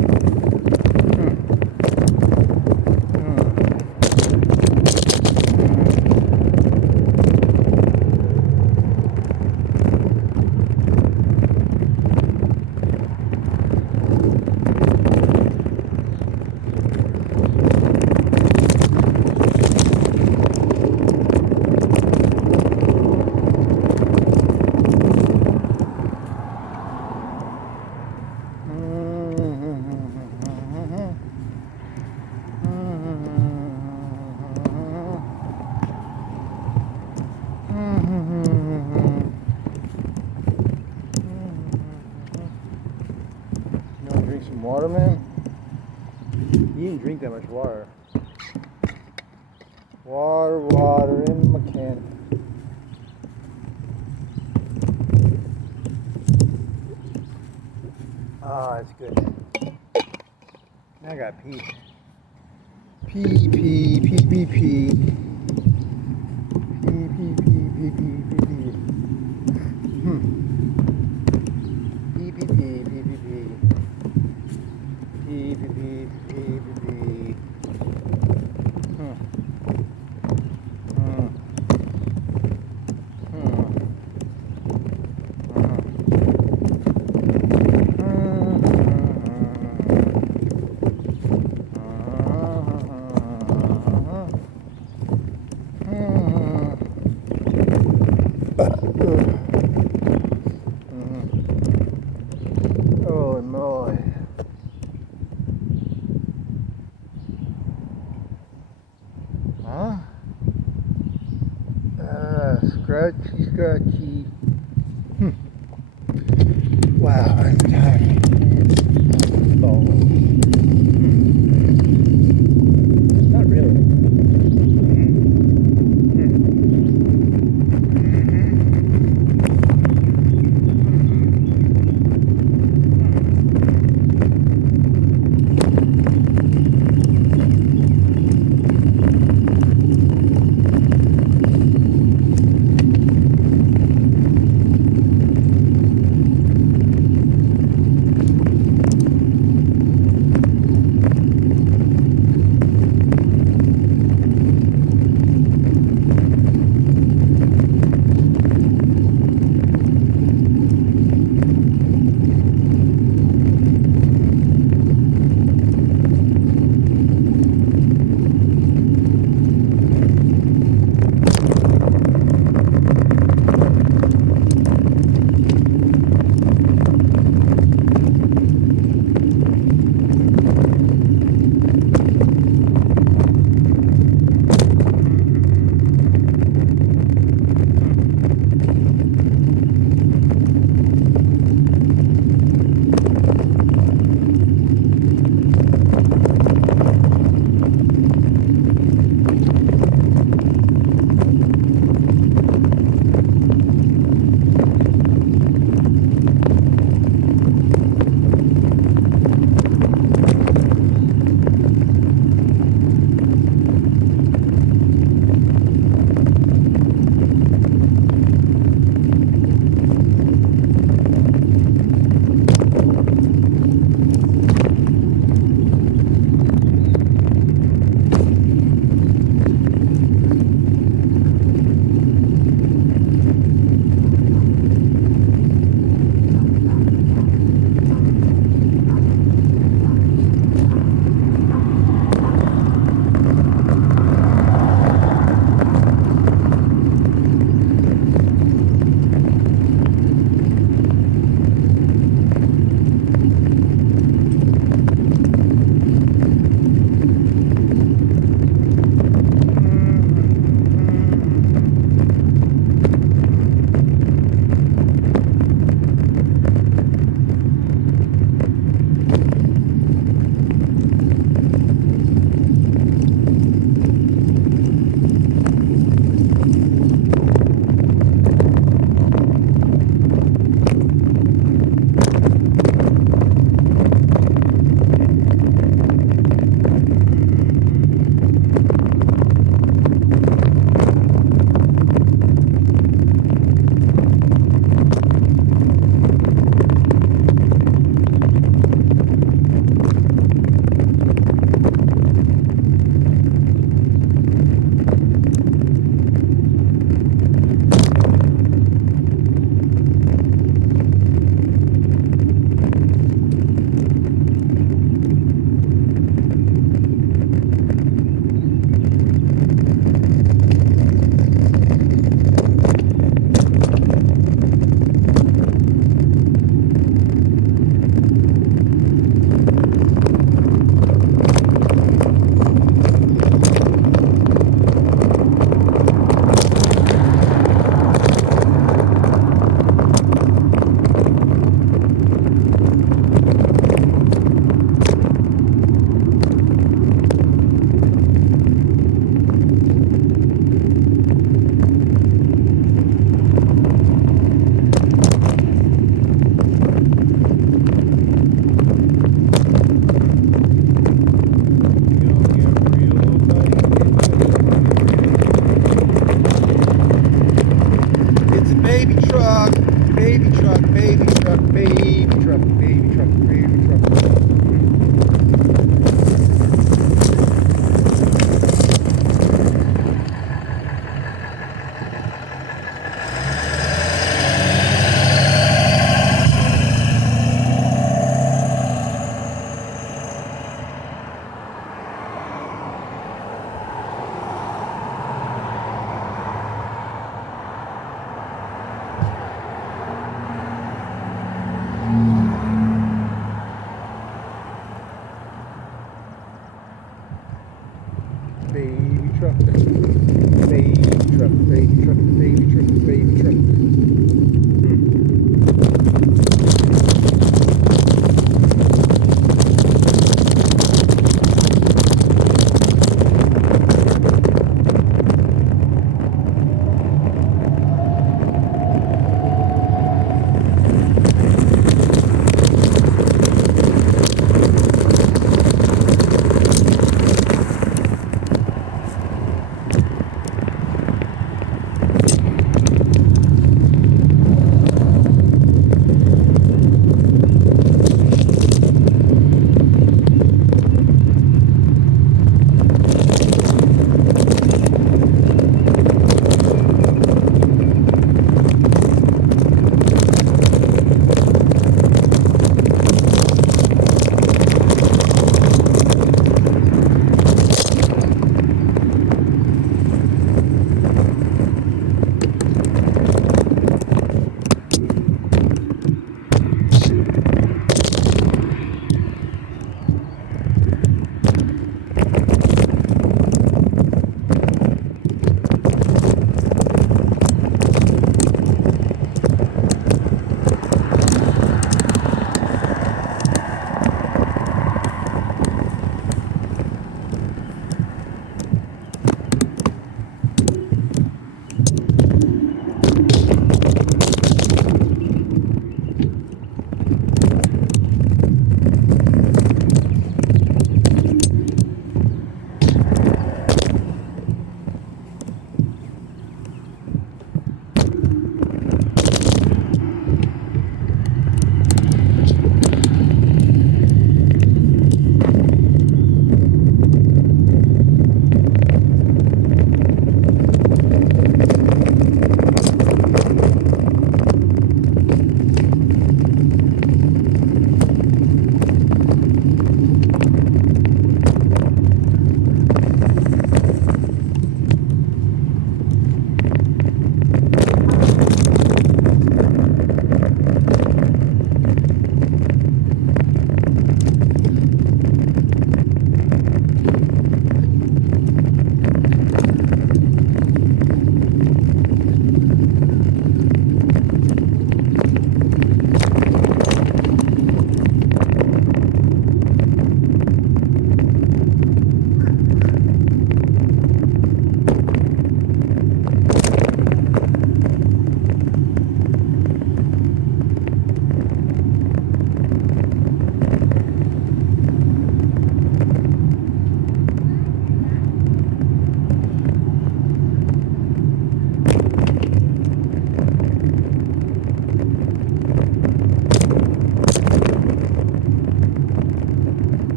Water, man? You didn't drink that much water. Water in my can. Ah, it's good. Now I got pee. Pee. Oh my. Huh? Scratchy. Wow, I'm tired. Not really. Baby truck, baby truck, baby truck, baby truck.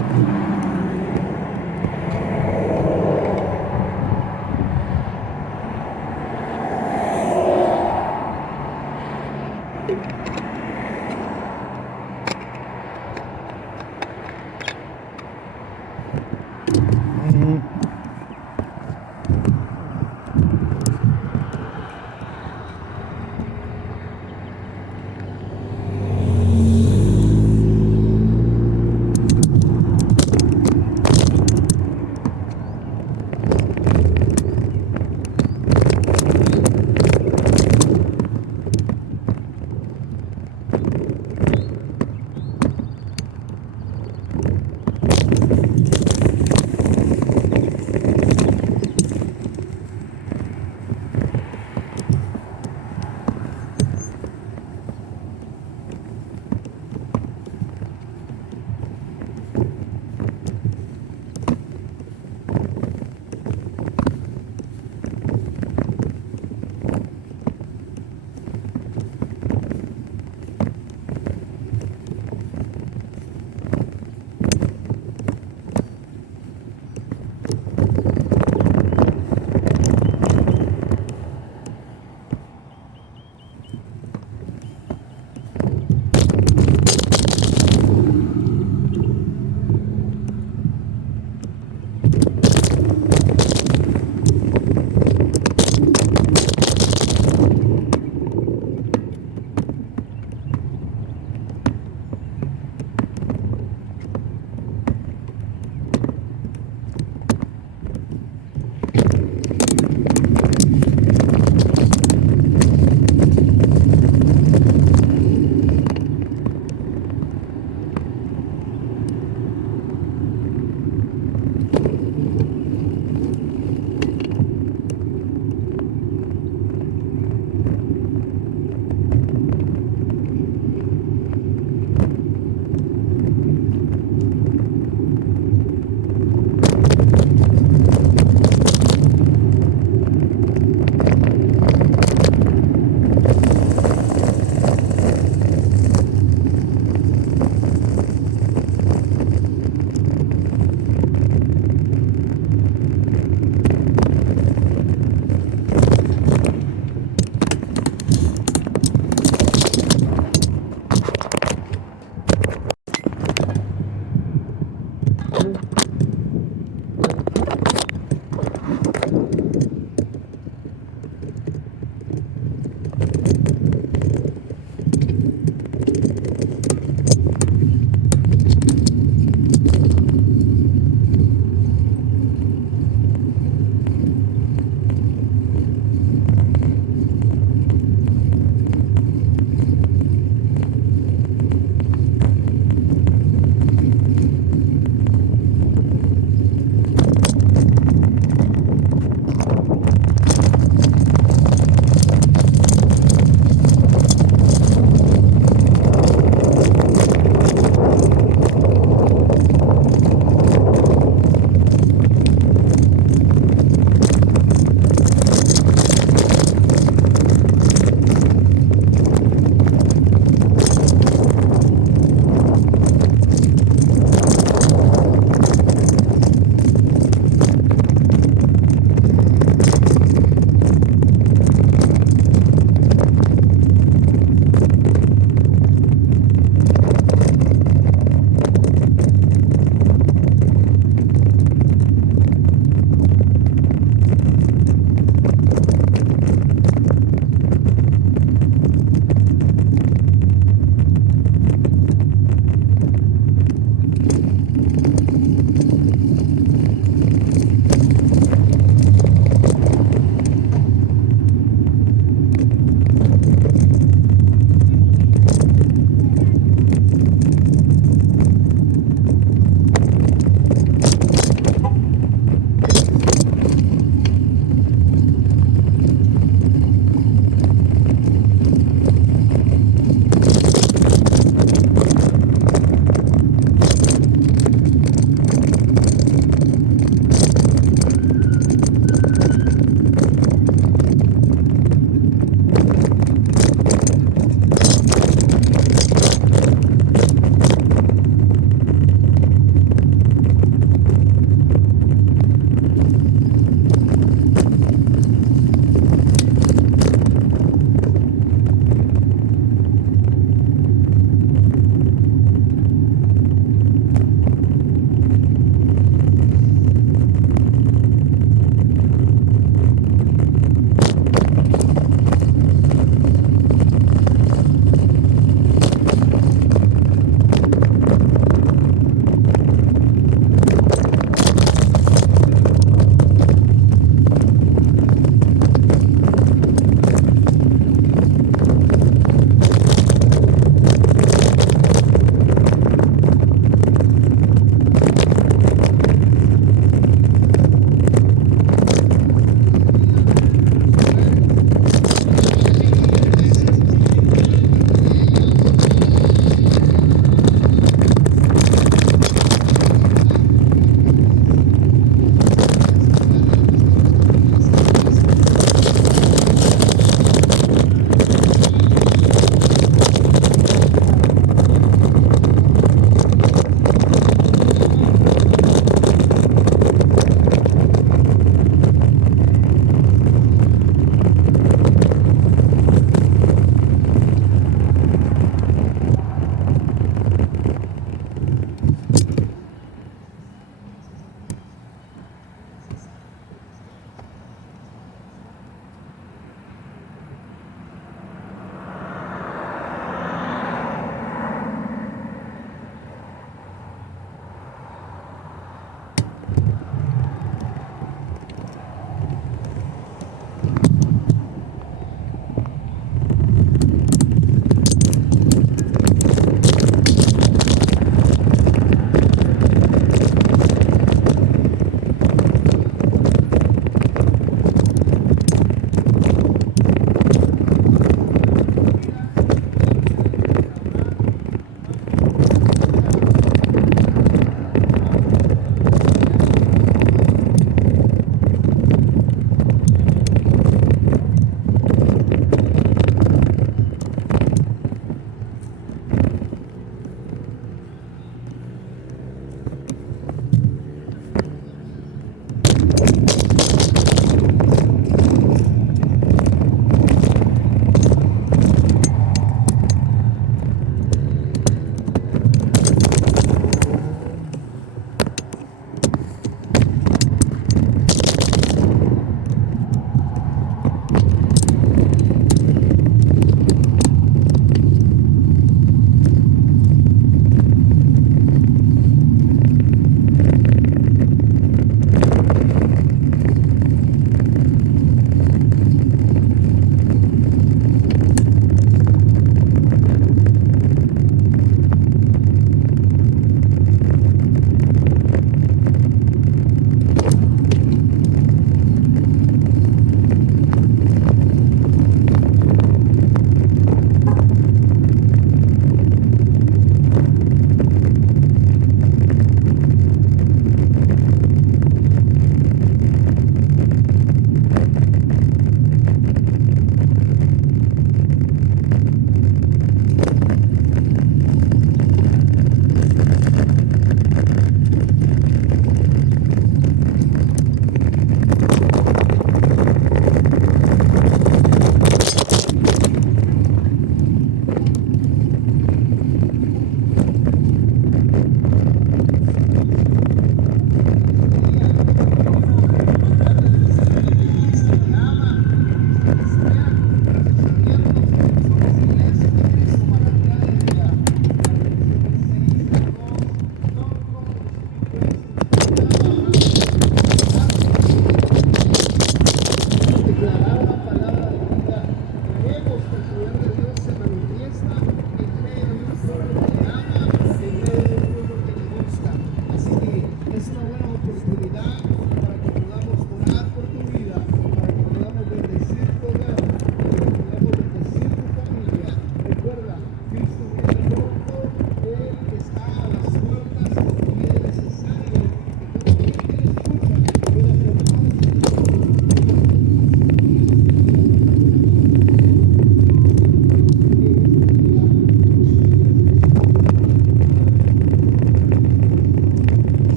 it.